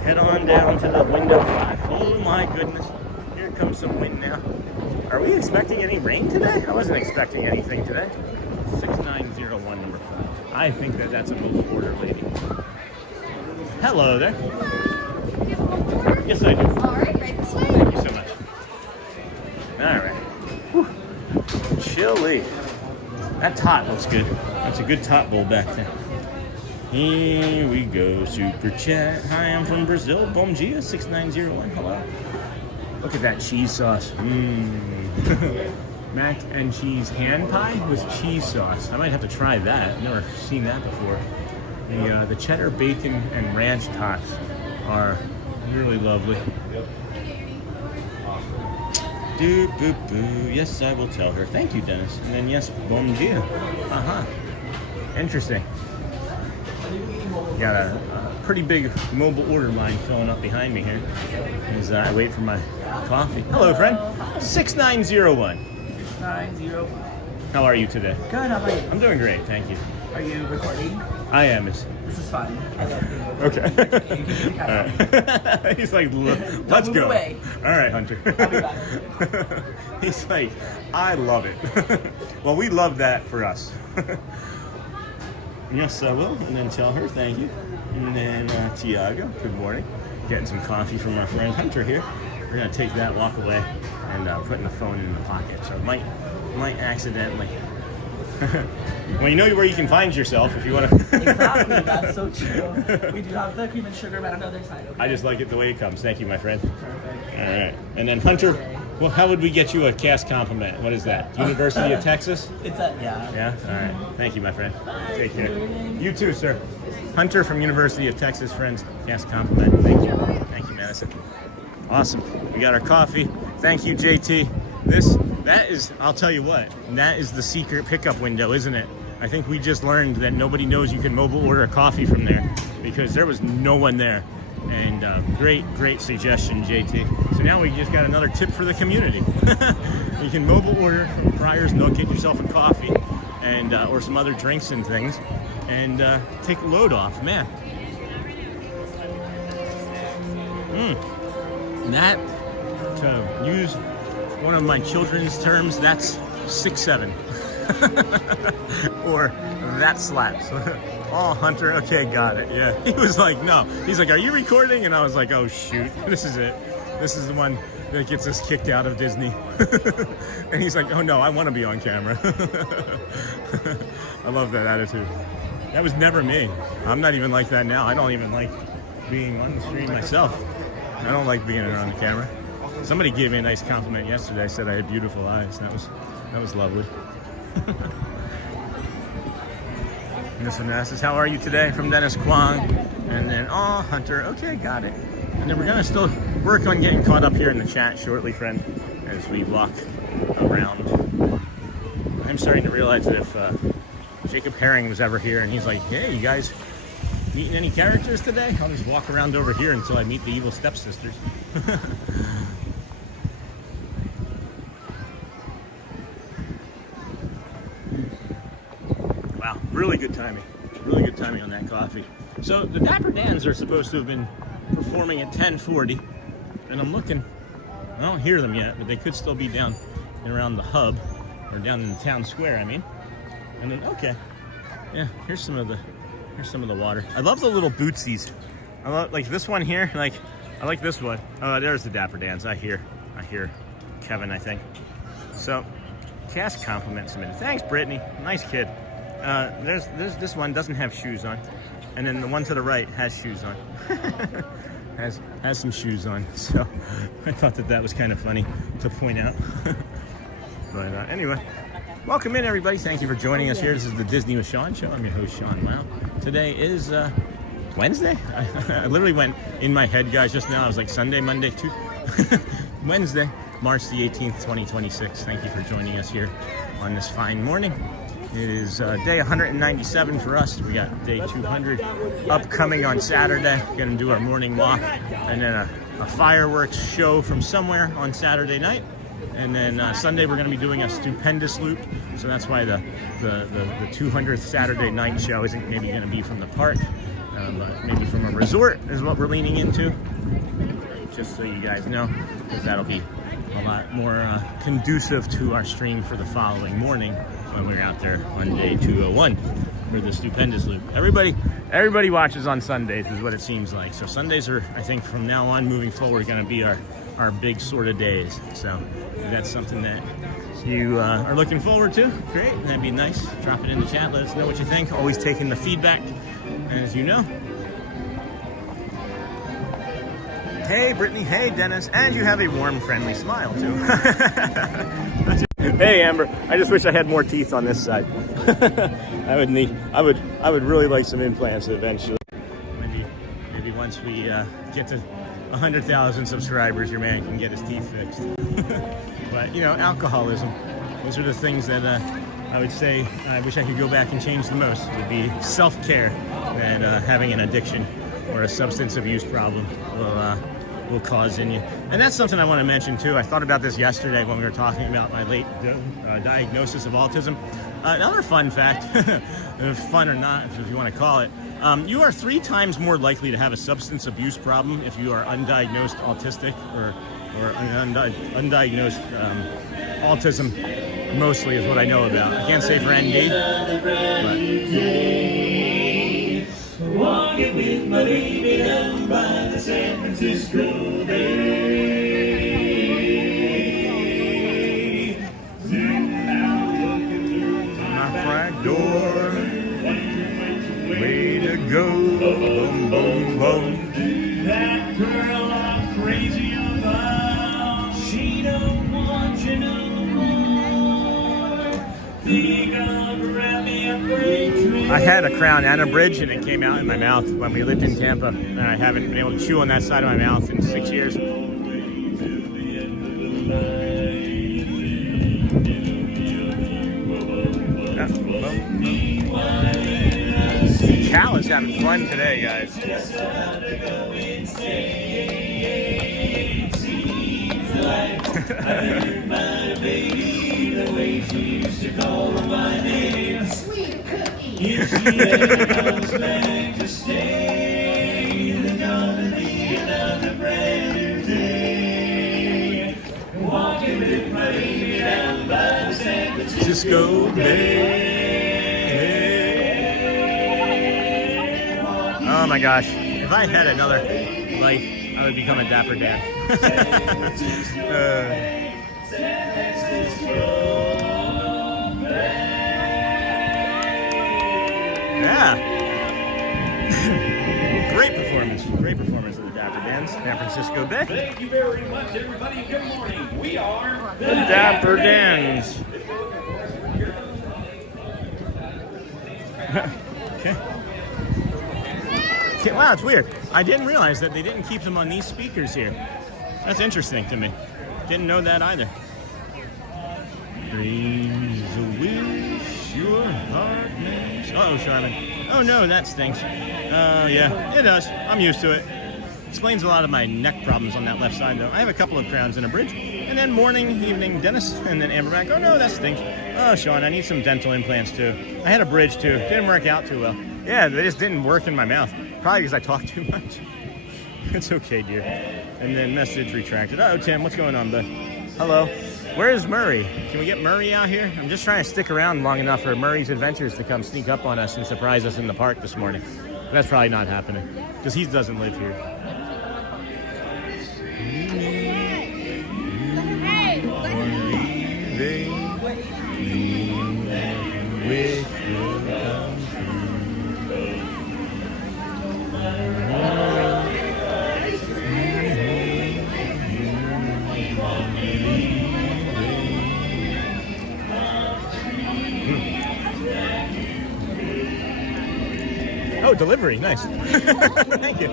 Head on down to the window 5. Oh my goodness. Here comes some wind now. Are we expecting any rain today? I wasn't expecting anything today. 6901 number 5. I think that's a mobile order lady. Hello there. Yes, I do. All right, right this way. Thank you so much. All right. Whew. Chilly. That tot looks good. That's a good tot bowl back there. Here we go. Super chat. Hi, I'm from Brazil. Bom dia, 6901. Hello. Look at that cheese sauce. Mac and cheese hand pie with cheese sauce. I might have to try that. I've never seen that before. The cheddar bacon and ranch tots are really lovely. Do boo boo. Yes, I will tell her. Thank you, Dennis. And then yes, bom dia. Interesting. Got a pretty big mobile order line filling up behind me here as I wait for my coffee. Hello, friend. 6901. 6901. How are you today? Good, how about you? I'm doing great, thank you. Are you recording? I am. This is fun. I love you. Okay. All right. He's like, let's go. Away. All right, Hunter. I'll be back. He's like, I love it. Well, we love that for us. Yes, I will. And then tell her thank you. And then Tiago, good morning. Getting some coffee from our friend Hunter here. We're going to take that walk away and putting the phone in the pocket. So it might accidentally. Well, you know where you can find yourself if you want to. Exactly, that's so true. We do have the cream and sugar right on the other side. Okay? I just like it the way it comes. Thank you, my friend. Perfect. All right. And then Hunter, well, how would we get you a cast compliment? What is that? University of Texas? It's a, yeah. Yeah? All right. Thank you, my friend. Take care. You too, sir. Hunter from University of Texas, friends. Cast compliment. Thank you. Thank you, Madison. Awesome. We got our coffee. Thank you, JT. That is, I'll tell you what, that is the secret pickup window, isn't it? I think we just learned that nobody knows you can mobile order a coffee from there because there was no one there. And great suggestion, JT. So now we just got another tip for the community. You can mobile order from Friar's Nook, get yourself a coffee and or some other drinks and things, and take a load off, man. That, to use one of my children's terms, that's 6'7". Or that slaps. Oh, Hunter, okay, got it. Yeah. He was like, no. He's like, are you recording? And I was like, oh, shoot. This is it. This is the one that gets us kicked out of Disney. And he's like, oh, no, I want to be on camera. I love that attitude. That was never me. I'm not even like that now. I don't even like being on the screen myself. I don't like being on the camera. Somebody gave me a nice compliment yesterday. Said I had beautiful eyes. That was lovely. And this one asks, how are you today? From Dennis Kwong. And then, oh, Hunter, okay, got it. And then we're gonna still work on getting caught up here in the chat shortly, friend, as we walk around. I'm starting to realize that if Jacob Herring was ever here and he's like, hey, you guys meeting any characters today? I'll just walk around over here until I meet the evil stepsisters. Wow, really good timing. Really good timing on that coffee. So the Dapper Dans are supposed to have been performing at 10:40, and I'm looking. I don't hear them yet, but they could still be down around the hub or down in the town square. I mean, and then okay, yeah. Here's some of the water. I love the little bootsies. I love like this one here. Like I like this one. Oh, there's the Dapper Dans. I hear Kevin, I think. So cast compliments a minute. Thanks, Brittany. Nice kid. There's this one doesn't have shoes on, and then the one to the right has shoes on. has some shoes on. So I thought that was kind of funny to point out. But anyway, welcome in everybody. Thank you for joining us here. This is the Disney with Sean show. I'm your host Sean Wow. Today is Wednesday. I literally went in my head, guys, just now. I was like Sunday, Monday, Tuesday, Wednesday, March the 18th, 2026. Thank you for joining us here on this fine morning. It is day 197 for us. We got day 200 upcoming on Saturday. Gonna do our morning walk, and then a fireworks show from somewhere on Saturday night. And then Sunday we're gonna be doing a stupendous loop. So that's why the 200th Saturday night show isn't maybe gonna be from the park, but maybe from a resort is what we're leaning into. Just so you guys know, because that'll be a lot more conducive to our stream for the following morning when we're out there on day 201 for the stupendous loop. Everybody watches on Sundays is what it seems like. So Sundays are, I think, from now on moving forward, going to be our big sort of days. So if that's something that you are looking forward to, great. That'd be nice. Drop it in the chat. Let us know what you think. Always taking the feedback, as you know. Hey, Brittany. Hey, Dennis. And you have a warm, friendly smile, too. Hey, Amber. I just wish I had more teeth on this side. I would really like some implants eventually. Maybe once we get to 100,000 subscribers, your man can get his teeth fixed. But, you know, alcoholism. Those are the things that I would say I wish I could go back and change the most. It would be self-care than having an addiction or a substance abuse problem will cause in you. And that's something I want to mention too. I thought about this yesterday when we were talking about my late diagnosis of autism. Another fun fact, fun or not, if you want to call it, you are 3 times more likely to have a substance abuse problem if you are undiagnosed autistic or undiagnosed autism, mostly is what I know about. I can't say for ND, but... Walking with my baby down by the San Francisco Bay. Now looking through my front door. Way to go. Boom, boom, boom. That girl I'm crazy about. She don't want you no more. Think I'll grab me a freight train. I had a crown and a bridge, and it came out in my mouth when we lived in Tampa, and I haven't been able to chew on that side of my mouth in 6 years. Cal is having fun today, guys. If she ever comes back to stay, there's gonna be another brand new day. Walking with my baby down by the San Francisco Bay. Oh my gosh, if I had another life, I would become a Dapper Dan. Yeah. Great performance of the Dapper Dans, San Francisco Bay. Thank you very much, everybody. Good morning. We are The Dapper Dans. Okay. Wow, it's weird. I didn't realize that they didn't keep them on these speakers here. That's interesting to me. Didn't know that either. Dreams a wish your heart makes. Uh-oh, Charmin. Oh no, that stinks. Oh yeah, it does. I'm used to it. Explains a lot of my neck problems on that left side though. I have a couple of crowns and a bridge. And then morning, evening, dentist, and then Amberback. Oh no, that stinks. Oh, Sean, I need some dental implants too. I had a bridge too. Didn't work out too well. Yeah, they just didn't work in my mouth. Probably because I talk too much. It's okay, dear. And then message retracted. Oh, Tim, what's going on, bud? Hello. Where is Murray? Can we get Murray out here? I'm just trying to stick around long enough for Murray's Adventures to come sneak up on us and surprise us in the park this morning. But that's probably not happening because he doesn't live here. Oh, delivery, nice. Thank you.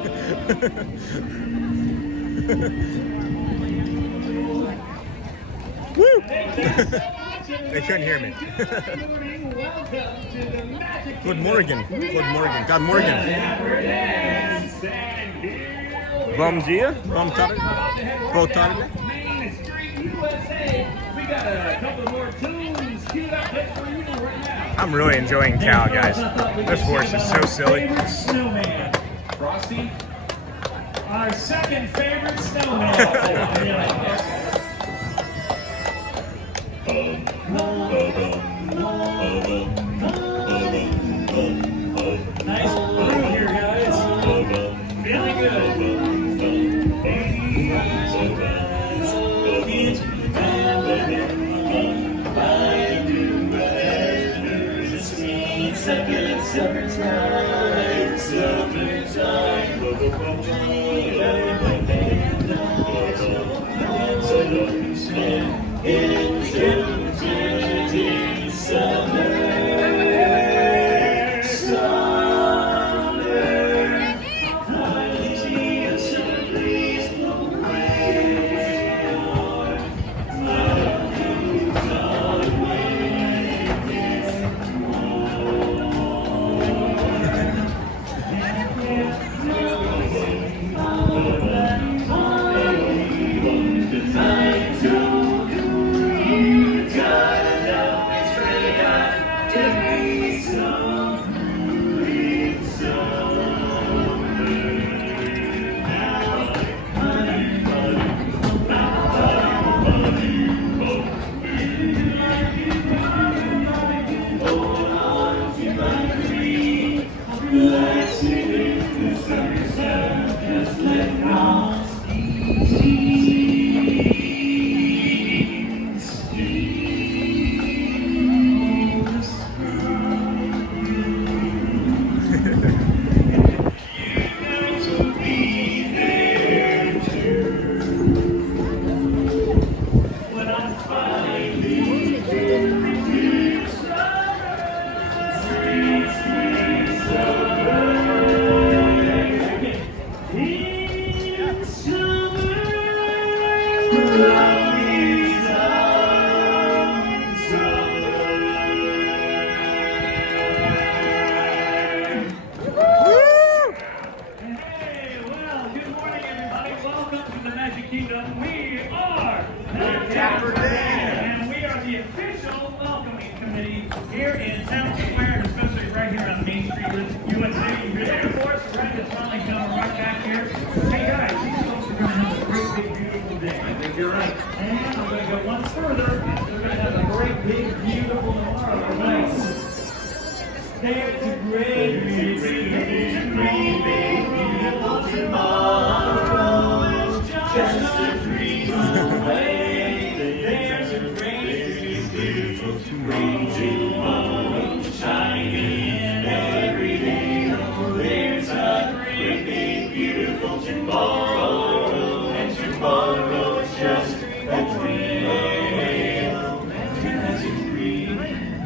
Woo! They couldn't hear me. Good morning. Good morning. God morning. Bom dia. Bom tarde. Boa tarde. We got a couple more tunes queued up for you right now. I'm really enjoying Cal, guys. This horse is so silly. Favorite snowman, Frosty. Our second favorite snowman. Nice groove here, guys. Feeling good. Summertime, Bring tomorrow shining every day. Oh, there's a great big beautiful tomorrow, and tomorrow is just a dream. As you dream,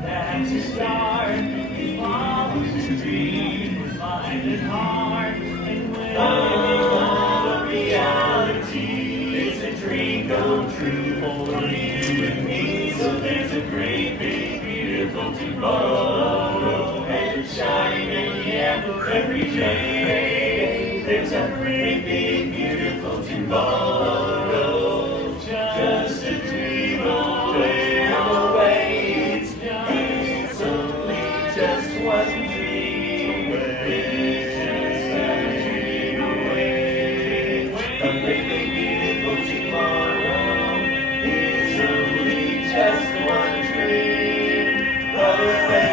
that's a start. You follow the dream with mind and heart, and when all the reality is a dream come true for you and me. So there's a great big beautiful tomorrow, and shining yellow every day. There's a great big beautiful tomorrow, just a dream away, away. It's only just one dream away, just a dream away. A great big beautiful tomorrow is only just one dream away.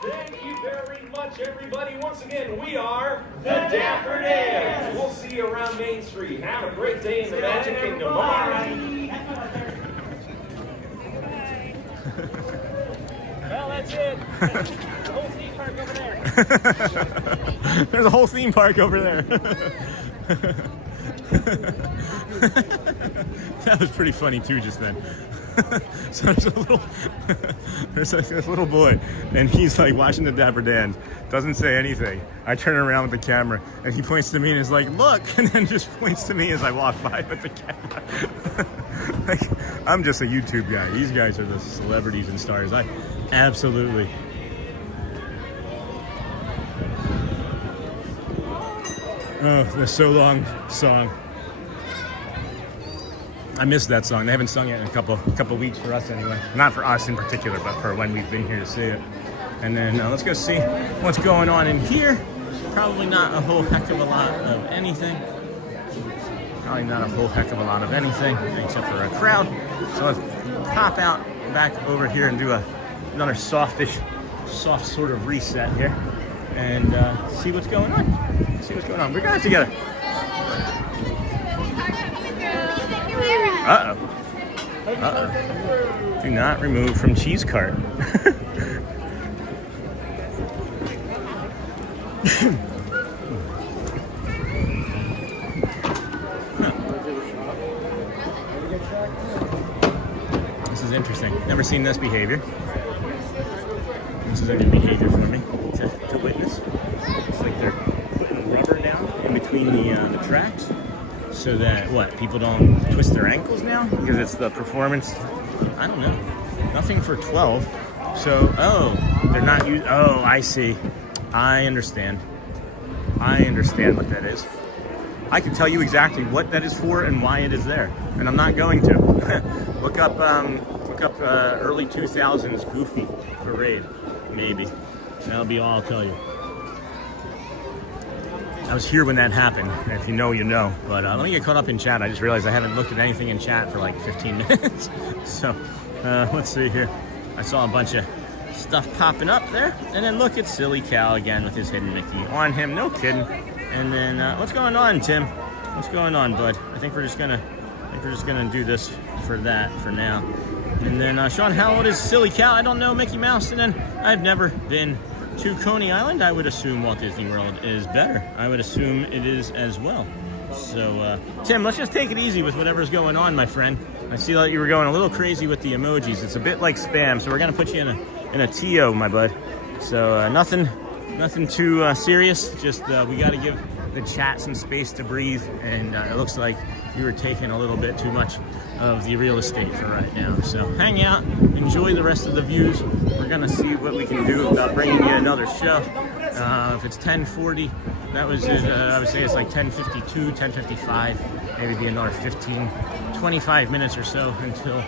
Thank you very much, everybody. Once again, we are the Dapper Dans. We'll see you around Main Street. Have a great day in the Magic Kingdom. Bye. Well, that's it. The whole theme park over there. There's a whole theme park over there. That was pretty funny too just then. So there's this little boy, and he's like watching the Dapper Dans, doesn't say anything. I turn around with the camera, and he points to me and is like, "Look," and then just points to me as I walk by with the camera. Like, I'm just a YouTube guy. These guys are the celebrities and stars. I absolutely. Oh, the So Long song. I missed that song. They haven't sung it in a couple weeks for us anyway. Not for us in particular, but for when we've been here to see it. And then let's go see what's going on in here. Probably not a whole heck of a lot of anything. Probably not a whole heck of a lot of anything, except for a crowd. So let's pop out back over here and do another soft sort of reset here. And see what's going on. See what's going on. We're guys together. Uh-oh. Uh-oh. Do not remove from cheese cart. This is interesting. Never seen this behavior. This is a new behavior for me to witness. It's like they're putting rubber down in between the tracks, so that people don't twist their ankles now, because it's the performance. I don't know. Nothing for 12. So they're not using. Oh, I see. I understand what that is. I can tell you exactly what that is for and why it is there, and I'm not going to. Look up early 2000s Goofy parade, maybe. That'll be all I'll tell you. I was here when that happened. If you know, you know. But let me get caught up in chat. I just realized I haven't looked at anything in chat for like 15 minutes. So let's see here. I saw a bunch of stuff popping up there. And then look at Silly Cal again with his hidden Mickey on him. No kidding. And then what's going on, Tim? What's going on, bud? I think we're just gonna do this for that for now. And then Sean, how old is Silly Cal? I don't know. Mickey Mouse. And then I've never been to Coney Island. I would assume Walt Disney World is better. I would assume it is as well. So, Tim, let's just take it easy with whatever's going on, my friend. I see that you were going a little crazy with the emojis. It's a bit like spam, so we're gonna put you in a TO, my bud. So nothing too serious. Just we got to give the chat some space to breathe, and it looks like you were taking a little bit too much of the real estate for right now. So hang out, enjoy the rest of the views. We're gonna see what we can do about bringing you another show. If it's 10:40, that was it. I would say it's like 10:52, 10:55, maybe be another 15, 25 minutes or so until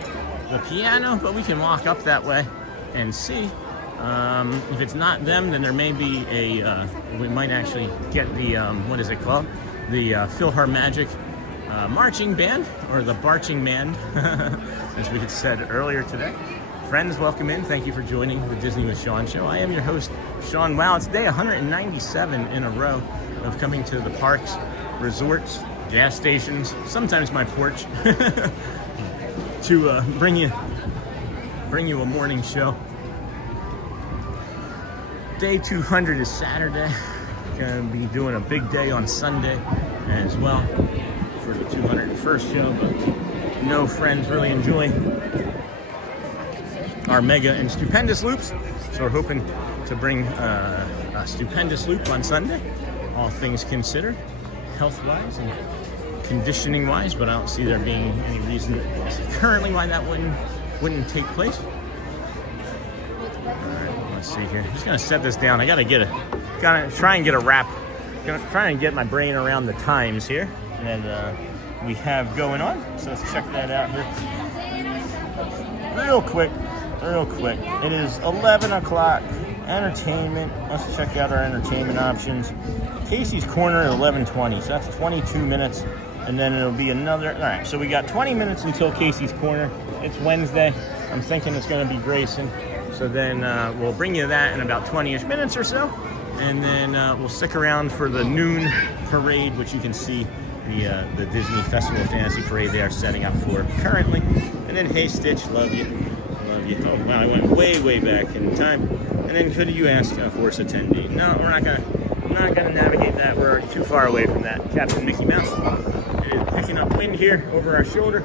the piano, but we can walk up that way and see. If it's not them, then there may be we might actually get the, what is it called? The Philharmagic marching band, or the Barching Band, as we had said earlier today. Friends, welcome in. Thank you for joining the Disney with Sean show. I am your host, Sean. Wow, it's day 197 in a row of coming to the parks, resorts, gas stations, sometimes my porch, to bring you a morning show. Day 200 is Saturday. Gonna be doing a big day on Sunday as well for the 201st show, but no friends really enjoy our mega and stupendous loops, so we're hoping to bring a stupendous loop on Sunday, all things considered, health-wise and conditioning-wise, but I don't see there being any reason currently why that wouldn't take place. All right, let's see here. I'm just gonna set this down. I gotta try and get a wrap. Gonna try and get my brain around the times here that we have going on. So let's check that out here real quick. It is 11 o'clock. Entertainment. Let's check out our entertainment options. Casey's Corner at 11:20, so that's 22 minutes, and then it'll be another. All right, so we got 20 minutes until Casey's Corner. It's Wednesday. I'm thinking it's going to be Grayson. So then we'll bring you that in about 20-ish minutes or so, and then we'll stick around for the noon parade, which you can see the Disney Festival Fantasy Parade they are setting up for currently. And then Hey Stitch, love you. Oh wow, I went way back in time. And then could you ask a horse attendee? No, we're not gonna navigate that. We're too far away from that. Captain Mickey Mouse is picking up wind here over our shoulder.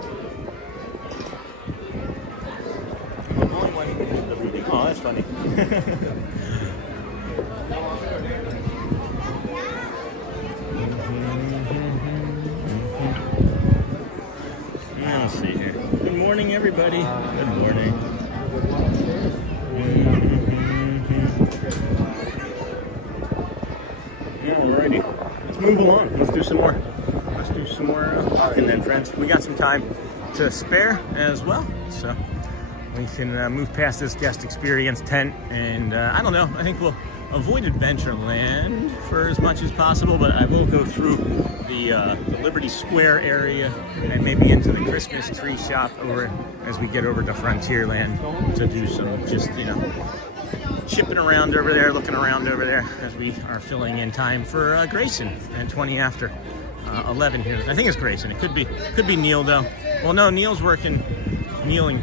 Oh, that's funny. Let's see here. Good morning, everybody. Good morning. Alrighty, let's move along. Let's do some more. And then, friends, we got some time to spare as well, so we can move past this guest experience tent. And I don't know. I think we'll avoid Adventureland for as much as possible, but I will go through the Liberty Square area and maybe into the Christmas tree shop over as we get over to Frontierland to do some just, chipping around over there, looking around over there as we are filling in time for Grayson at 20 after 11 here. I think it's Grayson. It could be Neil though. Well, no, Neil's working. Kneeling.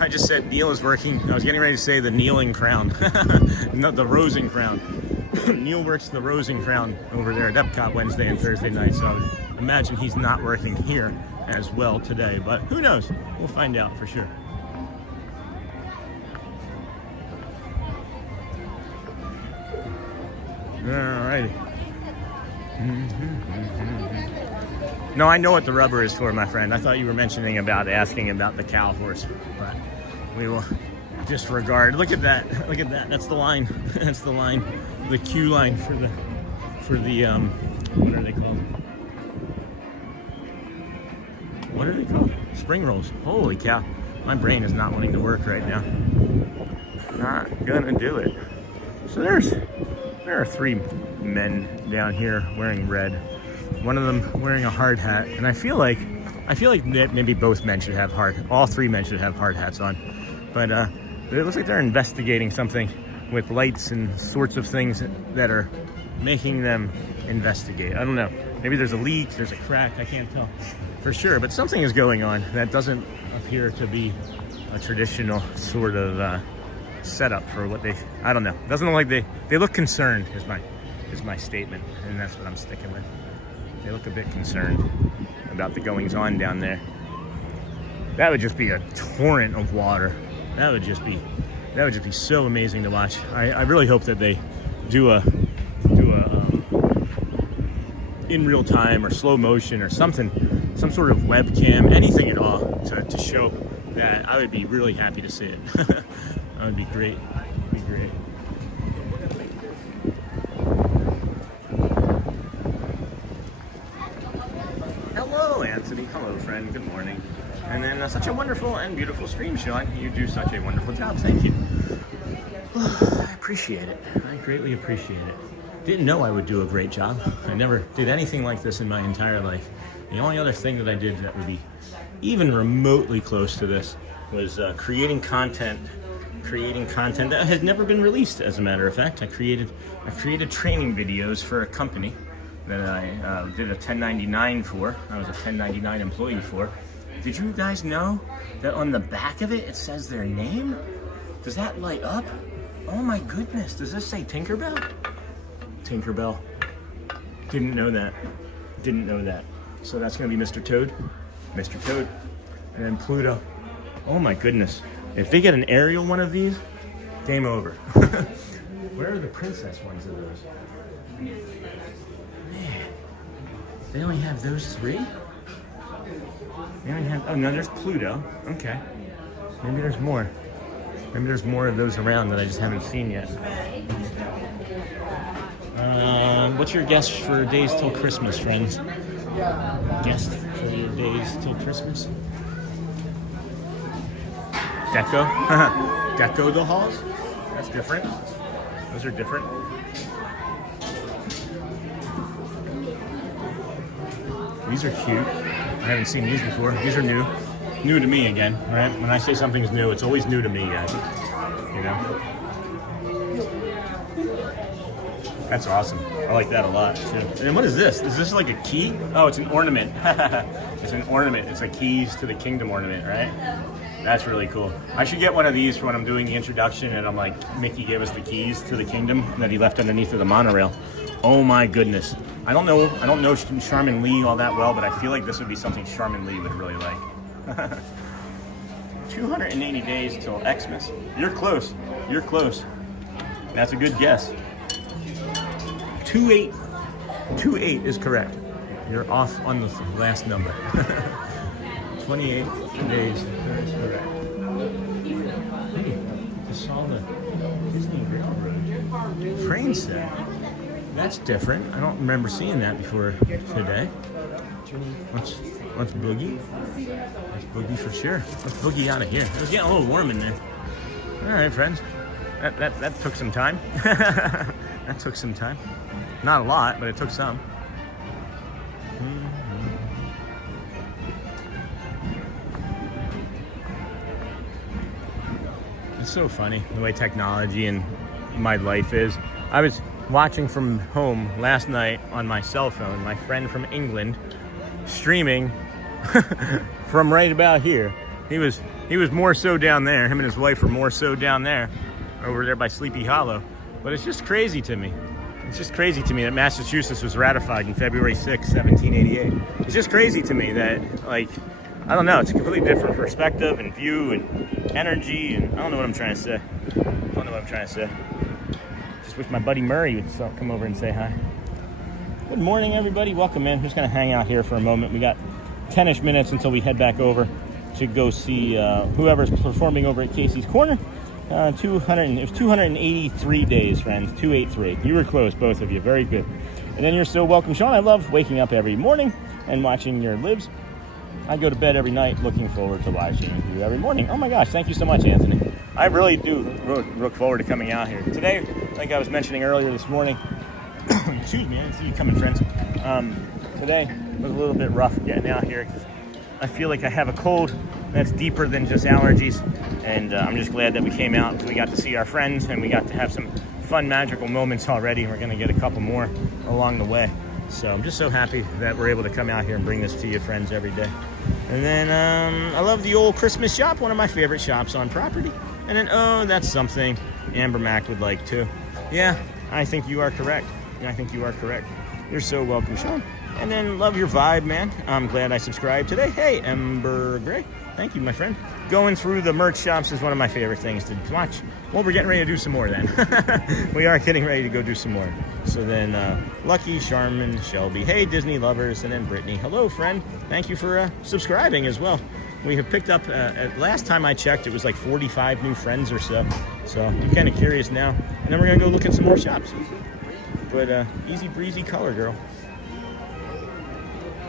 I just said Neil is working. I was getting ready to say the kneeling crown, not the Rosing crown. Neil works the Rosing crown over there at Epcot Wednesday and Thursday night, so I would imagine he's not working here as well today, but who knows? We'll find out for sure. Alrighty. No, I know what the rubber is for, my friend. I thought you were asking about the cow horse, but we will disregard. Look at that. That's the line. That's the line. The queue line for the what are they called? What are they called? Spring rolls. Holy cow. My brain is not wanting to work right now. Not gonna do it. So there are 3 men down here wearing red. One of them wearing a hard hat, and I feel like maybe both men should have all 3 men should have hard hats on. But it looks like they're investigating something with lights and sorts of things that are making them investigate. I don't know. Maybe there's a leak, there's a crack, I can't tell for sure, but something is going on that doesn't appear to be a traditional sort of setup for what I don't know. Doesn't look like they look concerned is my statement, and that's what I'm sticking with. They look a bit concerned about the goings on down there. That would just be a torrent of water. That would just be so amazing to watch. I really hope that they do a in real time or slow motion or something, some sort of webcam, anything at all to show that. I would be really happy to see it. That would be great. It'd be great. Hello, Anthony. Hello, friend. Good morning. And then such a wonderful and beautiful stream, Sean. You do such a wonderful job. Thank you. I appreciate it. I greatly appreciate it. Didn't know I would do a great job. I never did anything like this in my entire life. The only other thing that I did that would be even remotely close to this was creating content that has never been released. As a matter of fact, I created training videos for a company that I did a 1099 for. I was a 1099 employee for. Did you guys know that on the back of it, it says their name? Does that light up? Oh my goodness, does this say Tinkerbell? Tinkerbell. Didn't know that. Didn't know that. So that's gonna be Mr. Toad. Mr. Toad. And then Pluto. Oh my goodness. If they get an aerial one of these, game over. Where are the princess ones of those? Man, they only have those three? They only have, oh no, there's Pluto. Okay. Maybe there's more. Maybe there's more of those around that I just haven't seen yet. What's your guess for days till Christmas, friends? Guess for your days till Christmas? Deco? Deco the halls? That's different. Those are different. These are cute. I haven't seen these before. These are new. New to me again, right? When I say something's new, it's always new to me, guys. You know? That's awesome. I like that a lot, too. And then what is this? Is this like a key? Oh, it's an ornament. It's an ornament. It's a keys to the kingdom ornament, right? That's really cool. I should get one of these for when I'm doing the introduction and I'm like, Mickey gave us the keys to the kingdom that he left underneath of the monorail. Oh my goodness. I don't know Charmin Lee all that well, but I feel like this would be something Charmin Lee would really like. 280 days till Xmas. You're close. You're close. That's a good guess. 28 is correct. You're off on the last number. 28 days. That's correct. Hey, I saw the Disney Railroad train set. That's different. I don't remember seeing that before today. Let's boogie. Let's boogie for sure. Let's boogie out of here. It was getting a little warm in there. All right, friends. That took some time. That took some time. Not a lot, but it took some. It's so funny the way technology and my life is. I was watching from home last night on my cell phone, my friend from England streaming from right about here. He was more so down there. Him and his wife were more so down there, over there by Sleepy Hollow. But it's just crazy to me. It's just crazy to me that Massachusetts was ratified in February 6, 1788. It's just crazy to me that, like, I don't know, it's a completely different perspective and view and energy, and I don't know what I'm trying to say. Just wish my buddy Murray would come over and say hi. Good morning, everybody. Welcome in. I'm just going to hang out here for a moment. We got 10-ish minutes until we head back over to go see whoever's performing over at Casey's Corner. It was 283 days, friends. 283. You were close, both of you. Very good. And then you're so welcome, Sean. I love waking up every morning and watching your lives. I go to bed every night looking forward to watching you every morning. Oh my gosh, thank you so much, Anthony. I really do look forward to coming out here. Today, like I was mentioning earlier this morning, excuse me, I didn't see you coming, friends. Today was a little bit rough getting out here because I feel like I have a cold that's deeper than just allergies, and I'm just glad that we came out because we got to see our friends and we got to have some fun, magical moments already, and we're going to get a couple more along the way. So I'm just so happy that we're able to come out here and bring this to you, friends, every day. And then I love the old Christmas shop, one of my favorite shops on property. And then, oh, that's something Amber Mac would like too. Yeah, I think you are correct. You're so welcome, Sean. And then love your vibe, man. I'm glad I subscribed today. Hey, Ember Gray. Thank you, my friend. Going through the merch shops is one of my favorite things to watch. Well, we're getting ready to do some more then. We are getting ready to go do some more. So then, Lucky, Charmin, Shelby. Hey, Disney lovers. And then Brittany. Hello, friend. Thank you for subscribing as well. We have picked up, last time I checked, it was like 45 new friends or so. So I'm kind of curious now. And then we're going to go look at some more shops. But easy breezy color, girl.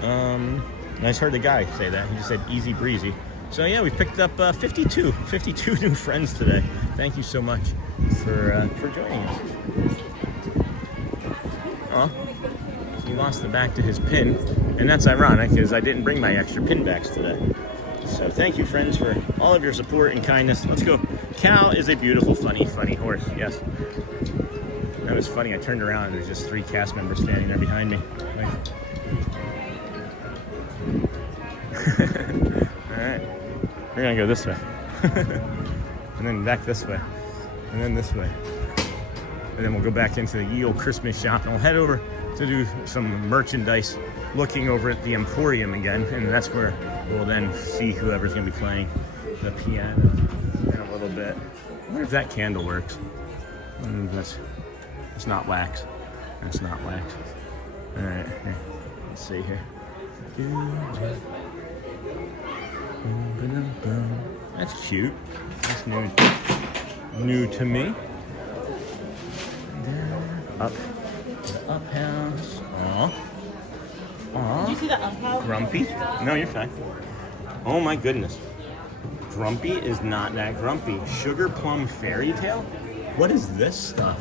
I just heard the guy say that. He just said easy breezy. So yeah, we picked up 52 new friends today. Thank you so much for joining us. Oh, he lost the back to his pin, and that's ironic because I didn't bring my extra pin backs today. So thank you, friends, for all of your support and kindness. Let's go. Cal is a beautiful, funny horse. Yes. That was funny. I turned around and there's just 3 cast members standing there behind me. All right. We're going to go this way. And then back this way. And then this way. And then we'll go back into the ye old Christmas shop and we'll head over to do some merchandise, looking over at the Emporium again, and that's where we'll then see whoever's going to be playing the piano in a little bit. I wonder if that candle works. It's not wax. That's not wax. All right, here. Let's see here. That's cute. That's new to me. Up house. Aw. Did you see the up house? Grumpy? No, you're fine. Oh my goodness. Grumpy is not that grumpy. Sugar Plum Fairy Tale? What is this stuff?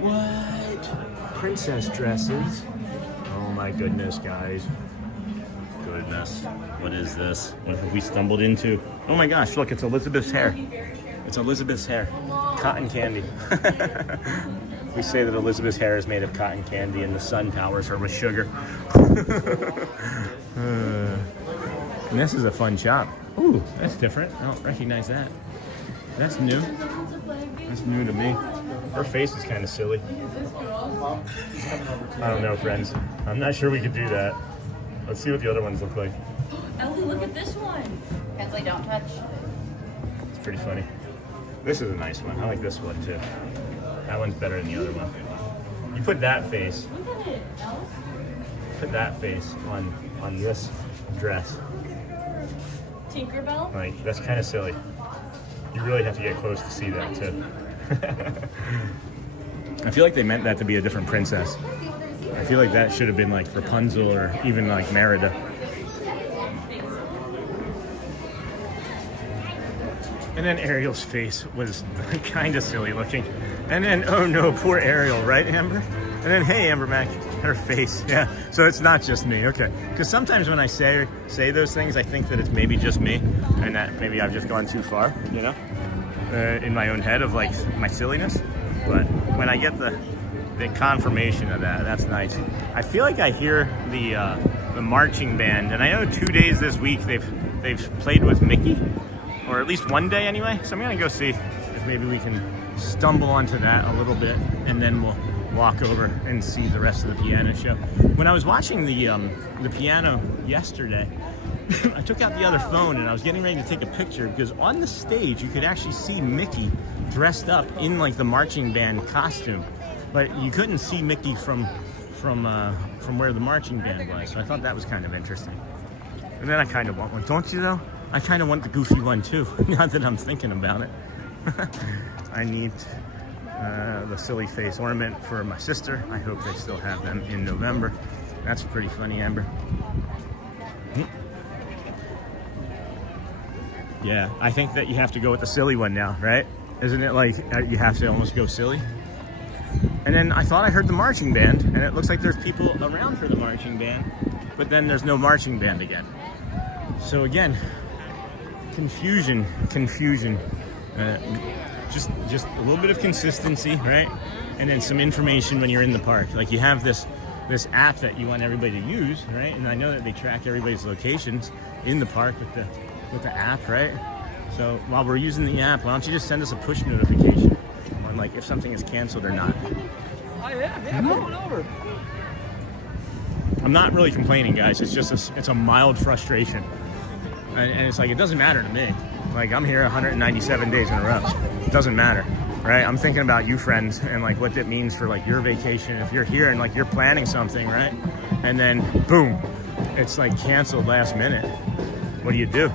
What? Princess dresses. Oh my goodness, guys. Goodness. What is this? What have we stumbled into? Oh my gosh, look, it's Elizabeth's hair. It's Elizabeth's hair. Cotton candy. We say that Elizabeth's hair is made of cotton candy and the sun powers her with sugar. And this is a fun shop. Ooh, that's different. I don't recognize that. That's new. That's new to me. Her face is kind of silly. I don't know, friends. I'm not sure we could do that. Let's see what the other ones look like. Ellie, look at this one. Hensley, don't touch. It's pretty funny. This is a nice one. I like this one too. That one's better than the other one. You put that face. Look at it, Ellie. Put that face on this dress. Tinkerbell? Like, that's kind of silly. You really have to get close to see that too. I feel like they meant that to be a different princess. I feel like that should have been like Rapunzel or even like Merida. And then Ariel's face was kind of silly looking. And then, oh no, poor Ariel, right, Amber? And then, hey, Amber Mac, her face, yeah. So it's not just me, okay. Because sometimes when I say those things, I think that it's maybe just me, and that maybe I've just gone too far, you know, in my own head of like my silliness. But when I get the confirmation of that, that's nice. I feel like I hear the marching band, and I know 2 days this week they've played with Mickey, or at least one day anyway. So I'm gonna go see if maybe we can stumble onto that a little bit, and then we'll walk over and see the rest of the piano show. When I was watching the piano yesterday, I took out the other phone and I was getting ready to take a picture because on the stage you could actually see Mickey dressed up in like the marching band costume, but you couldn't see Mickey from where the marching band was. So I thought that was kind of interesting. And then I kind of want one, don't you though? I kind of want the goofy one too, now that I'm thinking about it. I need the silly face ornament for my sister. I hope they still have them in November. That's pretty funny, Amber. Yeah, I think that you have to go with the silly one now, right? Isn't it like you have to almost go silly? And then I thought I heard the marching band, and it looks like there's people around for the marching band, but then there's no marching band again. So again, confusion. Just a little bit of consistency, right? And then some information when you're in the park. Like you have this app that you want everybody to use, right? And I know that they track everybody's locations in the park with the app, right? So while we're using the app, why don't you just send us a push notification on like if something is canceled or not? Oh yeah, come on over. I'm not really complaining, guys. It's just it's a mild frustration, and it's like it doesn't matter to me. Like I'm here 197 days in a row. It doesn't matter, right? I'm thinking about you, friends, and like what that means for like your vacation. If you're here and like you're planning something, right? And then boom, it's like canceled last minute. What do you do?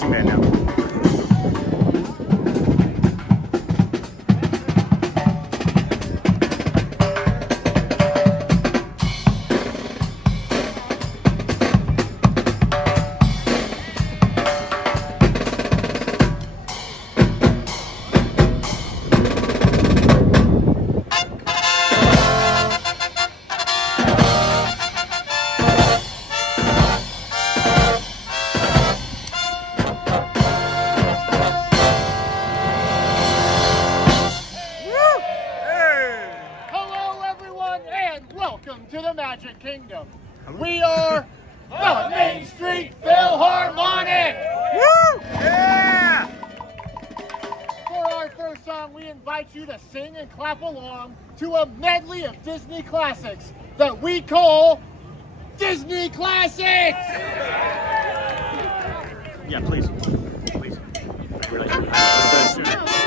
marching band now. Welcome to the Magic Kingdom. We are the Main Street Philharmonic! Woo! Yeah! For our first song, we invite you to sing and clap along to a medley of Disney classics that we call Disney Classics! Yeah, please. Please. We're like,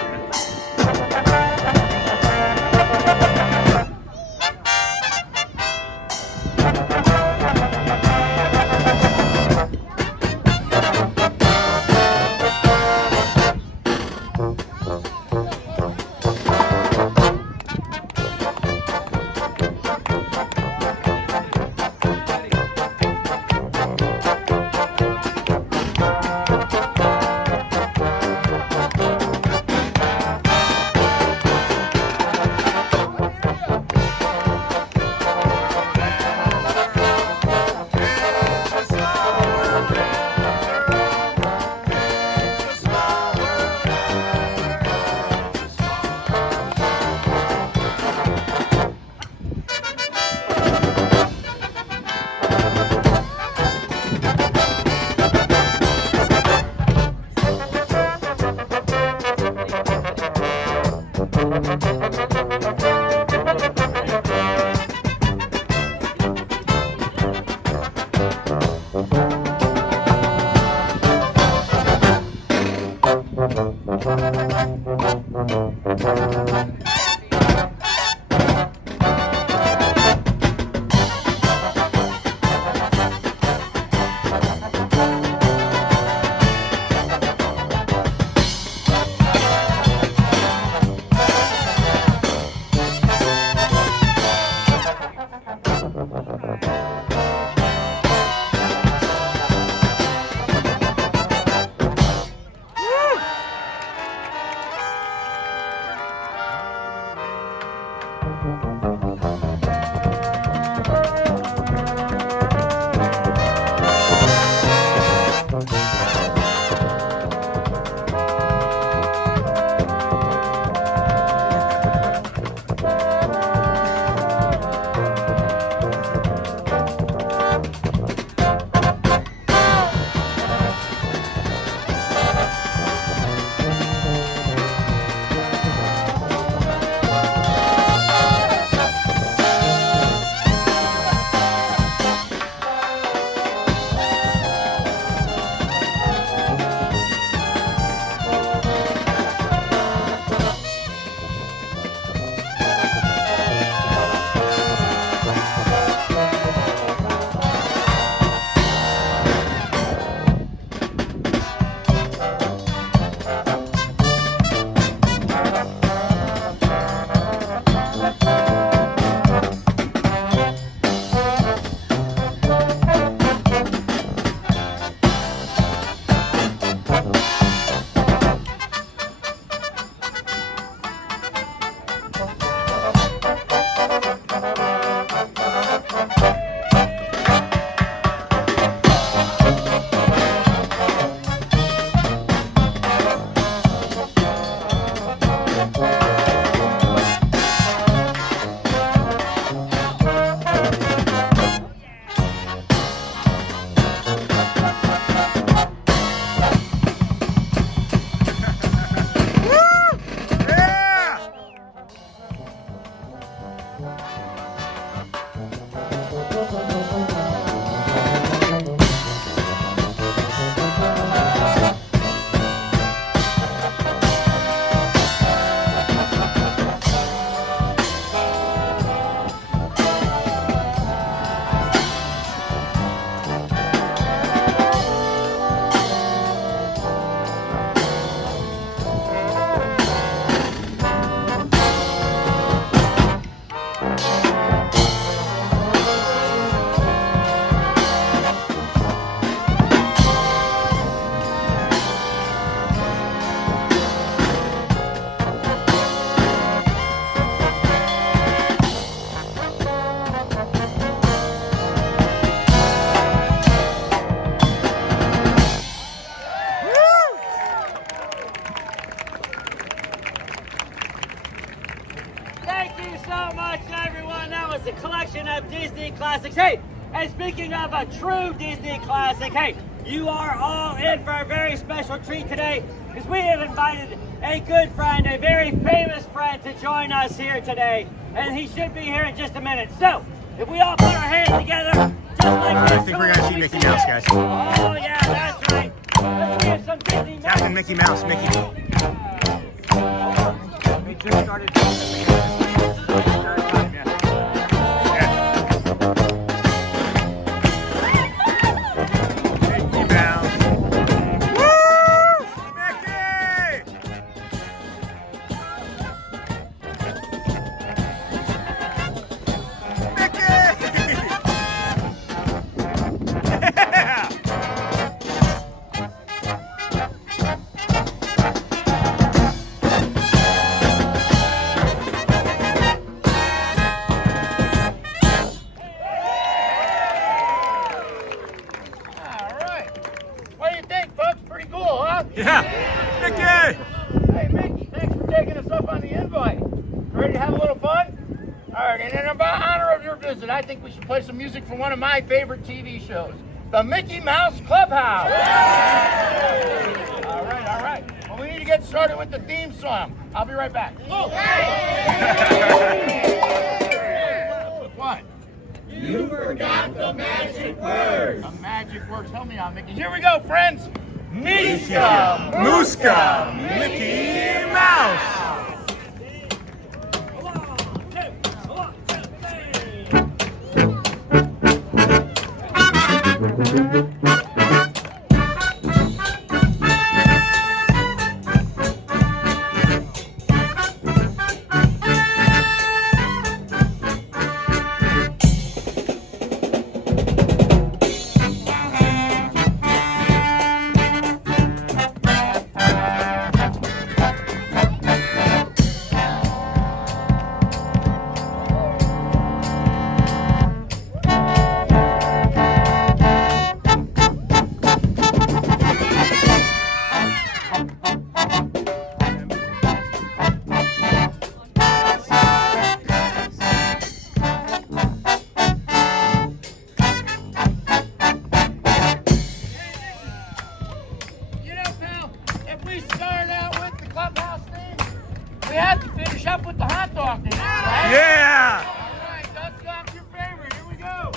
Thank you so much, everyone. That was a collection of Disney classics. Hey, and speaking of a true Disney classic, hey, you are all in for a very special treat today because we have invited a good friend, a very famous friend to join us here today. And he should be here in just a minute. So, if we all put our hands together, just like this. I think we're going to see Mickey Mouse, guys. Oh, yeah, that's right. Let's give some Disney Mouse. Captain Mickey Mouse, Mickey. We just started. Yeah, Mickey! Hey, Mickey, thanks for taking us up on the invite. Ready to have a little fun? All right, and in honor of your visit, I think we should play some music from one of my favorite TV shows, the Mickey Mouse Clubhouse. All right. Well, we need to get started with the theme song. I'll be right back. What? You forgot the magic words. The magic words. Help me out, Mickey. Here we go, friends. Miska, Mooska, Mickey Mouse. We have to finish up with the hot dog thing, right? Yeah! All right, dust off your favorite. Here we go.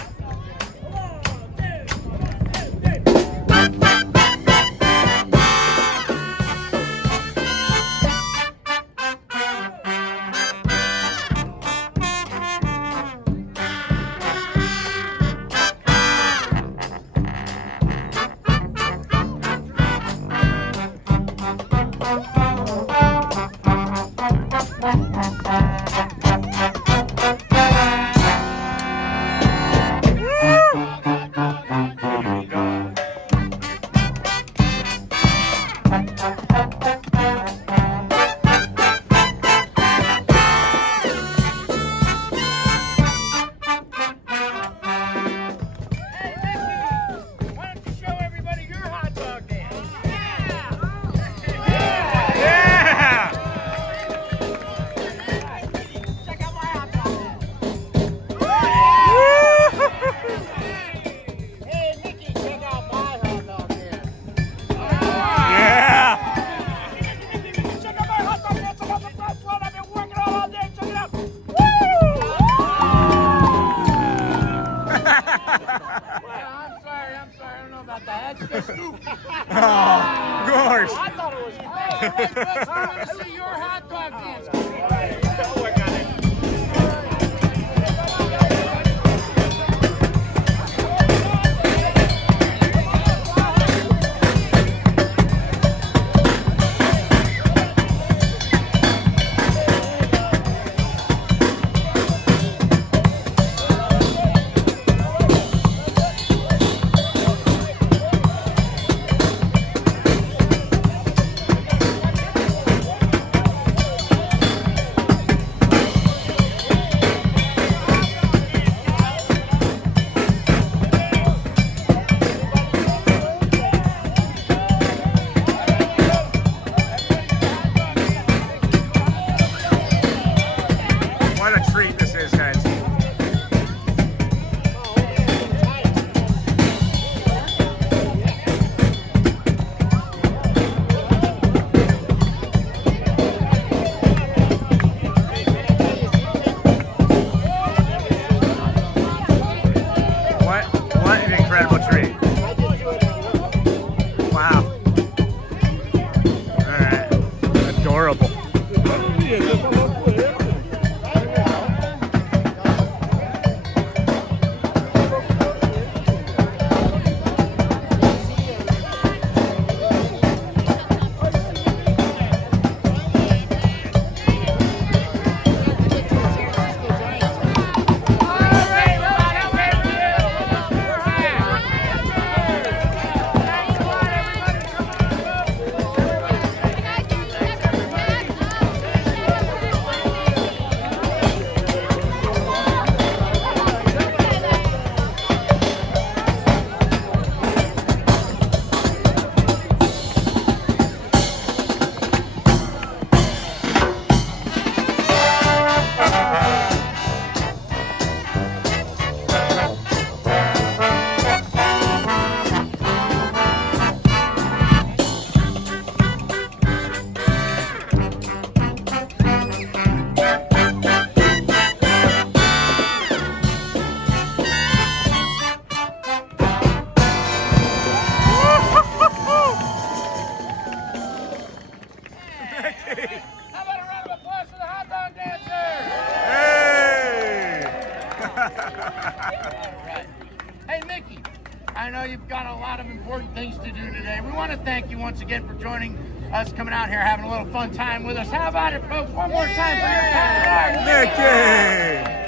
to thank you once again for joining us, coming out here, having a little fun time with us. How about it, folks? One more time for your time. Mickey!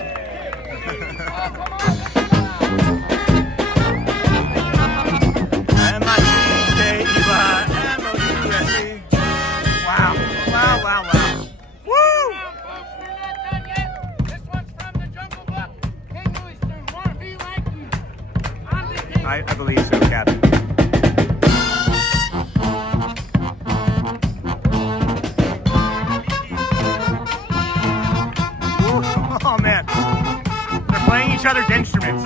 Wow. Woo! Folks, we're not done yet. This one's from the Jungle Book. King Louis Stone, wanna be like you. I'm the king. I believe so, Captain. Oh man, they're playing each other's instruments.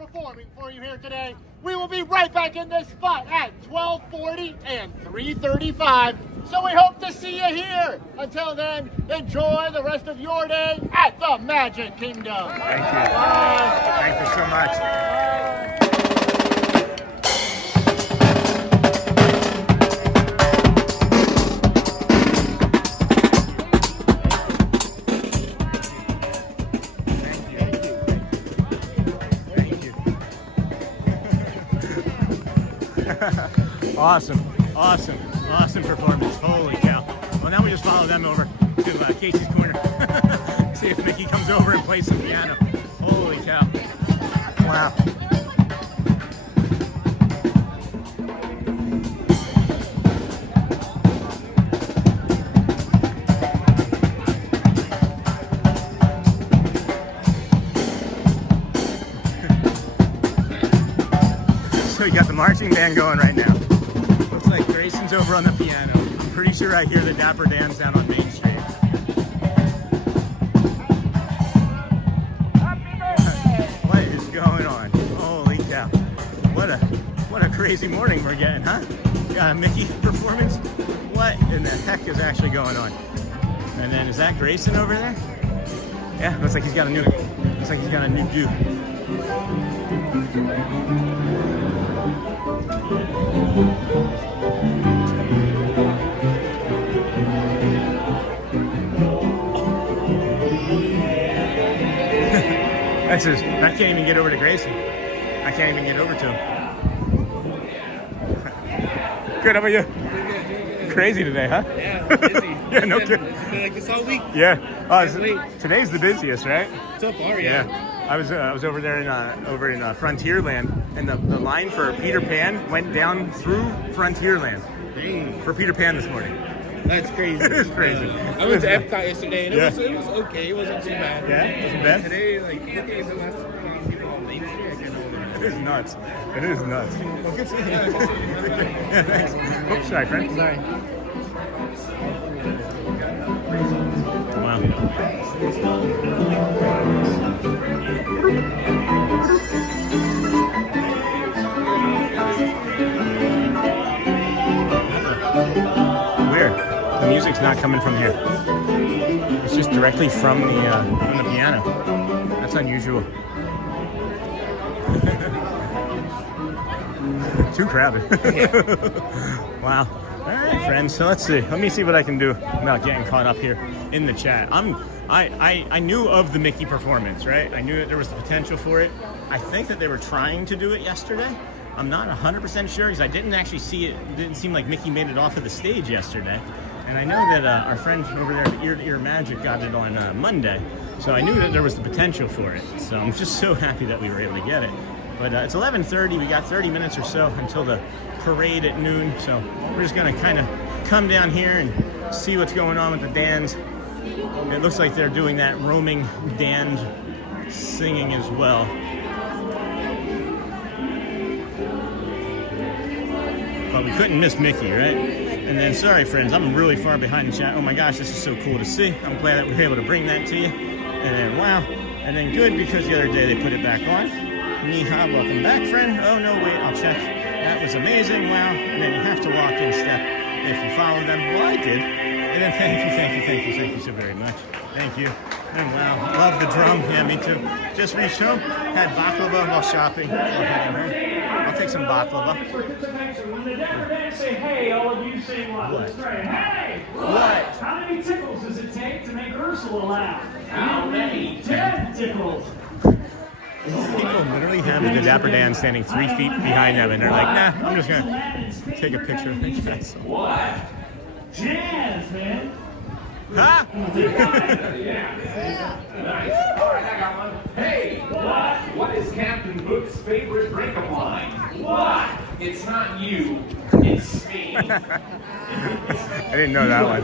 performing for you here today. We will be right back in this spot at 12:40 and 3:35. So we hope to see you here. Until then, enjoy the rest of your day at the Magic Kingdom. Thank you. Thank you so much. Awesome performance. Holy cow. Well, now we just follow them over to Casey's Corner. See if Mickey comes over and plays some piano. Holy cow. Wow. So you got the marching band going right now. Looks like Grayson's over on the piano. I'm pretty sure I hear the Dapper Dans down on Main Street. What is going on? Holy cow. What a crazy morning we're getting, huh? Got a Mickey performance? What in the heck is actually going on? And then is that Grayson over there? Yeah, looks like he's got a new do. That's just, I can't even get over to Grayson. I can't even get over to him. Good, how about you? Crazy today, huh? Yeah, busy. Yeah, no kidding. It's been like this all week. Yeah. Today's the busiest, right? So far, yeah. I was over there in Frontierland, and the line for Peter Pan went down through Frontierland. Dang. For Peter Pan this morning. That's crazy. It is crazy. I went to Epcot yesterday, and it was okay. It wasn't too bad. Yeah, it wasn't bad. Today, like, look at the last people on Main Street. I can't know. It is nuts. It is nuts. Well, good seeing you. Yeah, thanks. Oops, sorry, friend. Sorry. Wow. Weird. The music's not coming from here. It's just directly from the piano. That's unusual. Too crowded. Wow. All right, friends. So let's see. Let me see what I can do about getting caught up here in the chat. I knew of the Mickey performance, right? I knew that there was the potential for it. I think that they were trying to do it yesterday. I'm not 100% sure because I didn't actually see it. It didn't seem like Mickey made it off of the stage yesterday. And I know that our friend over there at Ear to Ear Magic got it on Monday. So I knew that there was the potential for it. So I'm just so happy that we were able to get it. But it's 11:30. We got 30 minutes or so until the parade at noon. So we're just going to kind of come down here and see what's going on with the Dans. It looks like they're doing that roaming Dans singing as well. But we couldn't miss Mickey, right? And then, sorry friends, I'm really far behind the chat. Oh my gosh, this is so cool to see. I'm glad that we were able to bring that to you. And then, wow. And then good, because the other day they put it back on. Neha, welcome back, friend. Oh no, wait, I'll check. That was amazing, wow. And then you have to walk in step if you follow them. Well, I did. And then thank you so very much. Thank you. And wow, love the drum. Yeah, me too. Just reached home, had baklava while shopping. I'll take some baklava. When the Dapper Dans say hey, all of you say what? Let's try hey! What? How many tickles does it take to make Ursula laugh? How many? 10 tickles. People literally have the Dapper Dans standing 3 feet behind them, and they're like, nah, I'm just going to take a picture. Thank you guys. What? Jazz, man. Huh? Yeah. Nice. All right, I got one. Hey, what is Captain Hook's favorite drink of wine? What? It's not you, it's me. I didn't know that one.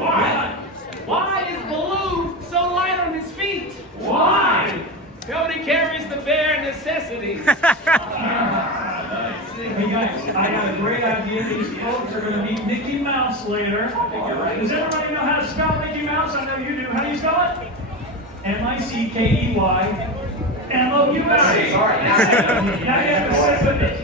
What? Why is Baloo so light on his feet? Why? Nobody carries the bare necessities. Hey guys, I got a great idea. These folks are going to meet Mickey Mouse later. Does everybody know how to spell Mickey Mouse? I know you do. How do you spell it? M-I-C-K-E-Y-M-O-U-S. Sorry. Now you have to say with it.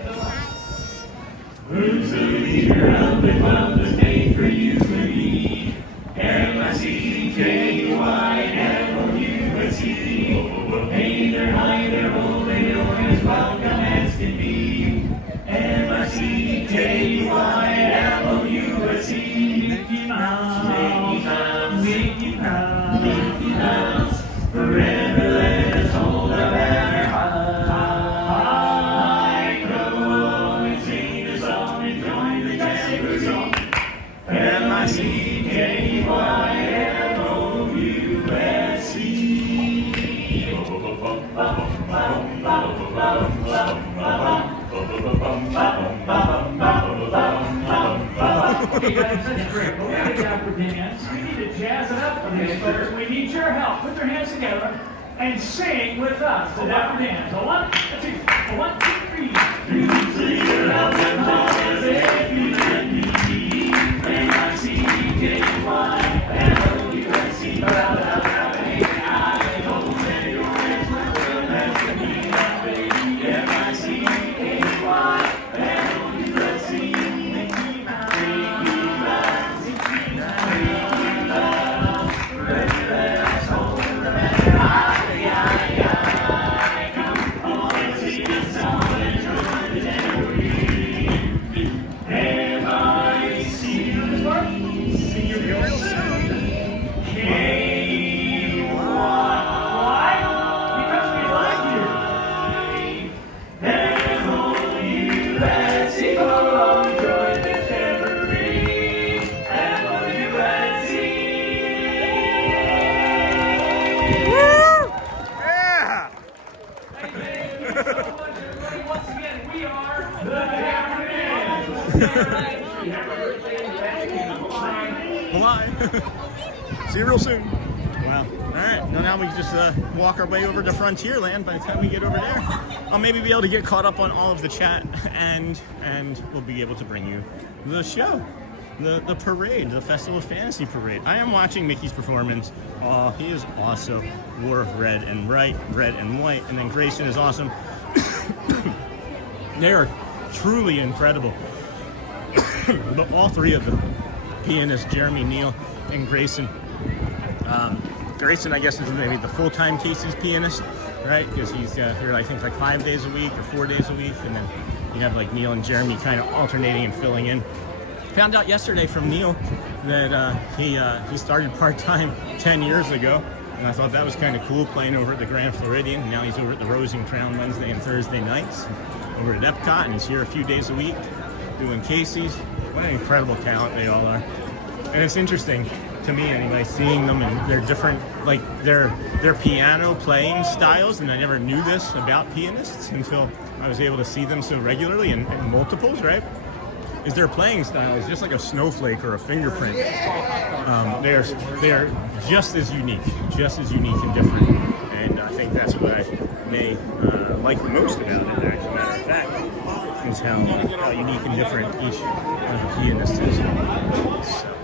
Who's the leader of the club that's made for you and me? M-I-C-K-E-Y-M-O-U-S-E. Hey there, hi there, ho there, you're as welcome as can be. M-I-C-K-E-Y-M-O-U-S-E. Mickey Mouse, Mickey Mouse, Mickey Mouse, Mickey Mouse. Forever let us hold our banner high. Come along and sing the song and join the Dapper song. M-I-C-K-E-Y-M-O-U-S-E. Okay guys, that's great. We're going to Dapper Dans. We need to jazz it up for these folks. We need your help. Put their hands together and sing with us the Dapper Dans. A 1, 2, 1, 2, 3. Who's the leader of the club as if you can be? M-I-C-K-Y-M-O-U-S-E. See you real soon. Wow. All right. Now we just walk our way over to Frontierland by the time we get over there. I'll maybe be able to get caught up on all of the chat, and we'll be able to bring you the show, the parade, the Festival of Fantasy parade. I am watching Mickey's performance. Oh, he is awesome. Wore red and white, and then Grayson is awesome. They are truly incredible. But all three of them, pianists, Jeremy, Neil, and Grayson. Grayson, I guess, is maybe the full-time Casey's pianist, right? Because he's here, I think, like 5 days a week or 4 days a week, and then you have like Neil and Jeremy kind of alternating and filling in. Found out yesterday from Neil that he started part-time 10 years ago, and I thought that was kind of cool, playing over at the Grand Floridian. And now he's over at the Rose and Crown Wednesday and Thursday nights, over at Epcot, and he's here a few days a week doing Casey's. What an incredible talent they all are. And it's interesting to me anyway, seeing them and their different, like their piano playing styles, and I never knew this about pianists until I was able to see them so regularly in multiples, right? Is their playing style is just like a snowflake or a fingerprint. They are just as unique and different. And I think that's what I may like the most about it, as a matter of fact, is how unique and different each of the pianists is. So.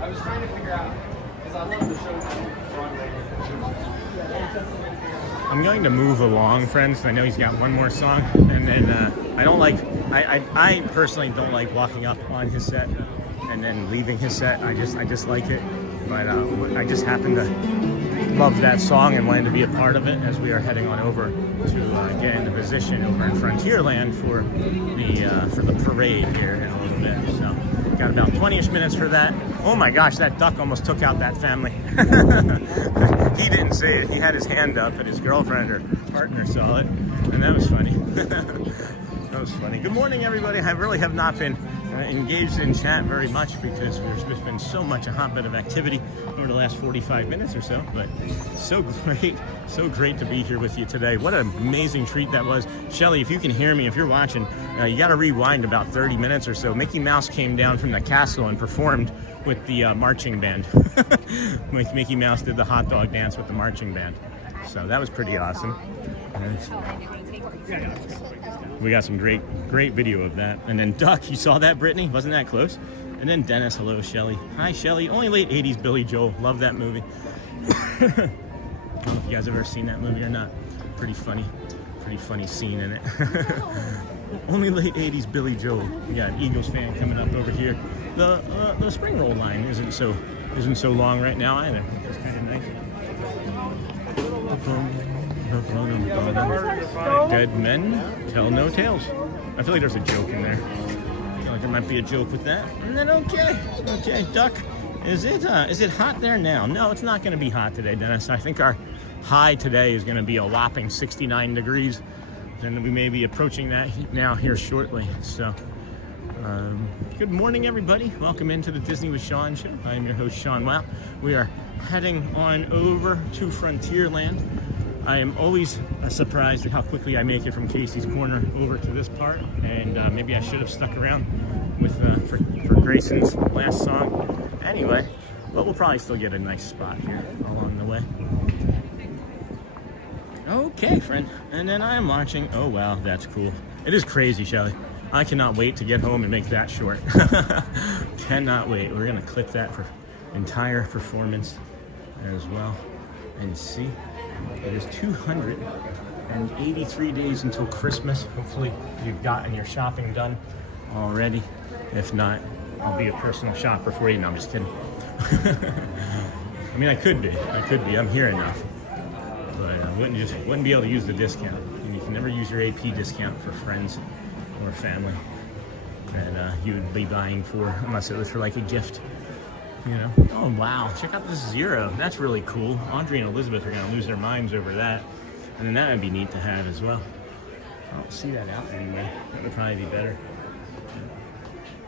I was trying to figure out, because I love the show. I'm going to move along, friends. I know he's got one more song, and then I don't like. I personally don't like walking up on his set and then leaving his set. I just like it, but I just happen to love that song and wanted to be a part of it as we are heading on over to get into position over in Frontierland for the parade here in a little bit. So got about 20-ish minutes for that. Oh my gosh, that duck almost took out that family. He didn't see it. He had his hand up, and his girlfriend or partner saw it, and that was funny. That was funny. Good morning, everybody. I really have not been engaged in chat very much because there's been so much a hotbed of activity over the last 45 minutes or so, but so great to be here with you today. What an amazing treat that was. Shelly, if you can hear me, if you're watching, you got to rewind about 30 minutes or so. Mickey Mouse came down from the castle and performed with the marching band. Mickey Mouse did the hot dog dance with the marching band. So that was pretty awesome. We got some great video of that. And then Duck, you saw that, Brittany? Wasn't that close? And then Dennis, hello, Shelly. Hi, Shelly. Only late 80s Billy Joel. Love that movie. I don't know if you guys ever seen that movie or not. Pretty funny scene in it. Only late 80s Billy Joel. We got an Eagles fan coming up over here. The spring roll line isn't so long right now either, which is kind of nice. Dead men tell no tales. I feel like there's a joke in there. I feel like there might be a joke with that. And then okay, Duck. Is it hot there now? No, it's not going to be hot today, Dennis. I think our high today is going to be a whopping 69 degrees. And we may be approaching that now here shortly. So, good morning, everybody. Welcome into the Disney with Sean show. I am your host, Sean Wow. We are heading on over to Frontierland. I am always surprised at how quickly I make it from Casey's Corner over to this part, and maybe I should have stuck around with for Grayson's last song. Anyway, but we'll probably still get a nice spot here along the way. Okay, friend, and then I am watching. Oh wow, that's cool. It is crazy, Shelly. I cannot wait to get home and make that short. Cannot wait. We're gonna clip that for entire performance as well, and see. It is 283 days until Christmas. Hopefully you've gotten your shopping done already. If not, I'll be a personal shopper for you. No, I'm just kidding. I mean, I could be. I'm here enough. But I wouldn't be able to use the discount. And you can never use your AP discount for friends or family that you would be buying for, unless it was for like a gift. You know? Oh wow, check out this Zero. That's really cool. Audrey and Elizabeth are gonna lose their minds over that. And then that would be neat to have as well. I don't see that out anywhere. That would probably be better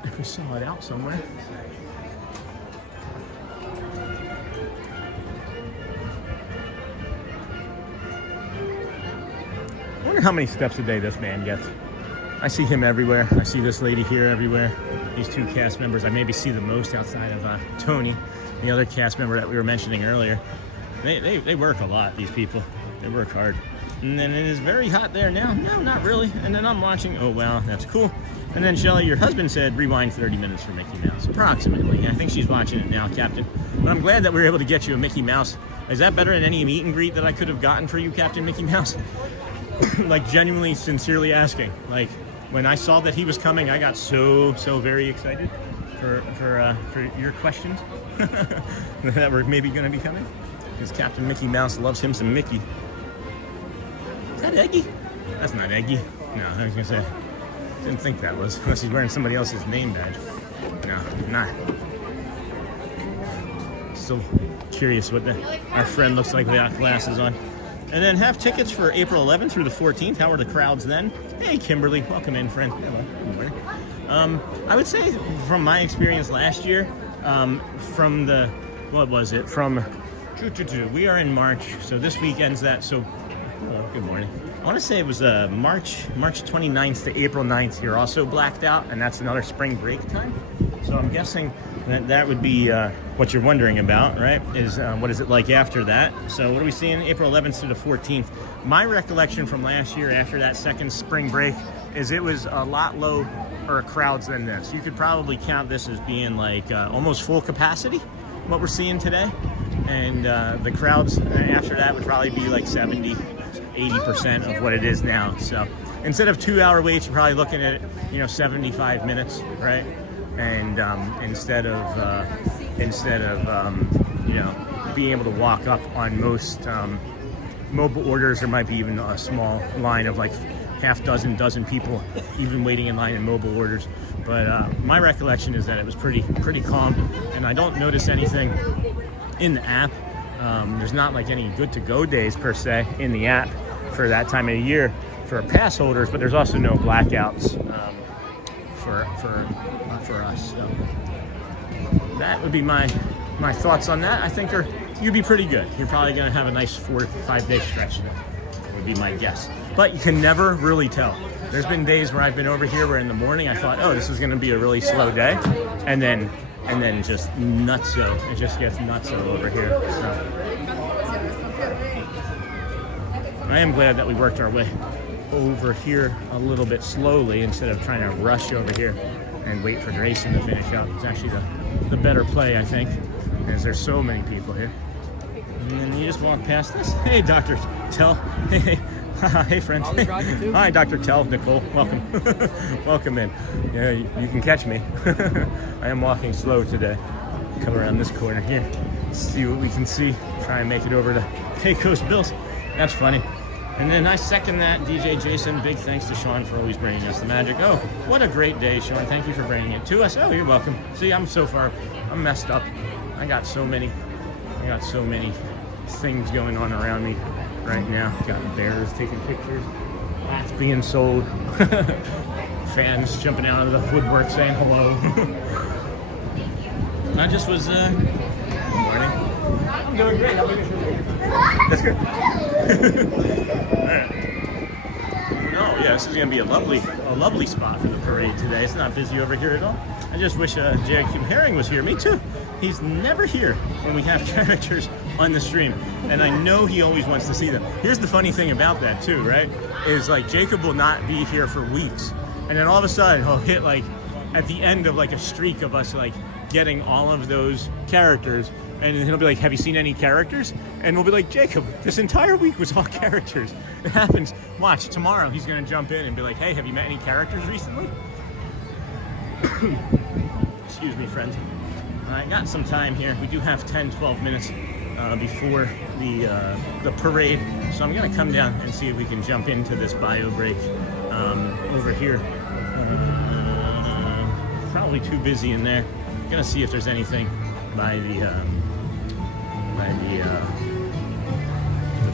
if we saw it out somewhere. I wonder how many steps a day this man gets. I see him everywhere. I see this lady here everywhere. These two cast members, I maybe see the most outside of Tony, the other cast member that we were mentioning earlier. They work a lot, these people. They work hard. And then it is very hot there now. No, not really. And then I'm watching. Oh, wow, that's cool. And then, Shelly, your husband said rewind 30 minutes for Mickey Mouse, approximately. I think she's watching it now, Captain. But I'm glad that we were able to get you a Mickey Mouse. Is that better than any meet and greet that I could have gotten for you, Captain Mickey Mouse? Like, genuinely, sincerely asking. Like, when I saw that he was coming, I got so very excited for your questions that were maybe going to be coming. because Captain Mickey Mouse loves him some Mickey. Is that Eggy? That's not Eggy. No, I was gonna say, didn't think that was, unless he's wearing somebody else's name badge. No, not. Still curious what our friend looks like without glasses on. And then have tickets for April 11th through the 14th. How are the crowds then? Hey, Kimberly, welcome in, friend. Hello. Good morning. I would say from my experience last year, from the, what was it? From, we are in March, so this weekend's that, so, oh, good morning. I want to say it was March 29th to April 9th. You're also blacked out, and that's another spring break time. So I'm guessing that would be what you're wondering about, right? Is what is it like after that? So what are we seeing? April 11th to the 14th. My recollection from last year after that second spring break is it was a lot lower crowds than this. You could probably count this as being like almost full capacity, what we're seeing today. And the crowds after that would probably be like 70-80% of what it is now. So instead of 2-hour waits, you're probably looking at 75 minutes, right? And instead of being able to walk up on most mobile orders, there might be even a small line of like dozen people even waiting in line in mobile orders. But my recollection is that it was pretty calm, and I don't notice anything in the app. There's not like any good to go days per se in the app for that time of the year for pass holders, but there's also no blackouts for us. So that would be my thoughts on that. I think you'd be pretty good. You're probably going to have a nice 4 to 5 day stretch there, would be my guess. But you can never really tell. There's been days where I've been over here where in the morning I thought, oh, this is going to be a really slow day, and then just nutso. It just gets nutso over here. So I am glad that we worked our way over here a little bit slowly instead of trying to rush over here and wait for Grayson to finish up. It's actually the better play, I think, as there's so many people here. And then you just walk past this. Hey, Dr. Tell. Hey, hey, friend. Hi, Dr. Tell. Nicole, welcome. Welcome in. Yeah, you can catch me. I am walking slow today. Come around this corner here, see what we can see. Try and make it over to Pecos Bills. That's funny. And then I second that, DJ Jason. Big thanks to Sean for always bringing us the magic. Oh, what a great day, Sean. Thank you for bringing it to us. Oh, you're welcome. See, I'm messed up. I got so many things going on around me right now. Got bears taking pictures, hats being sold, fans jumping out of the woodwork saying hello. I just was, good morning. I'm doing great. How about you? That's good. Oh yeah, this is gonna be a lovely spot for the parade today. It's not busy over here at all. I just wish Jacob Herring was here. Me too. He's never here when we have characters on the stream, and I know he always wants to see them. Here's the funny thing about that too, right? Is like Jacob will not be here for weeks, and then all of a sudden he'll hit like at the end of like a streak of us like getting all of those characters. And he'll be like, have you seen any characters? And we'll be like, Jacob, this entire week was all characters. It happens. Watch, tomorrow he's going to jump in and be like, hey, have you met any characters recently? Excuse me, friends. I got some time here. We do have 10-12 minutes before the parade. So I'm going to come down and see if we can jump into this bio break over here. Probably too busy in there. I'm going to see if there's anything by the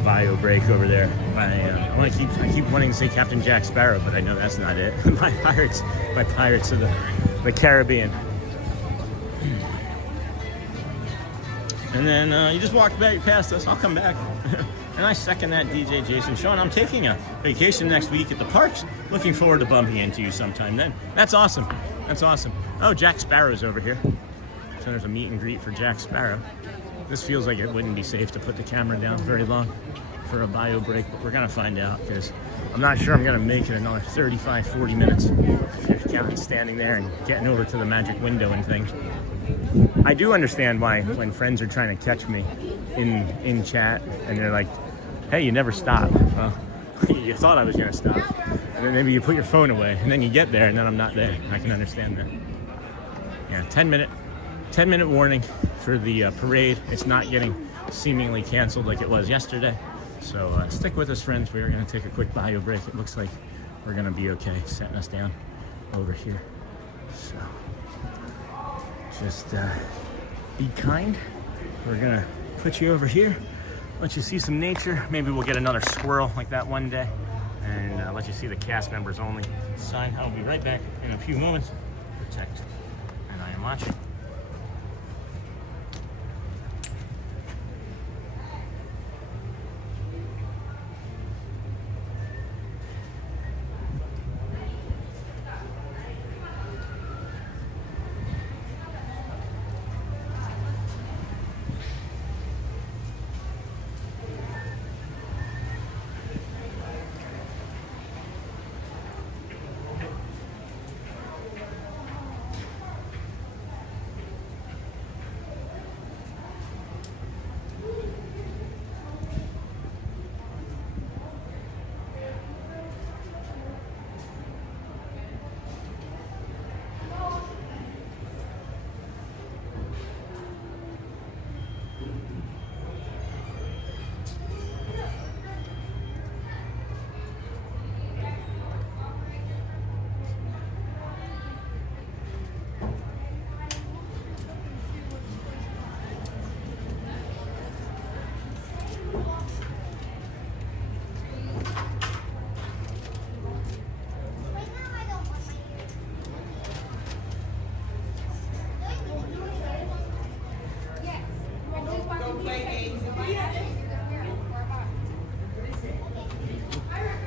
bio break over there. Well, I keep wanting to say Captain Jack Sparrow, but I know that's not it. by Pirates of the Caribbean. And then you just walk back past us. I'll come back. And I second that, DJ Jason. Sean, I'm taking a vacation next week at the parks. Looking forward to bumping into you sometime then. That's awesome. That's awesome. Oh, Jack Sparrow's over here. So there's a meet and greet for Jack Sparrow. This feels like it wouldn't be safe to put the camera down very long for a bio break, but we're gonna find out because I'm not sure I'm gonna make it another 35-40 minutes if you're counting standing there and getting over to the magic window and things. I do understand why when friends are trying to catch me in chat and they're like, hey, you never stop. Well, you thought I was gonna stop. And then maybe you put your phone away and then you get there and then I'm not there. I can understand that. Yeah, 10 minute warning for the parade. It's not getting seemingly canceled like it was yesterday. So stick with us, friends. We're going to take a quick bio break. It looks like we're going to be okay, setting us down over here. So just be kind. We're going to put you over here, let you see some nature. Maybe we'll get another squirrel like that one day, and let you see the cast members only sign. I'll be right back in a few moments. Protect, and I am watching.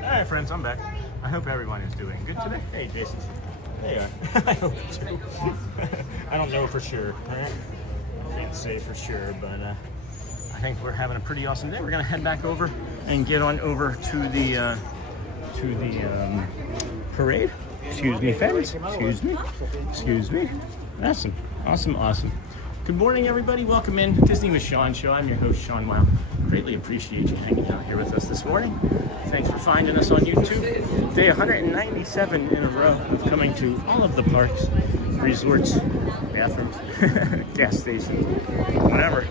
Alright friends, I'm back. I hope everyone is doing good today. Hey Jason. There you are. I hope too. I don't know for sure. Can't say for sure, but I think we're having a pretty awesome day. We're gonna head back over and get on over to the parade. Excuse me, friends. Excuse me. Awesome. Good morning, everybody. Welcome in Disney with Sean Show. I'm your host, Sean Wow. Greatly appreciate you hanging out here with us this morning. Thanks for finding us on YouTube. Day 197 in a row of coming to all of the parks, resorts, bathrooms, gas stations, whatever.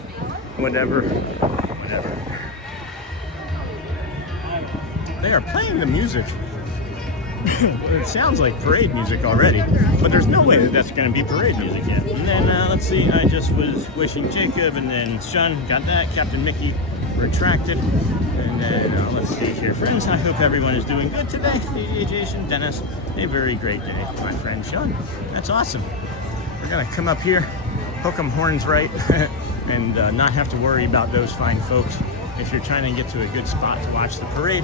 They are playing the music. It sounds like parade music already, but there's no way that that's going to be parade music yet. And then, let's see, I just was wishing Jacob, and then Sean got that, Captain Mickey retracted, and then, let's see here, friends, I hope everyone is doing good today. Jason, Dennis, a very great day, my friend Sean. That's awesome. We're going to come up here, hook 'em horns right, and not have to worry about those fine folks. If you're trying to get to a good spot to watch the parade,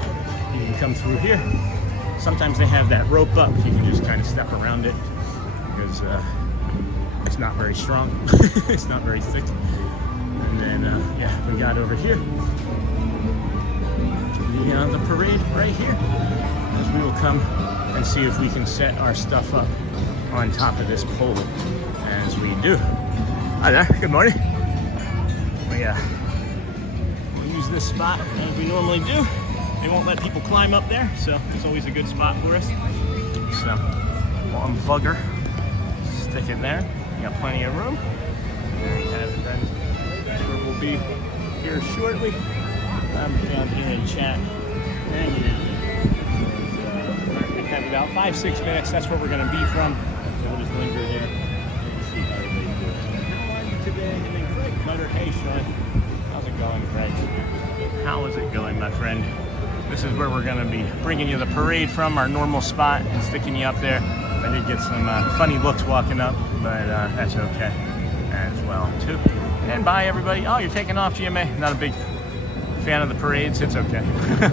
you can come through here. Sometimes they have that rope up. You can just kind of step around it because it's not very strong. It's not very thick. And then, yeah, we got over here the parade right here. As we will come and see if we can set our stuff up on top of this pole as we do. Hi there. Good morning. We'll use this spot as we normally do. They won't let people climb up there, so it's always a good spot for us. So we'll unplug her, stick it there. You got plenty of room. There you have it, friends. Sure we'll be here shortly. I'm down here in chat. And we have about 5-6 minutes. That's where we're going to be from. So we'll just linger here and see how everybody's doing. How are you today? And then Craig Cutter. Hey, Sean. How's it going, Craig? How is it going, my friend? This is where we're going to be bringing you the parade from our normal spot and sticking you up there. I did get some funny looks walking up, but that's okay as well, too. And bye, everybody. Oh, you're taking off, GMA. Not a big fan of the parades. It's okay.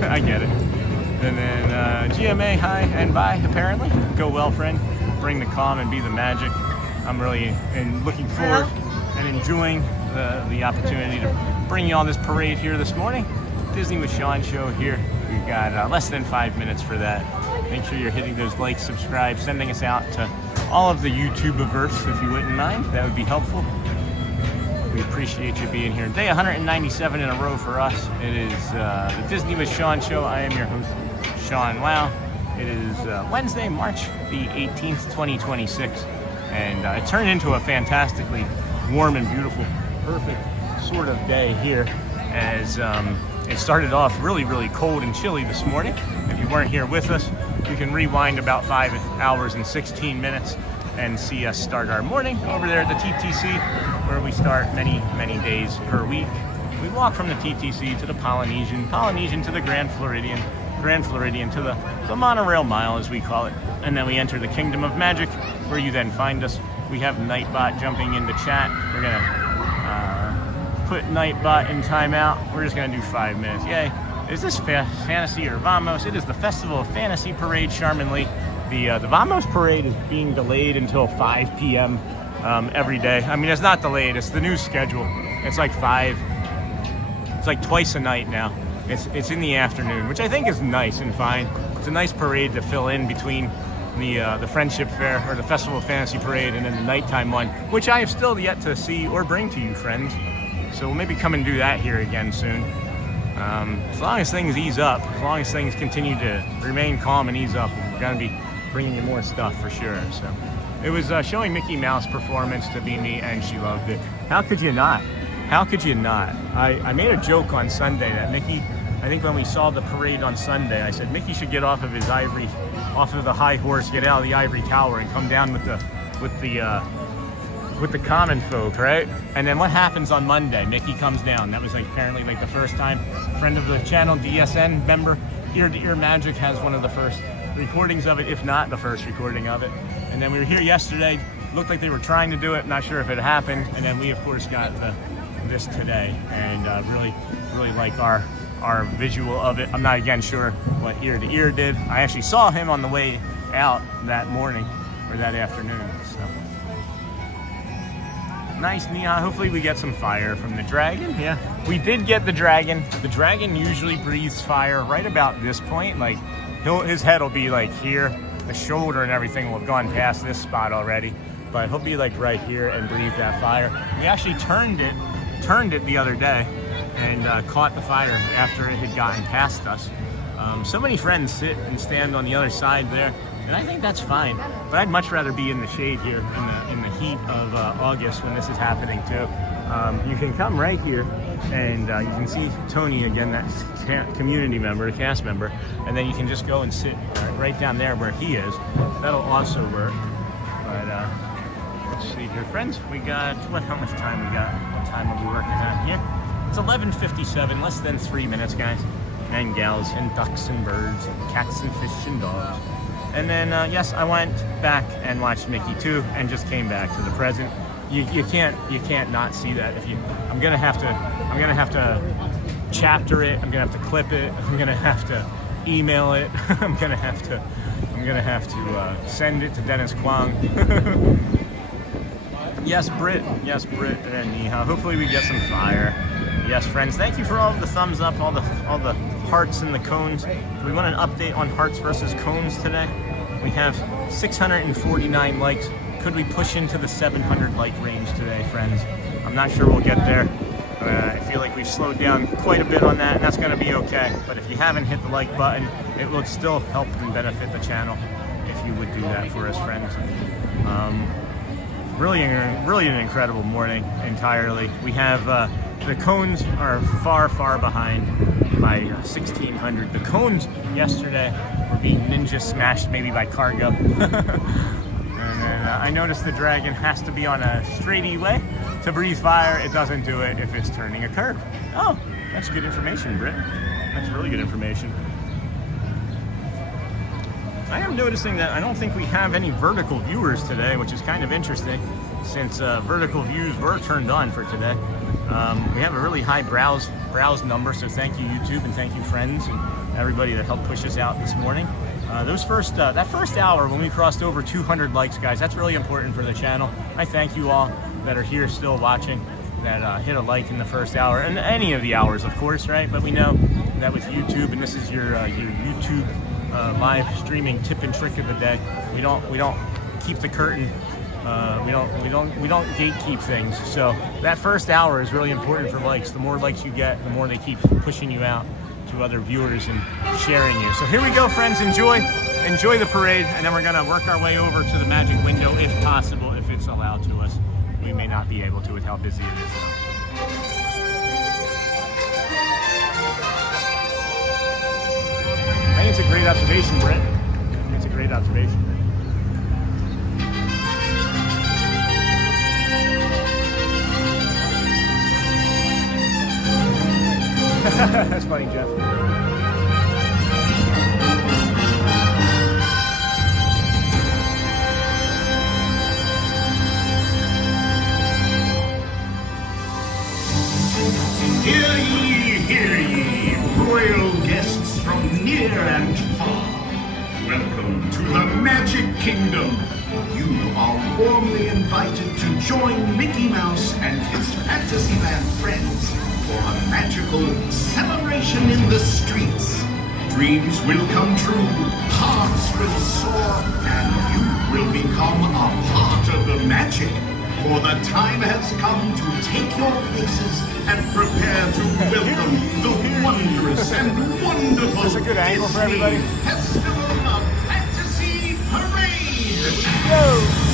I get it. And then GMA, hi and bye, apparently. Go well, friend. Bring the calm and be the magic. I'm really looking forward and enjoying the opportunity to bring you on this parade here this morning. Disney with Sean Show here. We've got less than 5 minutes for that. Make sure you're hitting those likes, subscribe, sending us out to all of the YouTubeverse if you wouldn't mind. That would be helpful. We appreciate you being here. Day 197 in a row for us. It is the Disney with Sean Show. I am your host, Sean Wow. It is Wednesday, March the 18th, 2026. And it turned into a fantastically warm and beautiful, perfect sort of day here as it started off really, really cold and chilly this morning. If you weren't here with us, you can rewind about 5 hours and 16 minutes and see us start our morning over there at the TTC, where we start many, many days per week. We walk from the TTC to the Polynesian to the Grand Floridian to the Monorail Mile, as we call it. And then we enter the Kingdom of Magic, where you then find us. We have Nightbot jumping into chat. We're gonna put Nightbot in timeout. We're just gonna do 5 minutes. Yay. Is this Fantasy or Vamos? It is the Festival of Fantasy Parade, charmingly. The Vamos Parade is being delayed until 5 p.m. Every day. I mean, it's not delayed, it's the new schedule. It's like twice a night now. It's in the afternoon, which I think is nice and fine. It's a nice parade to fill in between the Friendship Fair, or the Festival of Fantasy Parade, and then the nighttime one, which I have still yet to see or bring to you, friends. So we'll maybe come and do that here again soon. As long as things ease up, as long as things continue to remain calm and ease up, we're going to be bringing you more stuff for sure. So it was showing Mickey Mouse performance to Mimi, and she loved it. How could you not? How could you not? I made a joke on Sunday that Mickey, I think when we saw the parade on Sunday, I said Mickey should get off of the high horse, get out of the ivory tower, and come down with the common folk, right? And then what happens on Monday? Mickey comes down. That was apparently the first time. Friend of the channel, DSN member, Ear to Ear Magic, has one of the first recordings of it, if not the first recording of it. And then we were here yesterday. Looked like they were trying to do it. Not sure if it happened. And then we, of course, got this today, and really like our visual of it. I'm not again sure what Ear to Ear did. I actually saw him on the way out that morning or that afternoon. So nice, Neon. Hopefully we get some fire from the dragon. Yeah, we did get the dragon. The dragon usually breathes fire right about this point. Like his head will be like here. The shoulder and everything will have gone past this spot already, but he'll be like right here and breathe that fire. We actually turned it the other day and caught the fire after it had gotten past us. So many friends sit and stand on the other side there, and I think that's fine. But I'd much rather be in the shade here in the heat of August when this is happening too. You can come right here, and you can see Tony again, that community member, cast member, and then you can just go and sit right down there where he is. That'll also work. But let's see here, friends. We got how much time we got? What time are we working on here? It's 11:57, less than 3 minutes, guys. And gals, and ducks, and birds, and cats, and fish, and dogs. And then, yes, I went back and watched Mickey 2, and just came back to the present. You can't not see that. I'm gonna have to chapter it. I'm gonna have to clip it. I'm gonna have to email it. I'm gonna have to send it to Dennis Kwong. Yes, Britt, and Neha. Hopefully we get some fire. Yes, friends, thank you for all of the thumbs up, all the hearts and the cones. We want an update on hearts versus cones today. We have 649 likes. Could we push into the 700 like range today, friends? I'm not sure we'll get there. I feel like we've slowed down quite a bit on that, and that's going to be okay. But if you haven't hit the like button, it will still help and benefit the channel if you would do that for us, friends. Really an incredible morning entirely. We have the cones are far behind by 1600. The cones yesterday were being ninja smashed maybe by cargo. And then I noticed the dragon has to be on a straightey way to breathe fire. It doesn't do it if it's turning a curve. Oh, that's good information, Britt. That's really good information. I am noticing that I don't think we have any vertical viewers today, which is kind of interesting, since vertical views were turned on for today. We have a really high browse number, so thank you, YouTube, and thank you, friends, and everybody that helped push us out this morning. That first hour when we crossed over 200 likes, guys, that's really important for the channel. I thank you all that are here still watching, that hit a like in the first hour, and any of the hours, of course, right? But we know that with YouTube, and this is your YouTube live streaming tip and trick of the day. We don't keep the curtain. We don't gatekeep things. So that first hour is really important for likes. The more likes you get, the more they keep pushing you out to other viewers and sharing you. So here we go, friends. Enjoy the parade, and then we're gonna work our way over to the magic window if possible, if it's allowed to us. We may not be able to with how busy it is though. it's a great observation, Brett. It's a great observation. That's funny, Jeff. Hear ye, royal guests from near and far. Welcome to the Magic Kingdom. You are warmly invited to join Mickey Mouse and his Fantasyland friends for a magical celebration in the streets. Dreams will come true, hearts will soar, and you will become a part of the magic. For the time has come to take your places and prepare to welcome the wondrous and wonderful That's a good angle for everybody. Festival of Fantasy Parade. Here we go.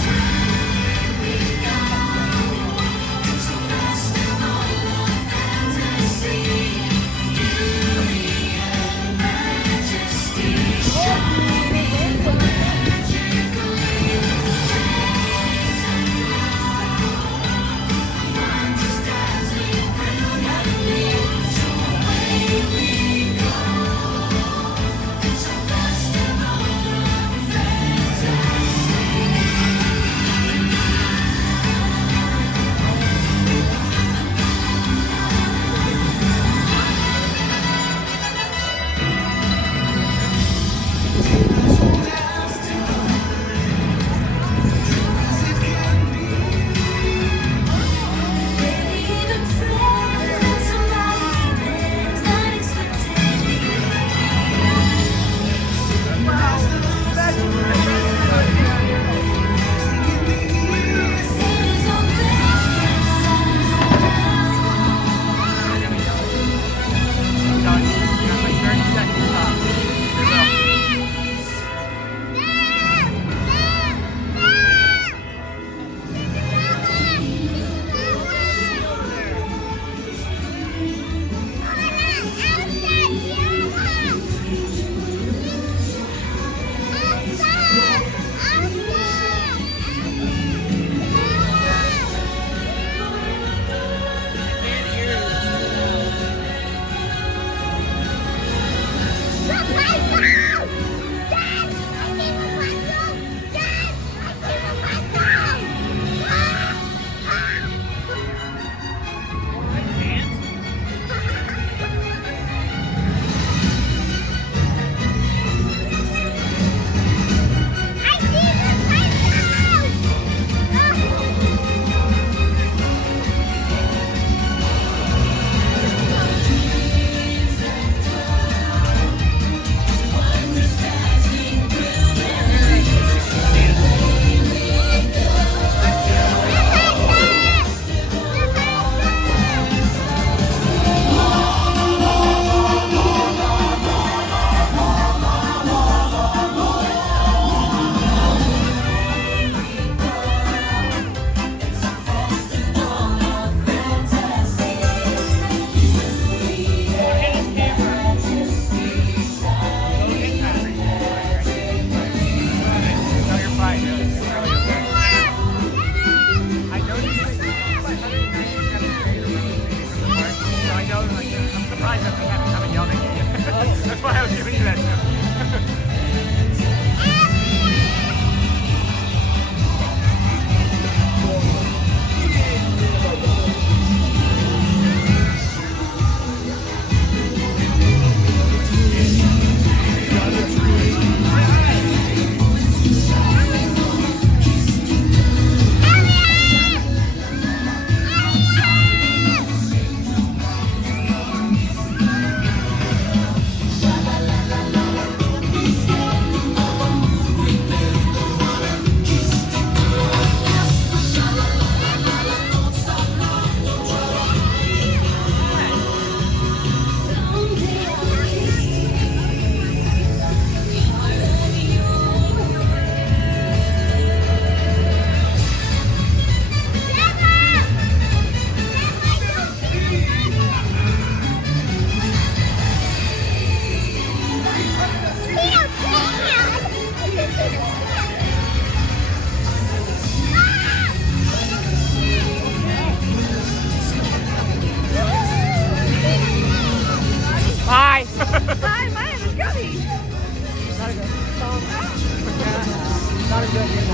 not as good as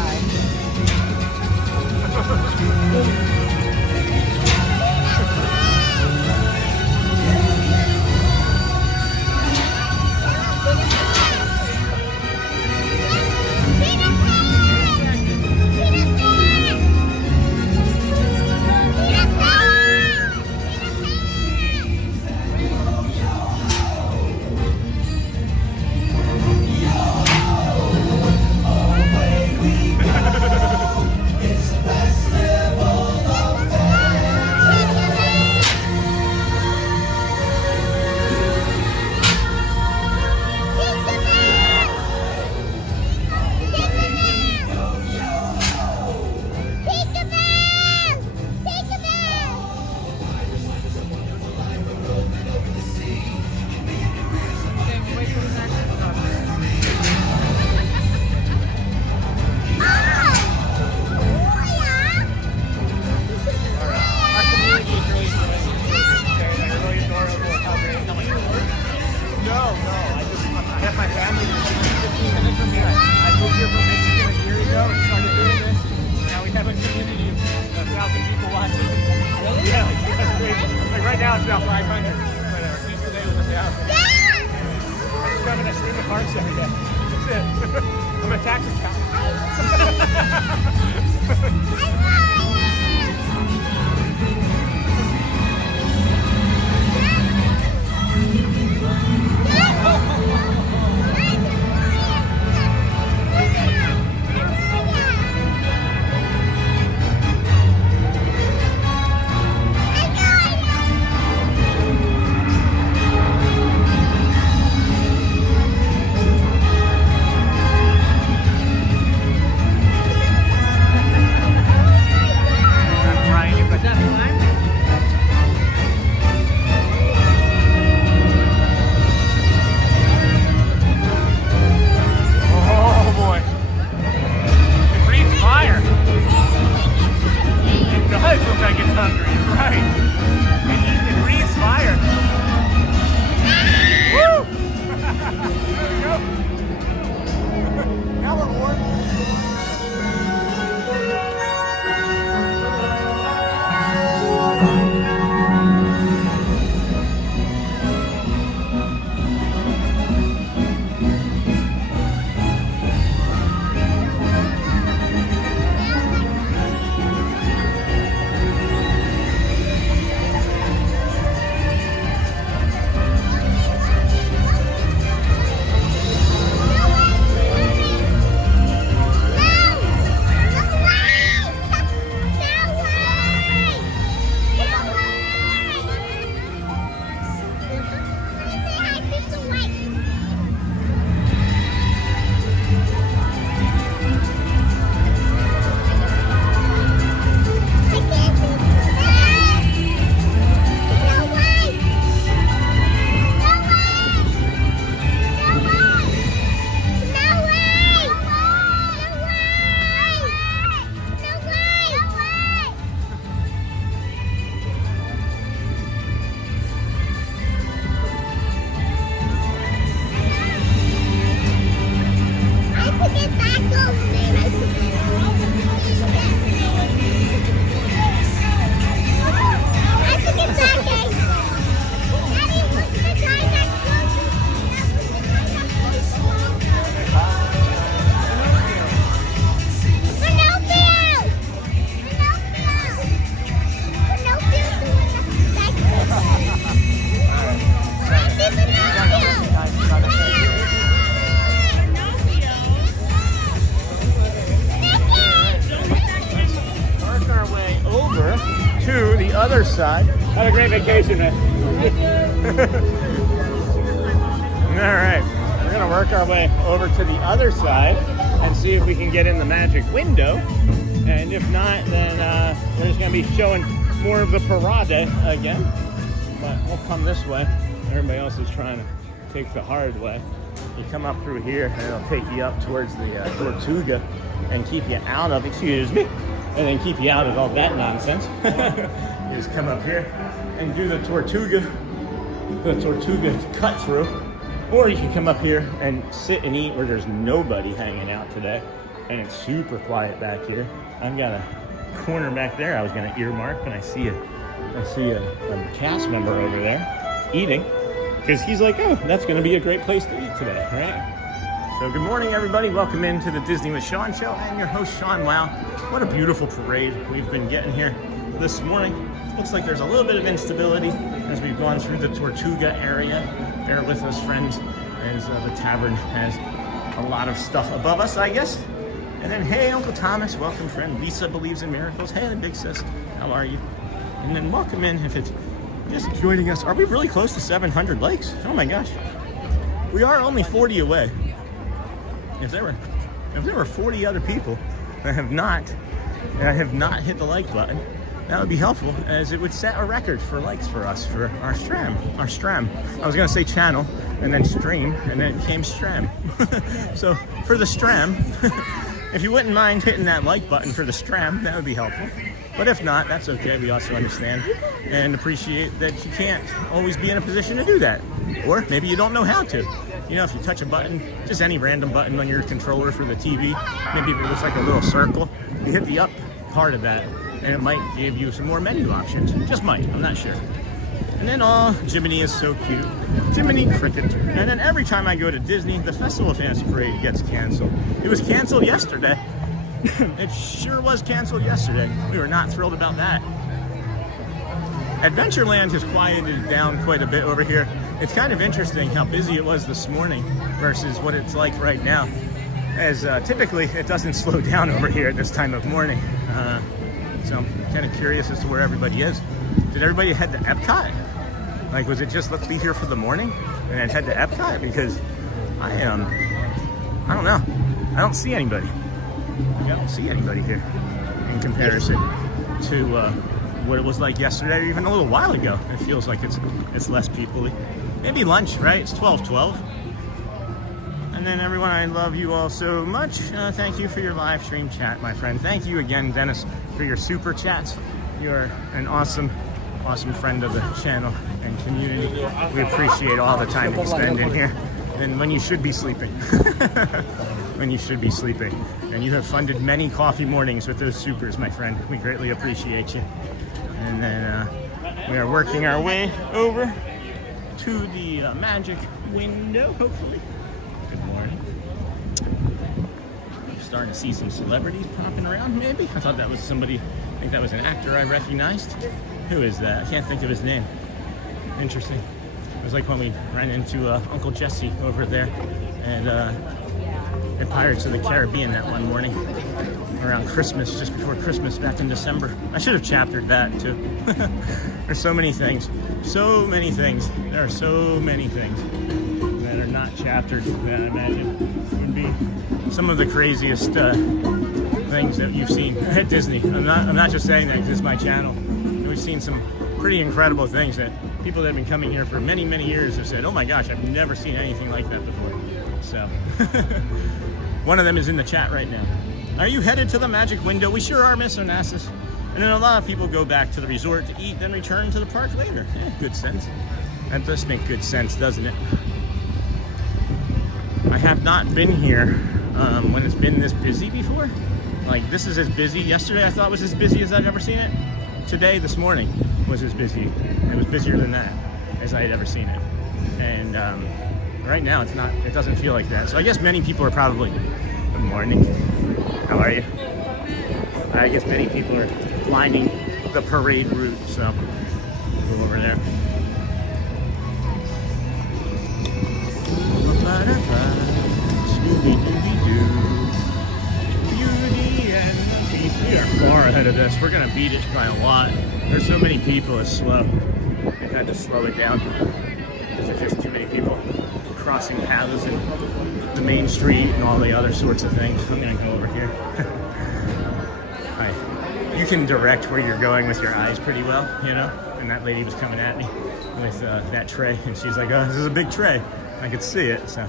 other side. Had a great vacation, man. All right, we're gonna work our way over to the other side and see if we can get in the magic window. And if not, then we're just gonna be showing more of the parade again. But we'll come this way. Everybody else is trying to take the hard way. You come up through here and it'll take you up towards the Tortuga and keep you out of, excuse me, and then keep you out of all that nonsense. You just come up here and do the Tortuga cut through. Or you can come up here and sit and eat where there's nobody hanging out today. and it's super quiet back here. I've got a corner back there I was gonna earmark, and I see a cast member over there eating, because he's like, oh, that's gonna be a great place to eat today, right? So good morning, everybody. Welcome into the Disney with Sean show. I'm your host, Sean. Wow, what a beautiful parade we've been getting here this morning. Looks like there's a little bit of instability as we've gone through the Tortuga area. Bear with us, friends, as the tavern has a lot of stuff above us, I guess. And then, hey, Uncle Thomas, welcome, friend. Lisa believes in miracles. Hey, the big sis, how are you? And then welcome in if it's just joining us. Are we really close to 700 likes? Oh my gosh. We are only 40 away. If there were 40 other people that have not hit the like button, that would be helpful, as it would set a record for likes for us for our stram. I was gonna say channel and then stream, and then it became stram. So for the stram, if you wouldn't mind hitting that like button for the stram, that would be helpful. But if not, that's okay. We also understand and appreciate that you can't always be in a position to do that, or maybe you don't know how to. You know, if you touch a button, just any random button on your controller for the TV, maybe if it looks like a little circle, you hit the up part of that, and it might give you some more menu options. Just might, I'm not sure. And then, oh, Jiminy is so cute. Jiminy Cricket. And then every time I go to Disney, the Festival of Fantasy Parade gets canceled. It was canceled yesterday. It sure was canceled yesterday. We were not thrilled about that. Adventureland has quieted down quite a bit over here. It's kind of interesting how busy it was this morning versus what it's like right now, as typically it doesn't slow down over here at this time of morning. So I'm kind of curious as to where everybody is. Did everybody head to Epcot? Like, was it just let's be here for the morning and then head to Epcot? Because I don't know. I don't see anybody. I don't see anybody here in comparison to what it was like yesterday, or even a little while ago. It feels like it's less people-y. Maybe lunch, right? It's 12:12. And then everyone, I love you all so much. Thank you for your live stream chat, my friend. Thank you again, Dennis, for your super chats. You're an awesome friend of the channel and community. We appreciate all the time you spend in here, and when you should be sleeping. When you should be sleeping. And you have funded many coffee mornings with those supers, my friend. We greatly appreciate you. And then we are working our way over to the magic window, hopefully. Good morning. I'm starting to see some celebrities popping around, maybe. I thought that was somebody, I think that was an actor I recognized. Who is that? I can't think of his name. Interesting. It was like when we ran into Uncle Jesse over there at Pirates of the Caribbean that one morning around Christmas, just before Christmas back in December. I should have chaptered that too. There's so many things. So many things. There are so many things that are not chaptered that I imagine would be some of the craziest things that you've seen at Disney. I'm not just saying that because it's my channel. We've seen some pretty incredible things that people that have been coming here for many, many years have said, oh my gosh, I've never seen anything like that before. So one of them is in the chat right now. Are you headed to the magic window? We sure are, Miss Onassis. And then a lot of people go back to the resort to eat, then return to the park later. Yeah, good sense. That does make good sense, doesn't it? I have not been here when it's been this busy before. Like, this is as busy. Yesterday I thought was as busy as I'd ever seen it. Today, this morning, was as busy. It was busier than that as I had ever seen it. And right now it's not, it doesn't feel like that. So I guess many people are probably, good morning, how are you? I guess many people are lining the parade route, so we'll go over there. Beauty and the Beast. We are far ahead of this. We're gonna beat it by a lot. There's so many people, it's slow. They've had to slow it down because there's just too many people crossing paths and the main street and all the other sorts of things. I'm gonna go over here. You can direct where you're going with your eyes pretty well, you know? And that lady was coming at me with that tray, and she's like, oh, this is a big tray. I could see it, so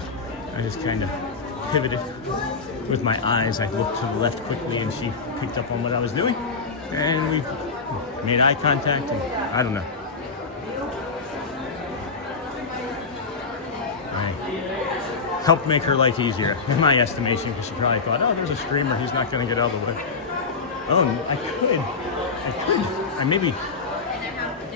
I just kind of pivoted with my eyes. I looked to the left quickly, and she picked up on what I was doing, and we made eye contact, and I don't know. helped make her life easier, in my estimation, because she probably thought, oh, there's a streamer, he's not going to get out of the way. Oh,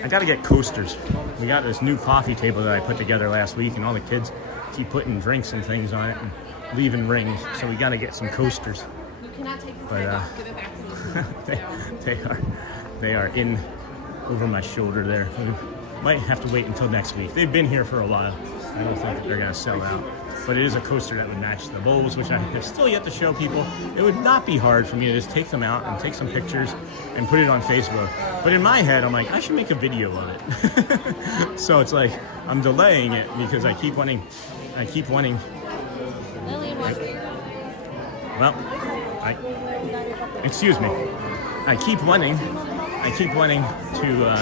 I got to get coasters. We got this new coffee table that I put together last week, and all the kids keep putting drinks and things on it and leaving rings, so we got to get some coasters. You cannot take the But give it back to me. they are in over my shoulder there. We might have to wait until next week. They've been here for a while. I don't think that they're going to sell out. But it is a coaster that would match the bowls, which I have still yet to show people. It would not be hard for me to just take them out and take some pictures and put it on Facebook. But in my head, I'm like, I should make a video of it. So it's like, I'm delaying it because I keep wanting. Well, excuse me. I keep wanting to,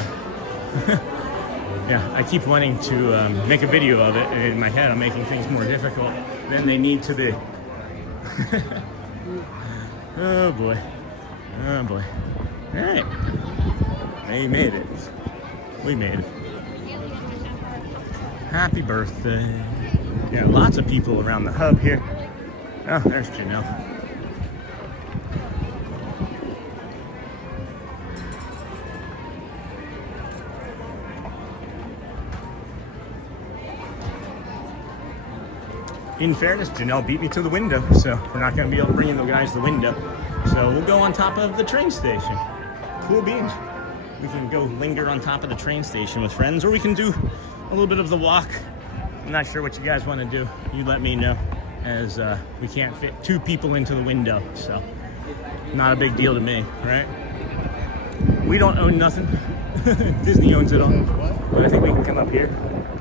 yeah, I keep wanting to make a video of it, and in my head I'm making things more difficult than they need to be. Oh boy. Oh boy. All right. They made it. We made it. Happy birthday. Yeah, lots of people around the hub here. Oh, there's Janelle. In fairness, Janelle beat me to the window, so we're not going to be able to bring in the guys to the window. So we'll go on top of the train station. Cool beans. We can go linger on top of the train station with friends, or we can do a little bit of the walk. I'm not sure what you guys want to do. You let me know, as we can't fit 2 people into the window, so not a big deal to me, right? We don't own nothing. Disney owns it all. But I think we can come up here.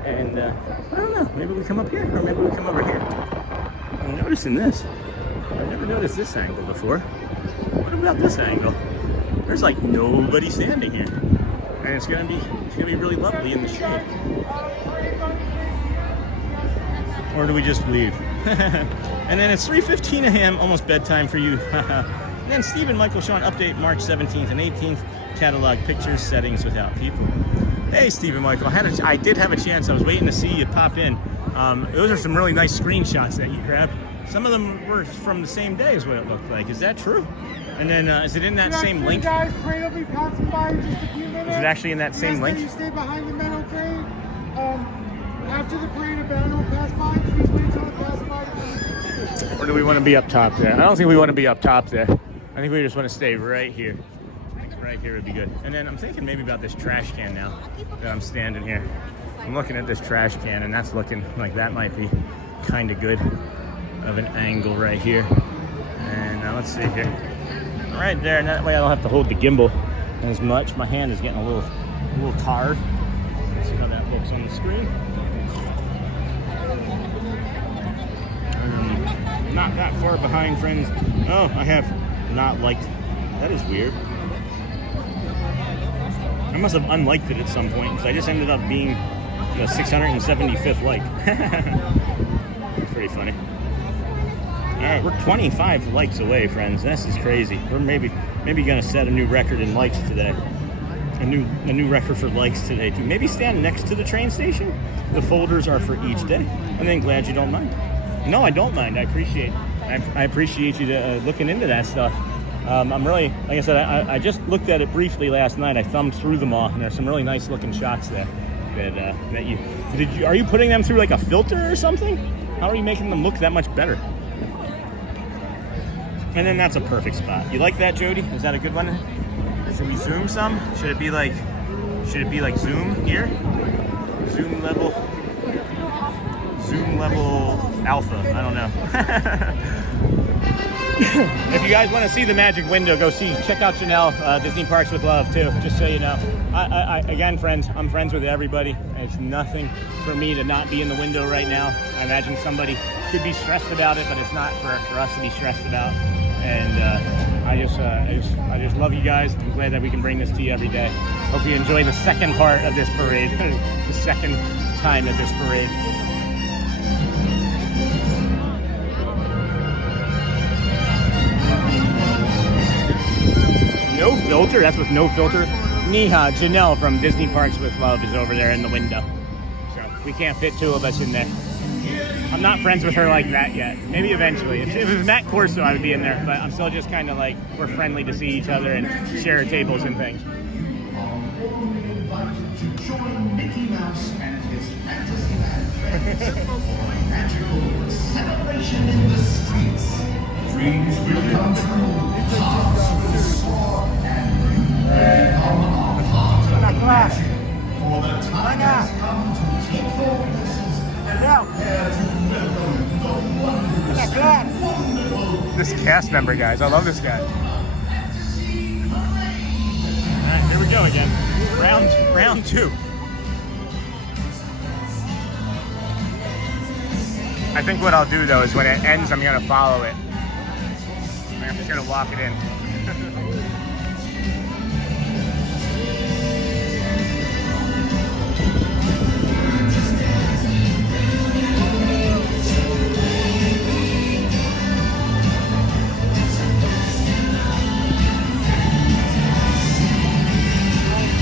And I don't know, maybe we come up here, or maybe we come over here. I'm noticing this. I've never noticed this angle before. What about this angle? There's like nobody standing here. And it's gonna be really lovely in the shade. Or do we just leave? And then it's 3:15 a.m., almost bedtime for you. And then Stephen, Michael, Sean, update March 17th and 18th. Catalog pictures, settings without people. Hey, Stephen Michael, I did have a chance. I was waiting to see you pop in. Those are some really nice screenshots that you grabbed. Some of them were from the same day is what it looked like. Is that true? And then is it in that same link? Guys, parade will be passing by in just a few minutes. Is it actually in that same link? You stay behind the metal crane. After the parade, a banner will pass by. Please wait till it passes by. Or do we want to be up top there? I don't think we want to be up top there. I think we just want to stay right here. Right here would be good. And then I'm thinking maybe about this trash can now that I'm standing here. I'm looking at this trash can, and that's looking like that might be kind of good of an angle right here. And now let's see here. Right there, and that way I don't have to hold the gimbal as much. My hand is getting a little tired. Let's see how that looks on the screen. Not that far behind, friends. Oh, I have not liked. That is weird. I must have unliked it at some point because I just ended up being the 675th like. It's pretty funny. All right, we're 25 likes away, friends. This is crazy. We're maybe gonna set a new record in likes today. A new record for likes today too. Maybe stand next to the train station. The folders are for each day. And then glad you don't mind. No, I don't mind. I appreciate you looking into that stuff. I'm really, like I said, I just looked at it briefly last night. I thumbed through them all, and there's some really nice looking shots there. Are you putting them through like a filter or something? How are you making them look that much better? And then that's a perfect spot. You like that, Jody? Is that a good one? Should we zoom some? Should it be like zoom here? Zoom level alpha. I don't know. If you guys want to see the magic window, check out Janelle, Disney Parks with Love too, just so you know. Again, friends, I'm friends with everybody. It's nothing for me to not be in the window right now. I imagine somebody could be stressed about it, but it's not for us to be stressed about. And I just love you guys. I'm glad that we can bring this to you every day. Hope you enjoy the second part of this parade, the second time at this parade. No filter? That's with no filter? Neha, Janelle from Disney Parks with Love is over there in the window. So we can't fit 2 of us in there. I'm not friends with her like that yet. Maybe eventually. If it was Matt Corso, I would be in there, but I'm still just kind of like, we're friendly to see each other and share tables and things. Join Mickey Mouse and his Fantasyland friends. Magical celebration in the streets. Dreams will come true. Hearts will soar, and you become a part of the magic. For the time has come to take your places and prepare to welcome the wondrous, wonderful. This cast member, guys. I love this guy. Alright, here we go again. Round 2. I think what I'll do though is when it ends, I'm gonna follow it. I'm just gonna walk it in.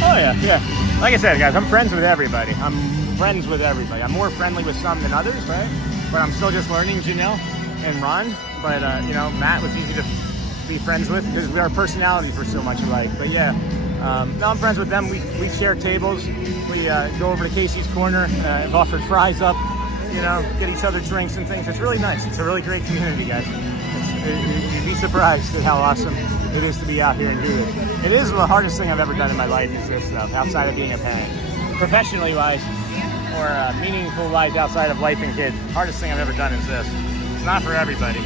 Oh yeah. Like I said, guys, I'm friends with everybody. I'm more friendly with some than others, right? But I'm still just learning Janelle and Ron. But, you know, Matt was easy to be friends with because our personalities were so much alike. But yeah, no, I'm friends with them. We share tables. We go over to Casey's Corner. I've offered fries up, you know, get each other drinks and things. It's really nice. It's a really great community, guys. You'd be surprised at how awesome it is to be out here and do this. It is the hardest thing I've ever done in my life is this stuff, outside of being a parent. Professionally wise, or meaningful wise outside of wife and kids, hardest thing I've ever done is this. It's not for everybody.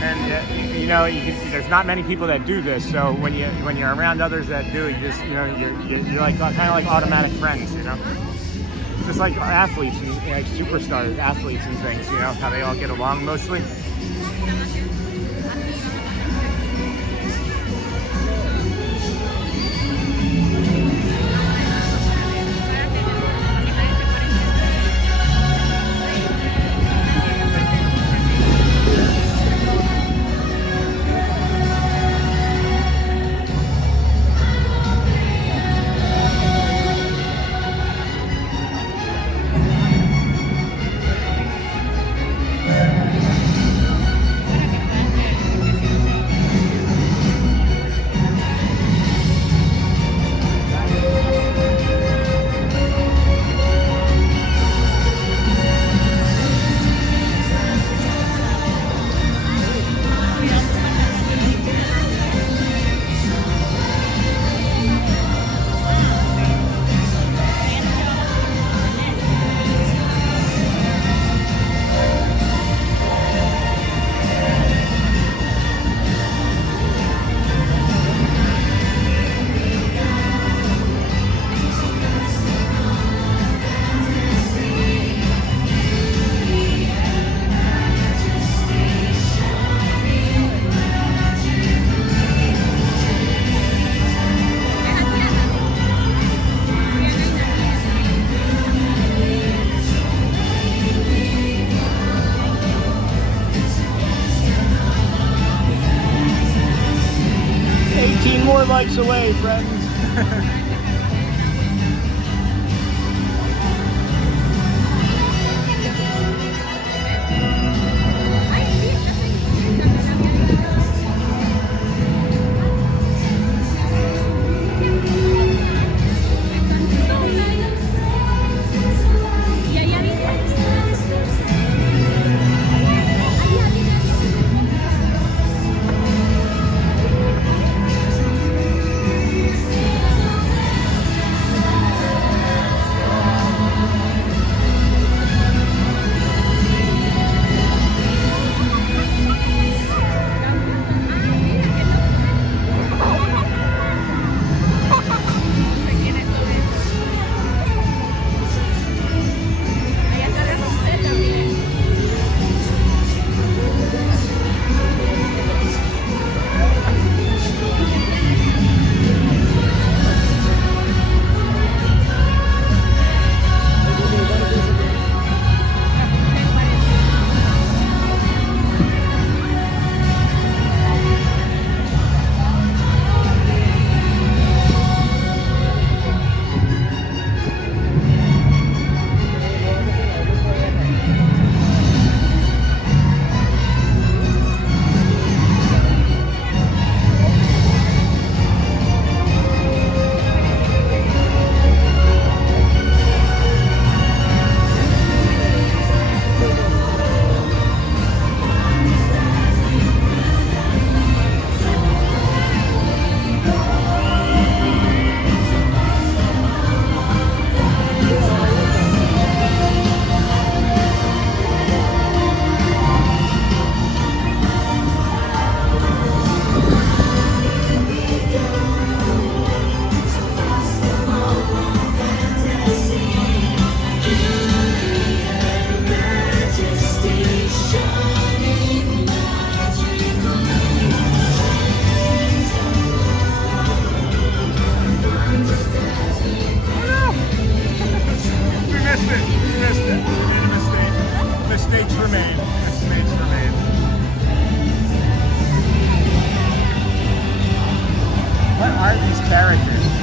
And you know, there's not many people that do this, so when you're around others that do, you're like kind of like automatic friends, you know? Just like athletes, and, like superstars, athletes and things, you know, how they all get along mostly. Lights away, friends. Mistakes were made. Mistakes were made. What are these characters?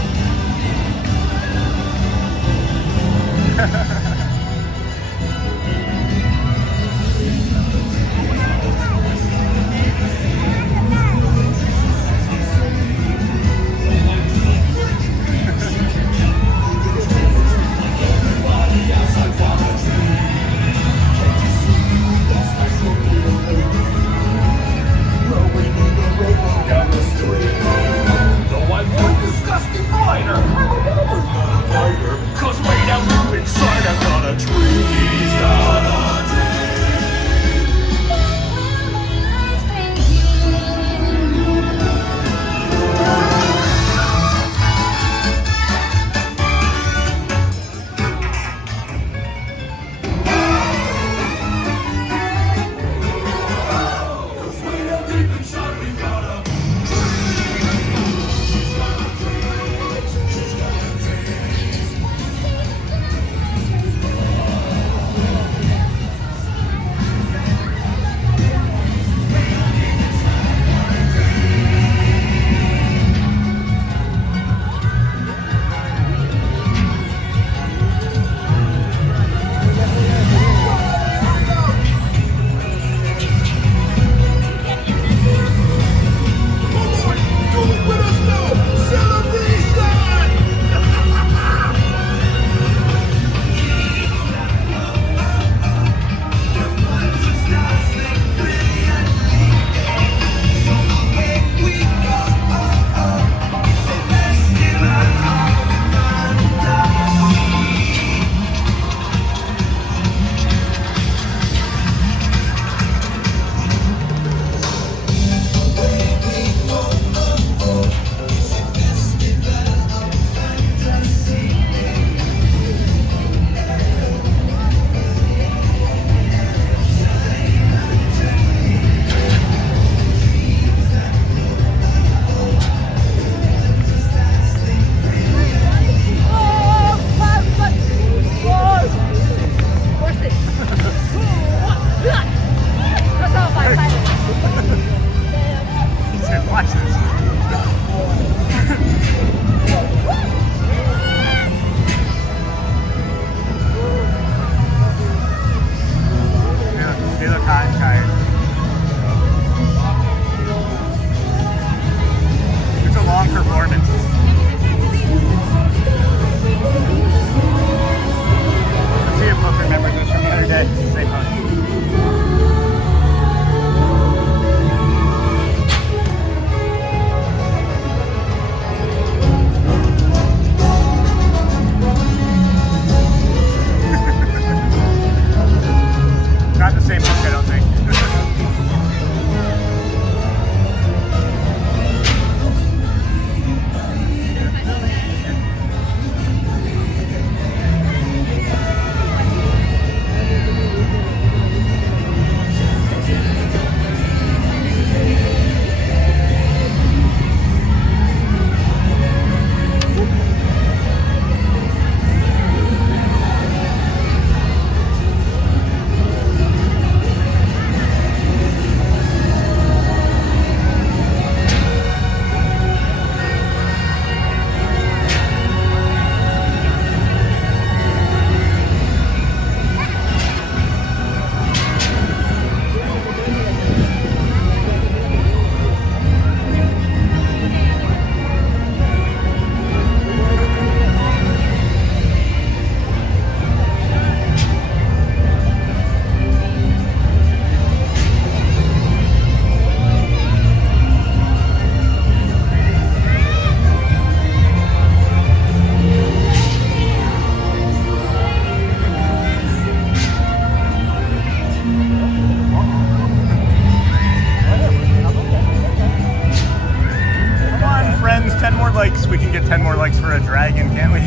likes, we can get 10 more likes for a dragon, can't we?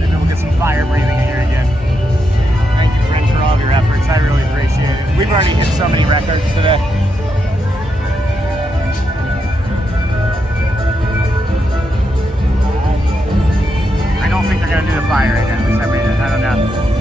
Maybe we'll get some fire breathing in here again. Thank you, friends, for all of your efforts. I really appreciate it. We've already hit so many records today. I don't think they're going to do the fire again for some reason. I don't know.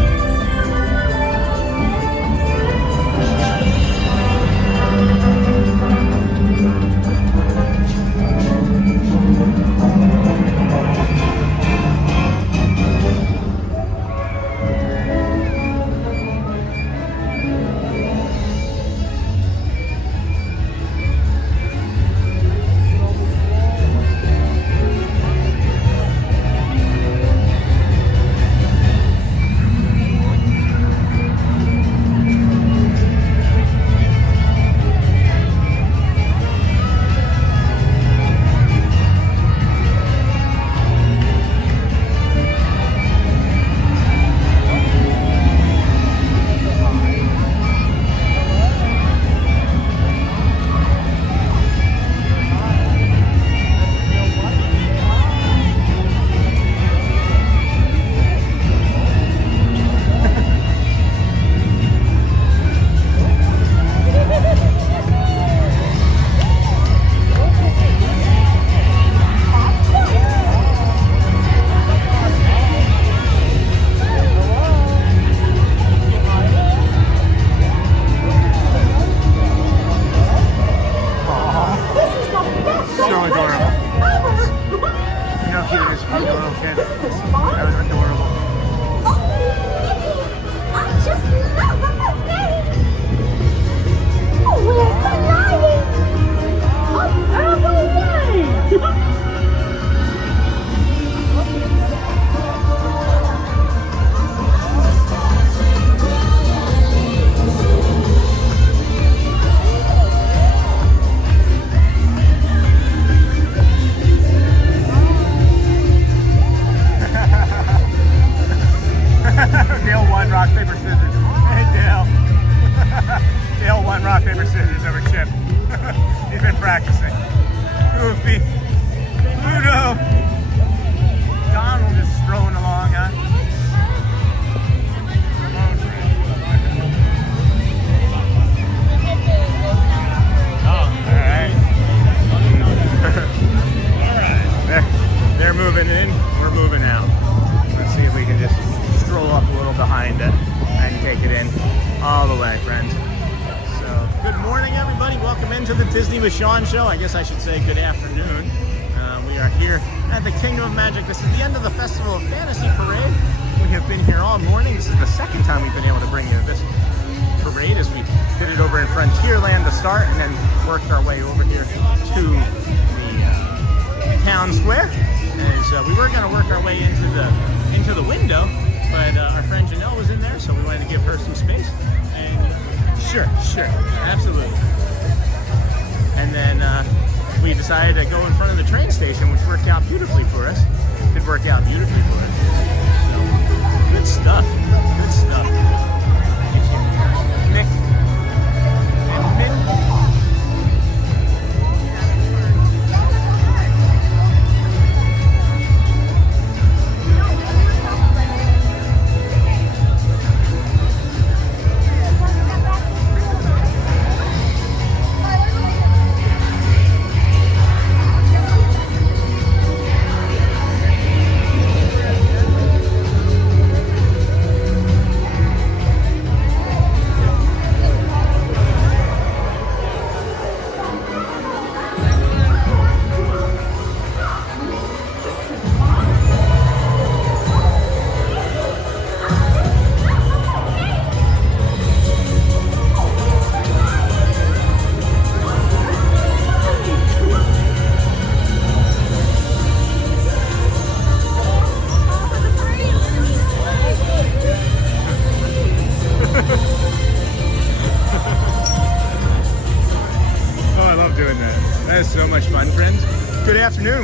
paper, scissors over Chip. He's been practicing. Goofy. Pluto. Donald just strolling along, huh? They're moving in, we're moving out. Let's see if we can just stroll up a little behind it and take it in all the way, friends. So, good morning, everybody. Welcome into the Disney with Sean show. I guess I should say good afternoon. We are here at the Kingdom of Magic. This is the end of the Festival of Fantasy Parade. We have been here all morning. This is the second time we've been able to bring you this parade, as we did it over in Frontierland to start and then worked our way over here to the town square. As we were going to work our way into the window, but our friend Janelle was in there, so we wanted to give her some space. And sure, absolutely. And then we decided to go in front of the train station, which worked out beautifully for us. Did work out beautifully for us. So, good stuff. Good stuff. Nick and Min.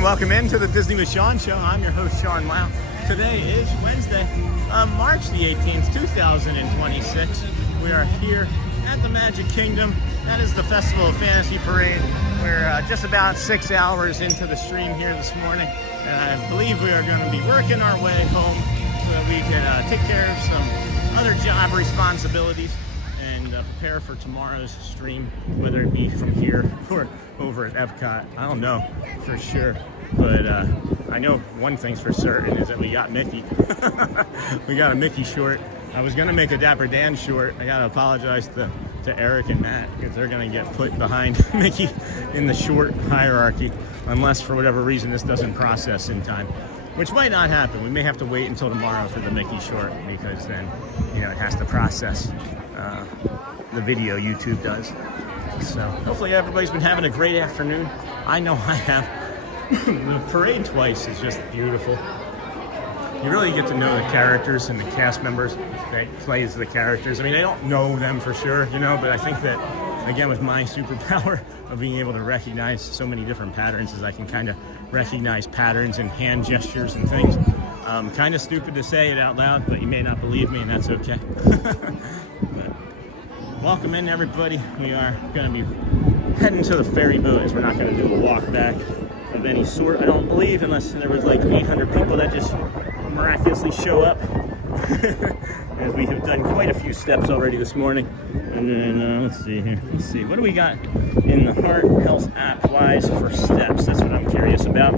Welcome into the Disney with Sean show. I'm your host, Sean Lau. Today is Wednesday, March the 18th, 2026. We are here at the Magic Kingdom. That is the Festival of Fantasy Parade. We're just about 6 hours into the stream here this morning, and I believe we are going to be working our way home so that we can take care of some other job responsibilities and prepare for tomorrow's stream, whether it be from here or over at Epcot. I don't know for sure, but I know one thing's for certain is that we got Mickey. We got a Mickey short. I was gonna make a Dapper Dans short. I gotta apologize to Eric and Matt, because they're gonna get put behind Mickey in the short hierarchy, unless for whatever reason this doesn't process in time, which might not happen. We may have to wait until tomorrow for the Mickey short, because then, you know, it has to process the video YouTube does. So hopefully everybody's been having a great afternoon. I know I have. The parade twice is just beautiful. You really get to know the characters and the cast members that plays the characters. I mean, I don't know them for sure, you know, but I think that, again, with my superpower of being able to recognize so many different patterns, is I can kind of recognize patterns and hand gestures and things. Kind of stupid to say it out loud, but you may not believe me, and that's okay. But welcome in, everybody. We are going to be heading to the ferry boat, as we're not going to do a walk back of any sort, I don't believe, unless there was like 800 people that just miraculously show up. As we have done quite a few steps already this morning. And then let's see here. Let's see, what do we got in the Heart Health app wise for steps? That's what I'm curious about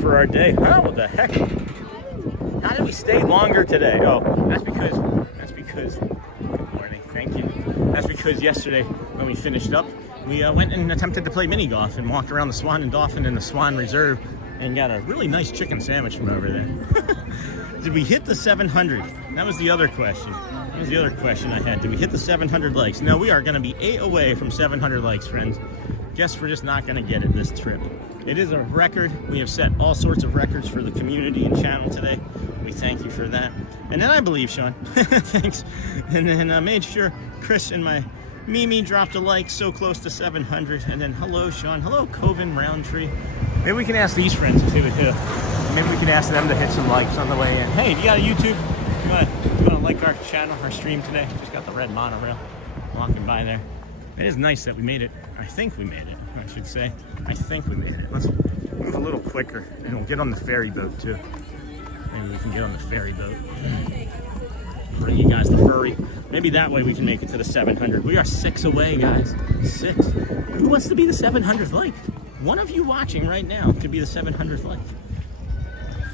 for our day. Oh, what the heck? How did we stay longer today? Oh, that's because good morning, thank you. That's because yesterday when we finished up, we went and attempted to play mini golf and walked around the Swan and Dolphin in the Swan Reserve and got a really nice chicken sandwich from over there. Did we hit the 700? That was the other question. That was the other question I had. Did we hit the 700 likes? No, we are going to be 8 away from 700 likes, friends. Guess we're just not going to get it this trip. It is a record. We have set all sorts of records for the community and channel today. We thank you for that. And then I believe, Sean, thanks. And then I made sure Chris and my Mimi dropped a like, so close to 700. And then hello, Sean. Hello, Coven Roundtree. Maybe we can ask these friends if they would hit. Maybe we can ask them to hit some likes on the way in. Hey, if you got a YouTube, you want to like our channel, our stream today? Just got the red monorail walking by there. It is nice that we made it. I think we made it, I should say. I think we made it. Let's move a little quicker, and we'll get on the ferry boat too. Maybe we can get on the ferry boat. Bring you guys the furry. Maybe that way we can make it to the 700. We are 6 away, guys. 6. Who wants to be the 700th like? One of you watching right now could be the 700th like.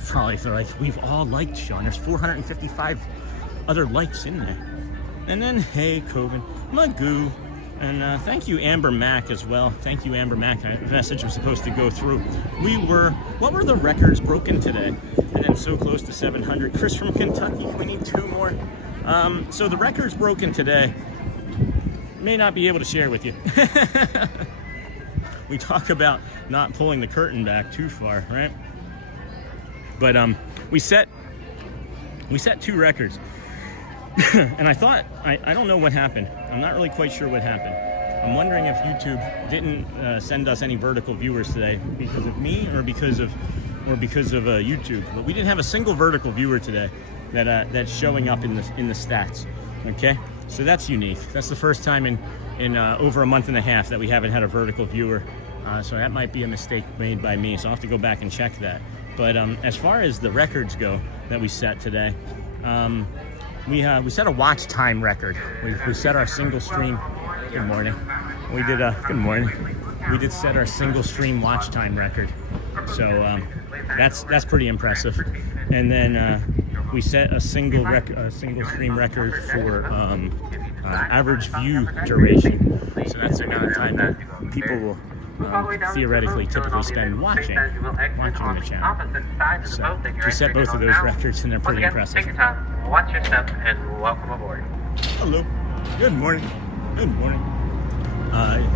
Probably feel like we've all liked Sean. There's 455 other likes in there. And then, hey, Coven, Magoo. And thank you, Amber Mack, as well. Thank you, Amber Mack. A message was supposed to go through. What were the records broken today? And then so close to 700. Chris from Kentucky, we need 2 more. So the records broken today. May not be able to share with you. We talk about not pulling the curtain back too far, right? But we set 2 records. And I thought, I don't know what happened. I'm not really quite sure what happened. I'm wondering if YouTube didn't send us any vertical viewers today because of me or because of YouTube. But we didn't have a single vertical viewer today that's showing up in the stats. Okay, so that's unique. That's the first time in over a month and a half that we haven't had a vertical viewer. So that might be a mistake made by me. So I'll have to go back and check that. But as far as the records go that we set today. We set a watch time record. We set our single stream. Good morning. We did good morning. We did set our single stream watch time record. So that's pretty impressive. And then we set a single stream record for average view duration. So that's the amount of time that people will theoretically typically spend watching the channel. So we set both of those records and they're pretty impressive. Take your time, watch your step, and welcome aboard. Hello. Good morning. Good morning.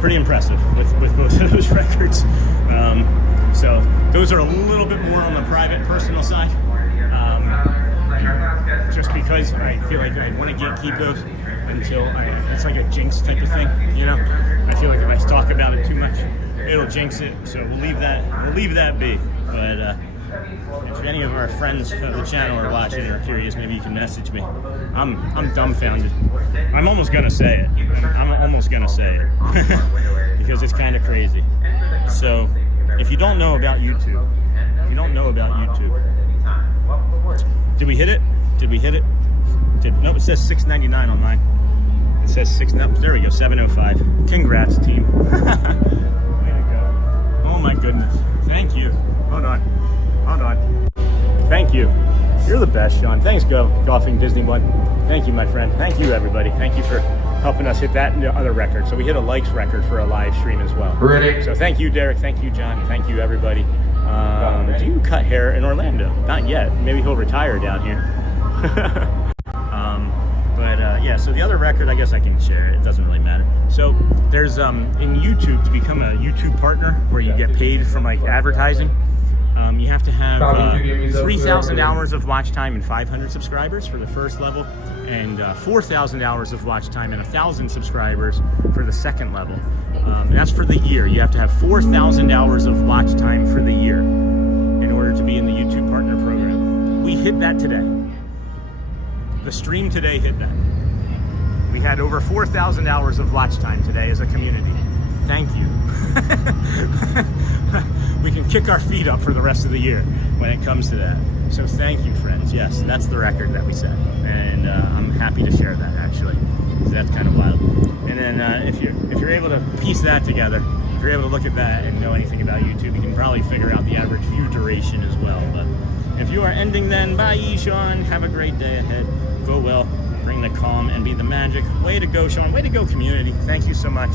Pretty impressive with both of those records. So those are a little bit more on the private, personal side. Just because I feel like I want to keep those until it's like a jinx type of thing, you know? I feel like if I talk about it too much, it'll jinx it. So we'll leave that be. But if any of our friends of the channel are watching or curious, maybe you can message me. I'm dumbfounded. I'm almost gonna say it. I'm almost gonna say it because it's kind of crazy. So if you don't know about YouTube, did we hit it? Nope, it says 699 on mine. It says 6. Nope, there we go. 705. Congrats, team. Way to go. Oh my goodness. Thank you. Hold on. Thank you. You're the best, Sean. Thanks, Golfing Disney One. Thank you, my friend. Thank you, everybody. Thank you for helping us hit that other record. So we hit a likes record for a live stream as well. Ready? So thank you, Derek. Thank you, John. Thank you, everybody. Do you cut hair in Orlando? Not yet. Maybe he'll retire down here. Yeah, so the other record, I guess I can share it. It doesn't really matter. So there's in YouTube, to become a YouTube partner where you get paid from like advertising, you have to have 3,000 hours of watch time and 500 subscribers for the first level, and 4,000 hours of watch time and 1,000 subscribers for the second level. And that's for the year. You have to have 4,000 hours of watch time for the year in order to be in the YouTube partner program. We hit that today. The stream today hit that. We had over 4,000 hours of watch time today as a community. Thank you. We can kick our feet up for the rest of the year when it comes to that. So thank you, friends. Yes, that's the record that we set. And I'm happy to share that, actually, because that's kind of wild. And then if you're able to piece that together, if you're able to look at that and know anything about YouTube, you can probably figure out the average view duration as well. But if you are ending then, bye, Sean. Have a great day ahead. Go well. Bring the calm and be the magic. Way to go, Sean. Way to go, community. Thank you so much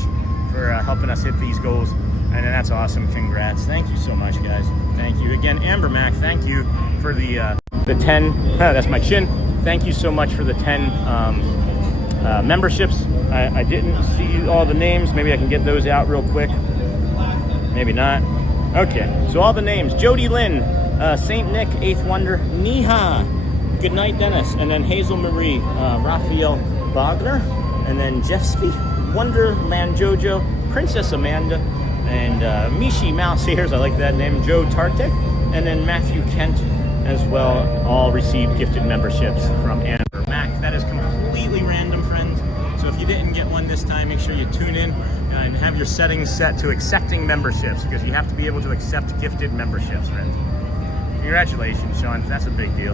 for helping us hit these goals. And that's awesome. Congrats. Thank you so much, guys. Thank you. Again, Amber Mack, thank you for the 10. That's my chin. Thank you so much for the 10 memberships. I didn't see all the names. Maybe I can get those out real quick. Maybe not. Okay. So all the names. Jody Lynn, St. Nick, 8th Wonder, Niha. Good night, Dennis. And then Hazel Marie, Raphael Bogner, and then Jeff Spee, Wonderland Jojo, Princess Amanda, and Mishi Mouse Ears, I like that name, Joe Tartek, and then Matthew Kent as well, all received gifted memberships from Amber Mack. That is completely random, friends. So if you didn't get one this time, make sure you tune in and have your settings set to accepting memberships, because you have to be able to accept gifted memberships, friends. Congratulations, Sean. That's a big deal.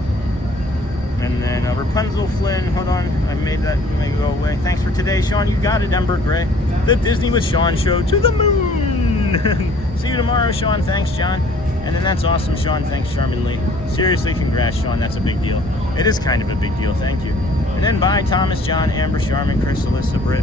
And then Rapunzel Flynn, hold on, I made that go away. Thanks for today, Sean. You got it, Ember Gray. The Disney with Sean show to the moon. See you tomorrow, Sean. Thanks, John. And then that's awesome, Sean. Thanks, Charmin Lee. Seriously, congrats, Sean. That's a big deal. It is kind of a big deal. Thank you. And then bye, Thomas, John, Amber, Charmin, Chris, Alyssa, Britt.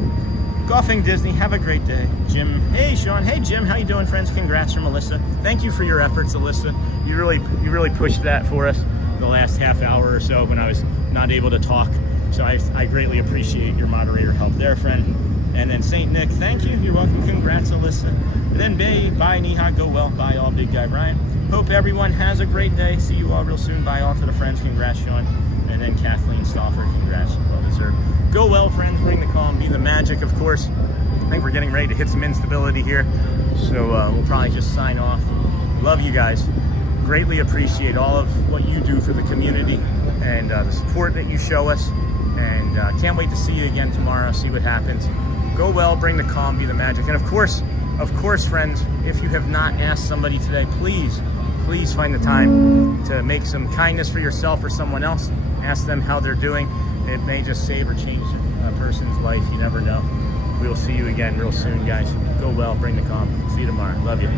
Golfing Disney. Have a great day, Jim. Hey, Sean. Hey, Jim. How you doing, friends? Congrats from Alyssa. Thank you for your efforts, Alyssa. You really pushed that for us the last half hour or so when I was not able to talk. So I greatly appreciate your moderator help there, friend. And then St. Nick, thank you. You're welcome. Congrats, Alyssa. And then bye, Neha. Go well. Bye, all. Big guy Brian. Hope everyone has a great day. See you all real soon. Bye, all to the friends. Congrats, Sean. And then Kathleen Stauffer. Congrats. Well deserved. Go well, friends. Bring the calm. Be the magic, of course. I think we're getting ready to hit some instability here. So we'll probably just sign off. Love you guys. Greatly appreciate all of what you do for the community and the support that you show us. And can't wait to see you again tomorrow, see what happens. Go well, bring the calm, be the magic. And of course, friends, if you have not asked somebody today, please find the time to make some kindness for yourself or someone else. Ask them how they're doing. It may just save or change a person's life. You never know. We will see you again real soon, guys. Go well, bring the calm. See you tomorrow. Love you.